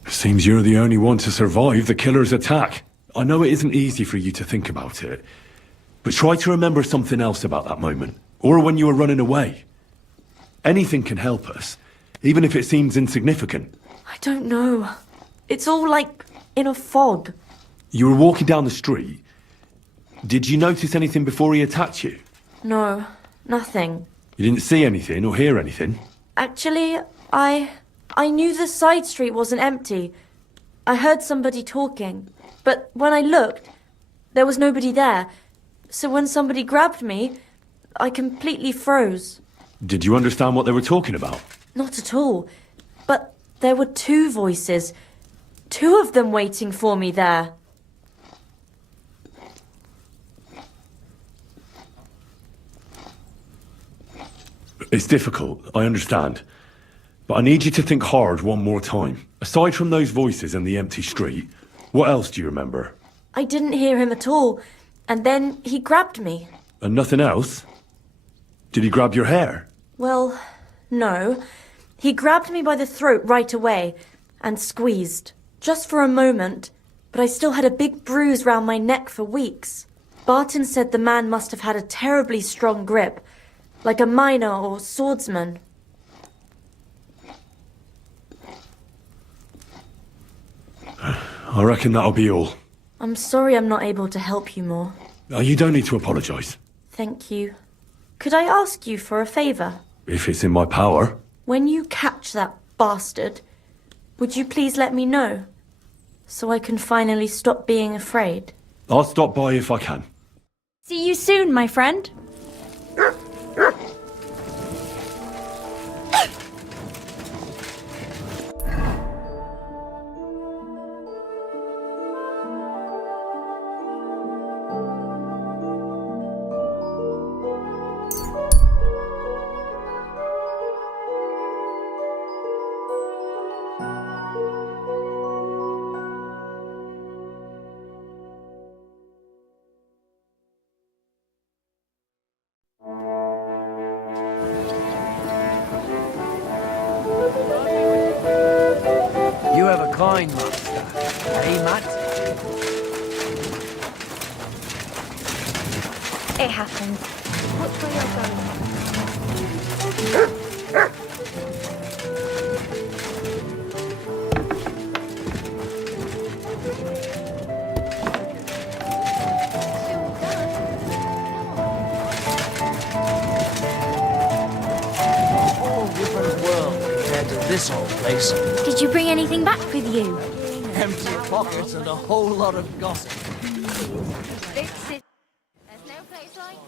Seems you're the only one to survive the killer's attack. I know it isn't easy for you to think about it, but try to remember something else about that moment, or when you were running away. Anything can help us, even if it seems insignificant. I don't know. It's all like in a fog. You were walking down the street. Did you notice anything before he attacked you? No, nothing. You didn't see anything or hear anything? Actually, I knew the side street wasn't empty. I heard somebody talking. But when I looked, there was nobody there. So when somebody grabbed me, I completely froze. Did you understand what they were talking about? Not at all. But there were two voices. Two of them waiting for me there. It's difficult, I understand. But I need you to think hard one more time. Aside from those voices and the empty street, what else do you remember? I didn't hear him at all. And then he grabbed me. And nothing else? Did he grab your hair? Well, no. He grabbed me by the throat right away and squeezed. Just for a moment, but I still had a big bruise round my neck for weeks. Barton said the man must have had a terribly strong grip, like a miner or swordsman. I reckon that'll be all. I'm sorry I'm not able to help you more. You don't need to apologise. Thank you. Could I ask you for a favour? If it's in my power. When you catch that bastard, would you please let me know? So I can finally stop being afraid. I'll stop by if I can. See you soon, my friend. You have a coin, master. Hey, Matt? It happens. Watch where you're going. Whole different world compared to this old place. Did you bring anything back with you? Empty pockets and a whole lot of gossip.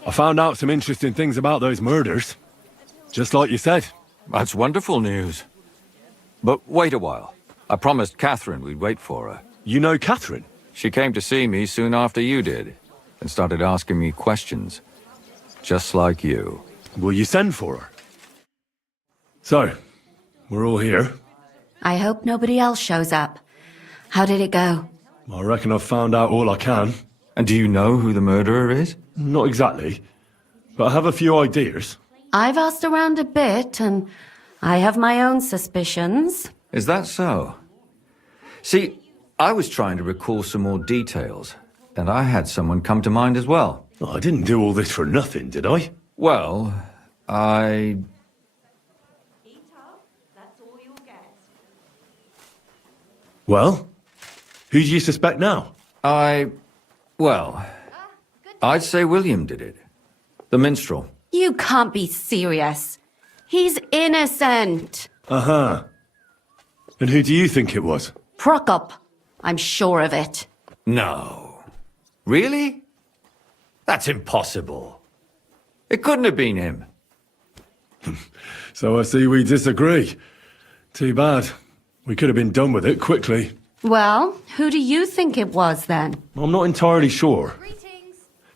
I found out some interesting things about those murders. Just like you said. That's wonderful news. But wait a while. I promised Catherine we'd wait for her. You know Catherine? She came to see me soon after you did, and started asking me questions. Just like you. Will you send for her? So, we're all here. I hope nobody else shows up. How did it go? I reckon I've found out all I can. And do you know who the murderer is? Not exactly, but I have a few ideas. I've asked around a bit, and I have my own suspicions. Is that so? See, I was trying to recall some more details, and I had someone come to mind as well. Oh, I didn't do all this for nothing, did I? Well, Well, who do you suspect now? Well, I'd say William did it. The minstrel. You can't be serious. He's innocent. Uh-huh. And who do you think it was? Prokop. I'm sure of it. No. Really? That's impossible. It couldn't have been him. So I see we disagree. Too bad. We could have been done with it quickly. Well, who do you think it was then? I'm not entirely sure.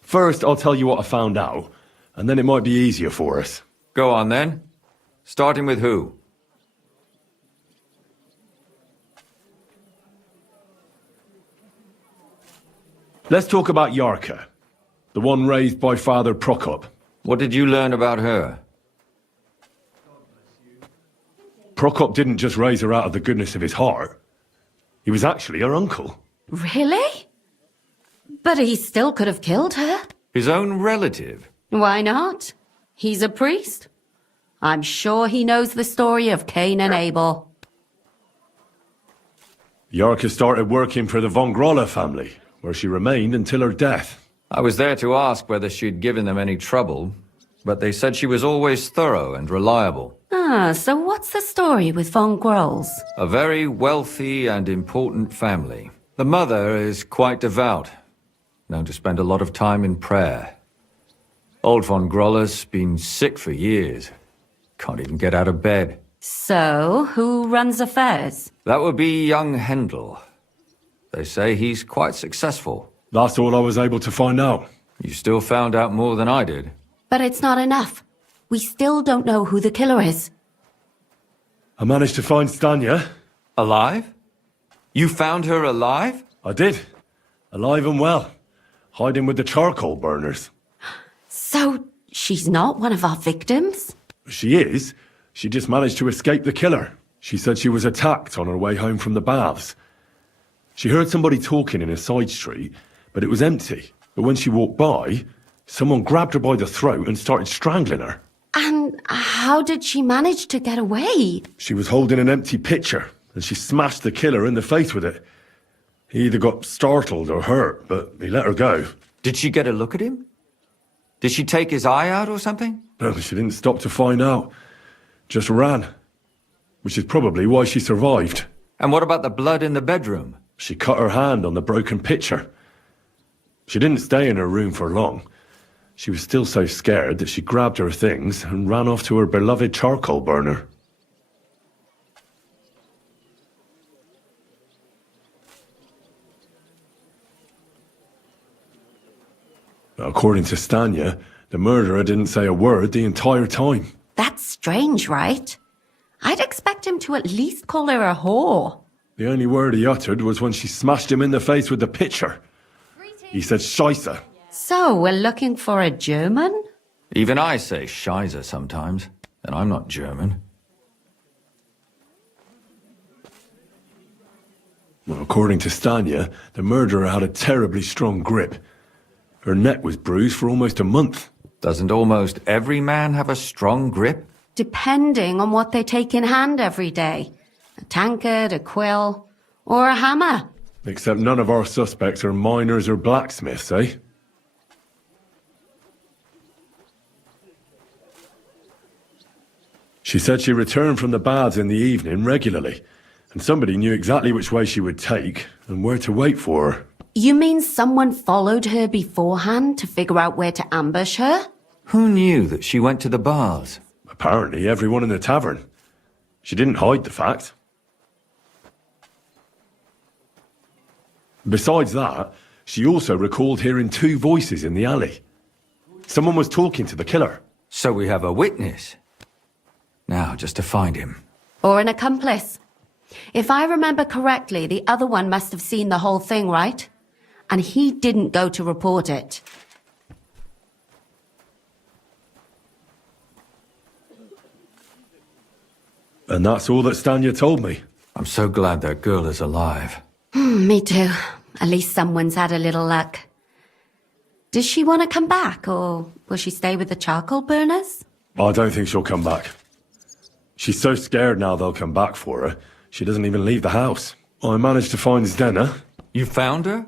First, I'll tell you what I found out, and then it might be easier for us. Go on then. Starting with who? Let's talk about Yarka, the one raised by Father Prokop. What did you learn about her? Prokop didn't just raise her out of the goodness of his heart. He was actually her uncle. Really? But he still could have killed her. His own relative? Why not? He's a priest. I'm sure he knows the story of Cain and Abel. Yarka started working for the von Grolle family, where she remained until her death. I was there to ask whether she'd given them any trouble, but they said she was always thorough and reliable. Ah, so what's the story with von Grolls? A very wealthy and important family. The mother is quite devout, known to spend a lot of time in prayer. Old von Groller's been sick for years. Can't even get out of bed. So, who runs affairs? That would be young Hendel. They say he's quite successful. That's all I was able to find out. You still found out more than I did. But it's not enough. We still don't know who the killer is. I managed to find Stanya. Alive? You found her alive? I did. Alive and well. Hiding with the charcoal burners. So, she's not one of our victims? She is. She just managed to escape the killer. She said she was attacked on her way home from the baths. She heard somebody talking in a side street, but it was empty. But when she walked by, someone grabbed her by the throat and started strangling her. And how did she manage to get away? She was holding an empty pitcher, and she smashed the killer in the face with it. He either got startled or hurt, but he let her go. Did she get a look at him? Did she take his eye out or something? No, she didn't stop to find out. Just ran. Which is probably why she survived. And what about the blood in the bedroom? She cut her hand on the broken pitcher. She didn't stay in her room for long. She was still so scared that she grabbed her things and ran off to her beloved charcoal burner. According to Stanya, the murderer didn't say a word the entire time. That's strange, right? I'd expect him to at least call her a whore. The only word he uttered was when she smashed him in the face with the pitcher. He said Scheisse. So, we're looking for a German? Even I say Scheiße sometimes, and I'm not German. Well, according to Stanya, the murderer had a terribly strong grip. Her neck was bruised for almost a month. Doesn't almost every man have a strong grip? Depending on what they take in hand every day. A tankard, a quill, or a hammer. Except none of our suspects are miners or blacksmiths, eh? She said she returned from the baths in the evening regularly, and somebody knew exactly which way she would take and where to wait for her. You mean someone followed her beforehand to figure out where to ambush her? Who knew that she went to the bars? Apparently everyone in the tavern. She didn't hide the fact. Besides that, she also recalled hearing two voices in the alley. Someone was talking to the killer. So we have a witness. Now, just to find him. Or an accomplice. If I remember correctly, the other one must have seen the whole thing, right? And he didn't go to report it. And that's all that Stanya told me. I'm so glad that girl is alive. Me too. At least someone's had a little luck. Does she want to come back, or will she stay with the charcoal burners? I don't think she'll come back. She's so scared now they'll come back for her, she doesn't even leave the house. I managed to find Zdena. You found her?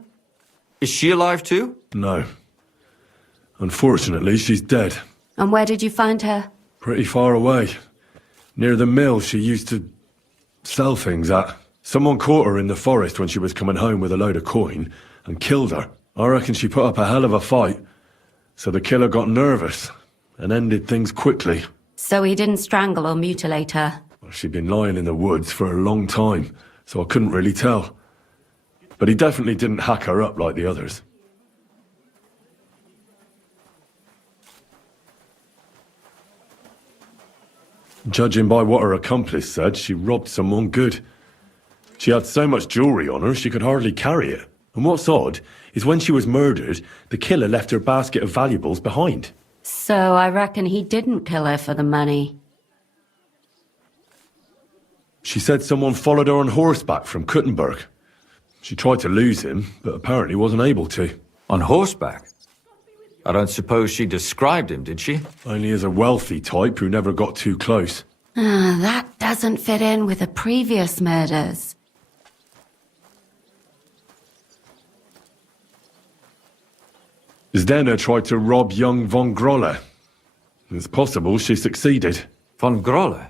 Is she alive too? No. Unfortunately, she's dead. And where did you find her? Pretty far away. Near the mill she used to sell things at. Someone caught her in the forest when she was coming home with a load of coin and killed her. I reckon she put up a hell of a fight. So the killer got nervous and ended things quickly. So he didn't strangle or mutilate her? She'd been lying in the woods for a long time, so I couldn't really tell. But he definitely didn't hack her up like the others. Judging by what her accomplice said, she robbed someone good. She had so much jewellery on her, she could hardly carry it. And what's odd is when she was murdered, the killer left her basket of valuables behind. So I reckon he didn't kill her for the money. She said someone followed her on horseback from Kuttenberg. She tried to lose him, but apparently wasn't able to. On horseback? I don't suppose she described him, did she? Only as a wealthy type who never got too close. That doesn't fit in with the previous murders. Zdena tried to rob young von Grolle. It's possible she succeeded. Von Grolle?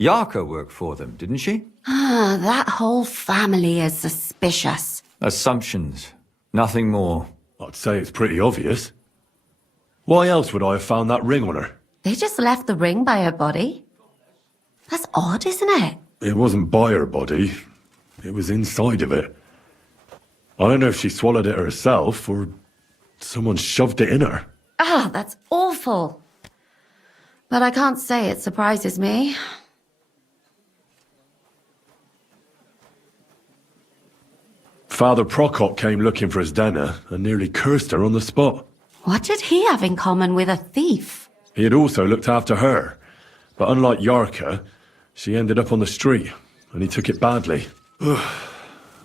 Yarka worked for them, didn't she? That whole family is suspicious. Assumptions. Nothing more. I'd say it's pretty obvious. Why else would I have found that ring on her? They just left the ring by her body? That's odd, isn't it? It wasn't by her body. It was inside of it. I don't know if she swallowed it herself or someone shoved it in her. Oh, that's awful. But I can't say it surprises me. Father Prokop came looking for Zdena and nearly cursed her on the spot. What did he have in common with a thief? He had also looked after her, but unlike Yarka, she ended up on the street, and he took it badly.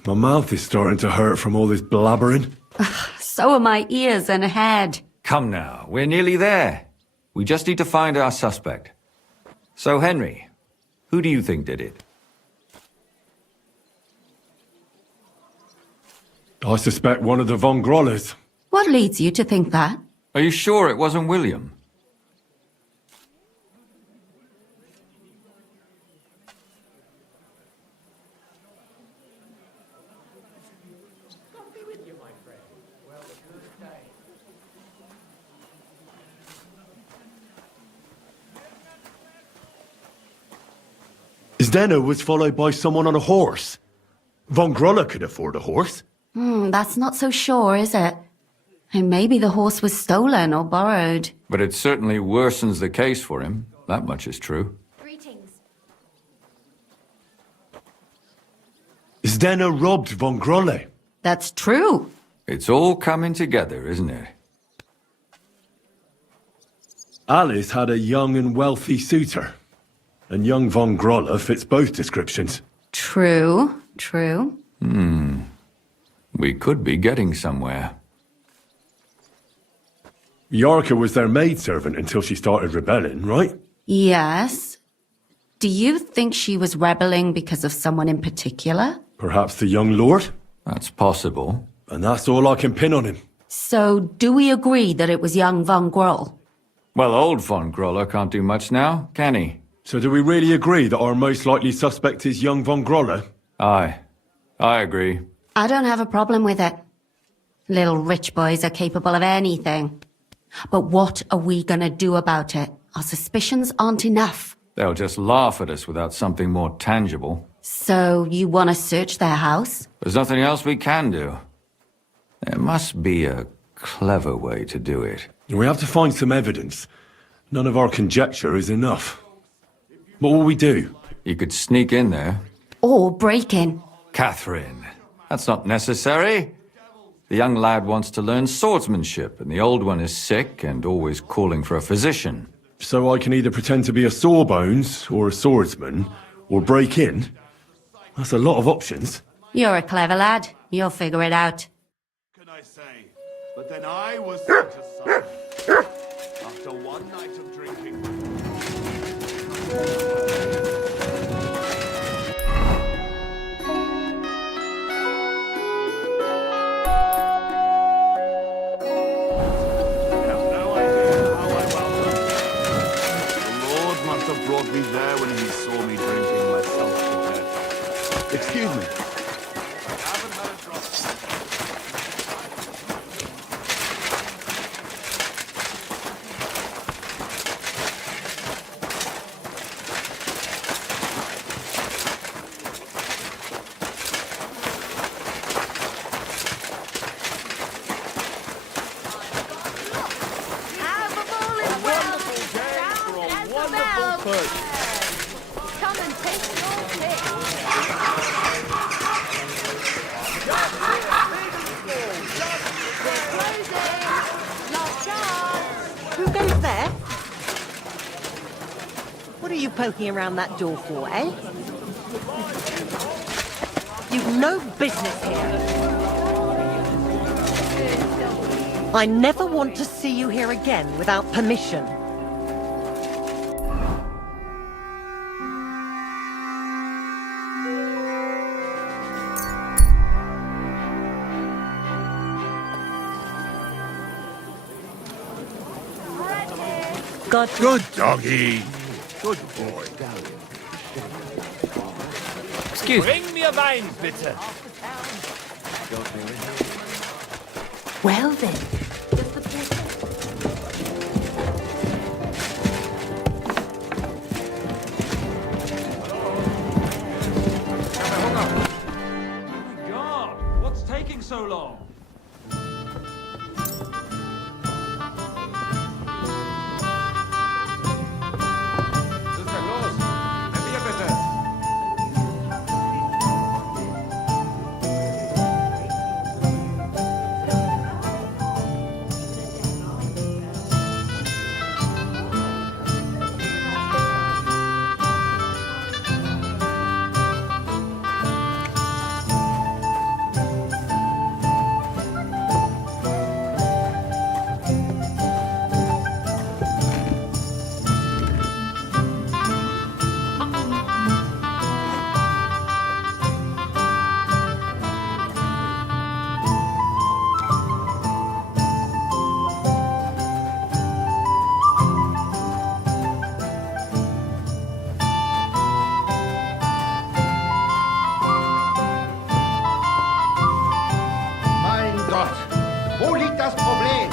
My mouth is starting to hurt from all this blabbering. So are my ears and head. Come now, we're nearly there. We just need to find our suspect. So, Henry, who do you think did it? I suspect one of the Von Grollers. What leads you to think that? Are you sure it wasn't William? Zdenna was followed by someone on a horse. Von Groller could afford a horse. That's not so sure, is it? And maybe the horse was stolen or borrowed. But it certainly worsens the case for him. That much is true. Greetings. Zdenna robbed Von Grolle. That's true. It's all coming together, isn't it? Alice had a young and wealthy suitor. And young Von Groller fits both descriptions. True. We could be getting somewhere. Yarka was their maidservant until she started rebelling, right? Yes. Do you think she was rebelling because of someone in particular? Perhaps the young lord? That's possible. And that's all I can pin on him. So, do we agree that it was young Von Groll? Well, old Von Groller can't do much now, can he? So do we really agree that our most likely suspect is young Von Groller? Aye. I agree. I don't have a problem with it. Little rich boys are capable of anything. But what are we gonna do about it? Our suspicions aren't enough. They'll just laugh at us without something more tangible. So, you want to search their house? There's nothing else we can do. There must be a clever way to do it. We have to find some evidence. None of our conjecture is enough. What will we do? You could sneak in there. Or break in. Catherine, that's not necessary. The young lad wants to learn swordsmanship, and the old one is sick and always calling for a physician. So I can either pretend to be a sawbones, or a swordsman, or break in? That's a lot of options. You're a clever lad. You'll figure it out. Can I say? But then I was sent aside after one night of drinking. Brought me there when he saw me drinking myself to death. Excuse me. I haven't had a drop. Come and take your pick. We're closing. Last chance. Who goes there? What are you poking around that door for, eh? You've no business here. I never want to see you here again without permission. Good doggy. Good boy. Excuse me. Bring me a wine, bitte. Well then. God, what's taking so long? nicht das Problem.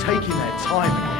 Taking their time again.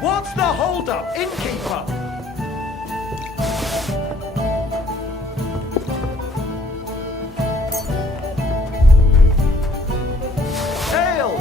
What's the hold-up, innkeeper? Ale!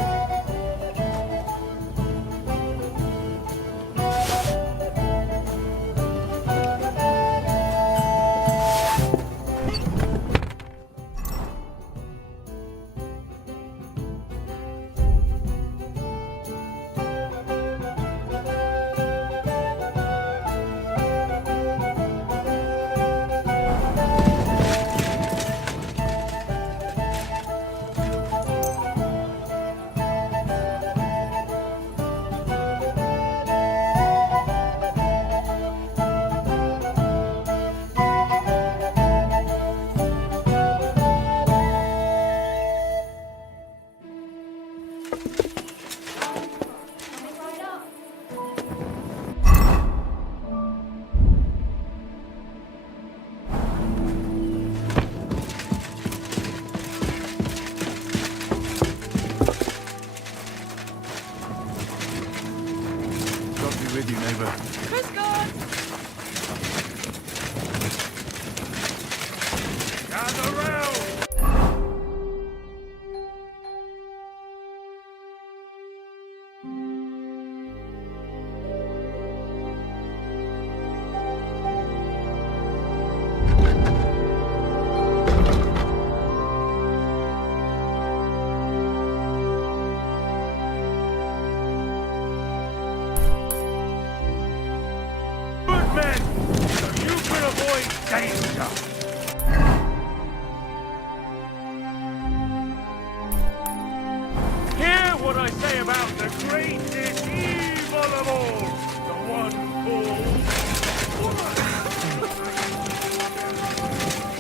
With you, neighbor. Chris gone. Gather round! Danger! Hear what I say about the greatest evil of all, the one called...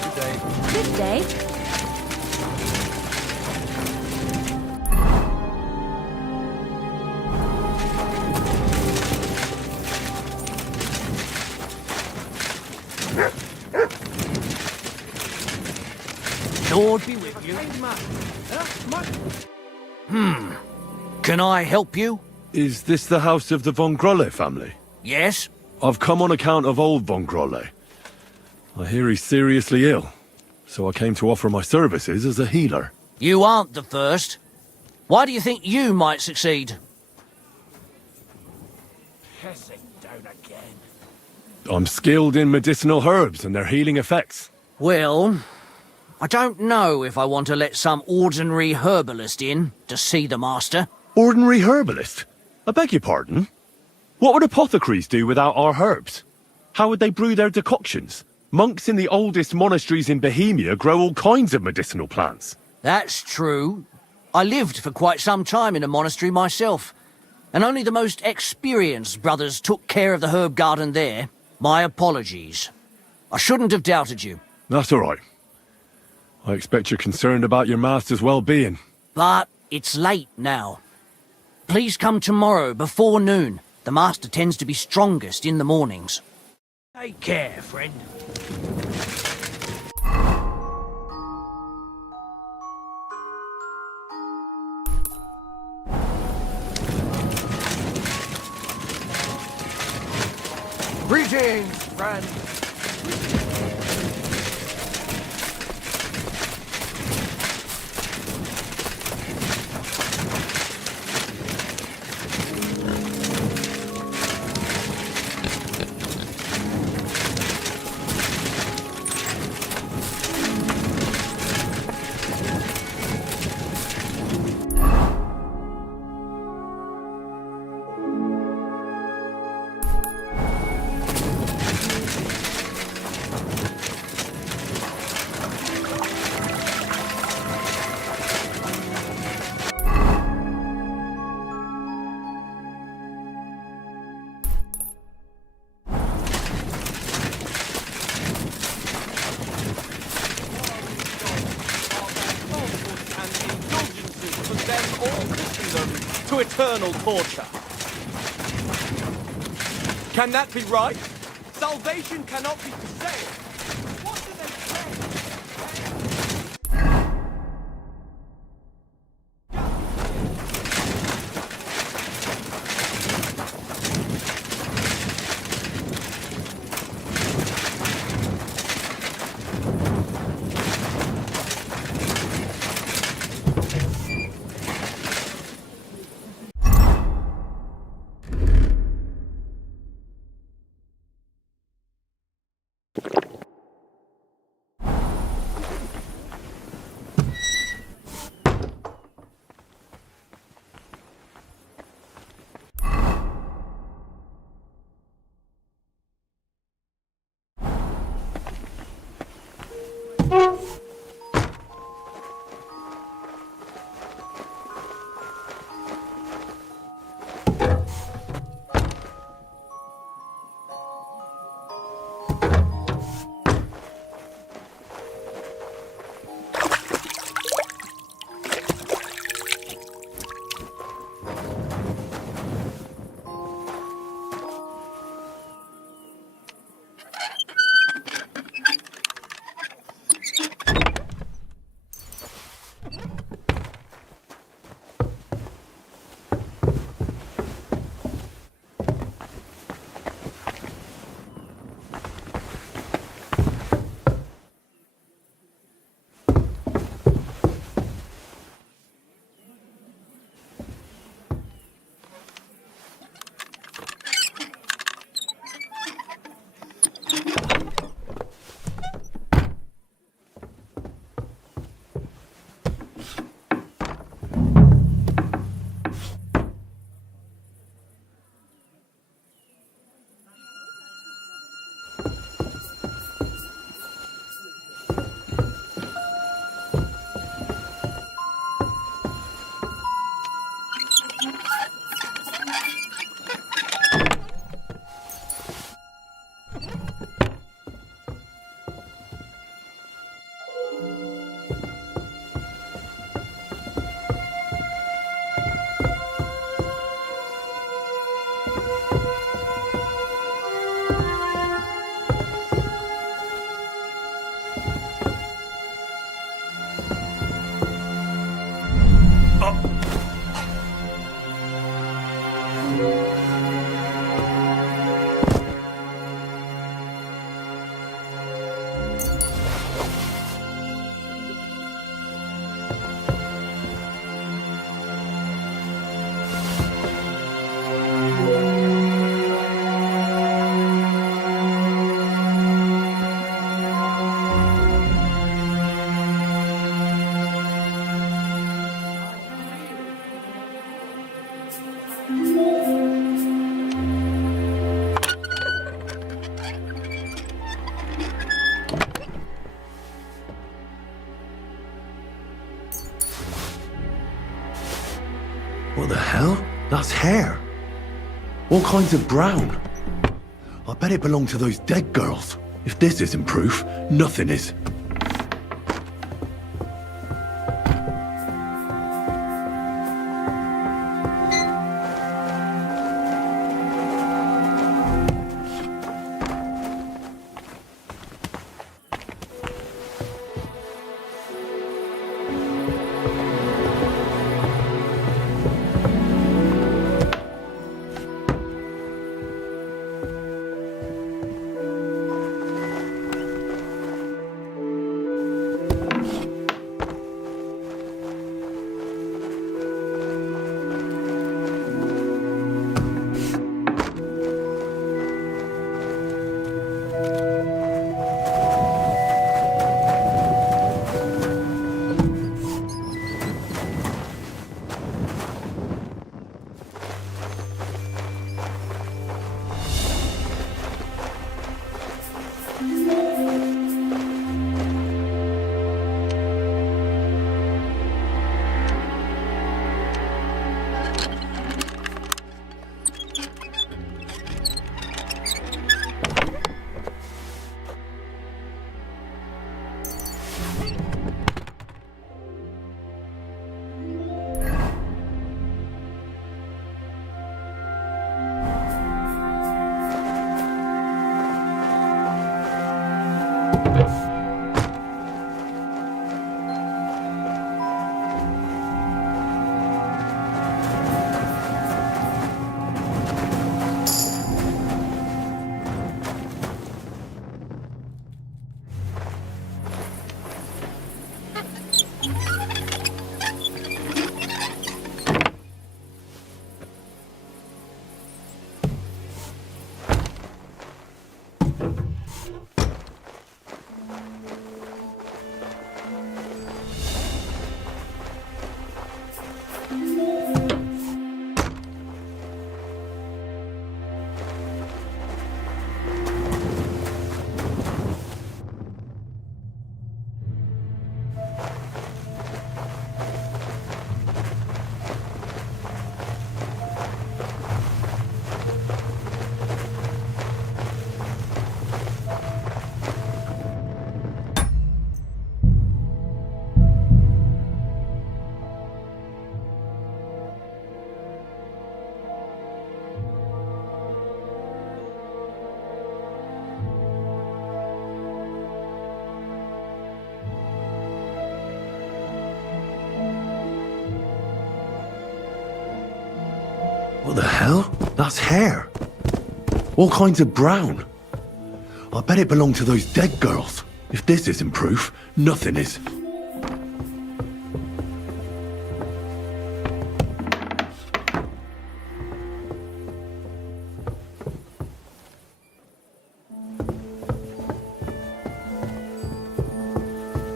Good day. Good day. Lord be with you. Can I help you? Is this the house of the Von Grolle family? Yes? I've come on account of old Von Grolle. I hear he's seriously ill, so I came to offer my services as a healer. You aren't the first. Why do you think you might succeed? Pissing down again. I'm skilled in medicinal herbs and their healing effects. Well, I don't know if I want to let some ordinary herbalist in to see the master. Ordinary herbalist? I beg your pardon? What would apothecaries do without our herbs? How would they brew their decoctions? Monks in the oldest monasteries in Bohemia grow all kinds of medicinal plants. That's true. I lived for quite some time in a monastery myself, and only the most experienced brothers took care of the herb garden there. My apologies. I shouldn't have doubted you. That's all right. I expect you're concerned about your master's well-being. But it's late now. Please come tomorrow before noon. The master tends to be strongest in the mornings. Take care, friend. Greetings, friend. To eternal torture. Can that be right? Salvation cannot be for sale. What do they say? What the hell? That's hair. All kinds of brown. I bet it belonged to those dead girls. If this isn't proof, nothing is. What the hell? That's hair. All kinds of brown. I bet it belonged to those dead girls. If this isn't proof, nothing is.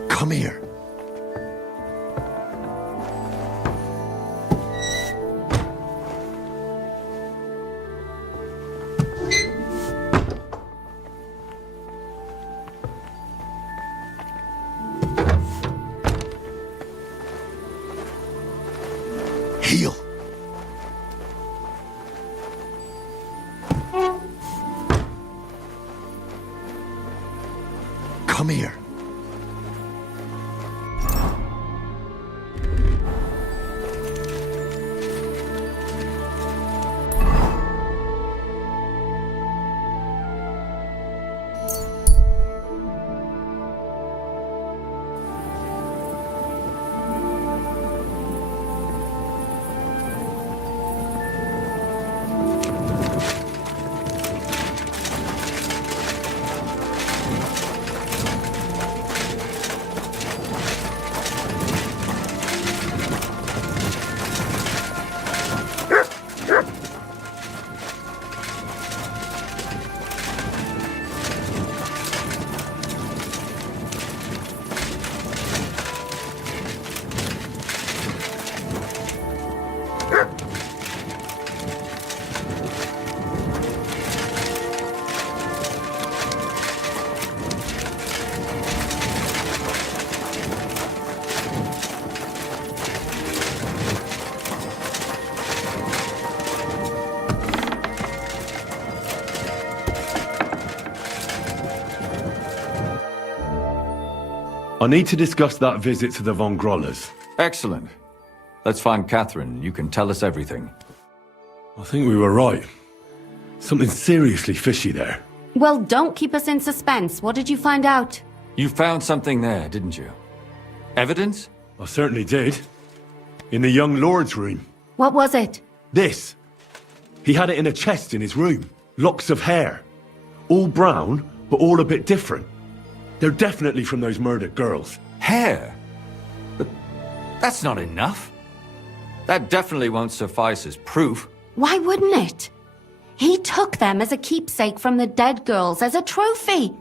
Come here. Heal. Come here. I need to discuss that visit to the Von Grollers. Excellent. Let's find Catherine. You can tell us everything. I think we were right. Something seriously fishy there. Well, don't keep us in suspense. What did you find out? You found something there, didn't you? Evidence? I certainly did. In the young lord's room. What was it? This. He had it in a chest in his room. Locks of hair. All brown, but all a bit different. They're definitely from those murdered girls. Hair? But that's not enough. That definitely won't suffice as proof. Why wouldn't it? He took them as a keepsake from the dead girls, as a trophy.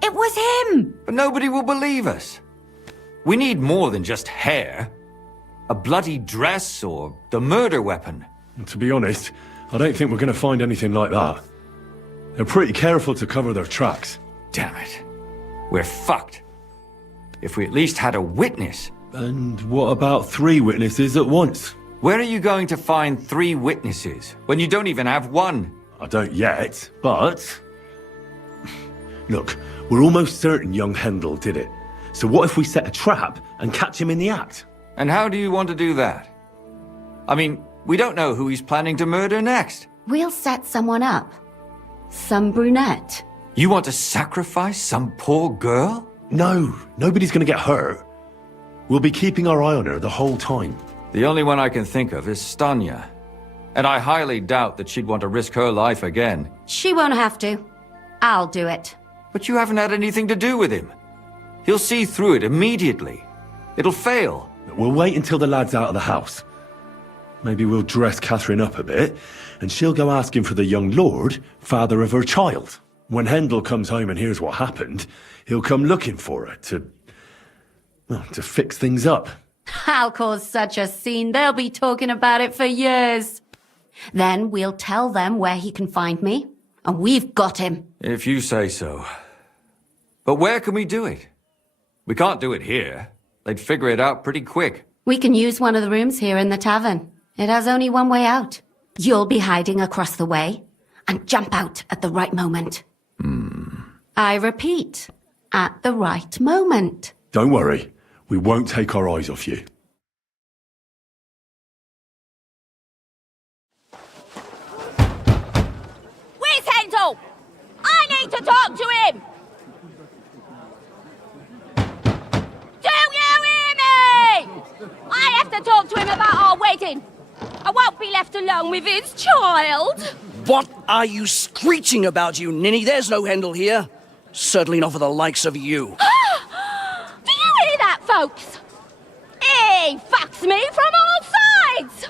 It was him! But nobody will believe us. We need more than just hair. A bloody dress or the murder weapon. And to be honest, I don't think we're going to find anything like that. They're pretty careful to cover their tracks. Damn it. We're fucked. If we at least had a witness. And what about 3 witnesses at once? Where are you going to find 3 witnesses when you don't even have one? I don't yet, but... Look, we're almost certain young Hendel did it. So what if we set a trap and catch him in the act? And how do you want to do that? I mean, we don't know who he's planning to murder next. We'll set someone up. Some brunette. You want to sacrifice some poor girl? No, nobody's going to get hurt. We'll be keeping our eye on her the whole time. The only one I can think of is Stanya. And I highly doubt that she'd want to risk her life again. She won't have to. I'll do it. But you haven't had anything to do with him. He'll see through it immediately. It'll fail. We'll wait until the lad's out of the house. Maybe we'll dress Catherine up a bit, and she'll go asking for the young lord, father of her child. When Hendel comes home and hears what happened, he'll come looking for her to fix things up. I'll cause such a scene, they'll be talking about it for years. Then we'll tell them where he can find me, and we've got him. If you say so. But where can we do it? We can't do it here. They'd figure it out pretty quick. We can use one of the rooms here in the tavern. It has only one way out. You'll be hiding across the way, and jump out at the right moment. I repeat, at the right moment. Don't worry, we won't take our eyes off you. Where's Hendel? I need to talk to him! Do you hear me? I have to talk to him about our wedding. I won't be left alone with his child. What are you screeching about, you ninny? There's no Hendel here. Certainly not for the likes of you. Do you hear that, folks? He fucks me from all sides.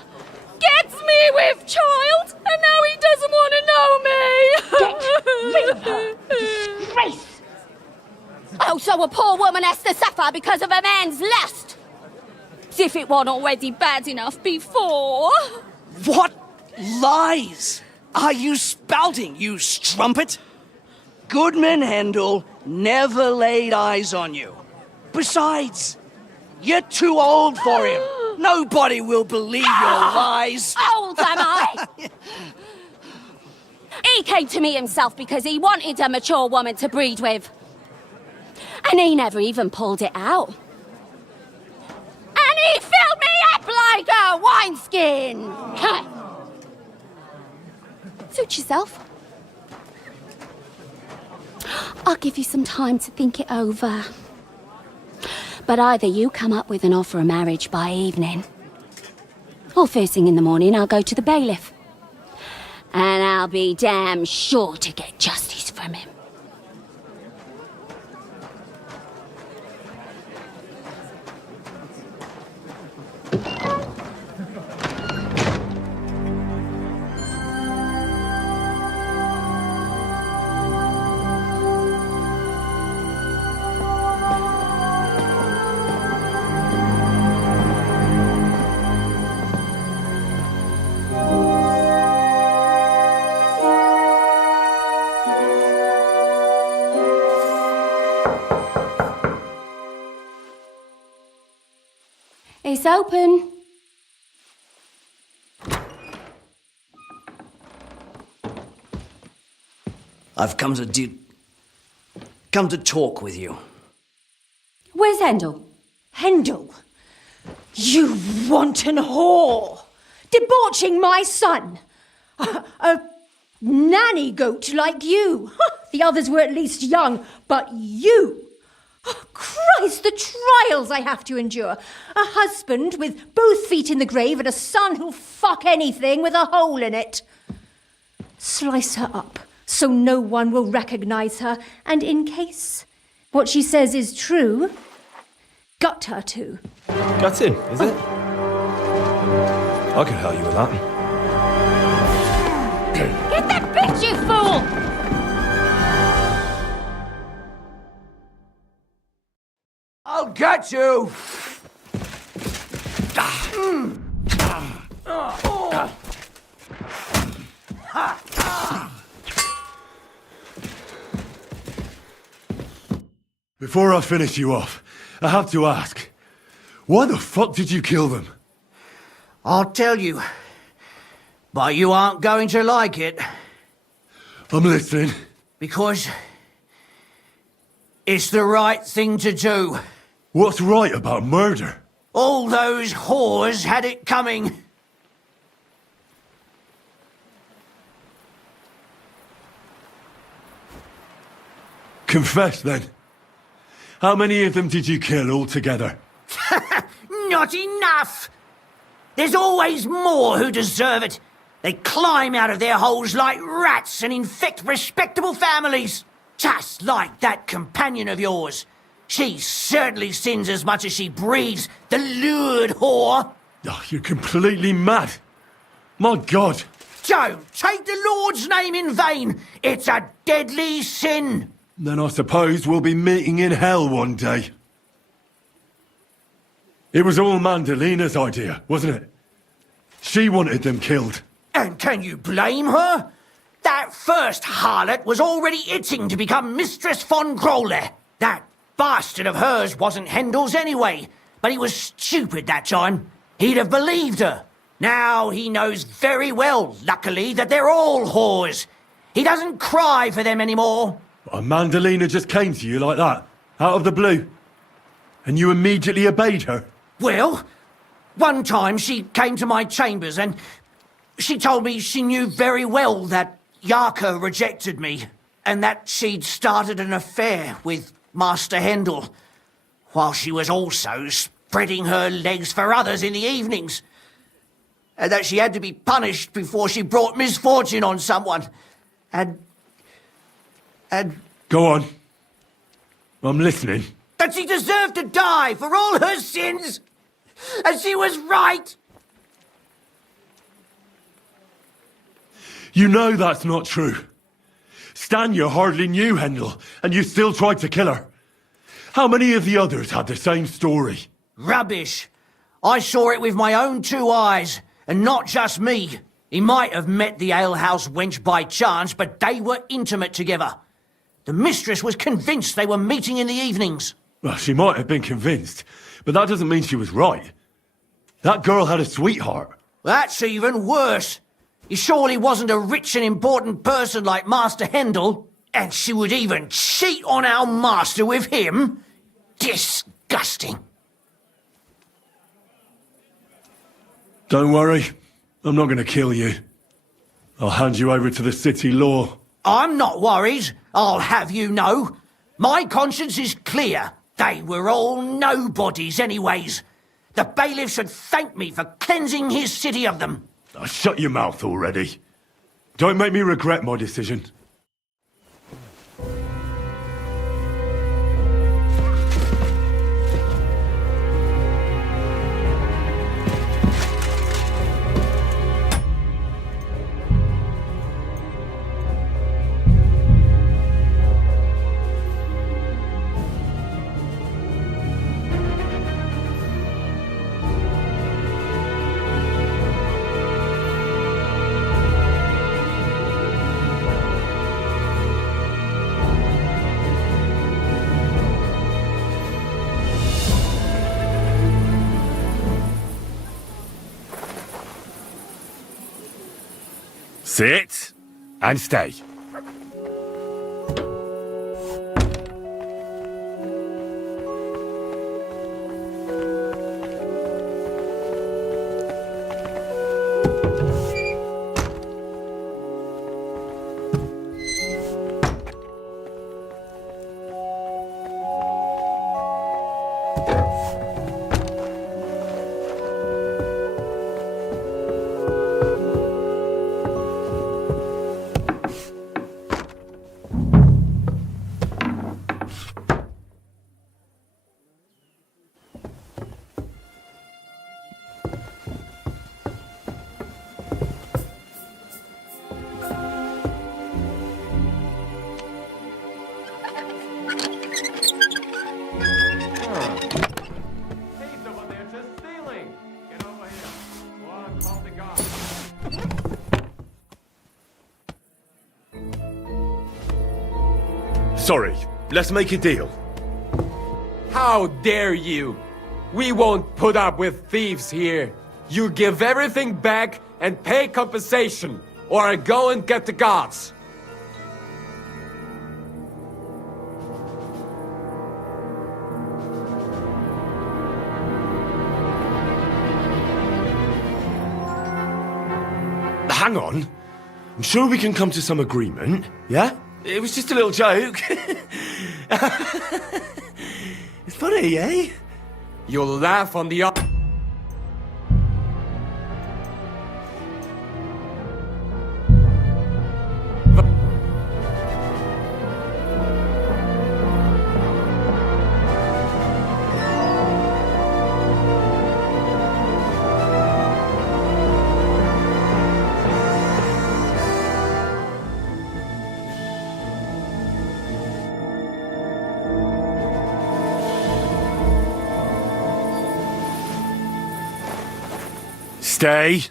Gets me with child, and now he doesn't want to know me. Get rid of her. Disgrace. Oh, so a poor woman has to suffer because of a man's lust. As if it wasn't already bad enough before. What lies are you spouting, you strumpet? Goodman Hendel never laid eyes on you. Besides, you're too old for him. Nobody will believe your lies. Old am I? He came to me himself because he wanted a mature woman to breed with. And he never even pulled it out. And he filled me up like a wineskin. Suit yourself. I'll give you some time to think it over. But either you come up with an offer of marriage by evening, or first thing in the morning I'll go to the bailiff. And I'll be damn sure to get justice from him. It's open. I've come to talk with you. Where's Miss Hendel? Hendel, you wanton whore! Debauching my son! A nanny goat like you! The others were at least young, but you! Oh, Christ, the trials I have to endure! A husband with both feet in the grave and a son who'll fuck anything with a hole in it. Slice her up so no one will recognize her, and in case what she says is true, gut her too. Gutting, is it? I can help you with that. Get that bitch, you fool! I'll get you! Before I finish you off, I have to ask, why the fuck did you kill them? I'll tell you. But you aren't going to like it. I'm listening. Because it's the right thing to do. What's right about murder? All those whores had it coming. Confess then. How many of them did you kill altogether? Not enough! There's always more who deserve it. They climb out of their holes like rats and infect respectable families. Just like that companion of yours. She certainly sins as much as she breathes, the lured whore. Oh, you're completely mad. My God. Don't take the Lord's name in vain. It's a deadly sin. Then I suppose we'll be meeting in hell one day. It was all Mandalina's idea, wasn't it? She wanted them killed. And can you blame her? That first harlot was already itching to become Mistress von Growler. That bastard of hers wasn't Hendel's anyway, but he was stupid that time. He'd have believed her. Now he knows very well, luckily, that they're all whores. He doesn't cry for them anymore. And Mandalina just came to you like that, out of the blue. And you immediately obeyed her? Well, one time she came to my chambers and she told me she knew very well that Yarka rejected me and that she'd started an affair with Master Hendel, while she was also spreading her legs for others in the evenings. And that she had to be punished before she brought misfortune on someone. And... Go on. I'm listening. That she deserved to die for all her sins! And she was right! You know that's not true. Stanya hardly knew Hendel, and you still tried to kill her. How many of the others had the same story? Rubbish. I saw it with my own 2 eyes, and not just me. He might have met the alehouse wench by chance, but they were intimate together. The mistress was convinced they were meeting in the evenings. Well, she might have been convinced, but that doesn't mean she was right. That girl had a sweetheart. That's even worse. He surely wasn't a rich and important person like Master Hendel, and she would even cheat on our master with him. Disgusting. Don't worry, I'm not going to kill you. I'll hand you over to the city law. I'm not worried, I'll have you know. My conscience is clear. They were all nobodies anyways. The bailiff should thank me for cleansing his city of them. Oh, shut your mouth already. Don't make me regret my decision. Sit and stay. Sorry, let's make a deal. How dare you? We won't put up with thieves here. You give everything back and pay compensation, or I go and get the guards. Hang on. I'm sure we can come to some agreement, yeah? It was just a little joke. It's funny, eh? You'll laugh on the up. Stay.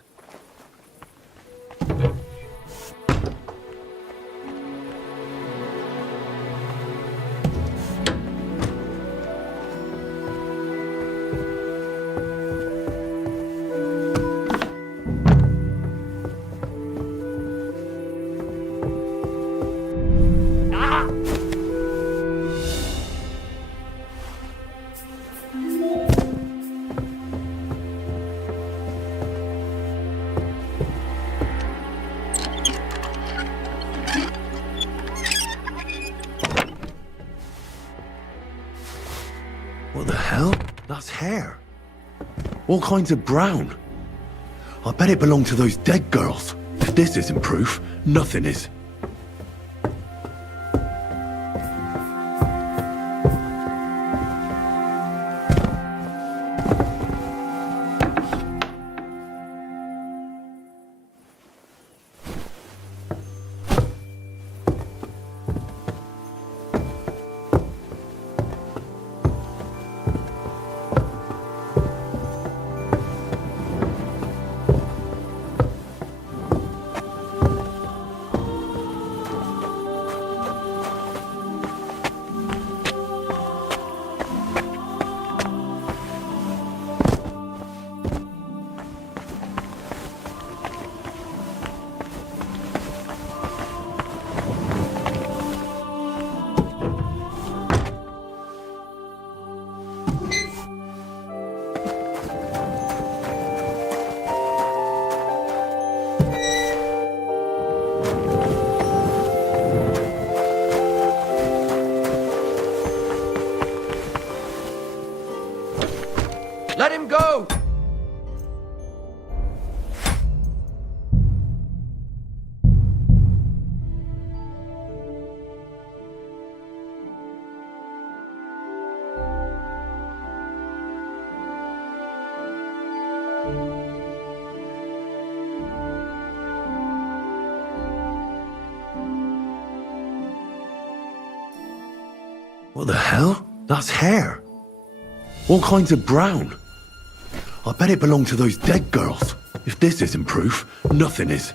What the hell? That's hair. All kinds of brown. I bet it belonged to those dead girls. If this isn't proof, nothing is. Let him go! What the hell? That's hair. All kinds of brown. I bet it belonged to those dead girls. If this isn't proof, nothing is.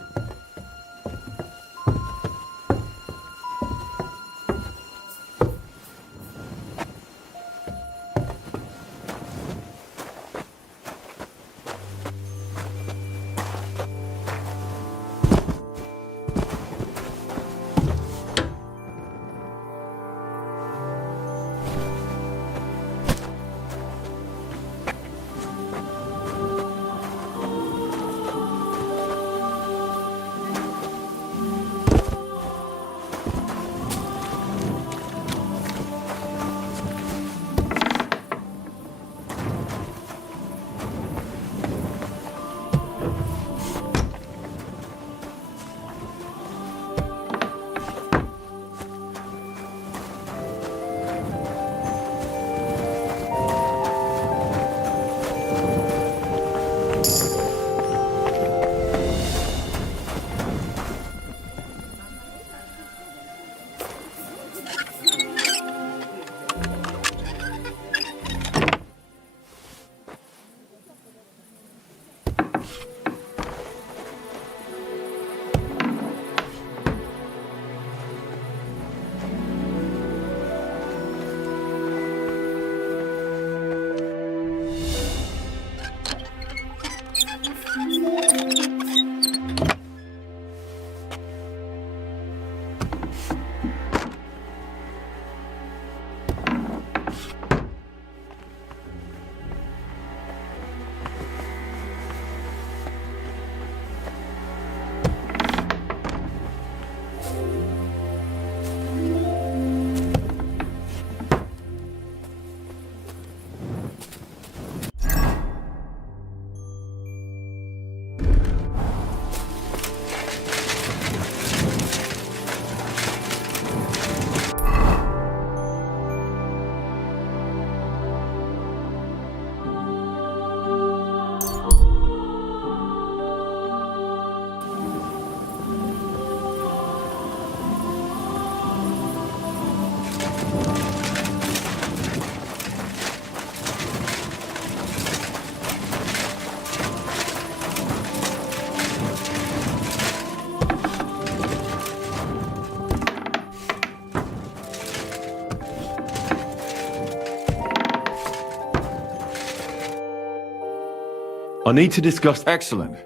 I need to discuss... Excellent.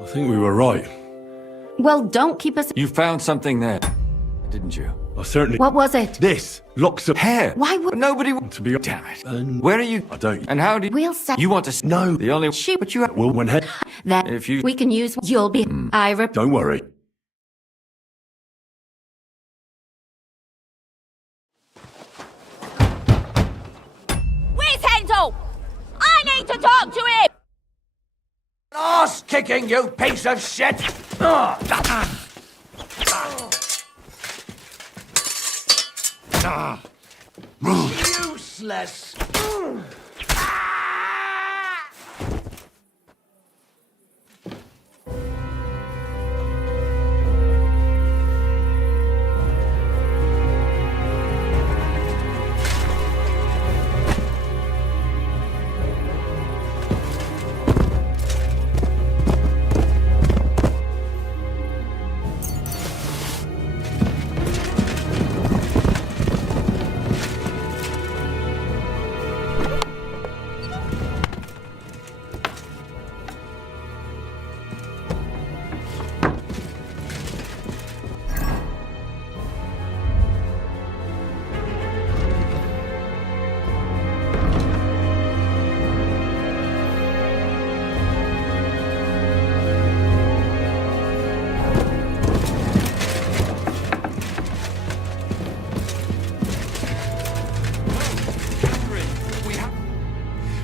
I think we were right. Well, don't keep us... You found something there, didn't you? I certainly... What was it? This. Locks of... Hair. Why would... Nobody... To be... Damn it. Where are you? I don't... And how do you... We'll set... You want to... No. The only... She... But you... Well, when head... Then... If you... We can use... You'll be... Don't worry. Where's Handel? I need to talk to him! Ass kicking, you piece of shit! Useless!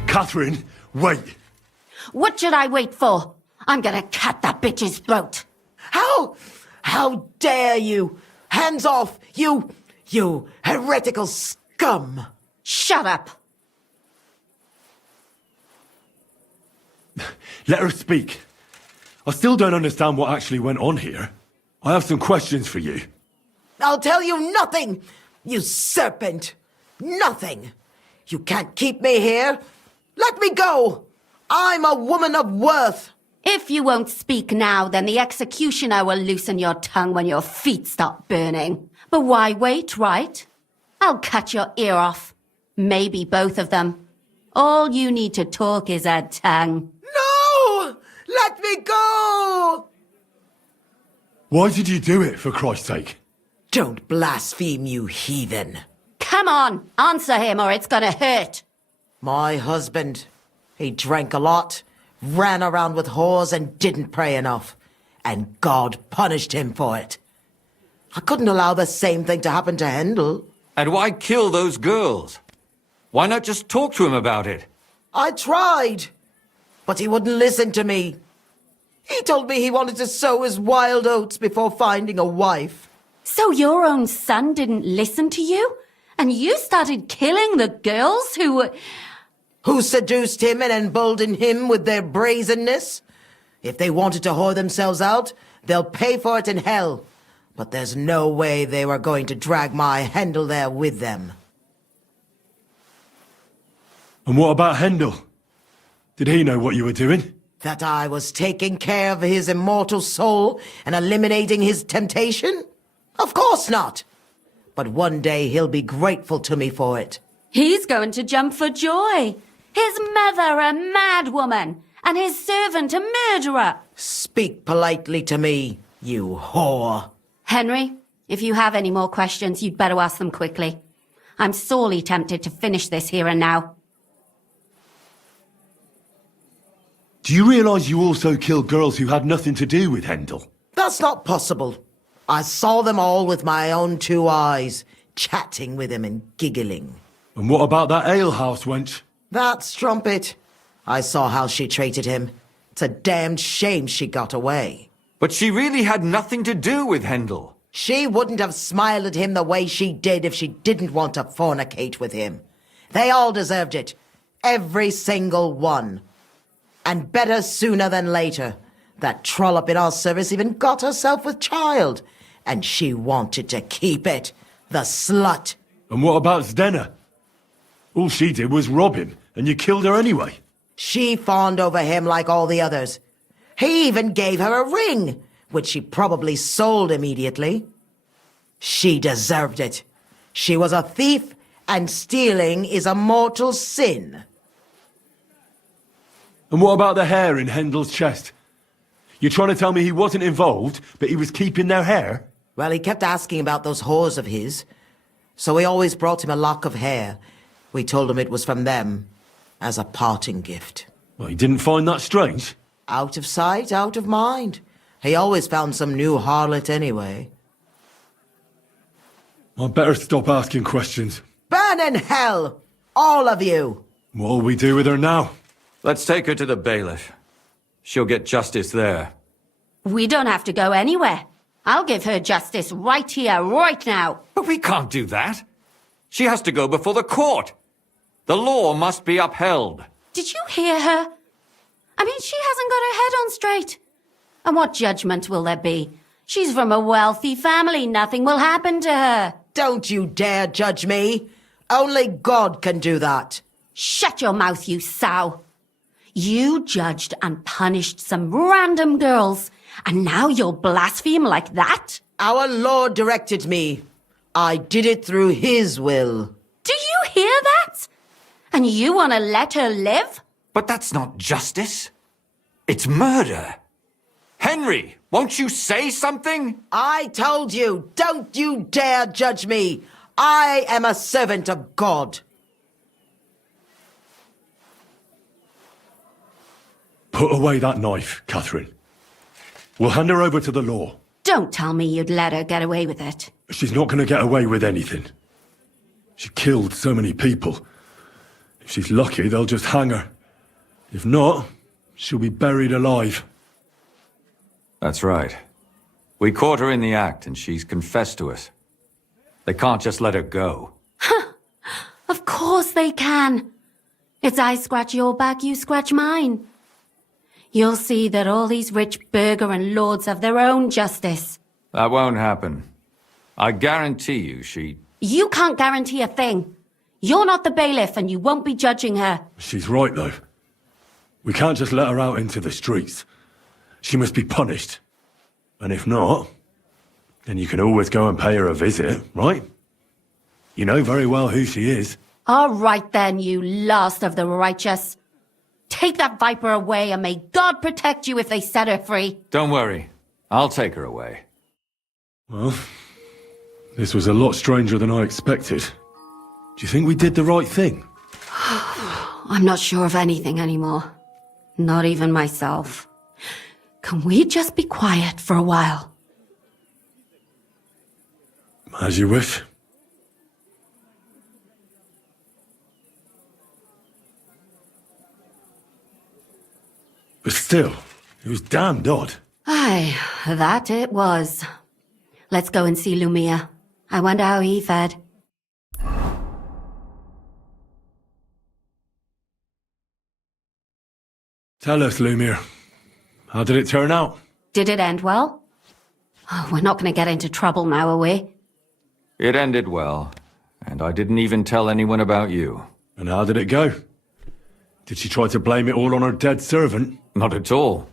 Catherine, wait. What should I wait for? I'm gonna cut that bitch's throat. How dare you? Hands off, you heretical scum! Shut up! Let her speak. I still don't understand what actually went on here. I have some questions for you. I'll tell you nothing, you serpent! Nothing! You can't keep me here! Let me go! I'm a woman of worth! If you won't speak now, then the executioner will loosen your tongue when your feet stop burning. But why wait, right? I'll cut your ear off. Maybe both of them. All you need to talk is a tongue. No! Let me go! Why did you do it, for Christ's sake? Don't blaspheme, you heathen. Come on, answer him or it's gonna hurt. My husband, he drank a lot, ran around with whores and didn't pray enough. And God punished him for it. I couldn't allow the same thing to happen to Hendel. And why kill those girls? Why not just talk to him about it? I tried, but he wouldn't listen to me. He told me he wanted to sow his wild oats before finding a wife. So your own son didn't listen to you? And you started killing the girls who seduced him and emboldened him with their brazenness? If they wanted to whore themselves out, they'll pay for it in hell. But there's no way they were going to drag my Hendel there with them. And what about Hendel? Did he know what you were doing? That I was taking care of his immortal soul and eliminating his temptation? Of course not. But one day he'll be grateful to me for it. He's going to jump for joy. His mother a mad woman, and his servant a murderer. Speak politely to me, you whore. Henry, if you have any more questions, you'd better ask them quickly. I'm sorely tempted to finish this here and now. Do you realise you also killed girls who had nothing to do with Hendel? That's not possible. I saw them all with my own two eyes, chatting with him and giggling. And what about that alehouse wench? That strumpet. I saw how she treated him. It's a damned shame she got away. But she really had nothing to do with Hendel. She wouldn't have smiled at him the way she did if she didn't want to fornicate with him. They all deserved it. Every single one. And better sooner than later. That trollop in our service even got herself with child. And she wanted to keep it. The slut. And what about Zdenna? All she did was rob him, and you killed her anyway. She fawned over him like all the others. He even gave her a ring, which she probably sold immediately. She deserved it. She was a thief, and stealing is a mortal sin. And what about the hair in Hendel's chest? You're trying to tell me he wasn't involved, but he was keeping their hair? Well, he kept asking about those whores of his. So we always brought him a lock of hair. We told him it was from them, as a parting gift. Well, he didn't find that strange? Out of sight, out of mind. He always found some new harlot anyway. I'd better stop asking questions. Burn in hell! All of you! What'll we do with her now? Let's take her to the bailiff. She'll get justice there. We don't have to go anywhere. I'll give her justice right here, right now. But we can't do that. She has to go before the court. The law must be upheld. Did you hear her? I mean, she hasn't got her head on straight. And what judgment will there be? She's from a wealthy family. Nothing will happen to her. Don't you dare judge me. Only God can do that. Shut your mouth, you sow. You judged and punished some random girls, and now you'll blaspheme like that? Our Lord directed me. I did it through His will. Do you hear that? And you want to let her live? But that's not justice. It's murder. Henry, won't you say something? I told you, don't you dare judge me. I am a servant of God. Put away that knife, Catherine. We'll hand her over to the law. Don't tell me you'd let her get away with it. She's not going to get away with anything. She killed so many people. If she's lucky, they'll just hang her. If not, she'll be buried alive. That's right. We caught her in the act, and she's confessed to us. They can't just let her go. Of course they can. It's I scratch your back, you scratch mine. You'll see that all these rich burgher and lords have their own justice. That won't happen. I guarantee you she... You can't guarantee a thing. You're not the bailiff and you won't be judging her. She's right, though. We can't just let her out into the streets. She must be punished. And if not, then you can always go and pay her a visit, right? You know very well who she is. All right then, you last of the righteous. Take that viper away and may God protect you if they set her free. Don't worry. I'll take her away. Well, this was a lot stranger than I expected. Do you think we did the right thing? I'm not sure of anything anymore. Not even myself. Can we just be quiet for a while? As you wish. But still, it was damned odd. Aye, that it was. Let's go and see Lumia. I wonder how he fared. Tell us, Lumir. How did it turn out? Did it end well? Oh, we're not going to get into trouble now, are we? It ended well, and I didn't even tell anyone about you. And how did it go? Did she try to blame it all on her dead servant? Not at all.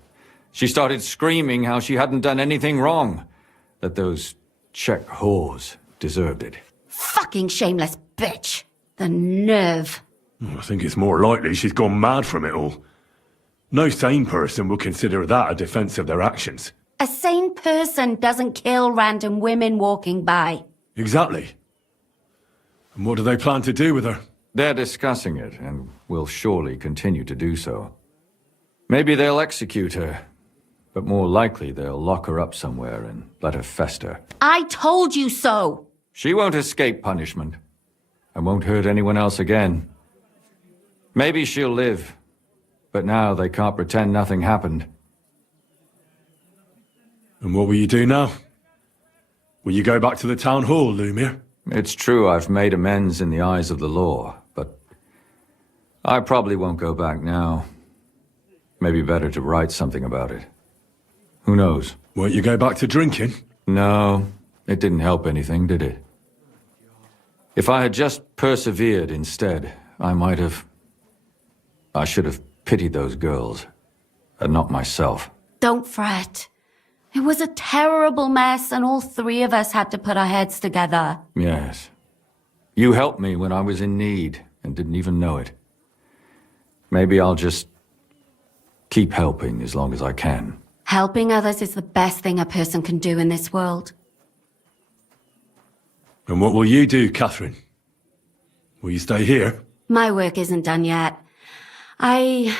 She started screaming how she hadn't done anything wrong. That those Czech whores deserved it. Fucking shameless bitch. The nerve. I think it's more likely she's gone mad from it all. No sane person would consider that a defense of their actions. A sane person doesn't kill random women walking by. Exactly. And what do they plan to do with her? They're discussing it, and will surely continue to do so. Maybe they'll execute her, but more likely they'll lock her up somewhere and let her fester. I told you so! She won't escape punishment, and won't hurt anyone else again. Maybe she'll live, but now they can't pretend nothing happened. And what will you do now? Will you go back to the town hall, Lumir? It's true I've made amends in the eyes of the law, but I probably won't go back now. Maybe better to write something about it. Who knows? Won't you go back to drinking? No, it didn't help anything, did it? If I had just persevered instead, I should have pitied those girls, and not myself. Don't fret. It was a terrible mess, and all three of us had to put our heads together. Yes. You helped me when I was in need, and didn't even know it. Maybe I'll just keep helping as long as I can. Helping others is the best thing a person can do in this world. And what will you do, Catherine? Will you stay here? My work isn't done yet. I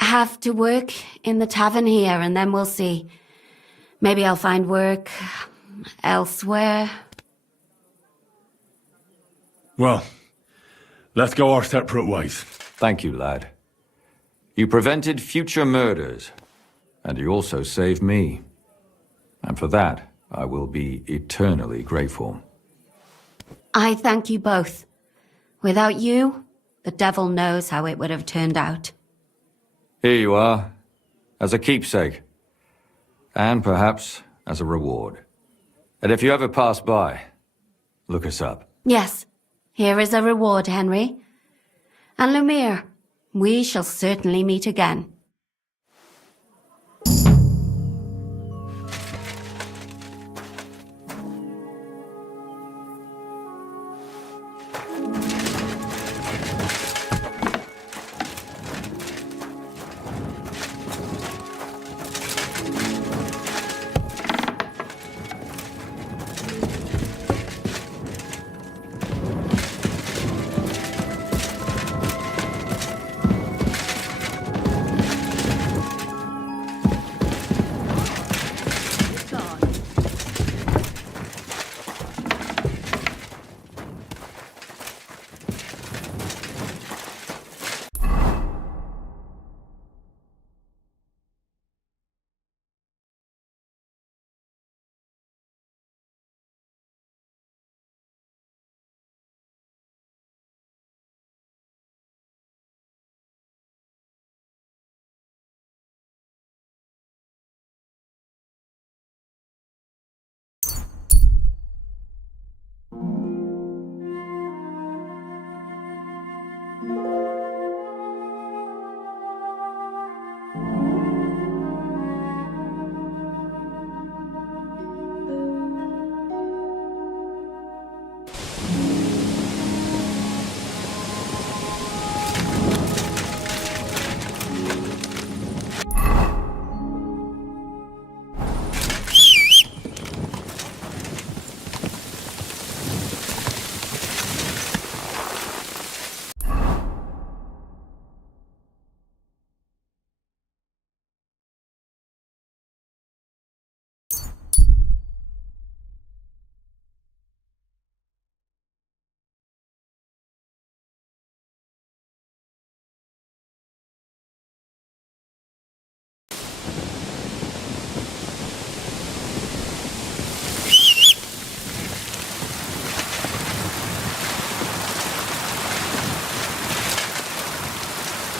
have to work in the tavern here, and then we'll see. Maybe I'll find work elsewhere. Well, let's go our separate ways. Thank you, lad. You prevented future murders, and you also saved me. And for that, I will be eternally grateful. I thank you both. Without you, the devil knows how it would have turned out. Here you are, as a keepsake. And perhaps as a reward. And if you ever pass by, look us up. Yes, here is a reward, Henry. And Lumiere, we shall certainly meet again.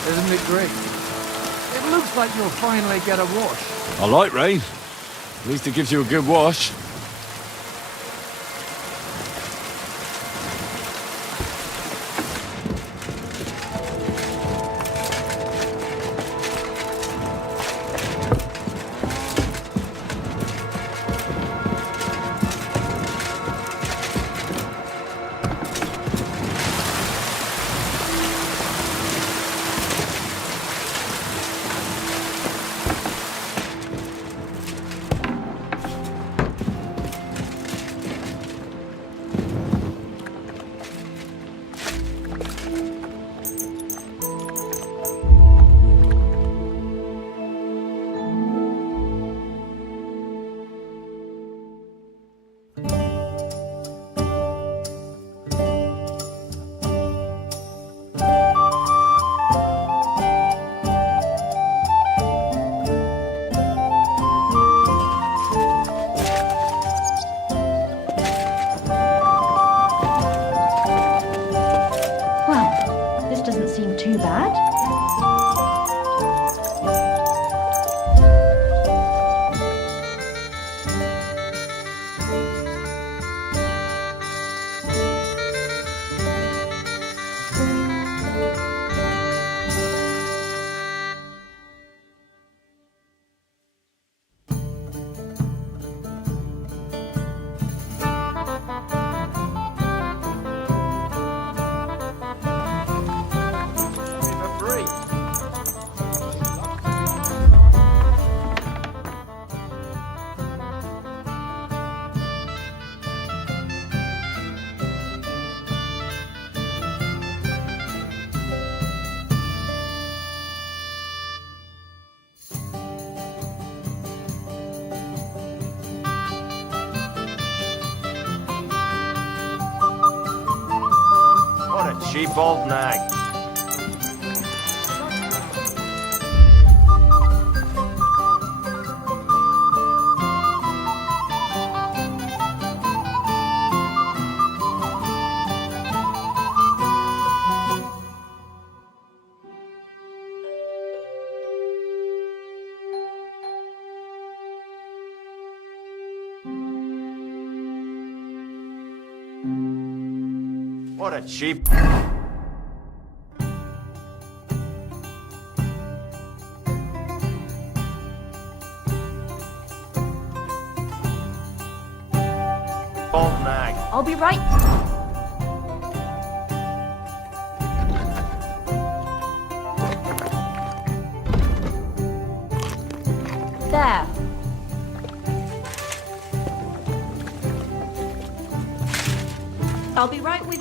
Isn't it great? It looks like you'll finally get a wash. I like rain. At least it gives you a good wash. too bad. bald nag. What a cheap... bald nag. I'll be right... There. I'll be right with